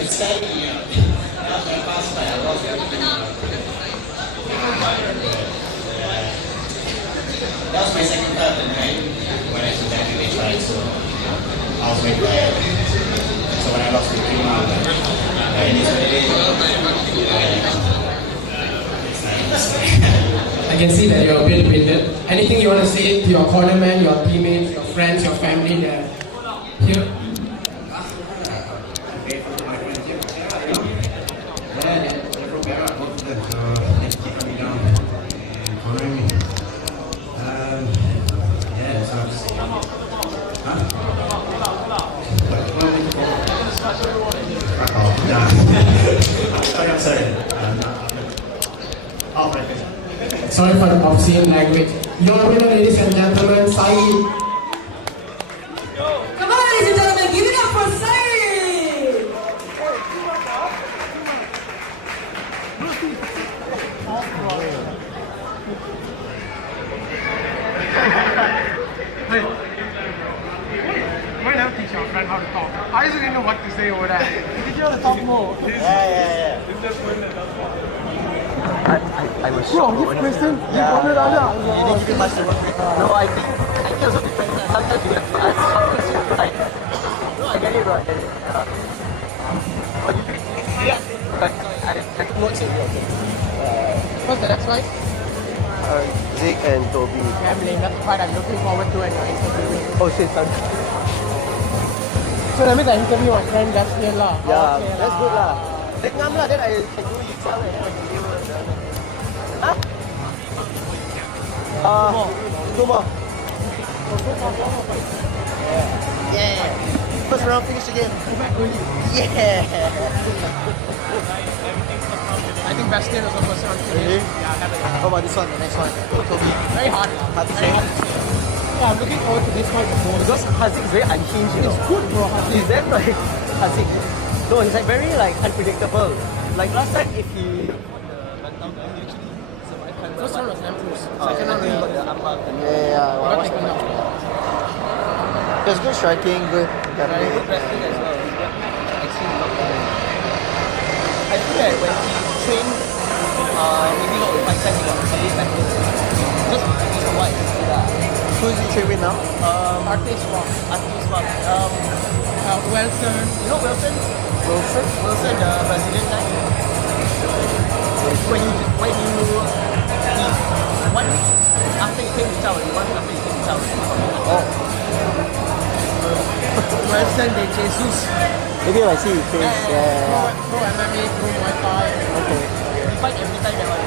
was my second time tonight when I took that image fight, so I was very tired. So when I lost the dream, it is what it is. I can see that you're a bit winded. Anything you want to say to your cornerman, your teammates, your friends, your family that are here? Sorry for the obscene language. Your winner, ladies and gentlemen, Sari. Come on, ladies and gentlemen, give it up for Sari! Hey, why never teach your friend how to talk? I just didn't know what to say over there. Did you want to talk more? Yeah. I was Bro, this question, you wanted to No, I think sometimes you get fast, sometimes you like. No, I get it, bro. Yeah, but I took notes in here, okay. What's the next fight? Zeke and Toby. Gambling, that's the fight I'm looking forward to and your interview. Oh shit, son. So that means I interview my friend Bastion lah. Yeah, Okay that's good lah. Then ngam lah, then I can do it some Huh? Two more. Yeah. First round finish again. Yeah. I think Bastion was the first round finish. Really? Yeah, definitely. How about this one, the next one? Toby. Very hard. Hard to say. Yeah, I'm looking forward to this fight more. Because Hazik is very unhinged, you know. It's good, bro. He's damn like Hazik. No, he's like very like unpredictable. Like last time, if he First round was damn close. Second round, yeah. There's good striking, good grappling. Good wrestling as well. I feel like when he trained, maybe not with Haisin, he got something better. Just because of what he did. Who is he training with now? Ashwa. Wilson. You know Wilson? Wilson, the Brazilian guy. When you 1 week after you take the shower, 1 week after you take the shower. Oh. Wilson de Jesus. Maybe I see his face. Yeah. Pro MMA, pro Muay Thai. Okay. You fight every time that one.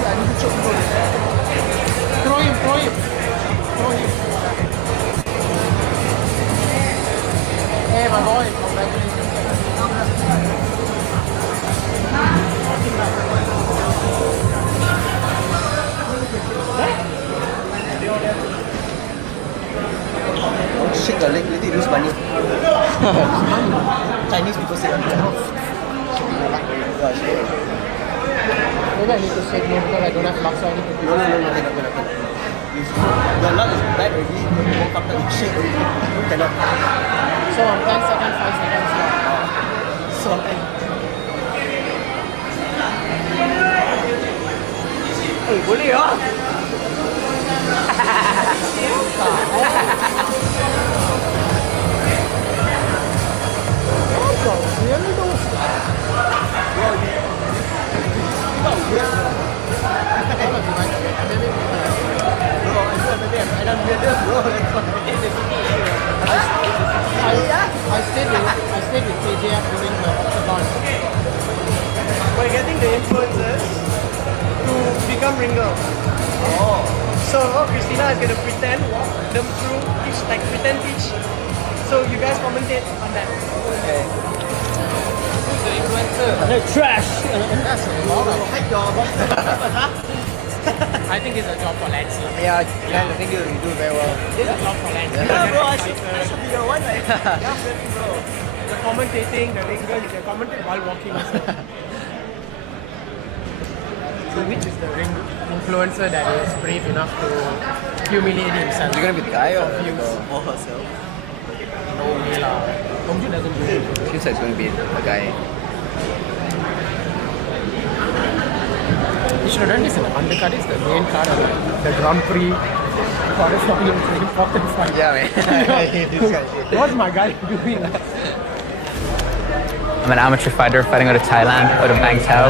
I need to choke him. Throw him. Hey, my boy, congratulations. Don't shake your leg, later you lose money. Chinese people say that. Maybe I need to shake more because I don't have luck, so I need to do No, cannot. Your luck is bad already, you woke up and shake already. Cannot. So I'm 10 seconds, 5 seconds now. So boleh ah. Really don't stop. I stayed with KJF during the octagon. We're getting the influencers to become ringers. Oh. So Christina is going to pretend, walk them through each, like pretend teach. So you guys commentate on that. Okay. Who's the influencer? Trash! That's a lot of Hide your I think it's a job for Lance. Yeah, I think you do very well. It's a job for Lance. Yeah, bro, I should be your one. Yeah, bro. The commentating, the ringer, you can commentate while walking also. So which is the ring influencer that is brave enough to humiliate himself. You're gonna be the guy or herself? No way lah. Amjad doesn't do it. Seems like it's gonna be a guy. You should have done this in the undercard. It's the main card of the Grand Prix. God, it's not even an important fight. Yeah, man. I hate this guy. What's my guy doing? I'm an amateur fighter fighting out of Thailand, out of Bang Tao.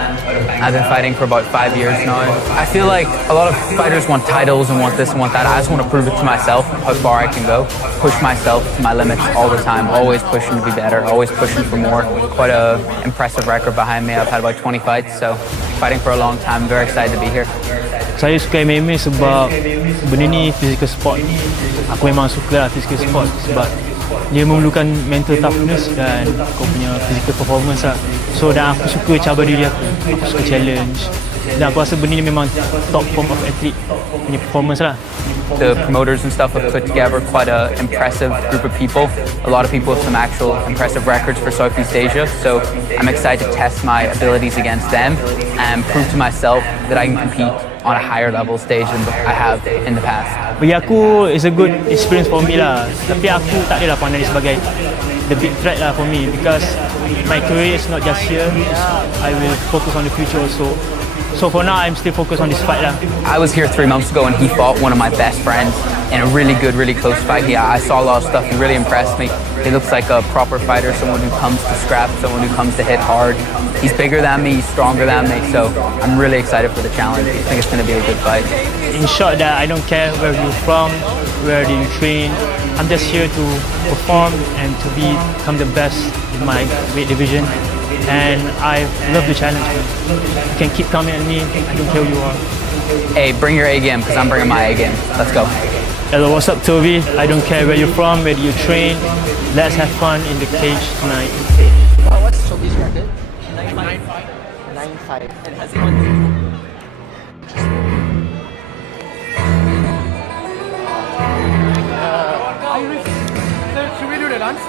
I've been fighting for about 5 years now. I feel like a lot of fighters want titles and want this and want that. I just want to prove it to myself, how far I can go. Push myself to my limits all the time, always pushing to be better, always pushing for more. Quite an impressive record behind me. I've had about 20 fights, so fighting for a long time. Very excited to be here. Saya suka MMA sebab benda ni physical sport. Aku memang suka lah physical sport sebab dia memerlukan mental toughness dan kau punya physical performance lah. So dan aku suka cabar diri aku suka challenge. Dan aku rasa benda ni memang top form of athlete punya performance lah. The promoters and stuff have put together quite an impressive group of people. A lot of people with some actual impressive records for Southeast Asia. So I'm excited to test my abilities against them and prove to myself that I can compete on a higher level stage than I have in the past. Bagi aku, it's a good experience for me lah. Tapi aku tak adalah pandang sebagai the big threat lah for me because my career is not just here. I will focus on the future also. So for now, I'm still focused on this fight lah. I was here 3 months ago and he fought one of my best friends in a really good, really close fight. I saw a lot of stuff. He really impressed me. He looks like a proper fighter, someone who comes to scrap, someone who comes to hit hard. He's bigger than me, he's stronger than me, so I'm really excited for the challenge. I think it's going to be a good fight. In short, that I don't care where you're from, where do you train. I'm just here to perform and to become the best in my weight division. And I love the challenge. You can keep coming at me, I don't care who you are. Hey, bring your A game, because I'm bringing my A game. Let's go. Hello, what's up, Toby? I don't care where you're from, where do you train. Let's have fun in the cage tonight. What's Toby's record? 9-5. 9-5. And has he won? Should we do the dance?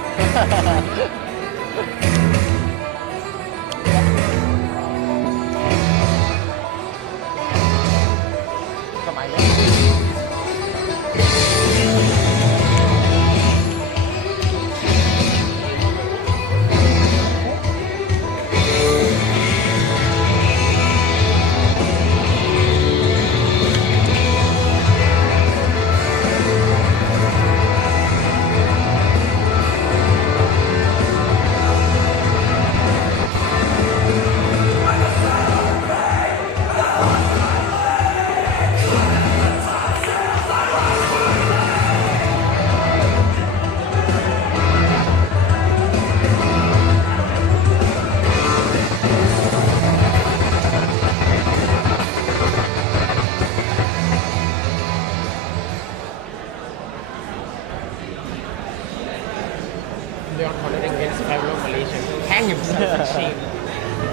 Malaysia. Hang himself in shame.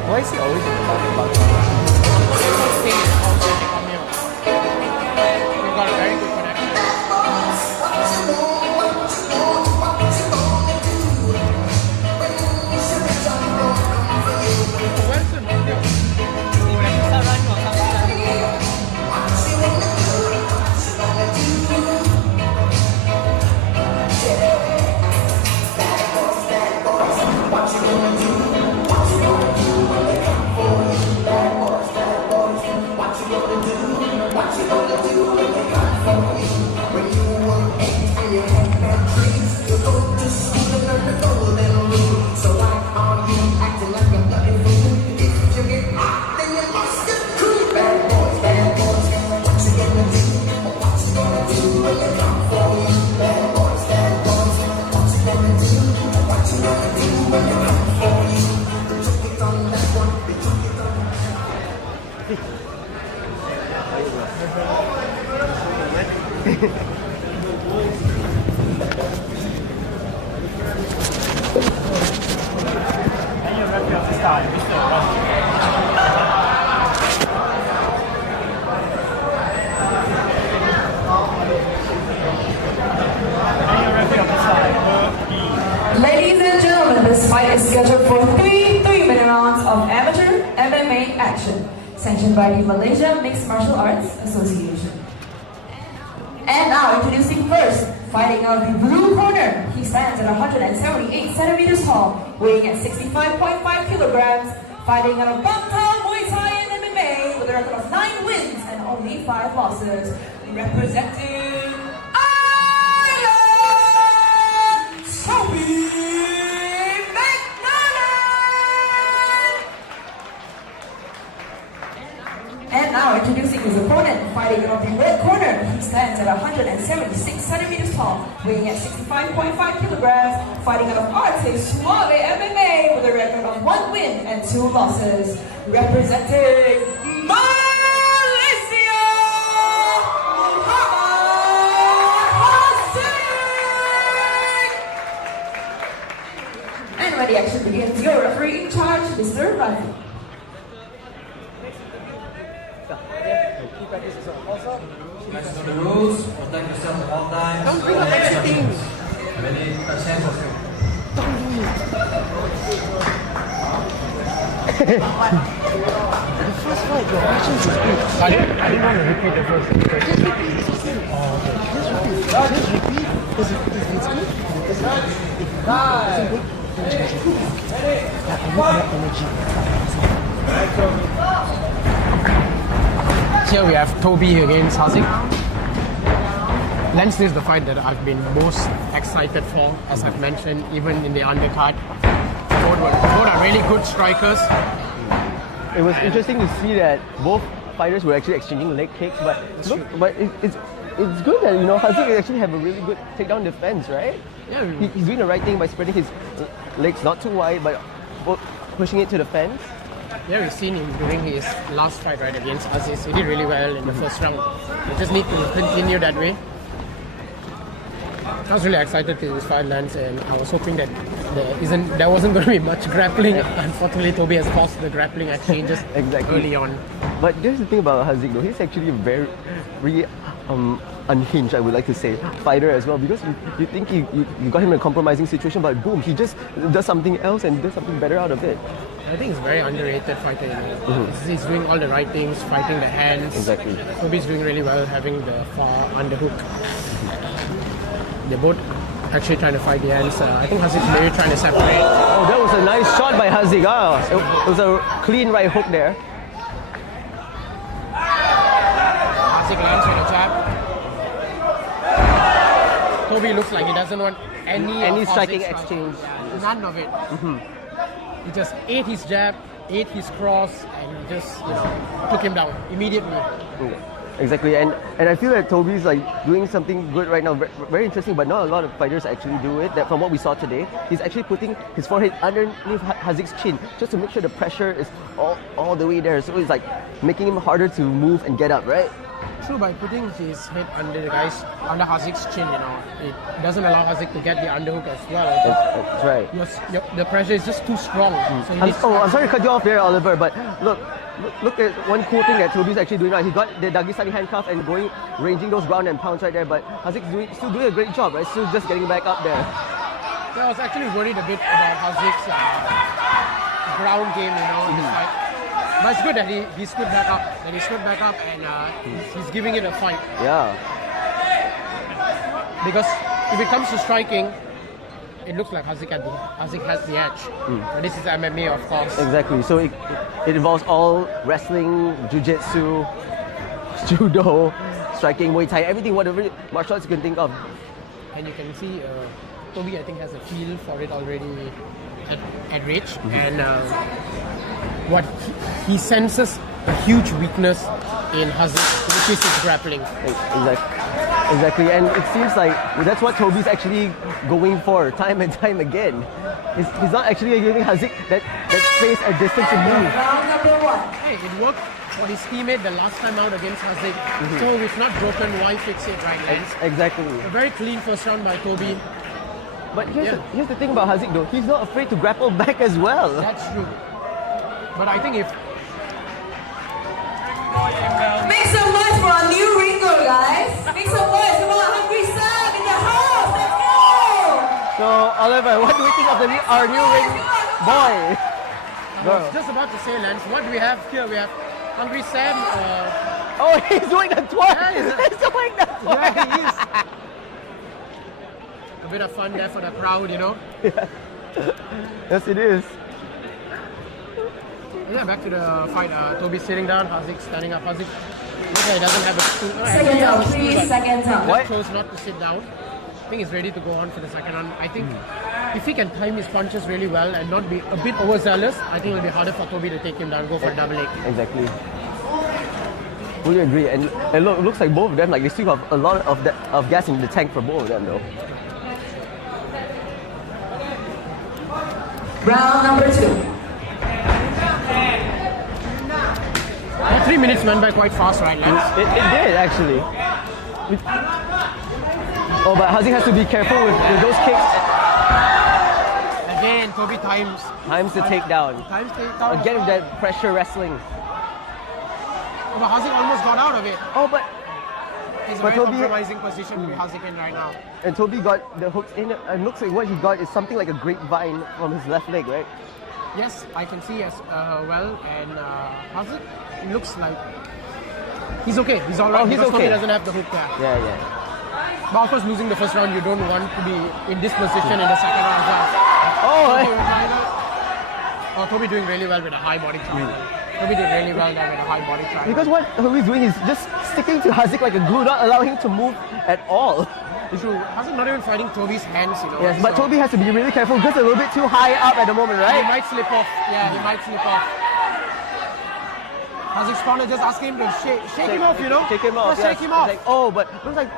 Why is he always in the back? We've got a very good connection. Ladies and gentlemen, this fight is scheduled for 3 3-minute rounds of amateur MMA action. sanctioned by the Malaysia Mixed Martial Arts Association. And now introducing first, fighting out of the blue corner. He stands at 178 centimeters tall, weighing at 65.5 kilograms, fighting out of Bantam, Muay Thai and MMA with a record of 9 wins and only 5 losses. Representing Ireland, Sophie McNally! And now introducing his opponent, fighting out of the red corner. He stands at 176 centimeters tall, weighing at 65.5 kilograms, fighting out of Arte Suave MMA with a record of 1 win and 2 losses. Representing Malaysia, Hazik! And when the action begins, your referee in charge, Mr. Rani. Let's know the rules. Protect yourself at all times. Don't bring up everything. Ready? Touch hands. Don't do it. The first fight, your actions is good. I didn't want to repeat the first question. Just repeat. Oh, okay. Just repeat. Just repeat. Is it good? Is it good? Here we have Toby against Hazik. Lens is the fight that I've been most excited for, as I've mentioned, even in the undercard. Both are really good strikers. It was interesting to see that both fighters were actually exchanging leg kicks, but it's good that Hazik actually have a really good takedown defense, right? Yeah, he's doing the right thing by spreading his legs not too wide, but pushing it to the fence. Yeah, we've seen him during his last fight right against Aziz. He did really well in the first round. We just need to continue that way. I was really excited to use fight Lance, and I was hoping that there wasn't going to be much grappling. Unfortunately, Toby has lost the grappling exchanges early on. But here's the thing about Hazik though, he's actually a very unhinged, I would like to say, fighter as well, because you think you got him in a compromising situation, but boom, he just does something else and does something better out of it. I think he's a very underrated fighter. He's doing all the right things, fighting the hands. Exactly. Toby's doing really well, having the far underhook. They're both actually trying to fight the hands. I think Hazik's maybe trying to separate. Oh, that was a nice shot by Hazik. It was a clean right hook there. Hazik lands with a jab. Toby looks like he doesn't want any striking Hazik's exchange. None of it. He just ate his jab, ate his cross, and just took him down immediately. Exactly, and I feel that Toby's like doing something good right now, very interesting, but not a lot of fighters actually do it. That from what we saw today, he's actually putting his forehead underneath Hazik's chin just to make sure the pressure is all the way there. So it's like making him harder to move and get up, right? True, by putting his head under Hazik's chin, it doesn't allow Hazik to get the underhook as well. That's right. The pressure is just too strong. So I'm sorry to cut you off there, Oliver, but look at one cool thing that Toby's actually doing right. He got the Dagestani handcuff and ranging those ground and pounds right there, but Hazik's still doing a great job, right? Still just getting back up there. Yeah, I was actually worried a bit about Hazik's ground game, in this fight. But it's good that he stood back up. And he's giving it a fight. Yeah. Because if it comes to striking, it looks like Hazik has the edge. But this is MMA, of course. Exactly. So it involves all wrestling, jiu-jitsu, judo, striking, Muay Thai, everything, whatever martial arts you can think of. And you can see Toby, I think, has a feel for it already at Rich. And what he senses a huge weakness in Hazik, which is his grappling. Exactly, and it seems like that's what Toby's actually going for time and time again. He's not actually giving Hazik that space and distance to move. Round number 1. Hey, it worked for his teammate the last time out against Hazik. So if it's not broken, why fix it right now? Exactly. A very clean first round by Toby. But here's the thing about Hazik though, he's not afraid to grapple back as well. That's true. But I think if... Make some noise for our new ringer, guys. Make some noise. Come on, Hungry Sam in the house. Let's go. So, Oliver, what do we think of our new ring boy? I was just about to say, Lance, what do we have here? We have Hungry Sam. Oh, he's doing the twerk! Yeah, he's doing the twerk! Yeah, he is. A bit of fun there for the crowd, you know? Yes, it is. Yeah, back to the fight. Toby sitting down, Hazik standing up. Hazik, okay, he doesn't have a stool. Second down, please, second down. What? Chose not to sit down. I think he's ready to go on for the second round. I think if he can time his punches really well and not be a bit overzealous, I think it'll be harder for Toby to take him down, go for a double leg. Exactly. Fully agree. And look, it looks like both of them, like they still have a lot of gas in the tank for both of them though. Round number 2. 3 minutes went by quite fast, right, lads? It did, actually. Oh, but Hazik has to be careful with those kicks. Again, Toby times the takedown. Times takedown. Again with that pressure wrestling. Oh, but Hazik almost got out of it. Oh, but it's a very compromising position to be Hazik in right now. And Toby got the hooks in. It looks like what he got is something like a grapevine from his left leg, right? Yes, I can see as well. And Hazik, it looks like he's okay. He's all right. Oh, he's because okay. Toby doesn't have the hook there. Yeah. But of course, losing the first round, you don't want to be in this position in the second round as well. Toby doing really well with a high body triangle. Toby did really well there with a high body triangle. Because what Toby's doing is just sticking to Hazik like a glue, not allowing him to move at all. It's true. Hazik not even fighting Toby's hands, you know. Yes, but Toby has to be really careful because a little bit too high up at the moment, right? He might slip off. Yeah, he might slip off. Hazik's corner just asking him to shake him off, you know? Shake him off, Just shake him off. Like, oh, but looks like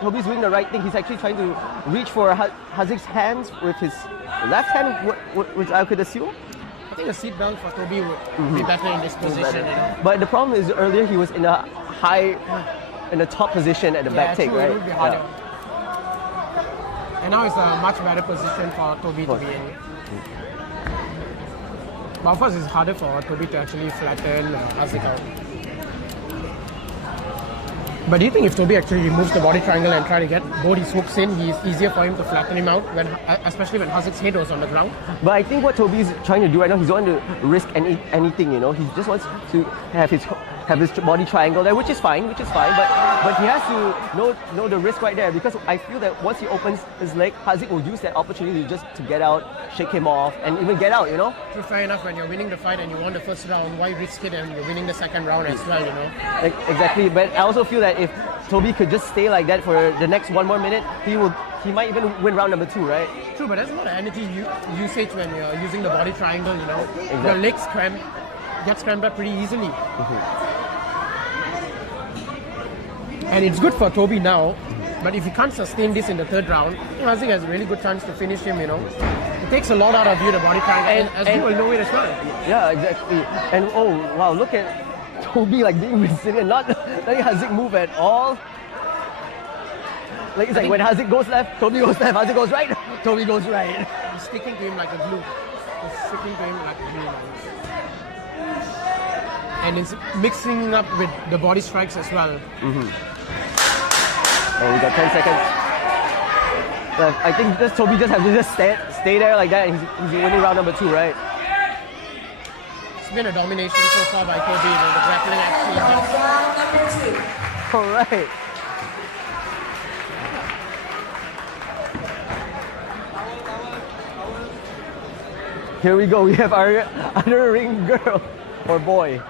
Toby's doing the right thing. He's actually trying to reach for Hazik's hands with his left hand, which I could assume. I think a seat belt for Toby would be better in this position, you know. But the problem is earlier he was in a top position at the back take, right? It would be harder. And now it's a much better position for Toby to be in. But of course, it's harder for Toby to actually flatten Hazik out. But do you think if Toby actually removes the body triangle and try to get both his hooks in, it's easier for him to flatten him out, especially when Hazik's head was on the ground? But I think what Toby's trying to do right now, he's not going to risk anything, you know. He just wants to have his body triangle there, which is fine, but he has to know the risk right there, because I feel that once he opens his leg, Hazik will use that opportunity just to get out, shake him off, and even get out, you know. True, fair enough. When you're winning the fight and you won the first round, why risk it and you're winning the second round as well, you know? Exactly, but I also feel that if Toby could just stay like that for the next one more minute, he might even win round number 2, right? True, but there's a lot of energy usage when you're using the body triangle, you know. Exactly. Your legs gets cramped up pretty easily. And it's good for Toby now, but if he can't sustain this in the third round, I think has a really good chance to finish him, you know. It takes a lot out of you, the body triangle, and as you will know it as well. Yeah, exactly. And oh, wow, look at Toby like being resilient, not letting Hazik move at all. Like it's like when Hazik goes left, Toby goes left, Hazik goes right, Toby goes right. He's sticking to him like a glue. And it's mixing up with the body strikes as well. Oh, we got 10 seconds. I think Toby just has to stay there like that, and he's winning round number 2, right? It's been a domination so far by Toby in the grappling action. All right. Here we go. We have our other ring girl or boy.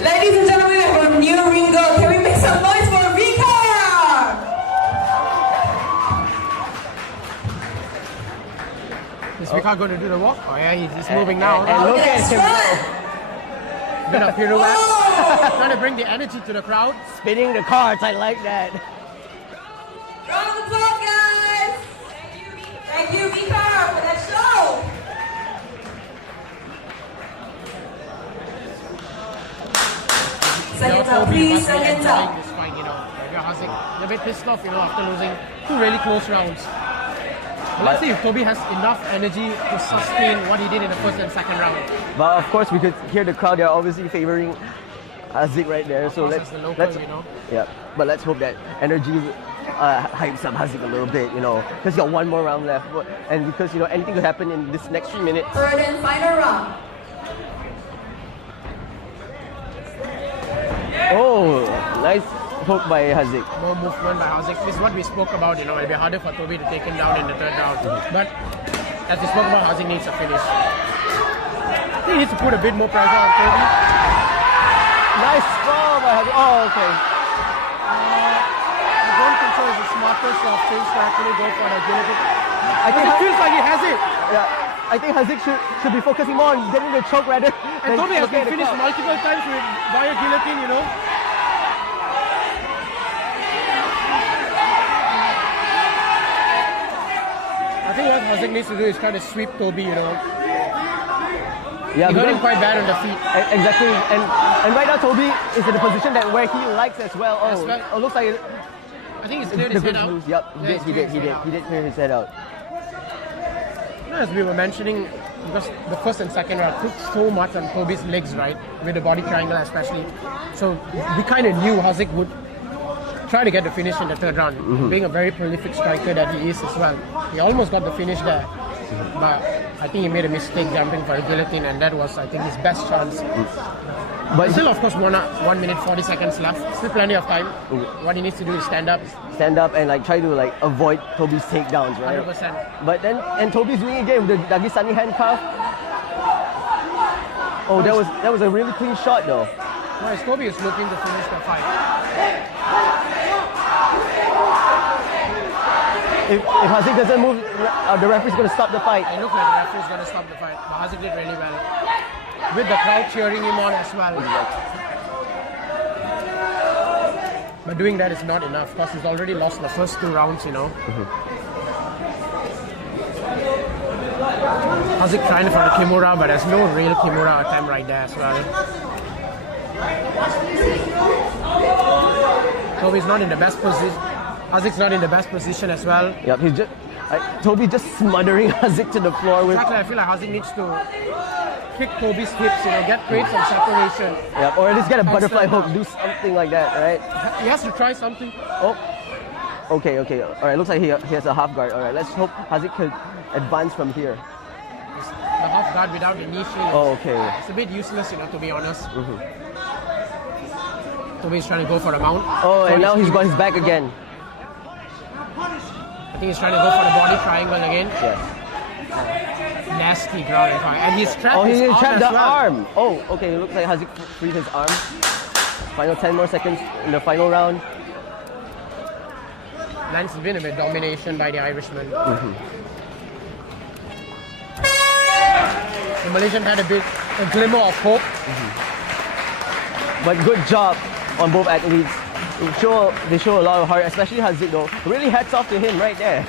Ladies and gentlemen, we have a new ring girl. Can we make some noise for Vika? Is Vika going to do the walk? Oh yeah, he's moving now. And look at him. Bit of pirouette. Trying to bring the energy to the crowd. Spinning the cards, I like that. Round of applause, guys. Thank you, Vika, for that show. Second time, please, second time. This fight, you know, Hazik, a bit pissed off, you know, after losing 2 really close rounds. But let's see if Toby has enough energy to sustain what he did in the first and second round. But of course, we could hear the crowd. They're obviously favoring Hazik right there. So let's you know. yeah. But let's hope that energy hypes up Hazik a little bit, you know, because you got one more round left, and because you know anything could happen in this next 3 minutes. Third and final round. Oh, nice hook by Hazik. More movement by Hazik. This is what we spoke about, you know, it'll be harder for Toby to take him down in the third round. But as we spoke about, Hazik needs a finish. I think he needs to put a bit more pressure on Toby. Nice throw by Hazik. Oh, okay. The ground control is the smartest of things to actually go for the agility. I think it feels like he has it. Yeah, I think Hazik should be focusing more on getting the choke rather. And Toby has been finished multiple times with via guillotine, you know. I think what Hazik needs to do is try to sweep Toby, you know. Yeah, he got him quite bad on the feet. Exactly, and right now Toby is in a position that where he likes as well. Oh, it looks like I think he's cleared his head out. Yep, he did clear his head out. As we were mentioning, because the first and second round took so much on Toby's legs, right? With the body triangle especially. So we kind of knew Hazik would try to get the finish in the third round, being a very prolific striker that he is as well. He almost got the finish there, but I think he made a mistake jumping for a guillotine, and that was, I think, his best chance. But still, of course, 1 minute 40 seconds left. Still plenty of time. What he needs to do is stand up. Stand up and like try to like avoid Toby's takedowns, right? 100%. But then, and Toby's doing it again with the Dagestani handcuff. Oh, that was a really clean shot though. No, Toby is looking to finish the fight. If Hazik doesn't move, the referee's going to stop the fight. It looks like the referee's going to stop the fight. But Hazik did really well. With the crowd cheering him on as well. But doing that is not enough because he's already lost the first 2 rounds, you know. Hazik trying for the Kimura, but there's no real Kimura attempt right there as well. Toby's not in the best position. Hazik's not in the best position as well. Yep, he's just Toby just smothering Hazik to the floor with. Exactly, I feel like Hazik needs to kick Toby's hips, you know, create some separation. Yep, or at least get a butterfly hook, do something like that, right? He has to try something. Oh, okay. All right, looks like he has a half guard. All right, let's hope Hazik could advance from here. The half guard without the knee shield. Oh, okay. It's a bit useless, you know, to be honest. Toby's trying to go for the mount. Oh, and now he's got his back again. I think he's trying to go for the body triangle again. Yes. Nasty ground and fight. And he's trapped trapped the well. arm. Oh, okay. It looks like Hazik freed his arm. Final 10 more seconds in the final round. Lance's been a bit domination by the Irishman. The Malaysian had a glimmer of hope. But good job on both athletes. They show a lot of heart, especially Hazik though. Really hats off to him right there.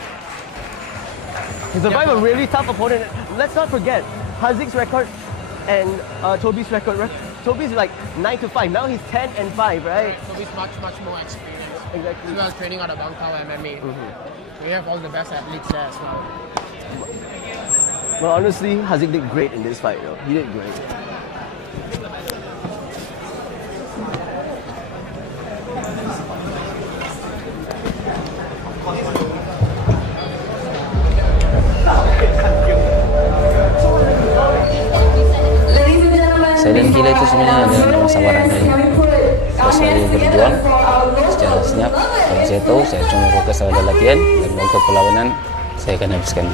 He survived a really tough opponent. Let's not forget, Hazik's record and Toby's record. Toby's like 9-5. Now he's 10-5, right? Toby's much more experienced. Exactly. He was training out of Bangkok MMA. We have all the best athletes there as well. Well, honestly, Hazik did great in this fight though. He did great. Saya dan Gila itu sebenarnya ada nama samaran dari saya selalu berjuang secara senyap. Kalau saya tahu saya cuma fokus pada latihan dan untuk perlawanan saya akan habiskan.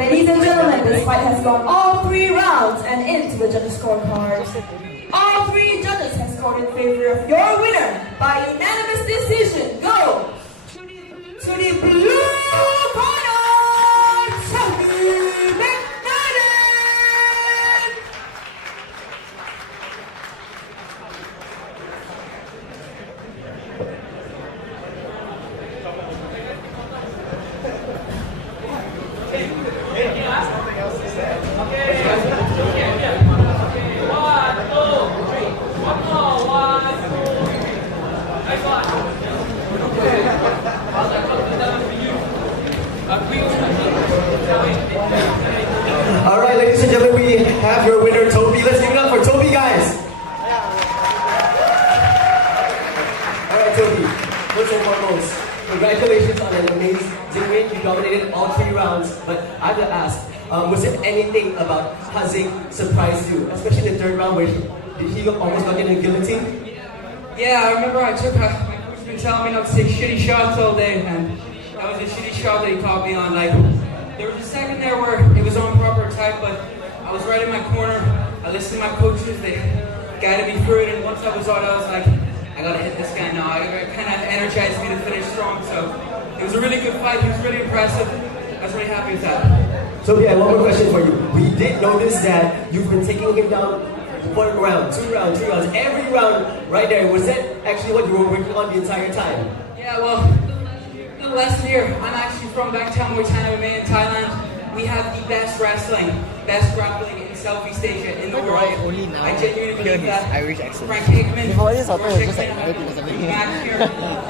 Ladies and gentlemen, this fight has gone all 3 rounds and into the judges' scorecard. All 3 judges have scored in favor of your winner by unanimous decision. Go to the blue corner, Toby McNally! Alright, ladies and gentlemen, we we have your winner, Toby. Let's give it up for Toby, guys. Alright, Toby. First and foremost, congratulations on an amazing win. You dominated all 3 rounds. But I have to ask, was there anything about Hazik surprised you? Especially in the 3rd round where he almost got in a guillotine? Yeah, I remember my coach been telling me not to take shitty shots all day, and that was a shitty shot that he caught me on. Like, there was a second there where it was on proper time, but I was right in my corner. I listened to my coaches, they guided me through it, and once I was out, I was like, I gotta hit this guy now. It kind of energized me to finish strong, so it was a really good fight. He was really impressive. I was really happy with that. So yeah, one more question for you. We did notice that you've been taking him down 1 round, 2 rounds, 3 rounds, every round right there. Was that actually what you were working on the entire time? Yeah, well, the lesson here, I'm actually from Bangtown, in Thailand. We have the best wrestling, best grappling in Southeast Asia in the world. I genuinely believe that. Frank Hickman, it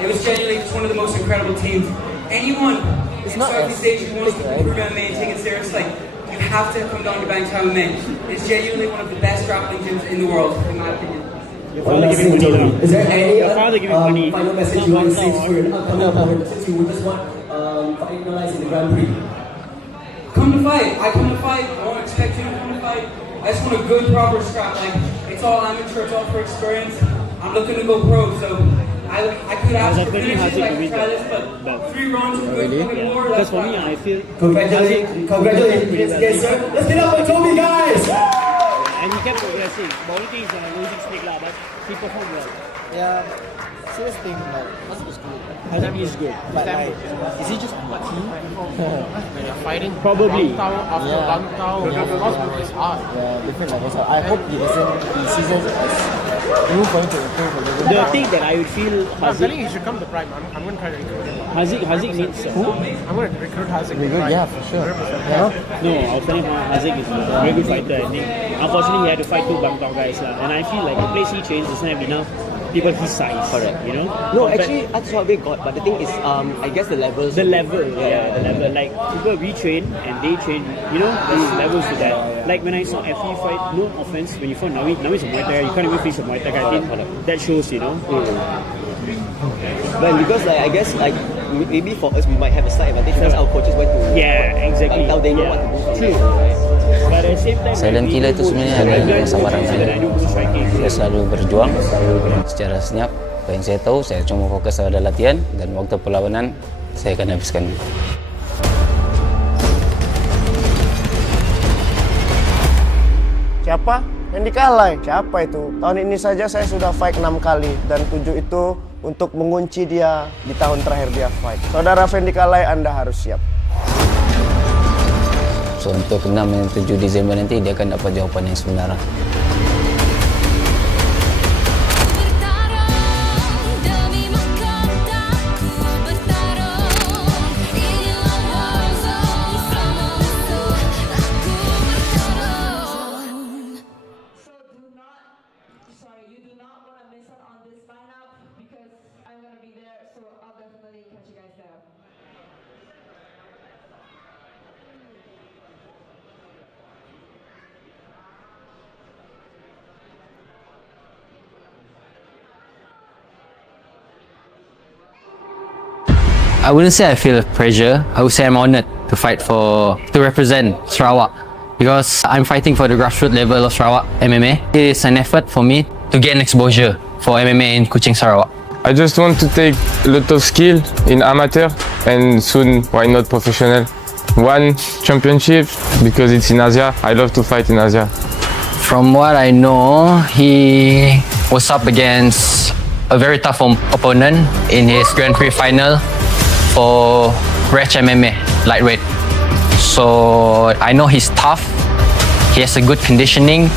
was genuinely just one of the most incredible teams. Anyone in Southeast Asia who wants to improve MMA and take it seriously, you have to come down to Bangtown MMA. It's genuinely one of the best grappling gyms in the world, in my opinion. Is there any final message you want to say to your upcoming opponent since you just want finalizing the Grand Prix? Come to fight. I come to fight. I won't expect you to come to fight. I just want a good, proper scrap. Like, it's all amateur, it's all for experience. I'm looking to go pro, so I could ask for finishes, I could try this, but 3 rounds of good fucking war, that's for me, I feel. Congratulations, yes, sir. Let's get up for Toby, guys! And he kept progressing. The only thing is losing snake, but he performed well. Yeah. Serious thing, like, Hazik is good. Hazik is good. But like, is he just lucky? When you're fighting probably after Bangtao, it's hard. Yeah, different levels. I hope he seasons as room for him to improve a little bit. The thing that I would feel Hazik... I'm telling you, he should come to Prime. I'm going to try to recruit him. Hazik needs... Who? I'm going to recruit Hazik. Yeah, for sure. Yeah. No, I was telling Hazik is a very good fighter. I think. Unfortunately, he had to fight 2 Bangtao guys. And I feel like the place he trains doesn't have enough people his size. Correct. You know? No, actually, that's what we got. But the thing is, I guess the levels. The level, yeah, the level. Like, people retrain and they train, you know, there's levels to that. Like, when I saw FE fight, no offense, when you fought Nawi is a Muay Thai, you can't even face a Muay Thai guy. I think that shows, you know. But because, like, I guess, like, maybe for us, we might have a slight advantage because our coaches went to. Yeah, exactly. Now they know what to do. True. But at the same time, saya dan Kila itu sebenarnya ada kesabaran saya. Saya selalu berjuang secara senyap. Apa yang saya tahu, saya cuma fokus pada latihan dan waktu perlawanan saya akan habiskan. Siapa? Yang dikalah. Siapa itu? Tahun ini saja saya sudah fight 6 kali dan 7 itu untuk mengunci dia di tahun terakhir dia fight. Saudara Fendi Kalai, Anda harus siap. So untuk 6 dan 7 Disember nanti dia akan dapat jawapan yang sebenar. I wouldn't say I feel pressure. I would say I'm honored to represent Sarawak, because I'm fighting for the grassroots level of Sarawak MMA. It is an effort for me to gain exposure for MMA in Kuching, Sarawak. I just want to take a lot of skill in amateur and soon, why not professional. 1 championship because it's in Asia. I love to fight in Asia. From what I know, he was up against a very tough opponent in his Grand Prix final for Rech MMA lightweight. So I know he's tough. He has a good conditioning.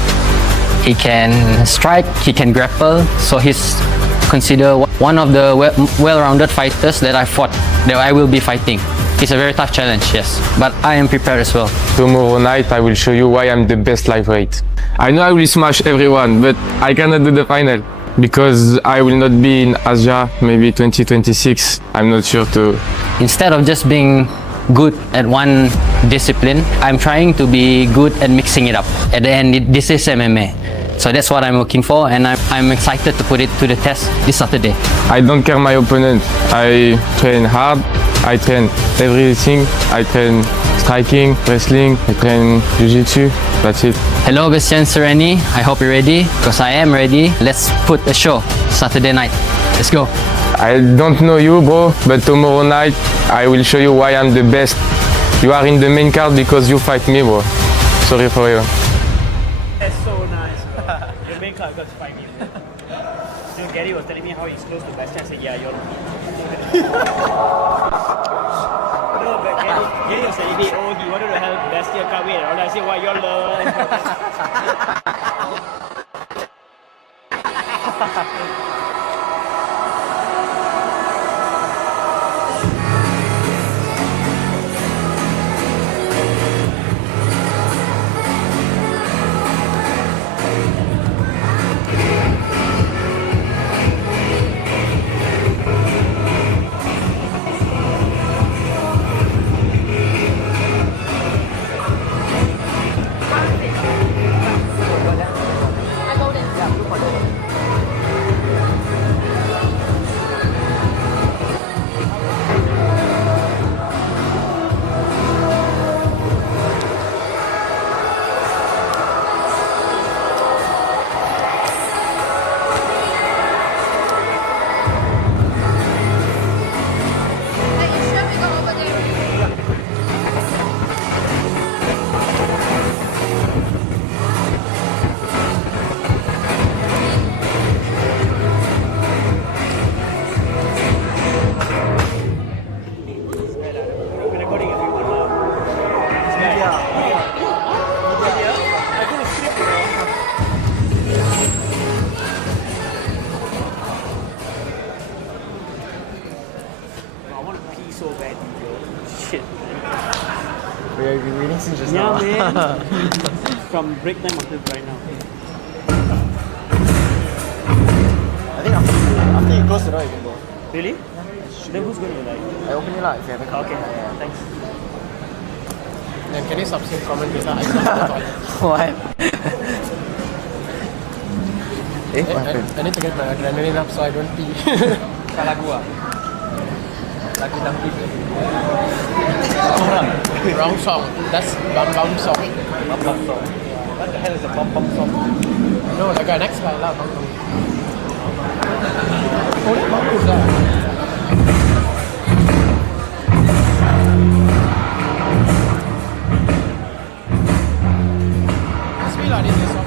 He can strike. He can grapple. So he's considered one of the well-rounded fighters that I will be fighting. It's a very tough challenge, yes, but I am prepared as well. Tomorrow night I will show you why I'm the best lightweight. I know I will smash everyone, but I cannot do the final because I will not be in Asia maybe 2026. I'm not sure to. Instead of just being good at one discipline. I'm trying to be good at mixing it up. At the end, this is MMA. So that's what I'm looking for, and I'm excited to put it to the test this Saturday. I don't care my opponent. I train hard. I train everything. I train striking, wrestling, I train jiu-jitsu. That's it. Hello, Bastion Sereni. I hope you're ready, because I am ready. Let's put a show Saturday night. Let's go. I don't know you, bro, but tomorrow night I will show you why I'm the best. You are in the main card because you fight me, bro. Sorry for you. That's so nice. Your main card got to fight me. You know, Gary was telling me how he's close to Bastion. I said, yeah, you're. No, but Gary was telling me, oh, he wanted to help Bastion come in and all that. I said, why, you're the. From break time until right now. I think after you close the door, you can go. Really? Then who's going to like? I open it up if you have a card. Okay, thanks. Then can you substitute comment with that? I saw the toilet. What? I need to get my adrenaline up so I don't pee. Salah gua. Lagi nanti. Wrong song. That's Bum Bum song. Bum Bum song. What the hell is a Bum Bum song? No, like our next guy lah, Bum Bum. Oh, that Bum Bum lah. Must be lah, this is song.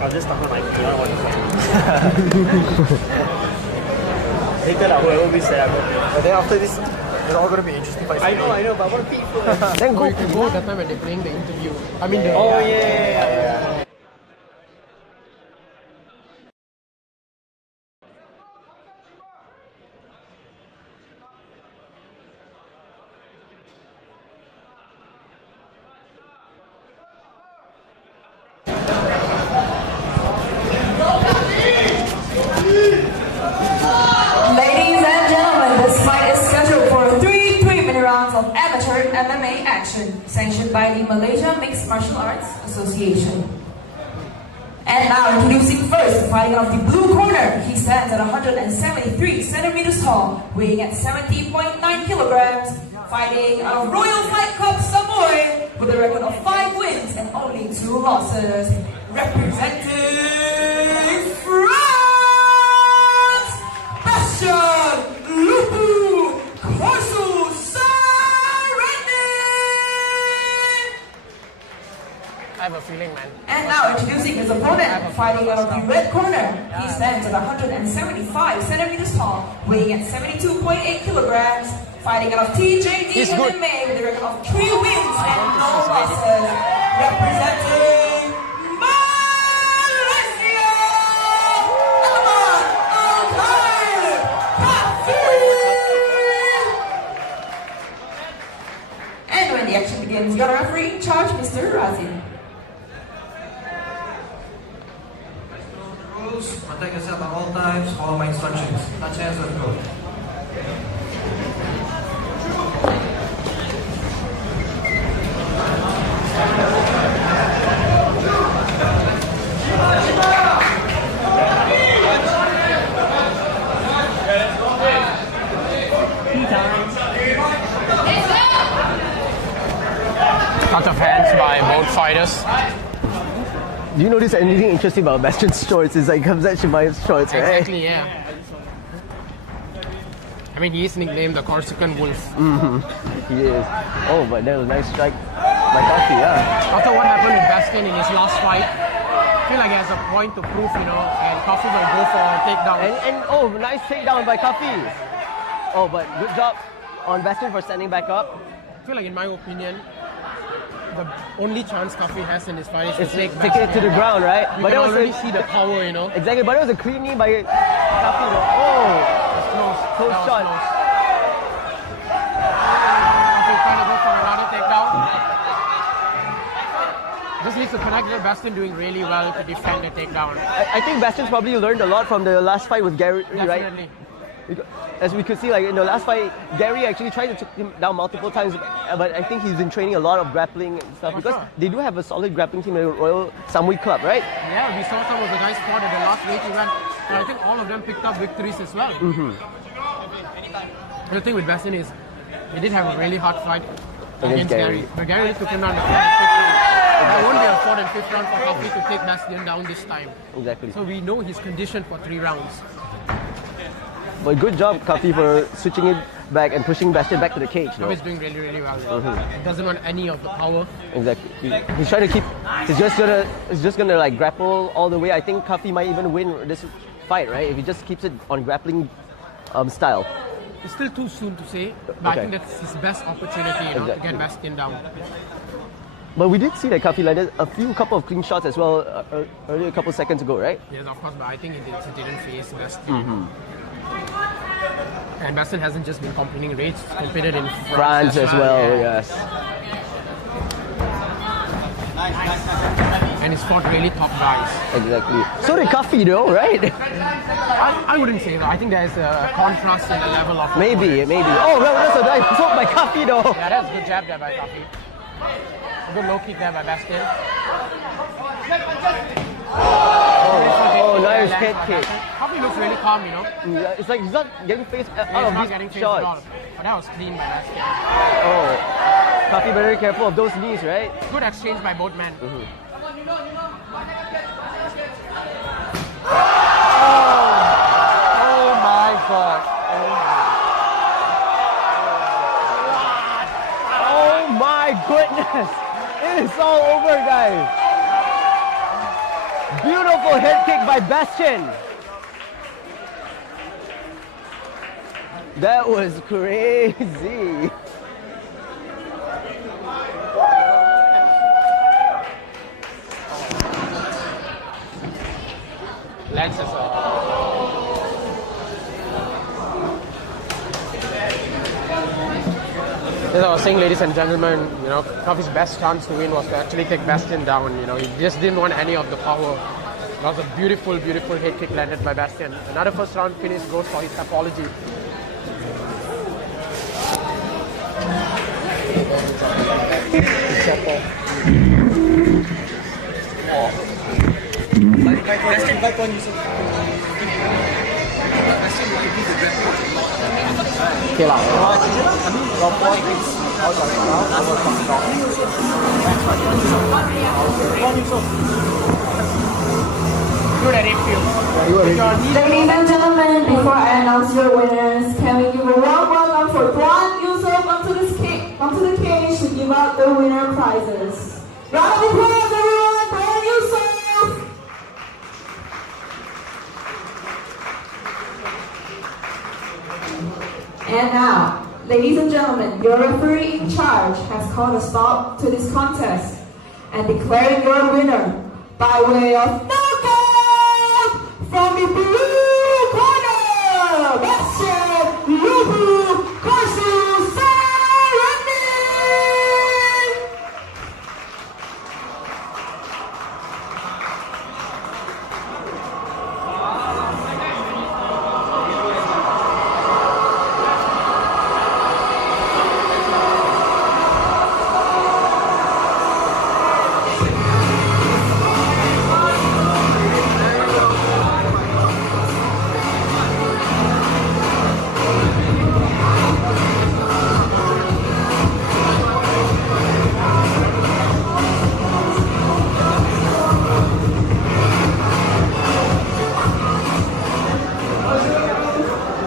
I'll just talk on my phone. I don't want to fight. Later, whoever wins that, But then after this, it's all going to be interesting fights. I know, but I want to beat first. Then go, you can go that time when they're playing the interview. I mean, the. Oh, yeah. Ladies and gentlemen, this fight is scheduled for 3 3-minute rounds of amateur MMA action. action, sanctioned by the Malaysia Mixed Martial Arts Association. And now introducing first, fighting out of the blue corner. He stands at 173 centimeters tall, weighing at 70.9 kilograms. Fighting out of Royal Fight Club Samoy with a record of 5 wins and only 2 losses. Representing France, Bastion, Lupu, Corsu, I have a feeling, man. And now introducing his opponent, fighting out of the red corner. He stands at 175 centimeters tall, weighing at 72.8 kilograms. Fighting out of TJD MMA with a record of 3 wins and no losses. Representing Malaysia, and when the action begins, your referee in charge, Mr. Razin. Protect yourself at all times, follow my instructions. Touch hands, let's go. Out of hands by both fighters. Do you notice anything interesting about Bastion's shorts? It's like comes at Shimaev's shorts, right? Exactly, yeah. I mean, he is nicknamed the Corsican Wolf. He is. Oh, but that was a nice strike by Kafi, yeah. After what happened with Bastion in his last fight, I feel like he has a point to prove, you know, and Kafi will go for a takedown. And oh, nice takedown by Kafi. Oh, but good job on Bastion for standing back up. I feel like, in my opinion, the only chance Kafi has in this fight is to take it to the ground, right? You can already see the power, you know. Exactly, but it was a clean knee by Kafi. Oh, close shot. Kafi trying to go for another takedown. Just needs to connect with Bastion doing really well to defend the takedown. I think Bastion's probably learned a lot from the last fight with Gary, right? Definitely. As we could see, like in the last fight, Gary actually tried to take him down multiple times, but I think he's been training a lot of grappling and stuff because they do have a solid grappling team at the Royal Samui Club, right? Yeah, we saw some of the guys fought at the last weight event, and I think all of them picked up victories as well. The thing with Bastion is, he did have a really hard fight against Gary. But Gary took him down the 4th and 5th round. There won't be a 4th and 5th round for Kafi to take Bastion down this time. Exactly. So we know he's conditioned for 3 rounds. But good job, Kafi, for switching it back and pushing Bastion back to the cage. Kafi's doing really, really well. He doesn't want any of the power. Exactly. He's trying to keep. He's just gonna like grapple all the way. I think Kafi might even win this fight, right? If he just keeps it on grappling style. It's still too soon to say, but I think that's his best opportunity, you know, to get Bastion down. But we did see that Kafi landed a couple of clean shots as well earlier, a couple seconds ago, right? Yes, of course, but I think he didn't face Bastion. And Bastion hasn't just been competing in raids, he's competed in France as well, yes. And he's fought really top guys. Exactly. So did Kafi though, right? I wouldn't say that. I think there's a contrast in the level of... Maybe. Oh, that's a nice shot by Kafi though. Yeah, that's a good jab there by Kafi. A good low kick there by Bastion. Oh, nice head kick. Kafi looks really calm, you know. Yeah, it's like he's not getting faced out of these shots. But that was clean by Bastion. Oh, Kafi very careful of those knees, right? Good exchange by both men. Oh my God. Oh my goodness. It is all over, guys. Beautiful head kick by Bastion. That was crazy. Legs as well. As I was saying, ladies and gentlemen, you know, Kafi's best chance to win was to actually take Bastion down. You know, he just didn't want any of the power. That was a beautiful, beautiful head kick landed by Bastion. Another first round finish goes for his apology. Okay lah. Your point is out of Good at it, Phil. Ladies and gentlemen, before I announce your winners, can we give a warm welcome for Dian onto the cage to give out the winner prizes. Round of applause, everyone! Dian Yusuf! And now, ladies and gentlemen, your referee in charge has called a stop to this contest and declaring your winner by way of knockout from the blue corner, Bastion, versus Alundi.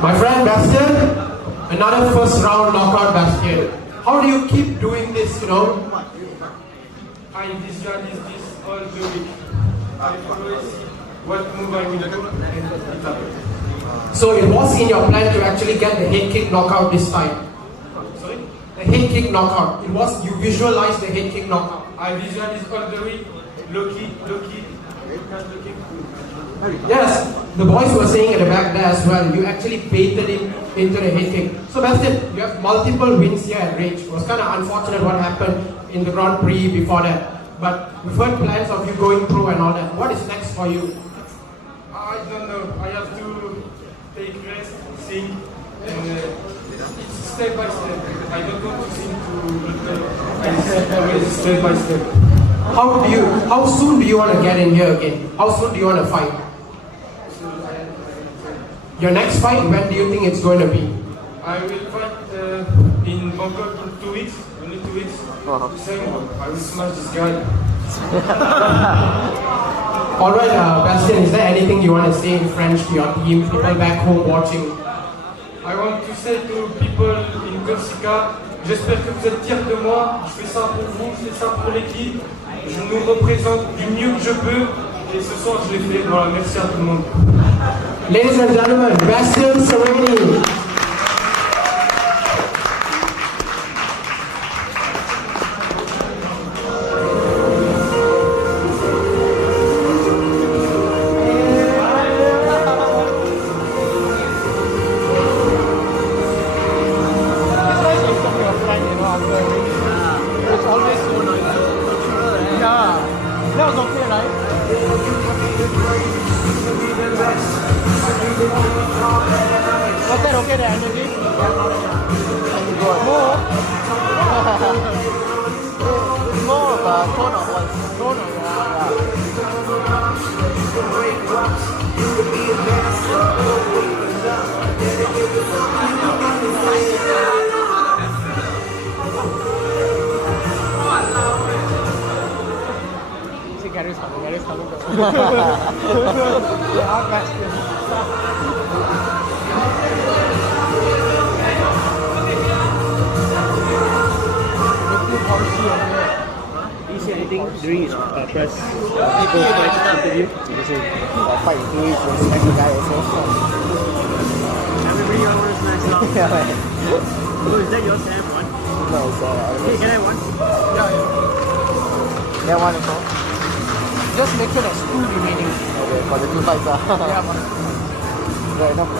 My friend Bastion, another first round knockout Bastion. How do you keep doing this, you know? I visualize this all the week. I always see what move I will do and it happens. So it was in your plan to actually get the head kick knockout this time? Sorry? The head kick knockout. It was, you visualized the head kick knockout. I visualize all the week, low kick, low kick. Yes, the boys were saying at the back there as well, you actually baited it into the head kick. So Bastion, you have multiple wins here at Rage. It was kind of unfortunate what happened in the Grand Prix before that. But we've heard plans of you going pro and all that. What is next for you? I don't know. I have to take rest, sing, and it's step by step. I don't want to sing to always step by step. How soon do you want to get in here again? How soon do you want to fight? Your next fight, when do you think it's going to be? I will fight in Bangkok in 2 weeks, only 2 weeks. Same, I will smash this guy. Alright, Bastion, is there anything you want to say in French to your team, people back home watching? I want to say to people in Corsica, j'espère que vous êtes fiers de moi, je fais ça pour vous, je fais ça pour l'équipe, je nous représente du mieux que je peux, et ce soir je l'ai fait, voilà, merci à tout le monde. Ladies and gentlemen, Bastion Sereni. During his press interview, he said, fight in 2 weeks, you'll smack the guy also. everybody always nice now. So is that yours? Can I have one? No, it's Hey, can I have one? Yeah, one also. Just make sure there's 2 remaining. Okay, for the 2 fights. Yeah, man. Right, enough.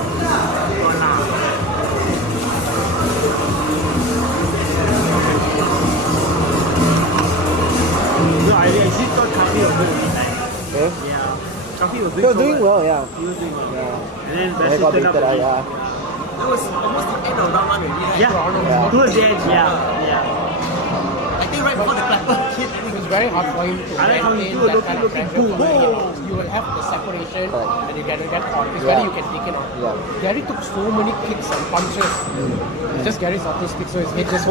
No, I actually thought Kafi was going to win that. Okay. Yeah. Kafi was He was doing well, yeah. He was doing well. Yeah. And then He Bastion got turned up beaten, again. yeah. That was almost the end of round one already, right? Yeah. Yeah. Towards the edge, yeah. think right before the clapper hit. It's very hard for him to maintain that kind of pressure for many rounds. You will have the separation and you get caught. It's whether you can take it off. Gary took so many kicks and punches. It's just Gary's autistic, so his head just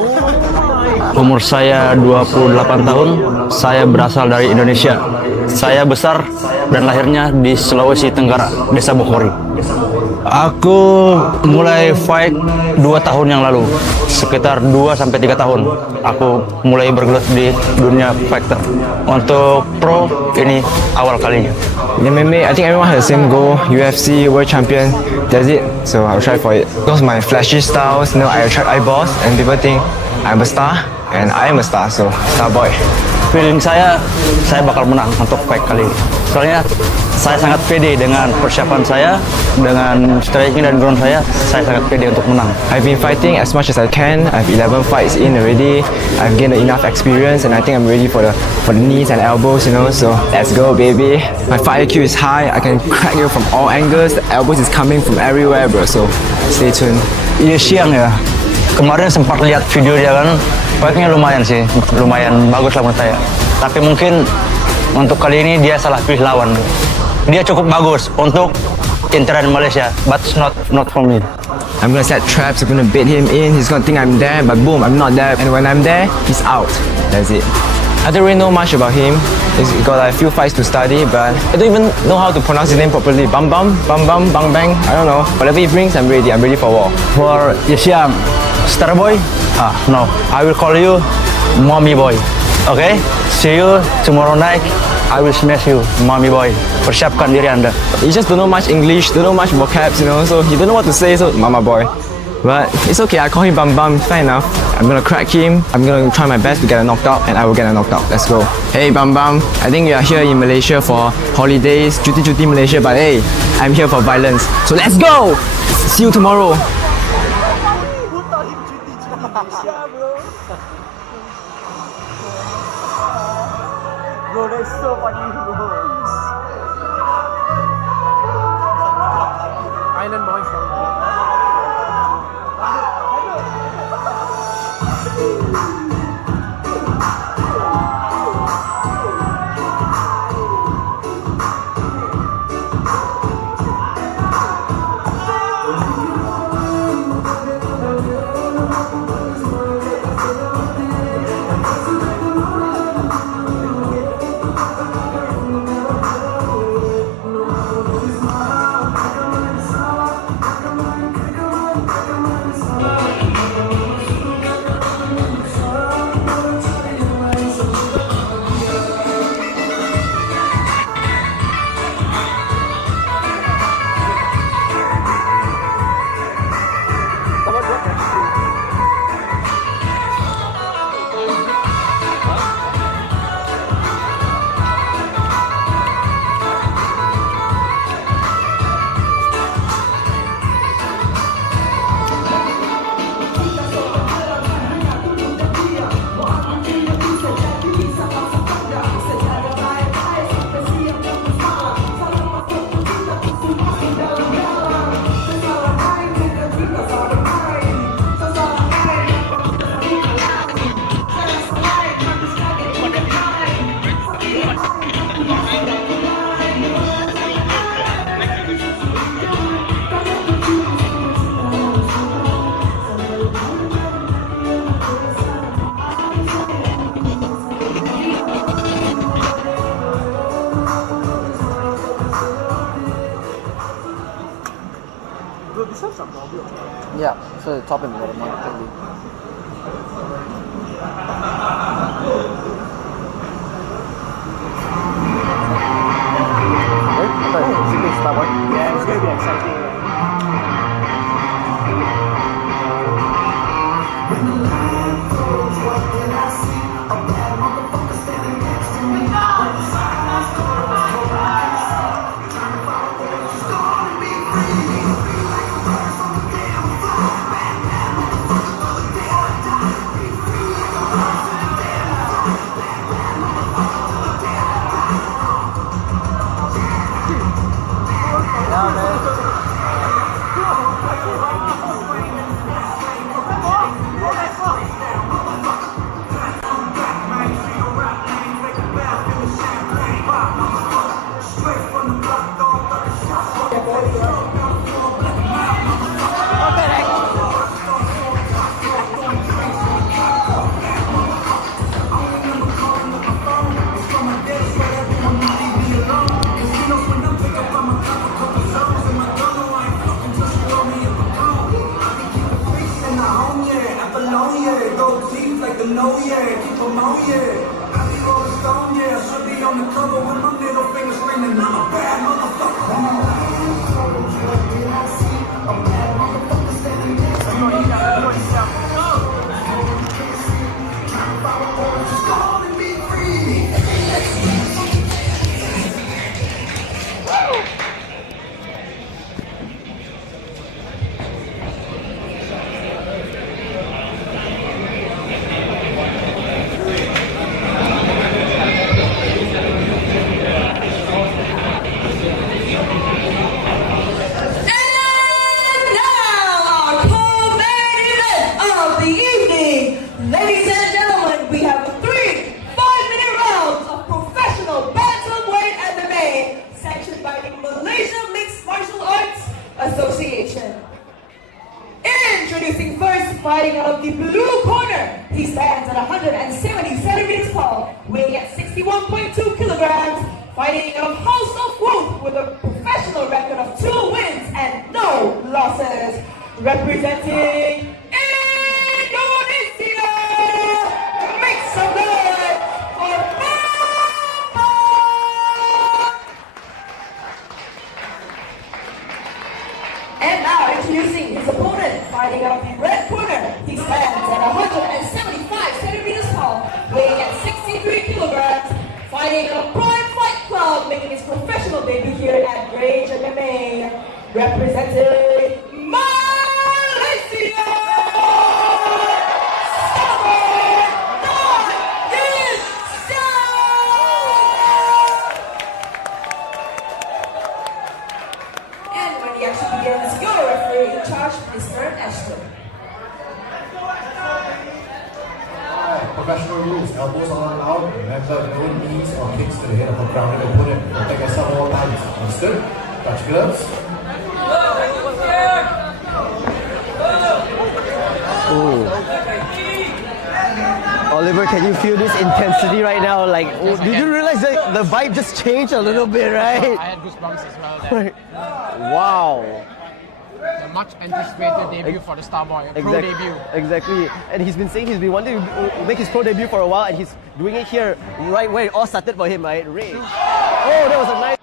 Umur saya 28 tahun, saya berasal dari Indonesia. Saya besar dan lahirnya di Sulawesi Tenggara, Desa Bokori. Aku mulai fight 2 tahun yang lalu, sekitar 2-3 tahun. Aku mulai bergelut di dunia fighter. Untuk pro, ini awal kalinya. In MMA, I think everyone has the same goal, UFC, World Champion, that's it. So I'll try for it. Because my flashy styles, I attract eyeballs and people think I'm a star and I am a star, so star boy. Feeling saya bakal menang untuk fight kali ini. Soalnya saya sangat pede dengan persiapan saya, dengan striking dan ground saya sangat pede untuk menang. I've been fighting as much as I can. I have 11 fights in already. I've gained enough experience and I think I'm ready for the knees and elbows, so let's go, baby. My fight IQ is high. I can crack you from all angles. The elbows is coming from everywhere, bro, so stay tuned. Iya, siang ya. Kemarin sempat lihat video dia kan, fightnya lumayan sih, lumayan bagus lah menurut saya. Tapi mungkin untuk kali ini dia salah pilih lawan. Dia cukup bagus untuk intern Malaysia, but not for me. I'm gonna set traps, I'm gonna bait him in, he's gonna think I'm there, but boom, I'm not there. And when I'm there, he's out. That's it. I don't really know much about him. He's got a few fights to study, but I don't even know how to pronounce his name properly. Bam bam, bam bam, bang bang, I don't know. Whatever he brings, I'm ready for war. For Yesiang, Star Boy? No. I will call you Mommy Boy. Okay? See you tomorrow night. I will smash you, Mommy Boy. Persiapkan diri Anda. He just don't know much English, don't know much vocabs, so he don't know what to say, so Mama Boy. But it's okay, I call him Bam Bam, fair enough. I'm gonna crack him, I'm gonna try my best to get a knocked out, and I will get a knocked out. Let's go. Hey Bam Bam, I think you are here in Malaysia for holidays, cuti Malaysia, but hey, I'm here for violence. So let's go! See you tomorrow. Bro, that's so funny, bro. Island boys. Yeah, so the top and the bottom one. Yeah, it's going to be exciting. know, yeah. Go deep like the know, yeah. Keep them on, yeah. I be rolling stone, yeah. I should be on the cover with my middle finger screaming, I'm a bad motherfucker. I'm a bad motherfucker standing next to me. Just calling me free. Ladies and gentlemen, we have 3 5-minute rounds of professional bantamweight MMA sanctioned by the Malaysia Mixed Martial Arts Association. Introducing first, fighting out of the blue corner. He stands at 170 centimeters tall, weighing at 61.2 kilograms, fighting a host of Wolf with a professional record of 2 wins and no losses. Representing Indonesia, make some noise for Papa! And now introducing his opponent, fighting out of the red corner. He stands at 175 centimeters tall, weighing at 63 kilograms, fighting a Prime Fight Club, making his professional debut here at Rage MMA. Representing Malaysia! And when the action begins, your referee in charge, Mr. Ashton. Professional rules, elbows are not allowed. Remember, no knees or kicks to the head of a grounded opponent. Protect yourself at all times. Understood? Touch gloves. Oh. Oliver, can you feel this intensity right now? Like, oh, did you realize that the vibe just changed a little bit, right? I had goosebumps as well there. Wow. The much anticipated debut for the Starboy, pro debut. Exactly. And he's been saying he's been wanting to make his pro debut for a while, and he's doing it here, right where it all started for him, right? Rage. Oh, that was a nice.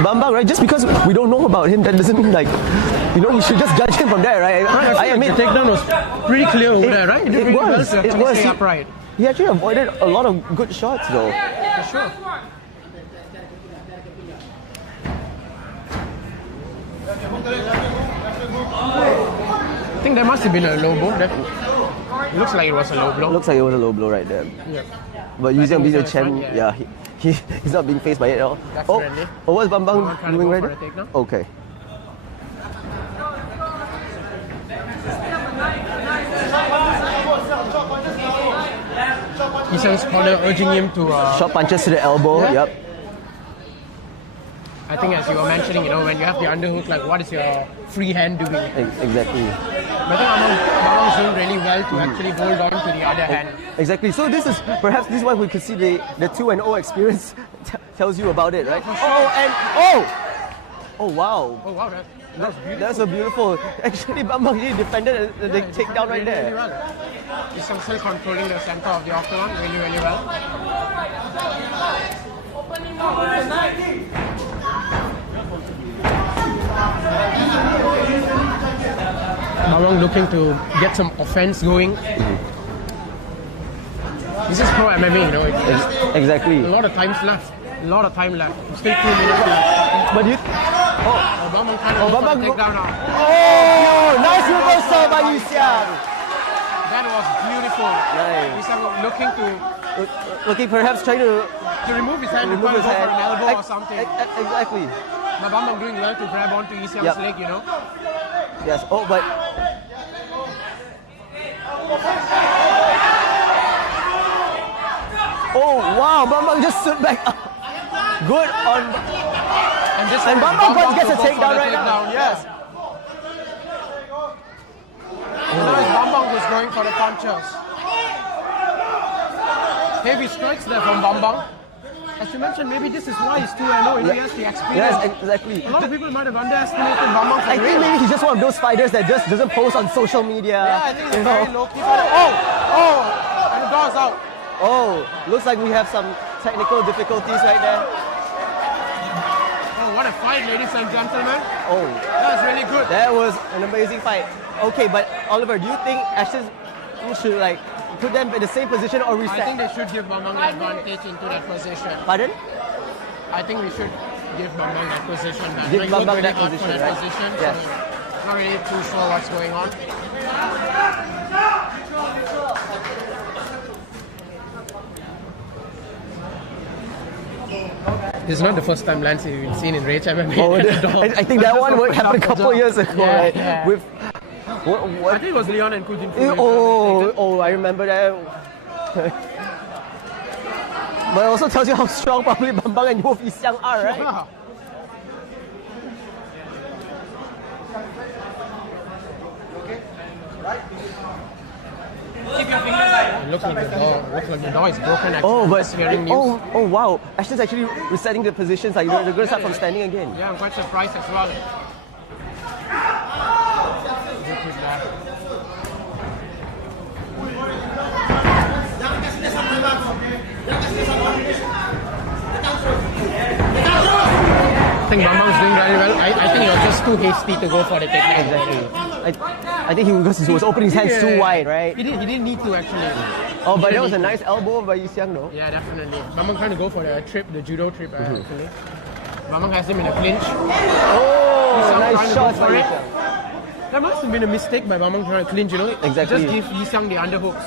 Bambang, right? Just because we don't know about him, that doesn't mean like, you know, we should just judge him from there, right? I admit, the takedown was pretty clear over there, right? It was. It was. Stay upright. He actually avoided a lot of good shots, though. For sure. I think there must have been a low blow. It looks like it was a low blow. Looks like it was a low blow right there. Yeah. But using being a Chen, yeah, he's not being faced by it at all. Definitely. Oh, what's Bambang doing right now? Okay. He sounds corner urging him to short punches to the elbow. Yeah. Yep. I think as you were mentioning, you know, when you have the underhook, like what is your free hand doing? Exactly. But I think Bambang's doing really well to actually hold on to the other hand. Exactly. So this is why we could see the 2-0 experience tells you about it, right? Oh wow. Oh wow, That's so beautiful. Actually, Bambang really defended the takedown right Really there. well. He's still controlling the center of the octagon really, really well. Bambang looking to get some offense going. This is pro MMA, you know. Exactly. A lot of time's left. A lot of time left. Still 2 minutes left. But you... Bambang trying to go for the takedown now. Oh, nice reversal by Yu Xiang. That was beautiful. Nice. Yu Xiang looking to perhaps trying to remove his hand, remove his go for hand. an elbow or something. Exactly. But Bambang doing well to grab onto Yu Xiang's leg, you know. Yes. Oh, but oh wow, Bambang just stood back up. Good on. And Bambang gets a takedown right now. Yes. Bambang was going for the punches. Heavy strikes there from Bambang. As you mentioned, maybe this is why he's 2-0 and he has the experience. Yes, exactly. A lot of people might have underestimated Bambang. I think maybe he's just one of those fighters that just doesn't post on social media. Yeah, I think he's very low-key fighter. Oh, and the door's out. Oh, looks like we have some technical difficulties right there. Oh, what a fight, ladies and gentlemen. Oh, that was really good. That was an amazing fight. Okay, but Oliver, do you think Ashton should like put them in the same position or reset? I think they should give Bambang the advantage into that position. Pardon? I think we should give Bambang that position. Man. Give Like, Bambang look really that hard position, for that right? position. Yes. So not really too sure what's going on. This is not the first time Lance has been seen in Rage MMA. Oh, I think that one happened a couple years ago, right? Yeah. With I think it was Leon and Kujin. I remember that. But it also tells you how strong probably Bambang and Yu Xiang are, right? Yeah. It looks like the door is broken. Oh wow! Ashton's actually resetting the positions. Like they're going to start from standing again. Yeah, I'm quite surprised as well. I think Bambang's doing really well. I think he was just too hasty to go for the takedown. Exactly. I think he was opening his hands too wide, right? He didn't need to actually. Oh, but that was a nice elbow by Yu Xiang, though. Yeah, definitely. Bambang trying to go for the judo trip actually. Bambang has him in a clinch. Oh, nice shot by Yu Xiang. That must have been a mistake by Bambang trying to clinch, you know? Exactly. Just give Yu Xiang the underhooks.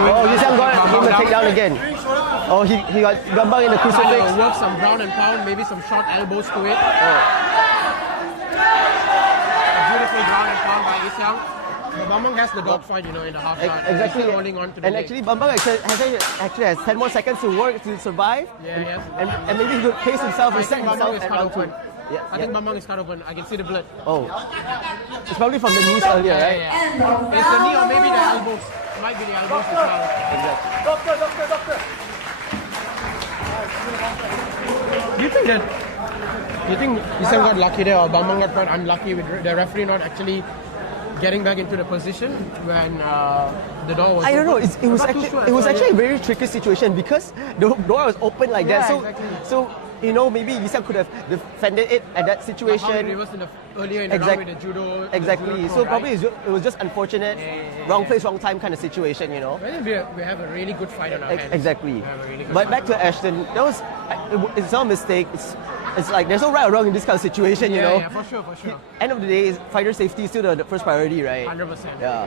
Yu Xiang got him a takedown again. Oh, he got Bambang in the crucifix. Work some ground and pound, maybe some short elbows to it. Beautiful ground and pound by Yu Xiang. Bambang has the dogfight, you know, in the half guard. Exactly. He's holding on to the and leg. actually, Bambang actually has 10 more seconds to work to survive. Yeah, yes. And maybe he could pace himself, reset himself is at cut round 2. open. I think Bambang is cut open. I can see the blood. Oh. It's probably from the knees earlier, right? Yeah. It's the knee or maybe the elbows. It might be the elbows as well. Exactly. Doctor. Do you think Yu Xiang got lucky there or Bambang got quite unlucky with the referee not actually getting back into the position when the door was I don't know. open? It was actually a very tricky situation because the door was open like that. So you know, maybe Yu Xiang could have defended it at that situation. How it reversed earlier in the round with the judo. Exactly. So probably it was just unfortunate, wrong place, wrong time kind of situation, you know. I think we have a really good fight on our hands. Exactly. Really But back to Ashton, it's not a mistake. It's like there's no right or wrong in this kind of situation, you know. Yeah, for sure. End of the day, fighter safety is still the first priority, right? 100%. Yeah.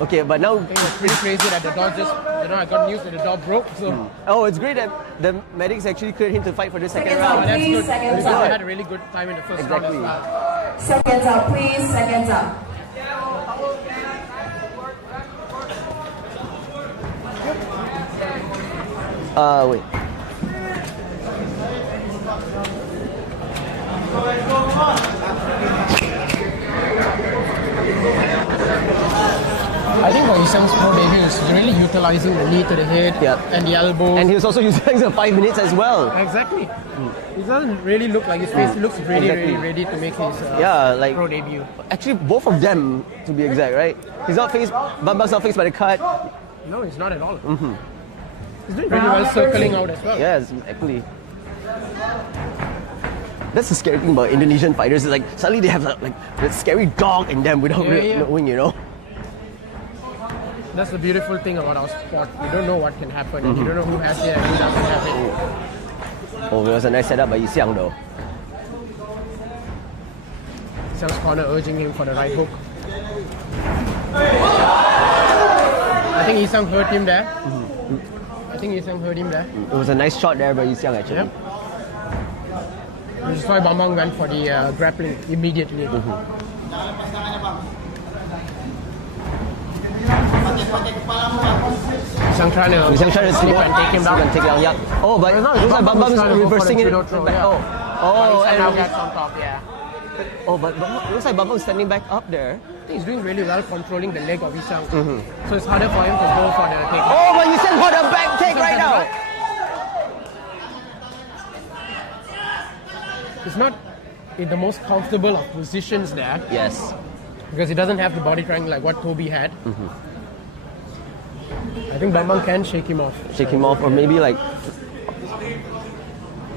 Okay, but now it was pretty crazy that the door just, I got news that the door broke. So. Oh, it's great that the medics actually cleared him to fight for the second round. That's good. Seconds I out. had a really good time in the first round as well. Seconds out, please. Seconds out. Wait. I think for Yu Yisang's pro debut is really utilizing the knee to the head and the elbow. And he was also utilizing the 5 minutes as well. Exactly. It doesn't really look like his face. He looks really, really ready to make his pro debut. Actually, both of them, to be exact, right? He's not faced, Bambang's not faced by the cut. No, he's not at all. He's doing really well circling out as well. Yes, exactly. That's the scary thing about Indonesian fighters. Is like suddenly they have like that scary dog in them without knowing, you know. That's the beautiful thing about our sport. You don't know what can happen. You don't know who has it and who doesn't have it. Oh, it was a nice setup by Yisiang though. Yisiang's corner urging him for the right hook. I think Yisiang hurt him there. It was a nice shot there by Yisiang actually. Yep. Which is why Bambang went for the grappling immediately. Yisiang trying to slip and take him down. Oh, but it looks like Bambang's reversing it. And now gets on top, Oh, but it looks like Bambang's standing back up there. I think he's doing really well controlling the leg of Yisiang. So it's harder for him to go for the take. Oh, but Yisiang got a back take right now. It's not in the most comfortable of positions there. Yes. Because he doesn't have the body triangle like what Toby had. I think Bambang can shake him off. Or maybe like... I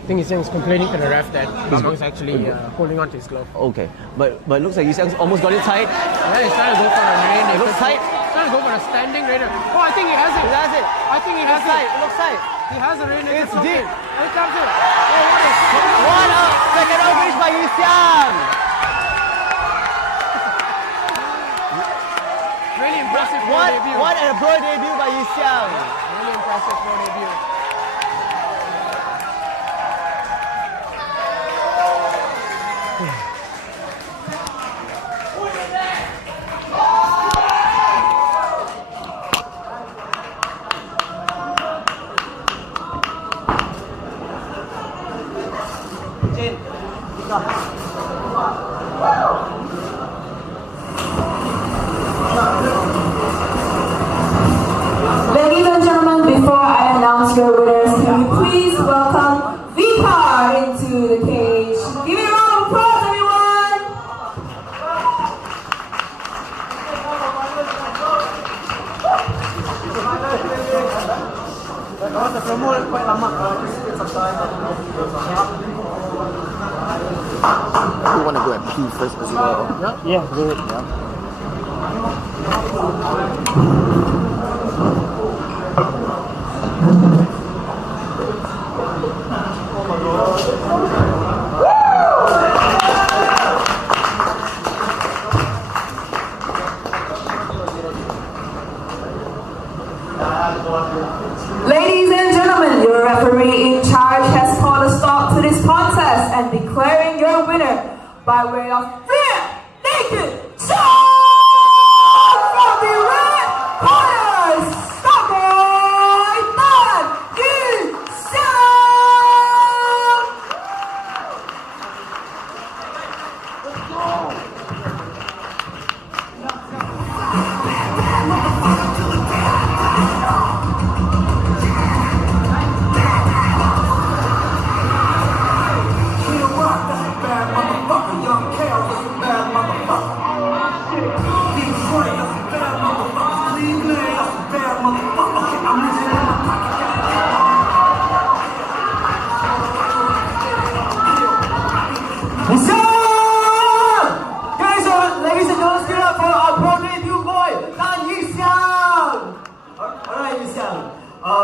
think Yisiang's complaining to the ref that Bambang's actually holding on to his glove. Okay, but it looks like Yisiang's almost got it tight. Yeah, he's trying to go for a rear naked. It looks tight. He's trying to go for a standing rear naked. Oh, I think he has it. He has it. I think he has it. It looks tight. He has a rear naked. It's deep. Here comes it. What a second round finish by Yisiang. Really impressive pro debut. What a pro debut by Yisiang. Really impressive pro debut. Ladies and gentlemen, before I announce your winners, can you please welcome Vipar into the cage? Give me a round of applause, everyone! You want to go and pee first as well? Yeah, do it. Ladies and gentlemen, your referee in charge has called a stop to this contest and declaring your winner by way of rear naked choke from the red corner, Samurai Man Yisiang! Let's go! Ladies and gentlemen, give it up for our pro debut boy, Yisiang! Alright, Yisiang.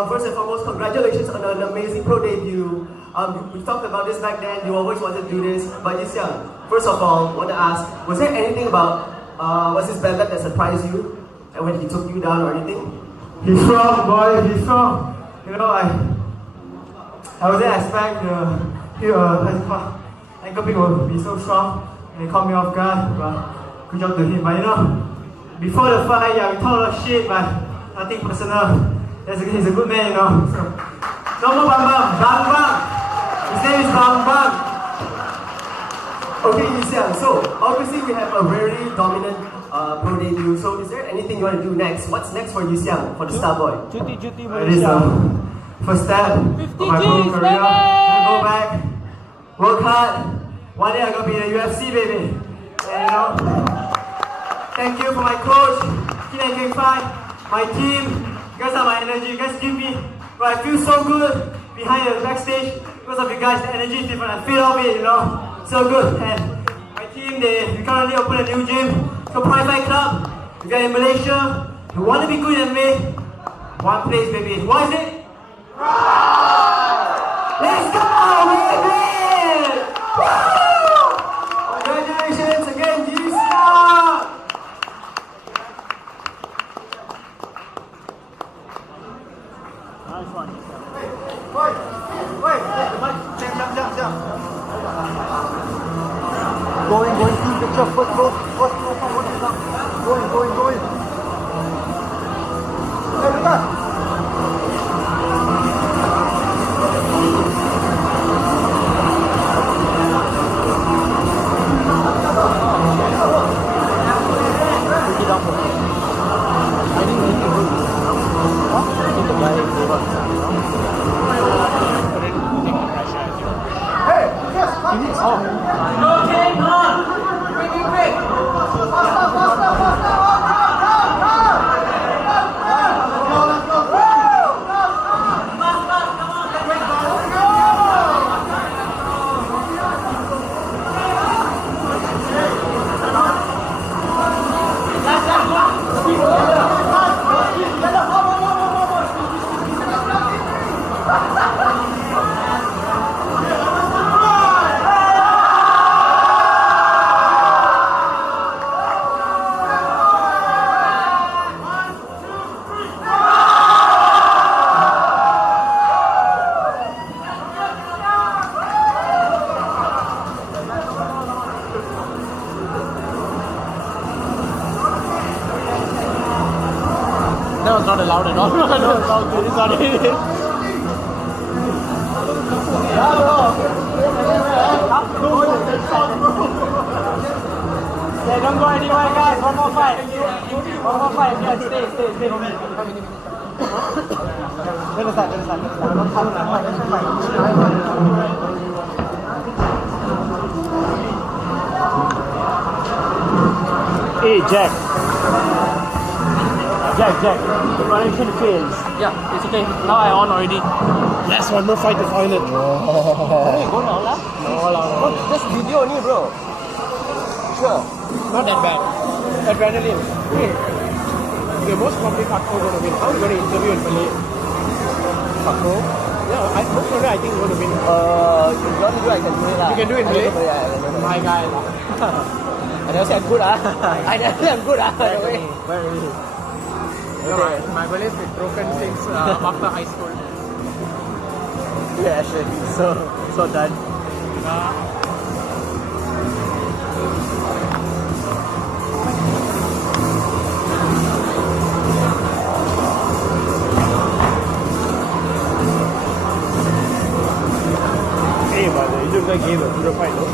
First and foremost, congratulations on an amazing pro debut. We talked about this back then, you always wanted to do this, but Yisiang, first of all, I want to ask, was there anything about was his buildup that surprised you? And when he took you down or anything? He's strong, boy, he's strong. You know, I wasn't expecting ankle pick will be so strong. And he caught me off guard, but good job to him. But you know, before the fight, we talked a lot of shit, but nothing personal. He's a good man, you know. So, no more Bambang. His name is Bambang. Okay, Yisiang, so obviously we have a very dominant pro debut. So is there anything you want to do next? What's next for you, Siang, for the Starboy? Cuti It is Malaysia. first step of my pro career. I go back, work hard. One day I'm gonna be in the UFC, baby. And you know, thank you for my coach, King my team. You guys are my energy. You guys give me. But I feel so good behind the backstage because of you guys. The energy is different. I feel of it, you know, so good. And my team, we currently open a new gym. So Pride Fight Club. If you're in Malaysia, you want to be good at me, one place, baby. What is it? Let's go, baby! Woo! Congratulations again, Jisa! Nice one. Wait, jump. Going, team picture, first row. Going. Hey, Lucas! That was not allowed at all. No, it's all good. It's all good. Yeah, don't go anywhere, guys. One more fight. Yeah, stay. Hey, Jack. The connection fails. Yeah, it's okay. Now I on already. Yes, one more fight to find it. Hey, go now lah. No, just video only, bro. Sure. Not that bad. Adrenaline. Hey, the most probably Fakko gonna win. How are you gonna interview in Malay? Fakko? Yeah, most probably I think you're gonna win. If you want to do, I can do it lah. You can do it in Malay? My guy lah. I never say I'm good I never say I'm good Where is it? Okay. My Malay is broken since after high school. Yeah, actually, so done. Hey, but the Indian guy gave a good fight, though.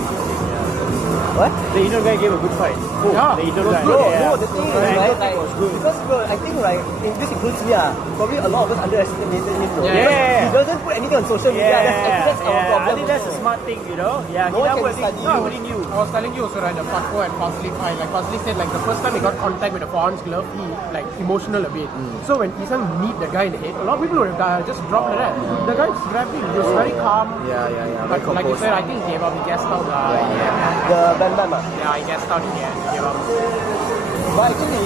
What? The Indian guy gave a good fight. Yeah. The Indian guy. No, the thing is, The right, fight was good. because bro, I think like, this includes me, probably a lot of us underestimated him, bro. Yeah. Because he doesn't put anything on social media, that's our problem. I think that's a smart thing, you know. Yeah, No one can nobody study knew. I was telling you also, right, the Fakko and Fazli fight. Like Fazli said, like the first time he got contact with the forearms glove, he like emotional a bit. So when Haisin hit the guy in the head, a lot of people would have just dropped like that. The guy grabbed him. He was very calm. Yeah. But like you said, I think he gave up. He gassed out. The Bam. Yeah, he gassed out in the end. He gave up. But actually,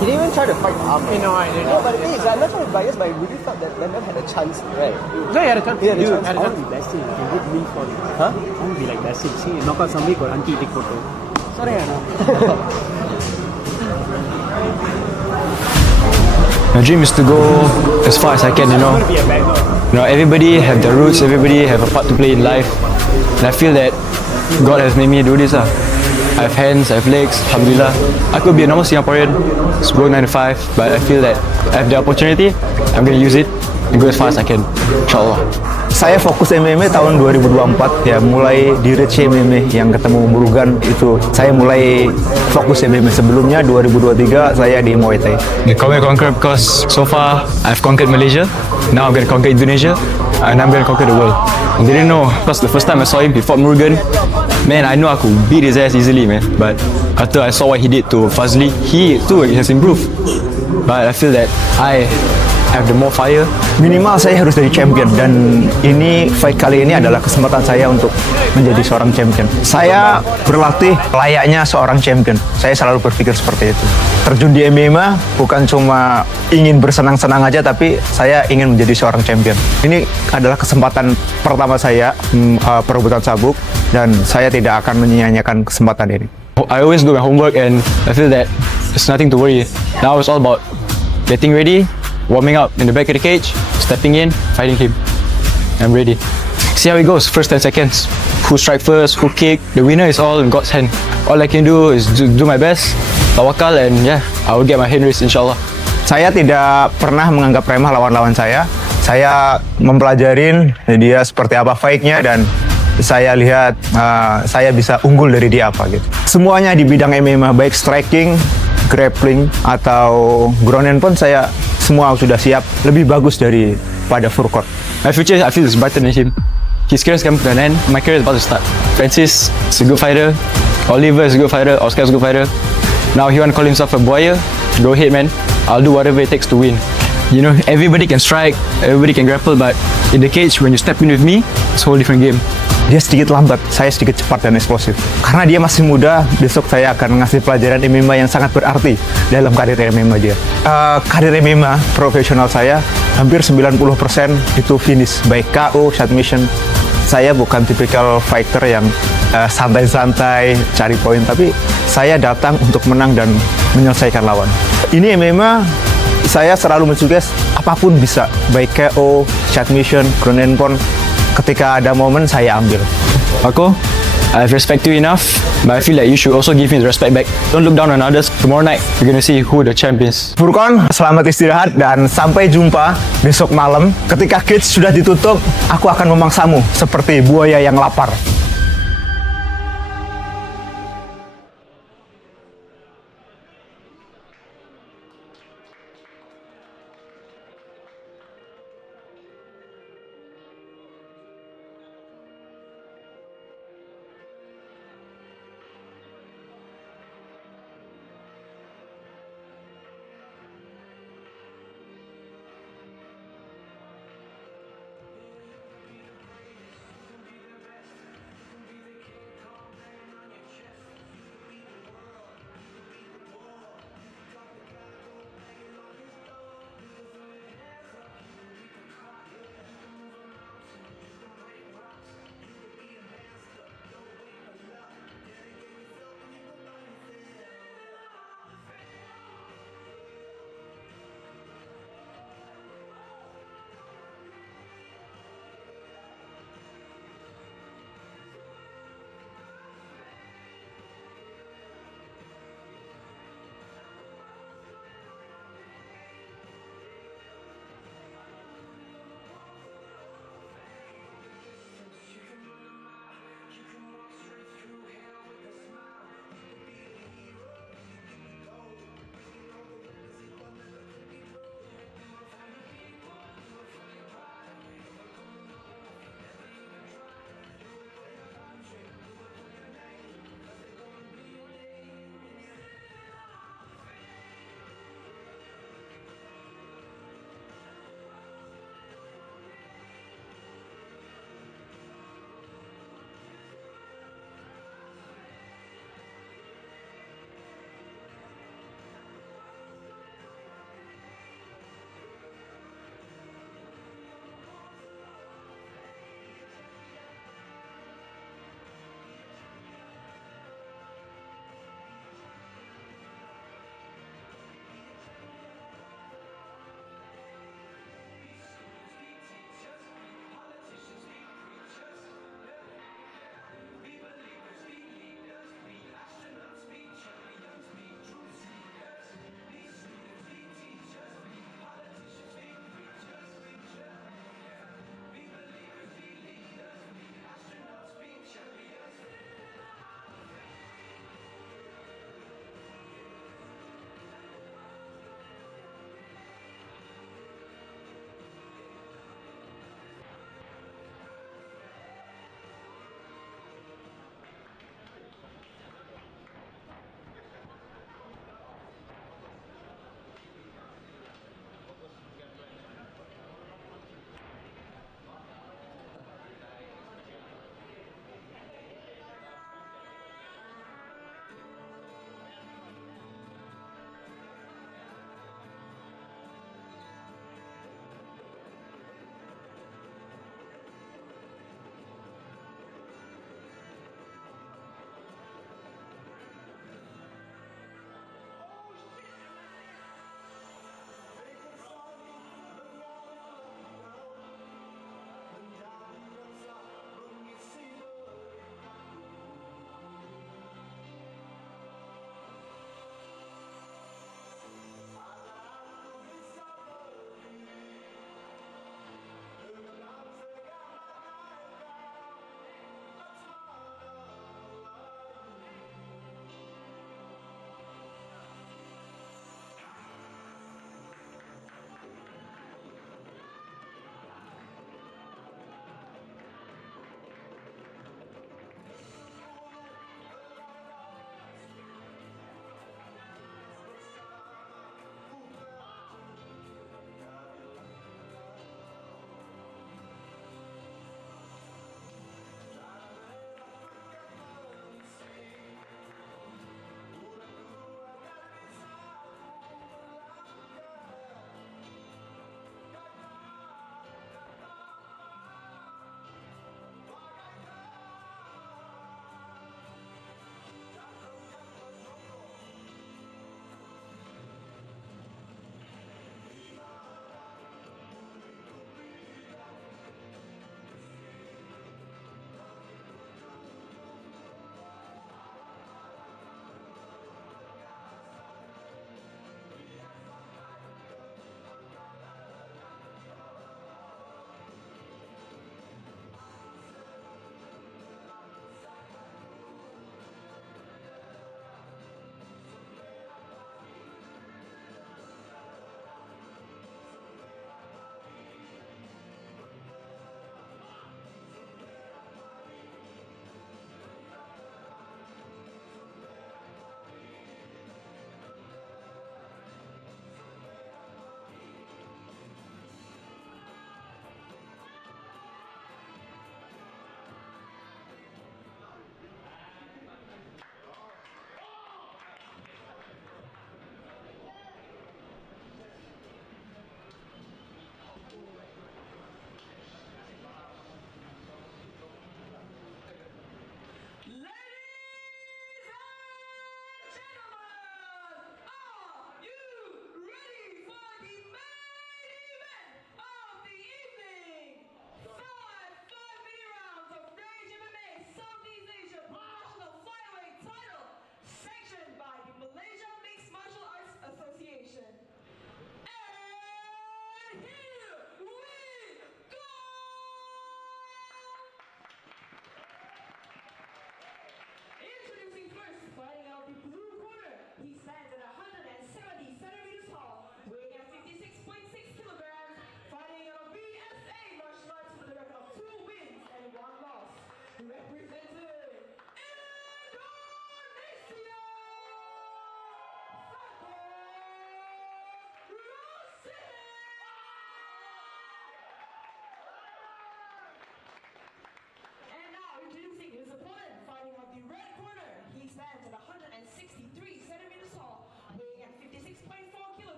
he didn't even try to fight arm. No, I didn't. No, but the thing is, I'm not trying to bias, but I really felt that Bam had a chance, right? No, he had a chance. He had a Dude, chance. I want to be Bastion. You can get me for it. Huh? I want to be like Bastion. See, knock out somebody, got anti-dick photo. Sorry, I know. My dream is to go as far as I can, you know. I'm going to be a banger. You know, everybody have their roots, everybody have a part to play in life. And I feel that God has made me do this. I have hands, I have legs, alhamdulillah. I could be a normal Singaporean, just work 9 to 5, but I feel that I have the opportunity, I'm going to use it and go as far as I can, inshallah. Saya fokus MMA tahun 2024 ya, mulai di Rich MMA yang ketemu Kugan itu saya mulai fokus MMA. Sebelumnya 2023 saya di Muay Thai. Come and conquer because so far I've conquered Malaysia. Now I'm gonna conquer Indonesia, and I'm gonna conquer the world. I didn't know because the first time I saw him, he fought Murugan. Man, I know I could beat his ass easily, man. But after I saw what he did to Fazli, he too has improved. But I feel that I have the more fire. Minimal saya harus jadi champion, dan ini fight kali ini adalah kesempatan saya untuk menjadi seorang champion. Saya berlatih layaknya seorang champion. Saya selalu berpikir seperti itu. Terjun di MMA bukan cuma ingin bersenang-senang aja, tapi saya ingin menjadi seorang champion. Ini adalah kesempatan pertama saya perebutan sabuk, dan saya tidak akan menyia-nyiakan kesempatan ini. I always do my homework, and I feel that there's nothing to worry. Now it's all about getting ready, warming up in the back of the cage, stepping in, fighting him. I'm ready. See how it goes, first 10 seconds. Who strike first, who kick, the winner is all in God's hand. All I can do is do my best, tawakal, and yeah, I will get my hand raised inshallah. Saya tidak pernah menganggap remeh lawan-lawan saya. Saya mempelajarin dia seperti apa fight-nya, dan saya lihat saya bisa unggul dari dia apa gitu. Semuanya di bidang MMA, baik striking, grappling, atau ground and pound, saya semua sudah siap, lebih bagus daripada Furkot. My future, I feel is brighter than him. His career is coming to an end, my career is about to start. Francis is a good fighter, Oliver is a good fighter, Oscar is a good fighter. Now he want to call himself a warrior. Go ahead, man. I'll do whatever it takes to win. You know, everybody can strike, everybody can grapple, but in the cage, when you step in with me, it's a whole different game. Dia sedikit lambat, saya sedikit cepat dan eksplosif. Karena dia masih muda, besok saya akan ngasih pelajaran MMA yang sangat berarti dalam karir MMA dia. Karir MMA profesional saya, hampir 90% itu finish, baik KO, submission. Saya bukan tipikal fighter yang santai-santai, cari poin, tapi saya datang untuk menang dan menyelesaikan lawan. Ini MMA, saya selalu mensuggest apapun bisa, baik KO, submission, ground and pound. Ketika ada momen, saya ambil. Aku, I've respected you enough, but I feel like you should also give me the respect back. Don't look down on others. Tomorrow night, we're gonna see who the champ is. Furkon, selamat istirahat dan sampai jumpa besok malam. Ketika cage sudah ditutup, aku akan memangsamu seperti buaya yang lapar.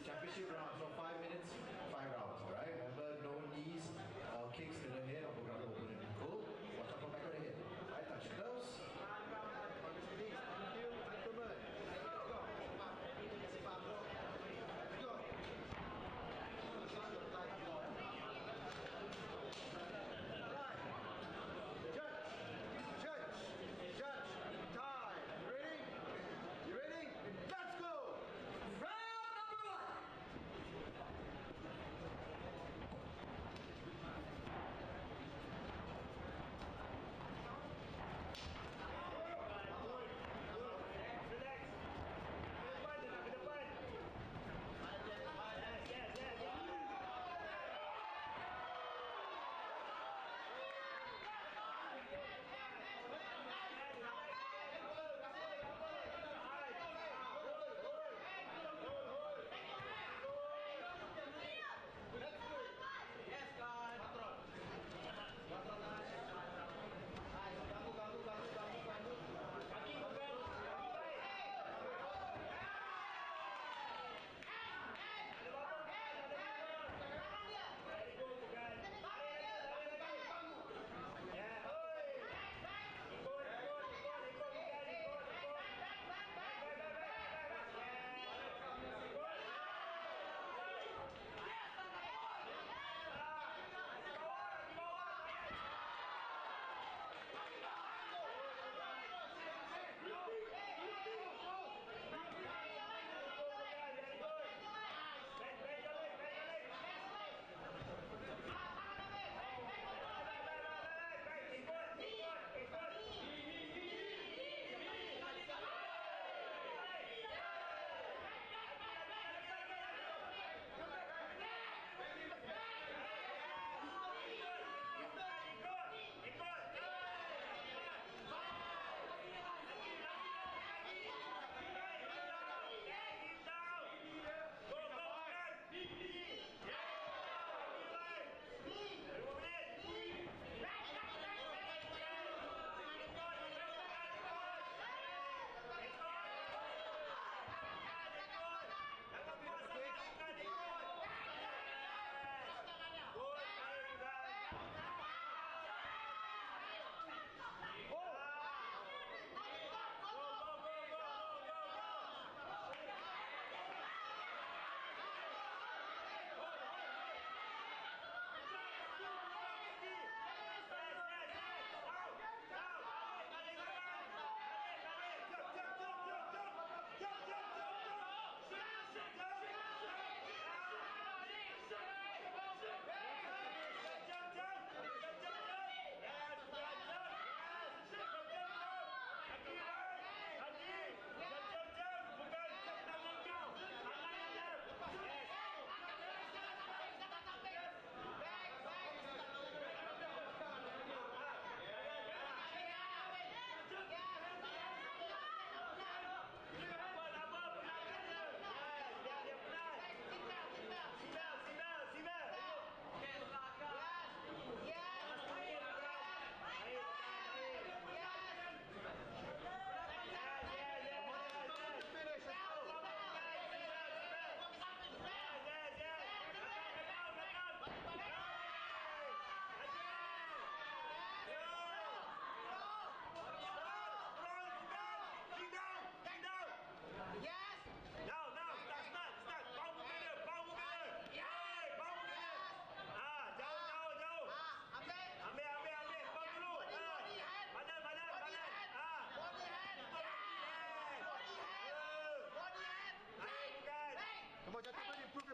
Championship round, so 5 minutes, 5 rounds, alright? Remember, no knees or kicks to the head of the opponent. Cool? Watch out from back of the head. I touch gloves. Thank you, gentlemen. Let's go.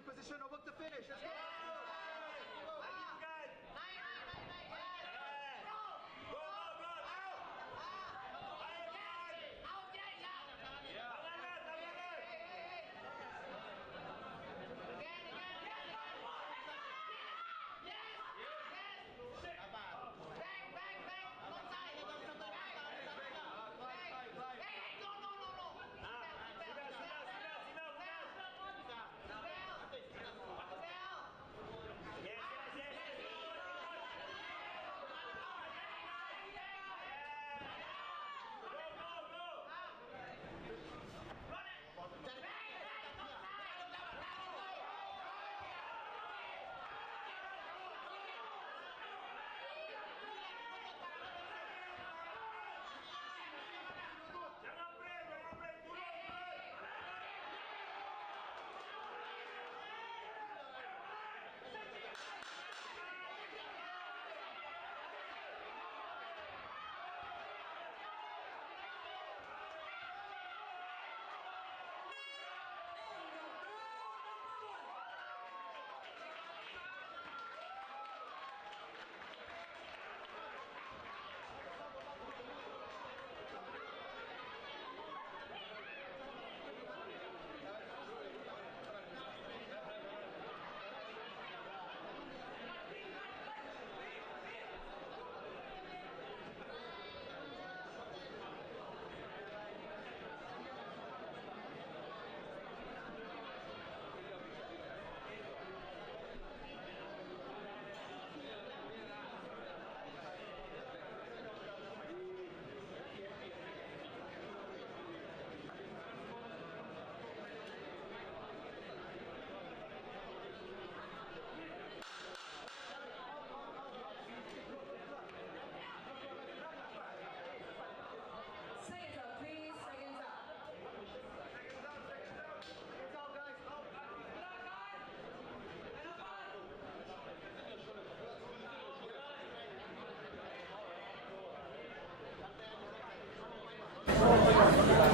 position or work to finish. Let's go.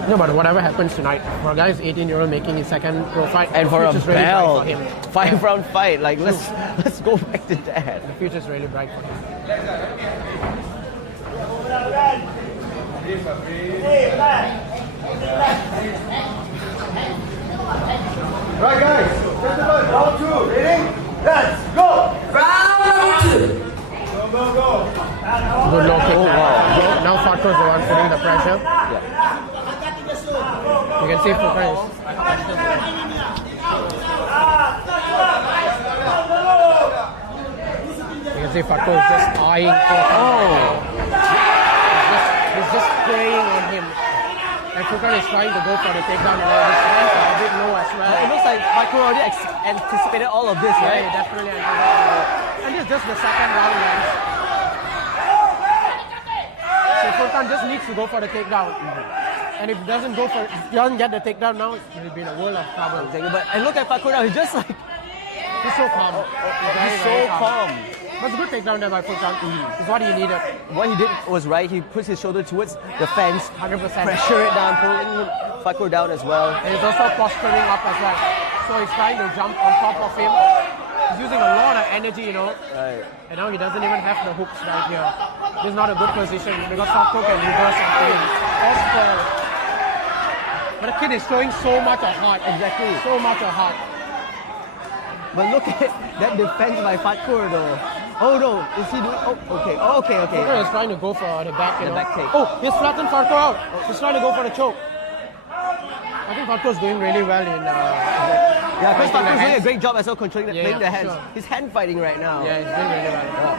No, but whatever happens tonight, for a guy who's 18-year-old making his second pro fight, And for a the future's really bright belt, for him. 5-round fight, like let's go back to that. The future's really bright for him. Right, guys. Gentlemen, round 2. Ready? Let's go. Round 2. Go, go, go. Good low kick. Now Fatko's the one putting the pressure. You can see Kugan is. You can see Fatko is just eyeing Kugan. He's just preying on him. And Kugan is trying to go for the takedown. His hands are a bit low as well. It looks like Fatko already anticipated all of this, right? Yeah, definitely anticipated. And this is just the second round, guys. So Kugan just needs to go for the takedown. And if he doesn't get the takedown now, he'll be in a world of trouble. Exactly. But and look at Fatko now, he's just like he's so calm. He's so calm. But it's a good takedown there by Kugan. It's what he needed. What he did was right. He puts his shoulder towards the fence, 100%. pressure it down, pulling Fatko down as well. And he's also posturing up as well. So he's trying to jump on top of him. He's using a lot of energy, you know. Right. And now he doesn't even have the hooks right here. This is not a good position because Fatko can reverse onto him. But the kid is showing so much of heart. Exactly. So much of heart. But look at that defense by Fatko though. Oh no, is he doing? Oh, okay. Oh, okay. Fatko is trying to go for the back, The back take. Oh, he's flattened Fatko out. He's trying to go for the choke. I think Fatko is doing really well in. Yeah, because Fatko is doing a great job as well controlling playing the hands. Sure. He's hand fighting right now. Yeah, he's doing really well.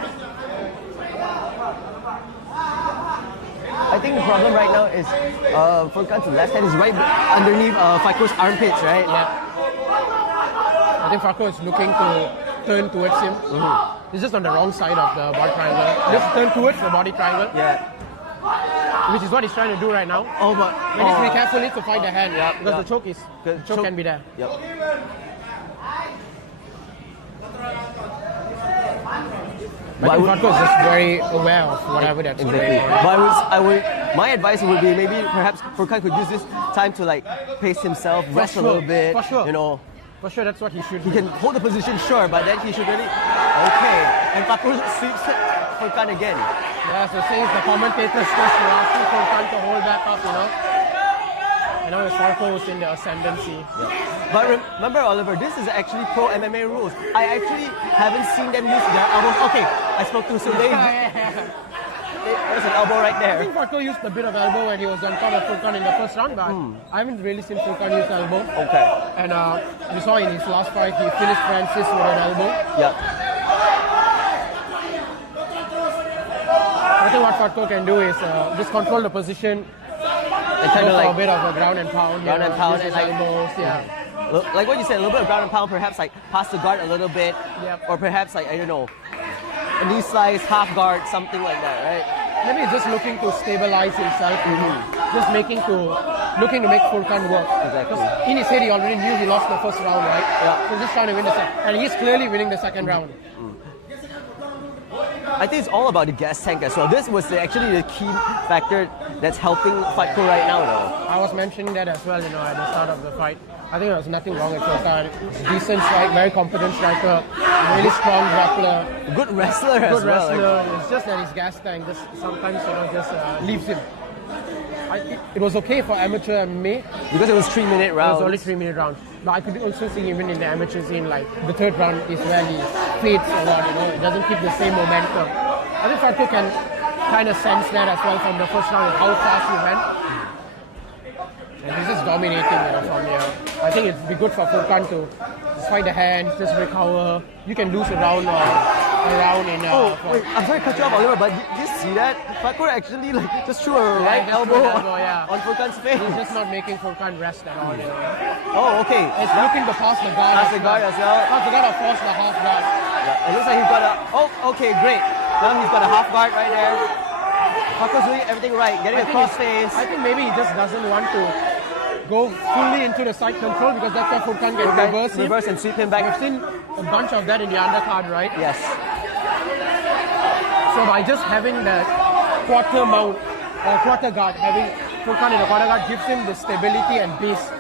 I think the problem right now is Furkan's left hand is right underneath Fatko's armpits, right? Yeah. I think Fatko is looking to turn towards him. He's just on the wrong side of the body triangle. Just turn towards the body triangle. Yeah. Which is what he's trying to do right now. Oh, but he needs to be careful to fight the hand because the choke can be there. Yep. I think Fatko is just very aware of whatever that's going on. But my advice would be maybe perhaps Furkan could use this time to like pace himself, rest a little bit, For sure. you know. For sure, that's what he should do. He can hold the position, sure, but then he should really... Okay. And Fakur sweeps Furkan again. Yeah, so says the commentators just asking Furkan to hold back up, you know. And now Farko was in the ascendancy. Yeah. But remember, Oliver, this is actually pro MMA rules. I actually haven't seen them use their elbows. Okay, I spoke to Sule. There's an elbow right there. I think Farko used a bit of elbow when he was on top of Furkan in the first round, but I haven't really seen Furkan use elbow. Okay. And you saw in his last fight, he finished Francis with an elbow. Yeah. I think what Farko can do is just control the position and kind of like a bit of a ground and pound. Ground and pound and like elbows, yeah. Like what you said, a little bit of ground and pound, perhaps like pass the guard a little bit, or perhaps like, I don't know, a knee slice, half guard, something like that, right? Maybe he's just looking to stabilize himself, just looking to make Furkan work. Exactly. In his head, he already knew he lost the first round, right? Yeah. So just trying to win the second, and he's clearly winning the second round. I think it's all about the gas tank as well. This was actually the key factor that's helping Fight Crew right now, though. I was mentioning that as well, you know, at the start of the fight. I think there was nothing wrong with Furkan. Decent strike, very competent striker, really strong grappler. Good wrestler as well. Good wrestler. It's just that his gas tank just sometimes, you know, just leaves him. It was okay for amateur MMA. Because it was 3-minute rounds. It was only 3-minute rounds. But I could also see even in the amateur scene, like the third round is where he fades a lot, you know, it doesn't keep the same momentum. I think Farko can kind of sense that as well from the first round, how fast he went. And he's just dominating, you know, from here. I think it'd be good for Furkan to just fight the hands, just recover. You can lose a round or a round in wait, I'm sorry to cut you off, Oliver, but did you see that? Farko actually like just threw a right elbow on Furkan's face. He's just not making Furkan rest at all, you know. Oh, okay. It's looking to pass the guard. Pass the guard as well. Pass the guard or force the half guard. Yeah, it looks like he's got a... Oh, okay, great. Now he's got a half guard right there. Farko's doing everything right, getting a cross face. I think maybe he just doesn't want to go fully into the side control because that's where Furkan can reverse and sweep him back. We've seen a bunch of that in the undercard, right? Yes. So by just having that quarter mount or quarter guard, having Furkan in the quarter guard gives him the stability and base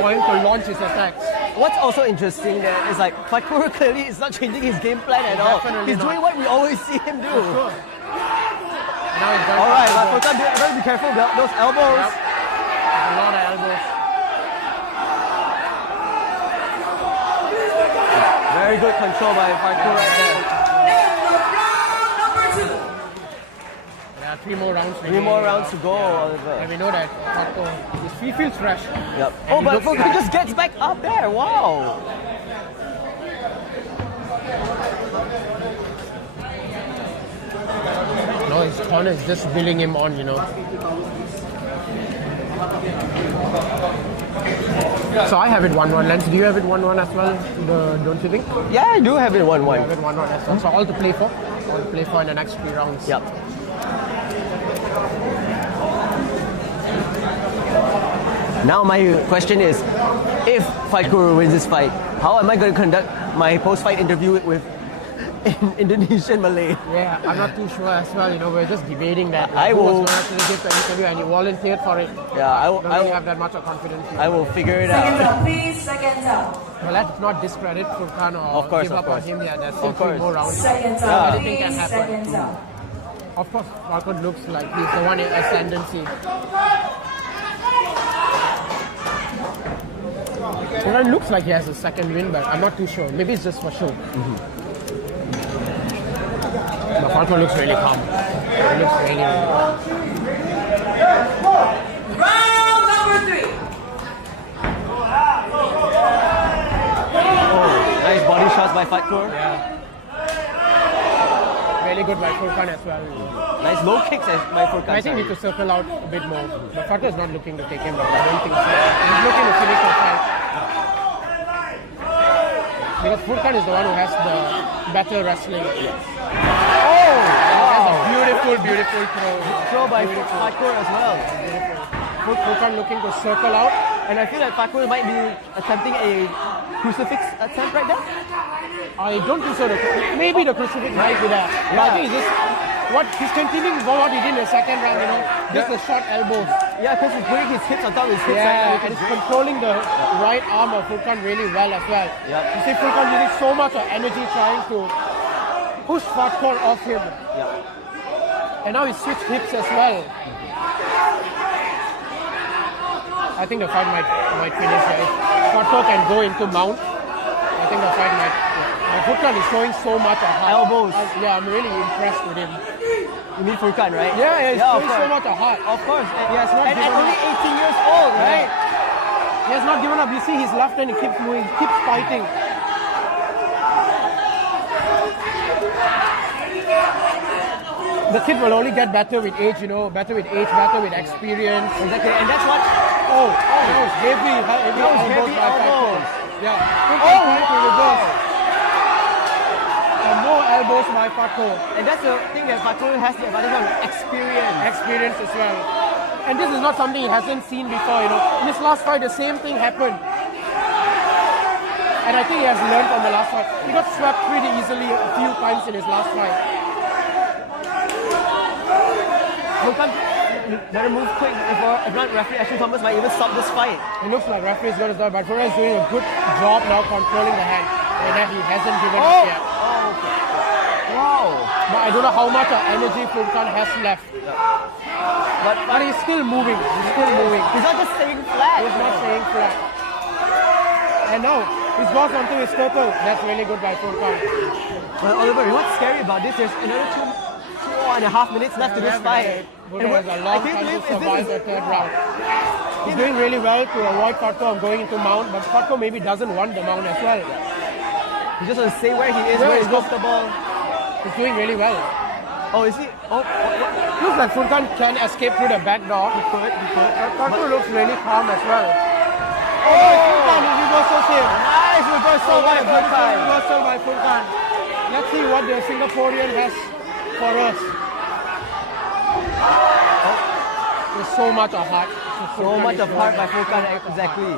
for him to launch his attacks. What's also interesting there is like Farko clearly is not changing his game plan at all. He's doing what we always see him do. Sure. Alright, but Furkan, better be careful about those elbows. Yep. A lot of elbows. Very good control by Farko right there. There are 3 more rounds. 3 more rounds to go, Oliver. And we know that Farko, he feels fresh. Yep. Oh, but Furkan just gets back up there. Wow. No, his corner is just willing him on, you know. So I have it 1-1. Lance, do you have it 1-1 as well? Don't you think? Yeah, I do have it 1-1. I have it 1-1 as well. So all to play for. All to play for in the next 3 rounds. Yep. Now my question is, if Fight Guru wins this fight, how am I going to conduct my post-fight interview with Indonesian Malay? Yeah, I'm not too sure as well. You know, we're just debating that. I will going to actually give the interview, and you volunteered for it. Yeah, I will. Don't really have that much of confidence. I will figure it Seconds out. out, please. Seconds out. Well, let's not discredit Furkan or give up on him. Yeah, there's still 3 more rounds. Seconds So out, anything can please. happen. Seconds out. Of course, Farko looks like he's the one in ascendancy. Furkan looks like he has a second win, but I'm not too sure. Maybe it's just for show. But Farko looks really calm. He looks really calm. Round number 3. Oh, nice body shots by Fight Guru. Yeah. Really good by Furkan as well. Nice low kicks by Furkan. I think he could circle out a bit more. But Farko is not looking to take him down. I don't think so. He's looking to finish the fight. Because Furkan is the one who has the better wrestling. Yes. Oh! That's a beautiful throw. Throw by Fight Guru as well. Beautiful. Furkan looking to circle out. And I feel like Fight Guru might be attempting a crucifix attempt right there. I don't think so. Maybe the crucifix might be there. But I think he's just he's continuing what he did in the second round, you know, just the short elbows. Yeah, because he's putting his hips on top of his hips. Yeah, and he's controlling the right arm of Furkan really well as well. Yeah. You see Furkan using so much of energy trying to push Fatko off him. Yeah. And now he switched hips as well. I think the fight might finish here. If Fatko can go into mount, I think the fight might. Furkan is showing so much of heart. Elbows. Yeah, I'm really impressed with him. You mean Furkan, right? Yeah, he's showing of so much of heart. Of course. He has not and given only up. 18 years old, right? He has not given up. You see his left hand, he keeps moving, he keeps fighting. The kid will only get better with age, you know, better with experience. Exactly, and that's what... Oh, that was heavy elbows by Fatko. Yeah. Trying to reverse. And more elbows by Fatko. And that's the thing that Fatko has the advantage of experience. Experience as well. And this is not something he hasn't seen before, you know. In his last fight, the same thing happened. And I think he has learned from the last fight. He got swept pretty easily a few times in his last fight. Furkan better move quick if not referee Ashwa Thomas might even stop this fight. It looks like referee is going to start, but Furkan is doing a good job now controlling the hand. And that he hasn't given up yet. Oh, okay. Wow. But I don't know how much of energy Furkan has left. But he's still moving. He's not just staying flat. He's not staying flat. And now he's got onto his turtle. That's really good by Furkan. Well, Oliver, what's scary about this? There's another 2.5 minutes left to this fight. Furkan has a long time to survive the third round. He's doing really well to avoid Fatko going into mount, but Fatko maybe doesn't want the mount as well. He just wants to stay where he is, where he's comfortable. He's doing really well. Oh, is he? Oh, looks like Furkan can escape through the back door. He could. Fatko looks really calm as well. Oh, Furkan is reversal save. Nice reversal by Furkan. Reversal by Furkan. Let's see what the Singaporean has for us. There's so much of heart. So much of heart by Furkan, exactly.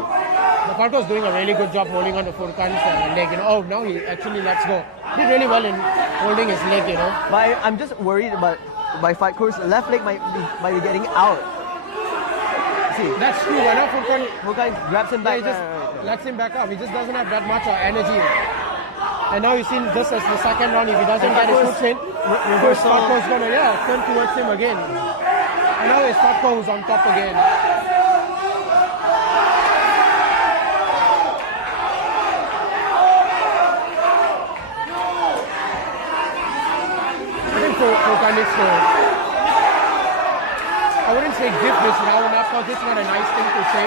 Fatko is doing a really good job holding on to Furkan's leg. You know, oh, now he actually lets go. He did really well in holding his leg, you know. But I'm just worried about by Fatko's left leg might be getting out. See, that's true. I know Furkan grabs him back. He just lets him back up. He just doesn't have that much energy. And now you see this as the second round. If he doesn't get his hooks in, Fatko's gonna turn towards him again. And now it's Fatko who's on top again. I think Furkan needs to, I wouldn't say give this round up because it's not a nice thing to say.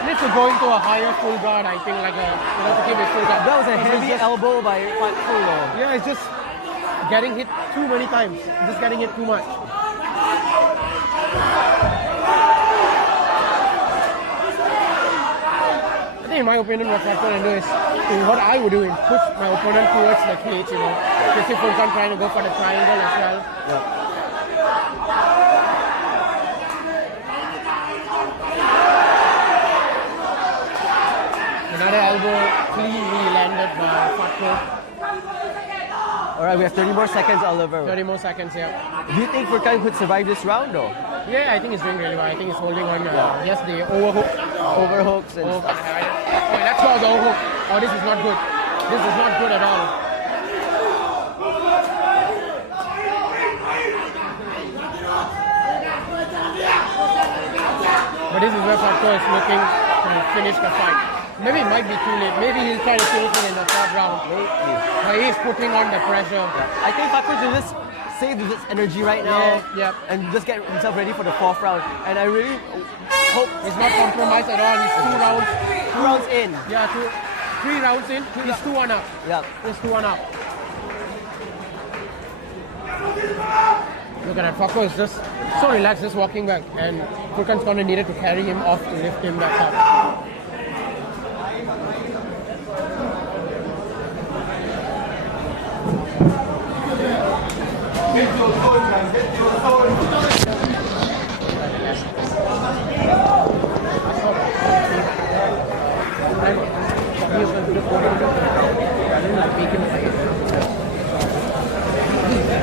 He needs to go into a higher full guard, I think, like to keep his full guard. That was a heavy elbow by Fatko. Yeah, it's just getting hit too many times. Just getting hit too much. I think in my opinion what Fatko can do is, what I would do is push my opponent towards the cage, you know. Just if Furkan trying to go for the triangle as well. Yeah. Another elbow cleanly landed by Fatko. Alright, we have 30 more seconds, Oliver. 30 more seconds, yeah. Do you think Furkan could survive this round, though? Yeah, I think he's doing really well. I think he's holding on just the overhook. Overhooks and stuff. Let's go the overhook. Oh, this is not good. This is not good at all. But this is where Fatko is looking to finish the fight. Maybe it might be too late. Maybe he'll try to finish it in the third round. But he's putting on the pressure. I think Fatko should just save his energy right now and just get himself ready for the fourth round. And I really hope he's not compromised at all. He's 2 rounds in. Yeah, 3 rounds in. He's 2-1 up. Yeah, he's 2-1 up. Look at that. Fatko is just so relaxed, just walking back, and Furkan's gonna need to carry him off to lift him back up.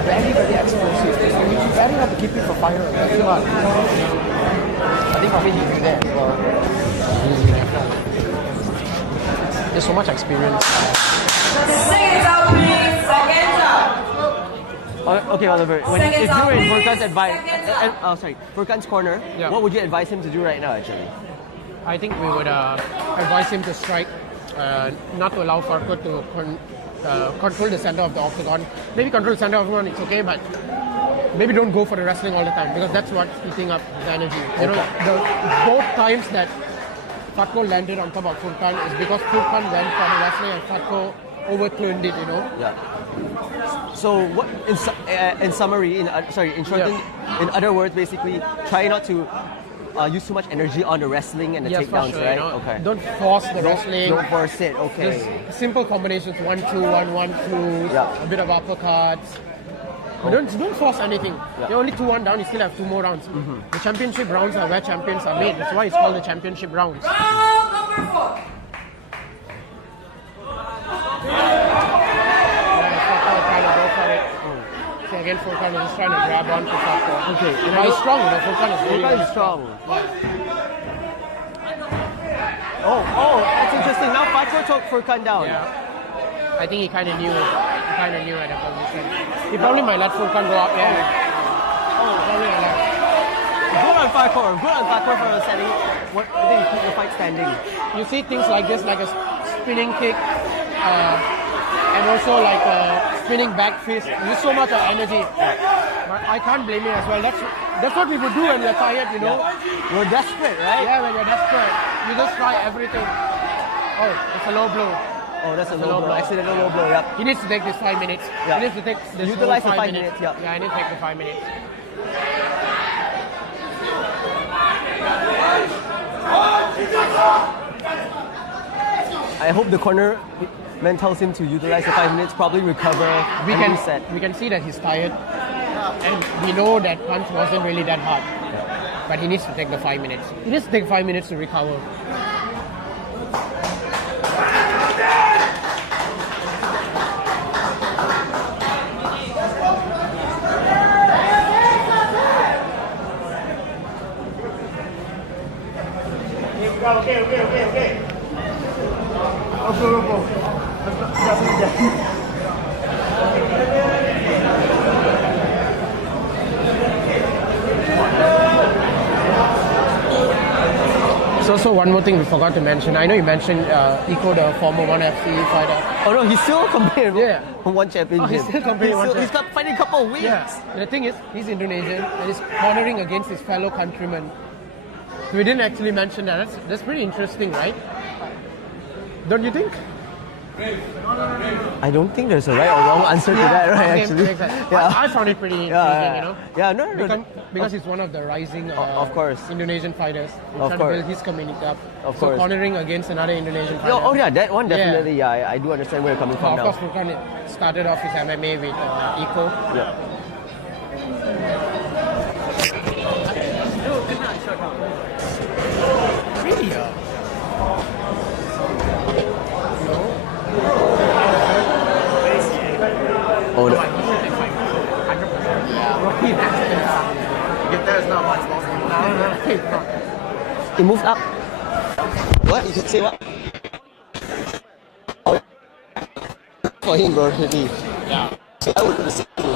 very, very explosive. You very have to keep it for fire. That's hard. I think Hafizzy do that as well. There's so much experience. Seconds out, please. Seconds out. Okay, Oliver. If you were in Furkan's advice, Seconds Furkan's corner, Yeah. what would you advise him to do right now? Actually, I think we would advise him to strike, not to allow Farko to control the center of the octagon. Maybe control the center of the octagon, it's okay, but maybe don't go for the wrestling all the time because that's what's eating up his energy. You know, both times that Farko landed on top of Furkan is because Furkan went for the wrestling and Farko overturned it. You know. Yeah. So what? In summary, in other words, basically, try not to use too much energy on the wrestling and the takedowns, sure, right? You know, Okay. Don't force the wrestling. Don't force it. Okay. Just simple combinations: 1-2, 1-1-2, Yeah. a bit of uppercuts. But don't force anything. Yeah. You're only 2-1 down. You still have 2 more rounds. The championship rounds are where champions are made. That's why it's called the championship rounds. Round number 4. So again, Furkan is just trying to grab on to Farko. Okay. But he's strong, you know. Furkan is really, Furkan is strong. Oh, that's interesting. Now Farko took Furkan down. Yeah. I think he kind of knew. He kind of knew at the position. He probably might let Furkan go up. Yeah. Oh, probably might let. Good on Farko. Good on Farko for setting. I think he keep the fight standing. You see things like this, like a spinning kick, and also like a spinning back fist. Use so much of energy. But I can't blame him as well. That's what we would do when we're tired, you know. Yeah. We're desperate, right? Yeah, when you're desperate, you just try everything. Oh, it's a low blow. Oh, that's a low blow. Accidental low blow. Yep. He needs to take this 5 minutes. Yeah. He needs to take this Utilize whole the 5 minutes. Yeah. Yeah, I need to take the 5 minutes. I hope the corner man tells him to utilize the 5 minutes, probably recover and reset. We can see that he's tired, and we know that punch wasn't really that hard. But he needs to take the 5 minutes. He needs to take 5 minutes to recover. Okay. There's also one more thing we forgot to mention. I know you mentioned Eco, the former 1FC fighter. Oh no, he's still competing. Yeah. One championship. Oh, he's still competing. He's got fighting a couple of weeks. Yeah. The thing is, he's Indonesian and he's cornering against his fellow countrymen. So we didn't actually mention that. That's pretty interesting, right? Don't you think? I don't think there's a right or wrong answer to that, right? Okay, Actually, exactly. yeah. I found it pretty intriguing, you know. Yeah, no. Because he's one of the rising, of course, Indonesian fighters. He's of trying course, to build his community up. Of so course, cornering against another Indonesian fighter. Oh yeah, that one definitely. Yeah, I do understand where you're coming from of now. course, Kugan started off his MMA with Eco. Yeah. Really? Oh, He moved up. What? You could say what? Oh. For him, bro, really. Yeah. So I would do the same thing.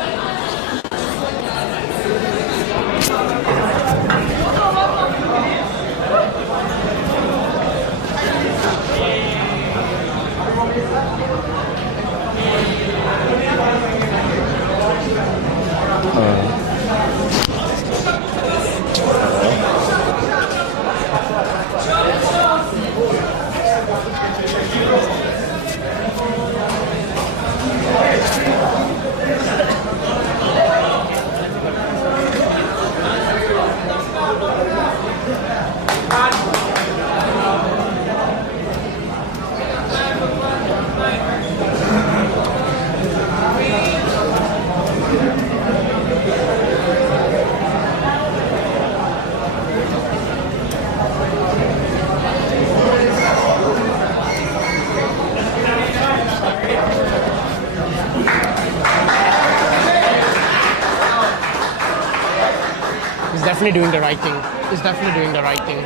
definitely doing the right thing. He's definitely doing the right thing.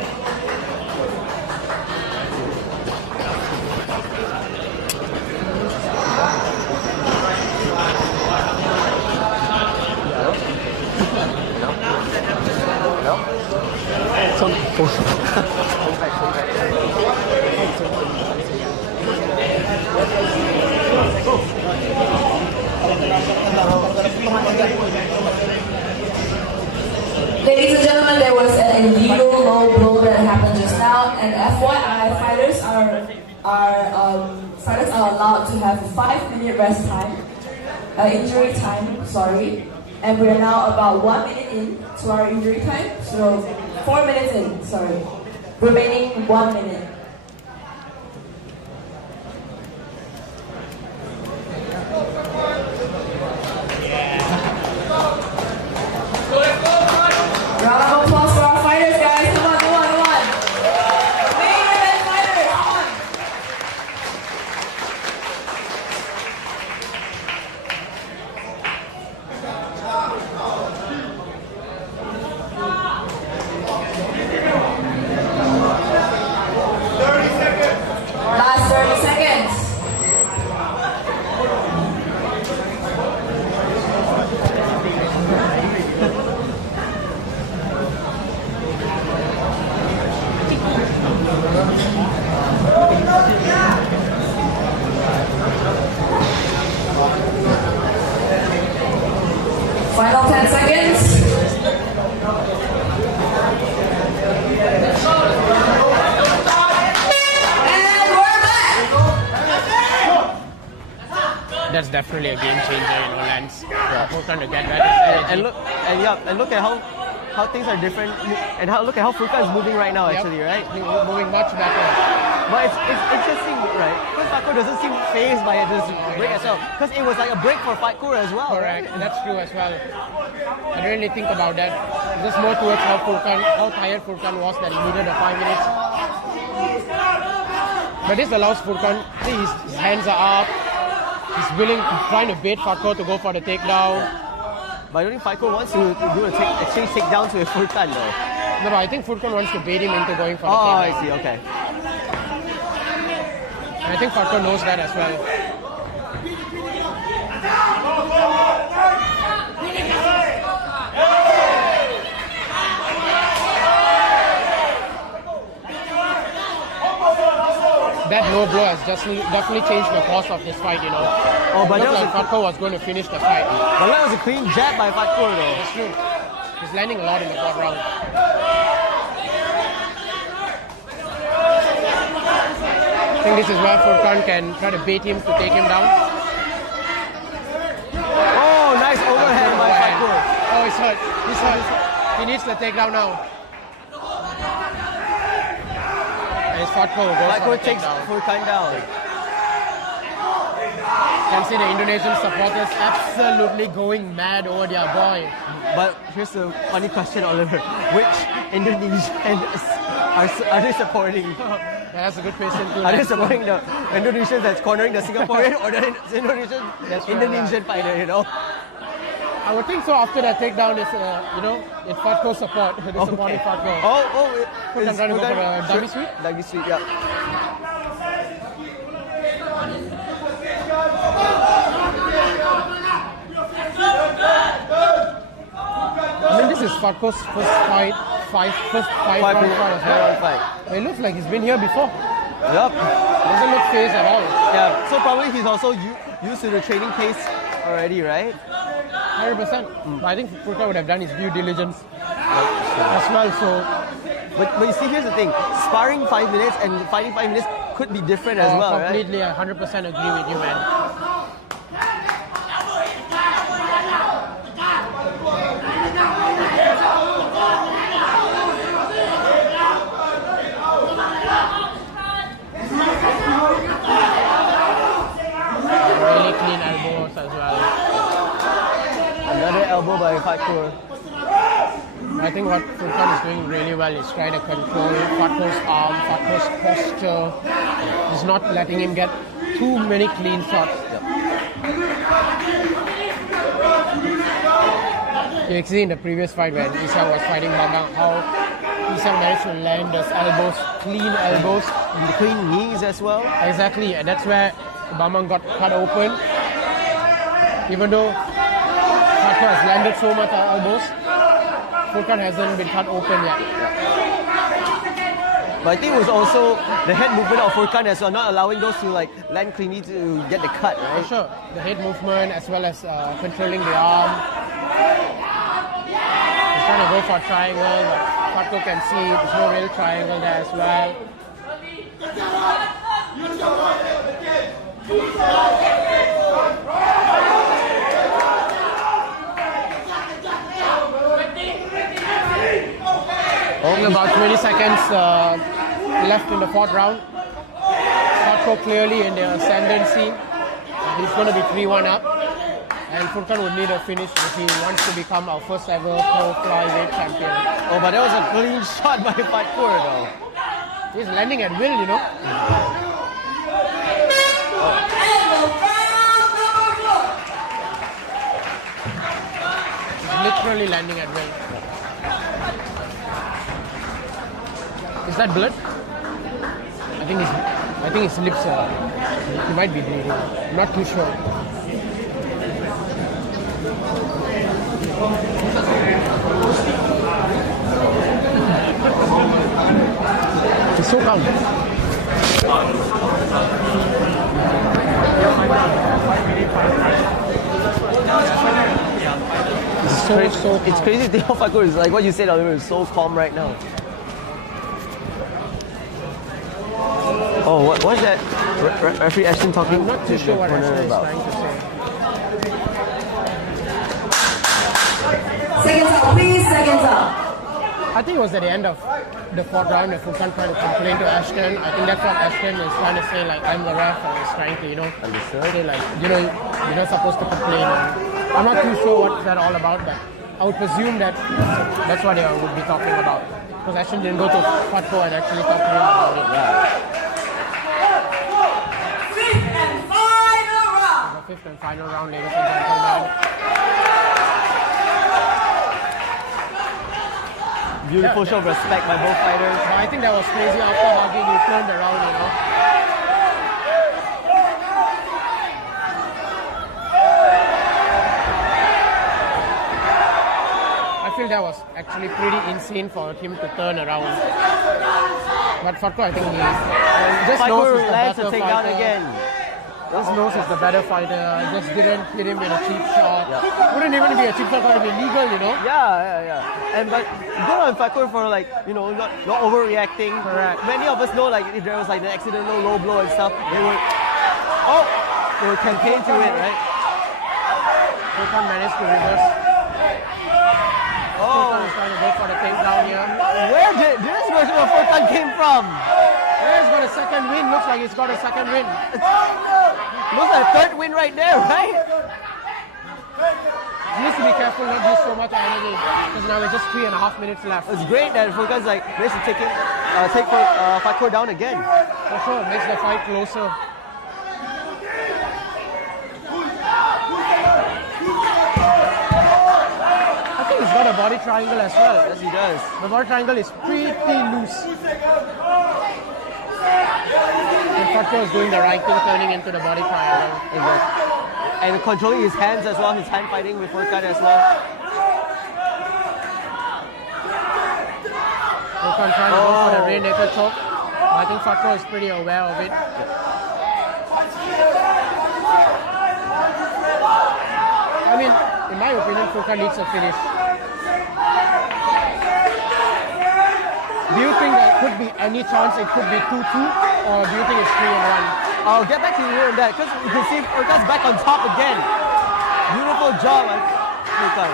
Ladies and gentlemen, there was an illegal low blow that happened just now, and FYI, fighters are allowed to have a 5-minute rest time, injury time, sorry, and we are now about 1 minute in to our injury time, so 4 minutes in, sorry, remaining 1 minute. Round of applause for our fighters, guys. Come on, come on, come on. Main event fighters, come on. Last 30 seconds. Final 10 seconds. And we're back. That's definitely a game changer, Lance. Furkan to get that. And look at how things are different, and look at how Furkan is moving right now, actually, right? Moving much better. But it's interesting, right? Because Fatkur doesn't seem phased by this break as well. Because it was like a break for Fatkur as well. Correct, and that's true as well. I didn't really think about that. Just more towards how tired Furkan was that he needed the 5 minutes. But this allows Furkan, his hands are up. He's trying to bait Fatkur to go for the takedown. But I don't think Fatkur wants to do exchange takedowns with Furkan though. No, I think Furkan wants to bait him into going for the takedown. Oh, I see, okay. And I think Fatkur knows that as well. That low blow has definitely changed the course of this fight, Oh, but it looked like Fatkur was going to finish the fight. But that was a clean jab by Fatkur though. That's true. He's landing a lot in the fourth round. I think this is where Furkan can try to bait him to take him down. Oh, nice overhand by Fatkur. Oh, he's hurt. He's hurt. He needs the takedown now. And it's Fatkur who goes for the takes Furkan down. You can see the Indonesian supporters absolutely going mad over their boy. But here's the funny question, Oliver. Which Indonesians are they supporting? Yeah, that's a good question too. Are they supporting the Indonesians that's cornering the Singaporean or the Indonesian fighter, I would think so after that takedown is, it's Fatkur's support. They're supporting Fatkur. Is trying to go for a dummy sweep? Dummy sweep, yeah. I mean, this is Fatkur's first fight as well. It looks like he's been here before. Yup. Doesn't look phased at all. Yeah, so probably he's also used to the training pace already, right? 100%. But I think Furkan would have done his due diligence as well. So, but you see, here's the thing: sparring 5 minutes and fighting 5 minutes could be different as well, completely, right? Completely, 100% agree with you, man. Really clean elbows as well. Another elbow by Fatkur. I think what Furkan is doing really well is trying to control Fatkur's arm, Fatkur's posture. He's not letting him get too many clean shots. You see in the previous fight when Isang was fighting Bambang, how Isang managed to land those elbows, clean elbows. And clean knees as well. Exactly, and that's where Bambang got cut open. Even though Fatko has landed so much elbows, Furkan hasn't been cut open yet. But I think it was also the head movement of Furkan as well, not allowing those to like land cleanly to get the cut, right? For sure, the head movement as well as controlling the arm. He's trying to go for a triangle, but Fatko can see there's no real triangle there as well. Only about 20 seconds left in the fourth round. Fatko clearly in the ascendancy. He's going to be 3-1 up. And Furkan would need a finish if he wants to become our first ever pro flyweight champion. Oh, but that was a clean shot by Fatko though. He's landing at will, you know. He's literally landing at will. Is that blood? I think his lips are. He might be bleeding. I'm not too sure. He's so calm. It's crazy to think how Fatko is like what you said earlier, is so calm right now. Oh, what's that? Referee Ashton talking? I'm not too sure what Ashton is trying to say. Seconds up, please, seconds up. I think it was at the end of the fourth round that Furkan tried to complain to Ashton. I think that's what Ashton is trying to say, like, I'm the ref, and he's trying to, say, like, you're not supposed to complain. And I'm not too sure what that's all about, but I would presume that that's what they would be talking about. Because Ashton didn't go to Fatko and actually talk to him about it. Fifth and final round, ladies and gentlemen. Beautiful show of respect by both fighters. But I think that was crazy after hugging, he turned around, I feel that was actually pretty insane for him to turn around. But Fatko, I think he just knows he's the better fighter. Again. Just knows he's the better fighter. Just didn't hit him in a cheap shot. Wouldn't even be a cheap shot, it would be legal, Yeah. And but good on Fatko for not overreacting. Correct. Many of us know if there was an accidental low blow and stuff, they would campaign to it, right? Furkan managed to reverse. Furkan is trying to go for the takedown here. Where did this version of Furkan came from? He's got a second win. Looks like he's got a second win. Looks like a third win right there, right? He needs to be careful not to use so much energy because now we're just 3.5 minutes left. It's great that Furkan's managed to take Fatko down again. For sure, makes the fight closer. I think he's got a body triangle as well. Yes, he does. The body triangle is pretty loose. And Fatko is doing the right thing, turning into the body triangle. Exactly. And controlling his hands as well, his hand fighting with Furkan as well. Furkan trying to go for the rear naked choke. I think Fatko is pretty aware of it. I mean, in my opinion, Furkan needs a finish. Do you think there could be any chance it could be 2-2, or do you think it's 3-1? I'll get back to you on that because you can see Furkan's back on top again. Beautiful job, Furkan.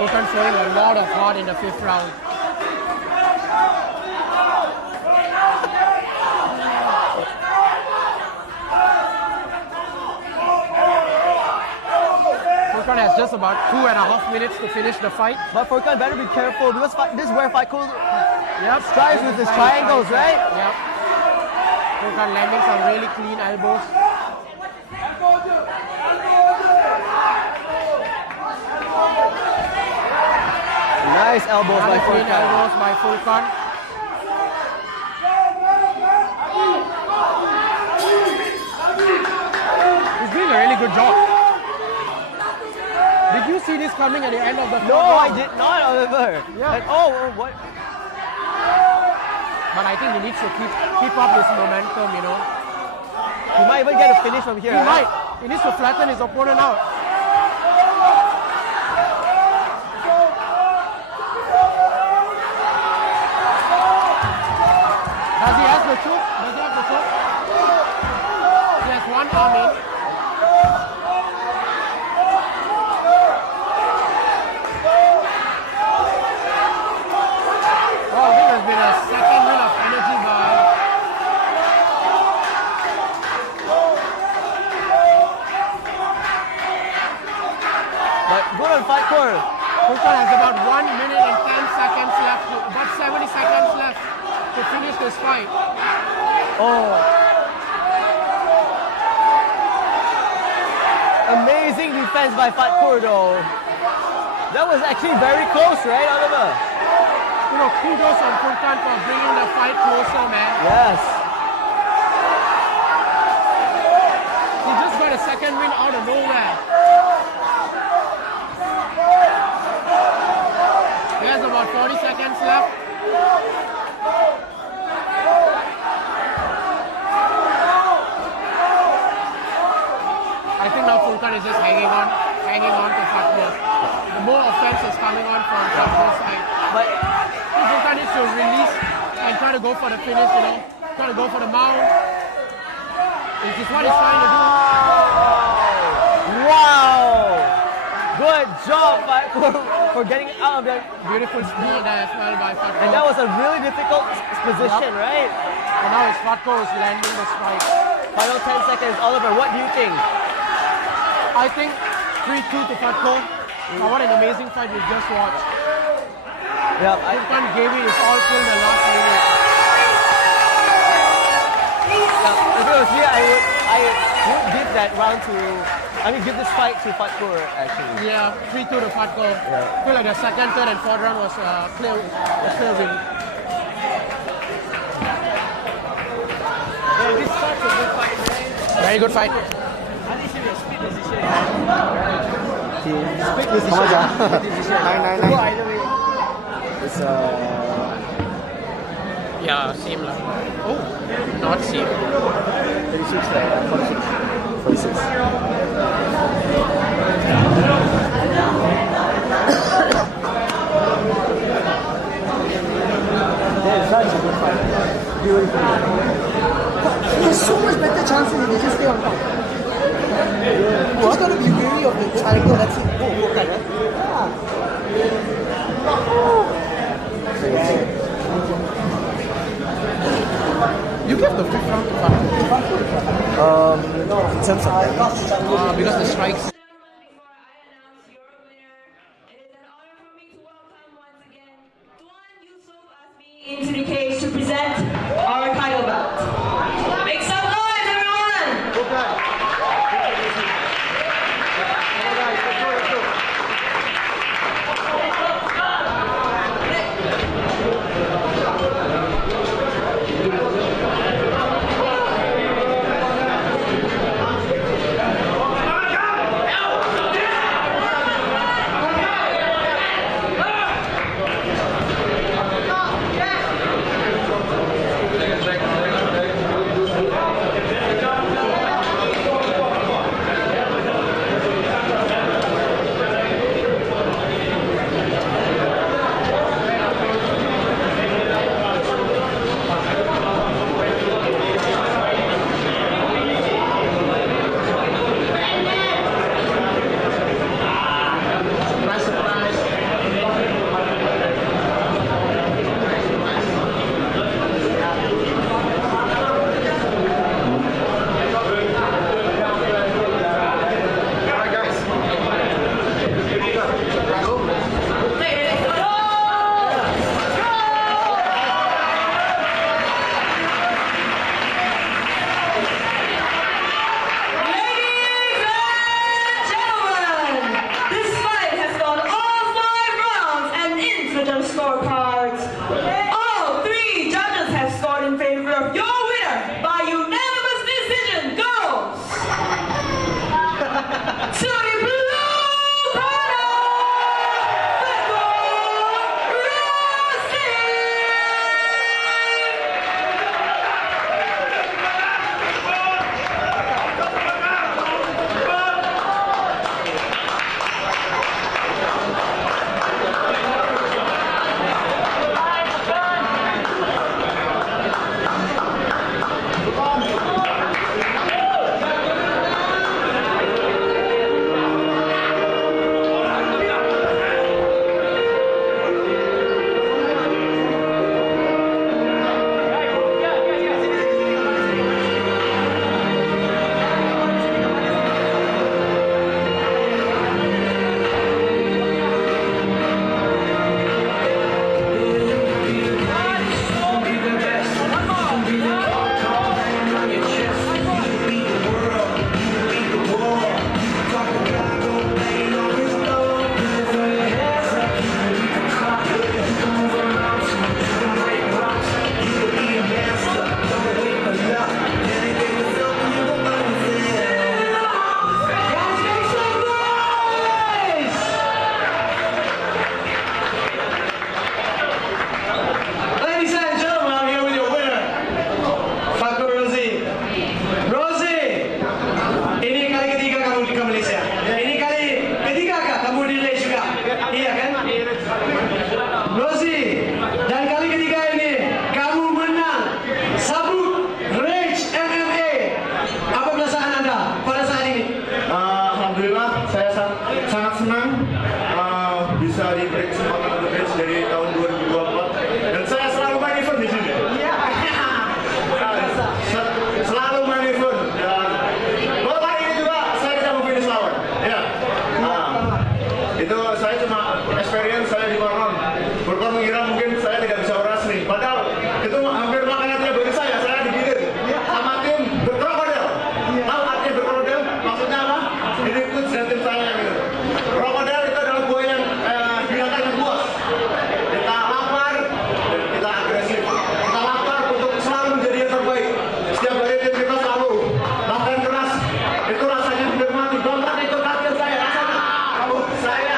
Furkan showing a lot of heart in the fifth round. Furkan has just about 2.5 minutes to finish the fight. But Furkan better be careful because this is where Fatko strives with his triangles, right? Yep. Furkan landing some really clean elbows. Nice elbows by Clean Furkan. elbows by Furkan. He's doing a really good job. Did you see this coming at the end of the No, fourth I round? did not, Oliver. Yeah. And, what? But I think he needs to keep up this momentum, you know. He might even get a finish from here. He right? might. He needs to flatten his opponent out. Does he have the choke? Does he have the choke? He has one arm in. Oh, I think there's been a second win of energy by But good on fight core. Kugan has about 1 minute and 10 seconds left, about 70 seconds left to finish this fight. Oh. Amazing defense by Fatkur though. That was actually very close, right, Oliver? You know, kudos on Kugan for bringing the fight closer, man. Yes. He just got a second win out of nowhere. He has about 40 seconds left. I think now Kugan is just hanging on to Fatkur. The more offense is coming on from Fatkur's side. But Kugan needs to release and try to go for the finish, you know. Try to go for the mount. This is what he's trying to do. Wow! Good job for getting out of that. Beautiful speed there as well by Fatkur. And that was a really difficult position, right? And now it's Fatkur who's landing the strike. Final 10 seconds. Oliver, what do you think? I think 3-2 to Fatkur. Oh, what an amazing fight we just watched. Yeah, Kugan gave it his all till the last minute. If it was me, I would give that round to, give this fight to Fatkur actually. Yeah, 3-2 to Fatkur. Yeah. I feel like the second, third, and fourth round was clear win. Yeah, this starts a good fight, right? Very good fight. Split decision. Split decision. 9-9-9. Go either way. It's Yeah, same lah. Oh, not same. 36, 46. 46. That is a good fight. Beautiful. There's so much better chances if they just stay on top. Just gotta be wary of the triangle that's it. Kugan, right? Yeah. You give the fifth round to Fatkur. In terms of Because the strikes. Into the cage to present our title bout. Make some noise, everyone! mengira mungkin saya tidak bisa berhasil. Padahal itu hampir makanya dia bagi saya digilir sama tim berkrokodil. Tahu artinya berkrokodil? Maksudnya apa? Ini ikut dan tim saya gitu. Krokodil itu adalah buaya yang binatang yang buas. Kita lapar dan kita agresif. Kita lapar untuk selalu menjadi yang terbaik. Setiap hari tim kita selalu latihan keras. Itu rasanya hampir mati. Bahkan itu latihan saya rasanya. Saya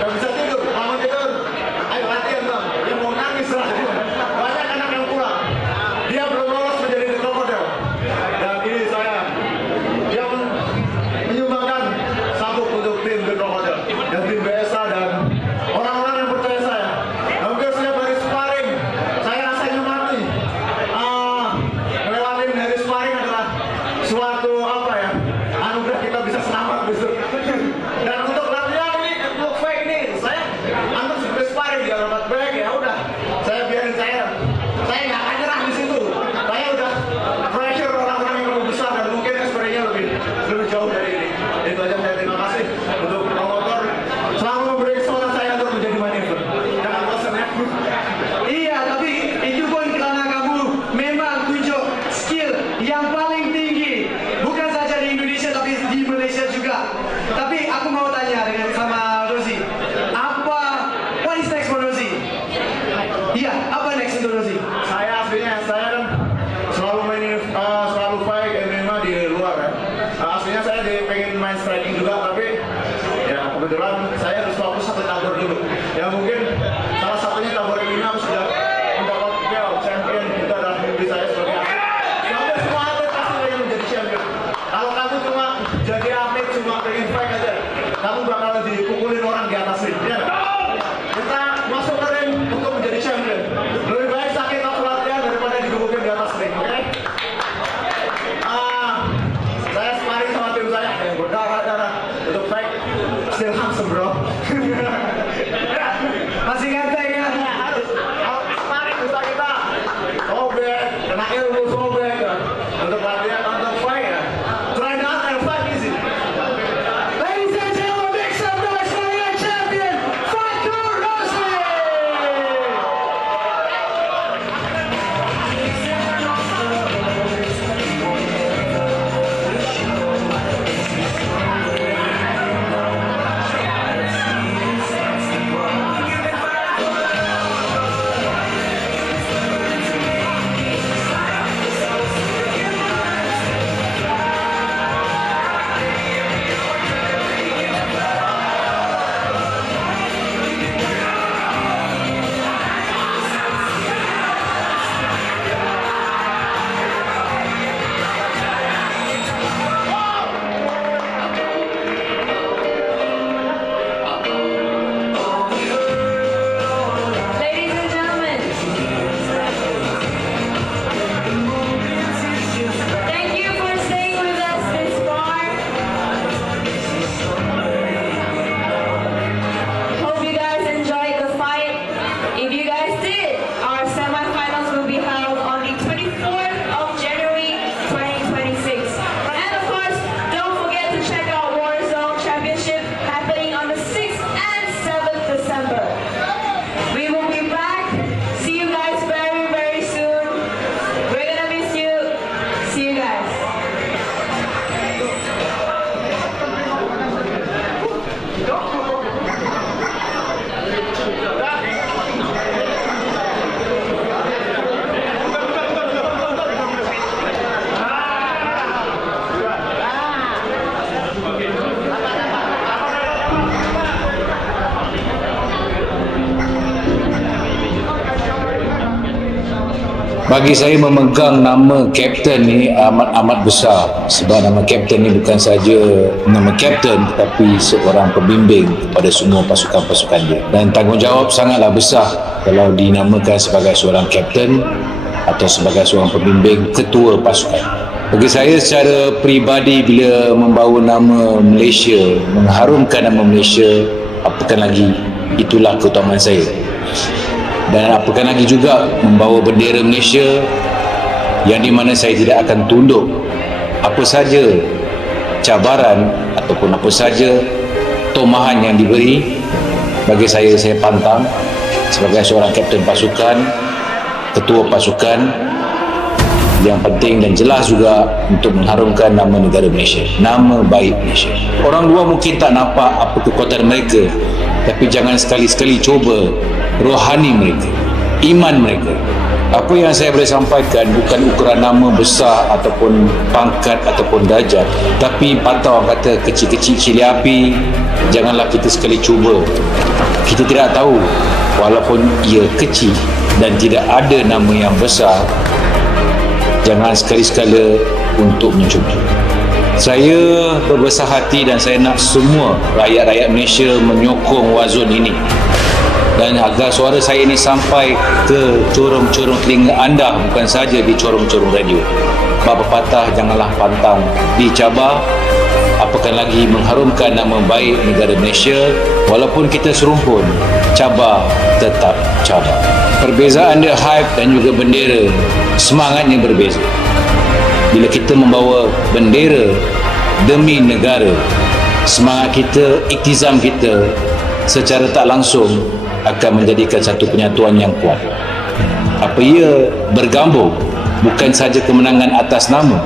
nggak bisa tidur, bangun tidur. Ayo latihan dong. Yang mau nangis lah. Banyak anak yang pulang. Dia belum lolos menjadi krokodil. Dan ini saya yang menyumbangkan sabuk untuk tim krokodil dan tim BSA dan orang-orang yang percaya saya. Hampir setiap hari sparring, saya rasanya mati. Ngelewatin hari sparring adalah suatu apa ya? Anugerah kita bisa selamat besok. Dan untuk latihan ini, untuk fake ini, saya anggap sebagai sparring dia dapat back ya udah. Saya biarin saya nggak akan nyerah di situ. Saya udah pressure orang-orang yang lebih besar dan mungkin experience-nya lebih jauh dari ini. Itu aja saya terima kasih untuk promotor selalu memberi kesempatan saya untuk menjadi manever. Jangan bosan ya. Iya, tapi itu pun karena kamu memang tunjuk skill yang paling tinggi. Bukan saja di Indonesia, tapi di Malaysia juga. Tapi aku mau tanya dengan sama Rosie. What is next for Rosie? Iya, apa next untuk Rosie? Saya kan selalu selalu fight MMA di luar ya. Aslinya saya pengen main striking juga, tapi ya kebetulan saya harus fokus satu tabur dulu. Ya mungkin salah satunya tabur ini aku sudah mendapat belt champion. Itu adalah mimpi saya sebagai atlet. Hampir semua atlet pasti pengen menjadi champion. Kalau kamu cuma jadi atlet cuma pengen fight aja, kamu bakal dipukulin orang di atas ring. Ya. Kita masuk ke ring untuk menjadi champion. Lebih baik sakit atau latihan daripada digebukin di atas ring, oke? Saya sparring sama tim saya yang berdarah-darah untuk fight. Still handsome bro. Masih ganteng ya? Harus sparring bisa kita sobek, kena ilmu sobek kan. Untuk latihan, untuk fight ya. Try not and fight easy. Ladies and gentlemen, make some noise for your champion, Fatur Rosie! Ladies and gentlemen, thank you for staying with us this far. Hope you guys enjoyed the fight. If you guys did, our semifinals will be held on the 24th of January 2026. And of course, don't forget to check out Warzone Championship happening on the 6th and 7th December. We will be back. See you guys very, very soon. We're gonna miss you. See you guys. Bagi saya memegang nama kapten ni amat besar, sebab nama kapten ni bukan saja nama kapten tetapi seorang pembimbing kepada semua pasukan-pasukan dia, dan tanggungjawab sangatlah besar kalau dinamakan sebagai seorang kapten atau sebagai seorang pembimbing ketua pasukan. Bagi saya secara peribadi, bila membawa nama Malaysia, mengharumkan nama Malaysia, apakah lagi, itulah keutamaan saya. Dan apakah lagi juga membawa bendera Malaysia yang di mana saya tidak akan tunduk apa saja cabaran ataupun apa saja tomahan yang diberi. Bagi saya pantang sebagai seorang kapten pasukan, ketua pasukan, yang penting dan jelas juga untuk mengharumkan nama negara Malaysia, nama baik Malaysia. Orang luar mungkin tak nampak apa kekuatan mereka, tapi jangan sekali-sekali cuba rohani mereka, iman mereka. Apa yang saya boleh sampaikan bukan ukuran nama besar ataupun pangkat ataupun darjat, tapi patah orang kata kecil-kecil cili api, janganlah kita sekali cuba. Kita tidak tahu, walaupun ia kecil dan tidak ada nama yang besar, jangan sekali-sekala untuk mencuba. Saya berbesar hati dan saya nak semua rakyat-rakyat Malaysia menyokong wazon ini. Dan agar suara saya ini sampai ke corong-corong telinga anda, bukan saja di corong-corong radio. Bab pepatah janganlah pantang dicabar, apakah lagi mengharumkan nama baik negara Malaysia. Walaupun kita serumpun, cabar tetap cabar. Perbezaan dia hype dan juga bendera, semangatnya berbeza. Bila kita membawa bendera demi negara, semangat kita, iktizam kita secara tak langsung akan menjadikan satu penyatuan yang kuat. Apa ia bergambung bukan saja kemenangan atas nama,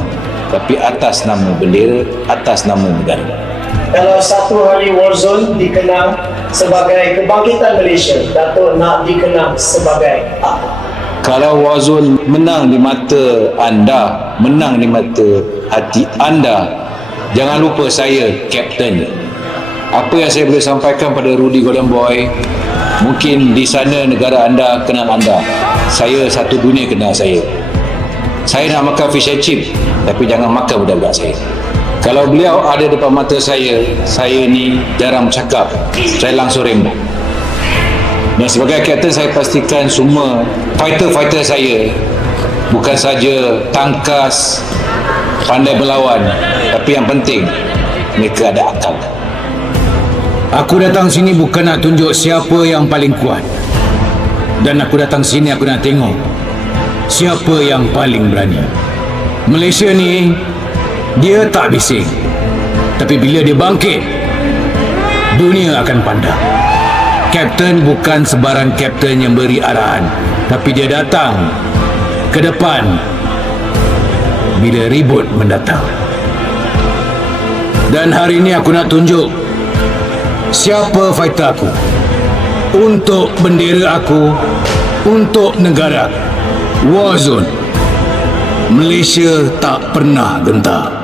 tapi atas nama bendera, atas nama negara. Kalau satu hari Warzone dikenang sebagai kebangkitan Malaysia, Dato' nak dikenang sebagai apa? Kalau Warzone menang di mata anda, menang di mata hati anda, jangan lupa saya kapten. Apa yang saya boleh sampaikan pada Rudy Golden Boy, mungkin di sana negara anda kenal anda, saya satu dunia kenal saya. Saya nak makan fish and chip, tapi jangan makan budak-budak saya. Kalau beliau ada depan mata saya ni jarang bercakap, saya langsung rembang. Dan sebagai kapten, saya pastikan semua fighter-fighter saya bukan saja tangkas, pandai berlawan, tapi yang penting mereka ada akal. Aku datang sini bukan nak tunjuk siapa yang paling kuat. Dan aku datang sini aku nak tengok siapa yang paling berani. Malaysia ni, dia tak bising. Tapi bila dia bangkit, dunia akan pandang. Kapten bukan sebarang kapten yang beri arahan, tapi dia datang ke depan bila ribut mendatang. Dan hari ini aku nak tunjuk siapa fighter aku, untuk bendera aku, untuk negara. Warzone, Malaysia tak pernah gentar.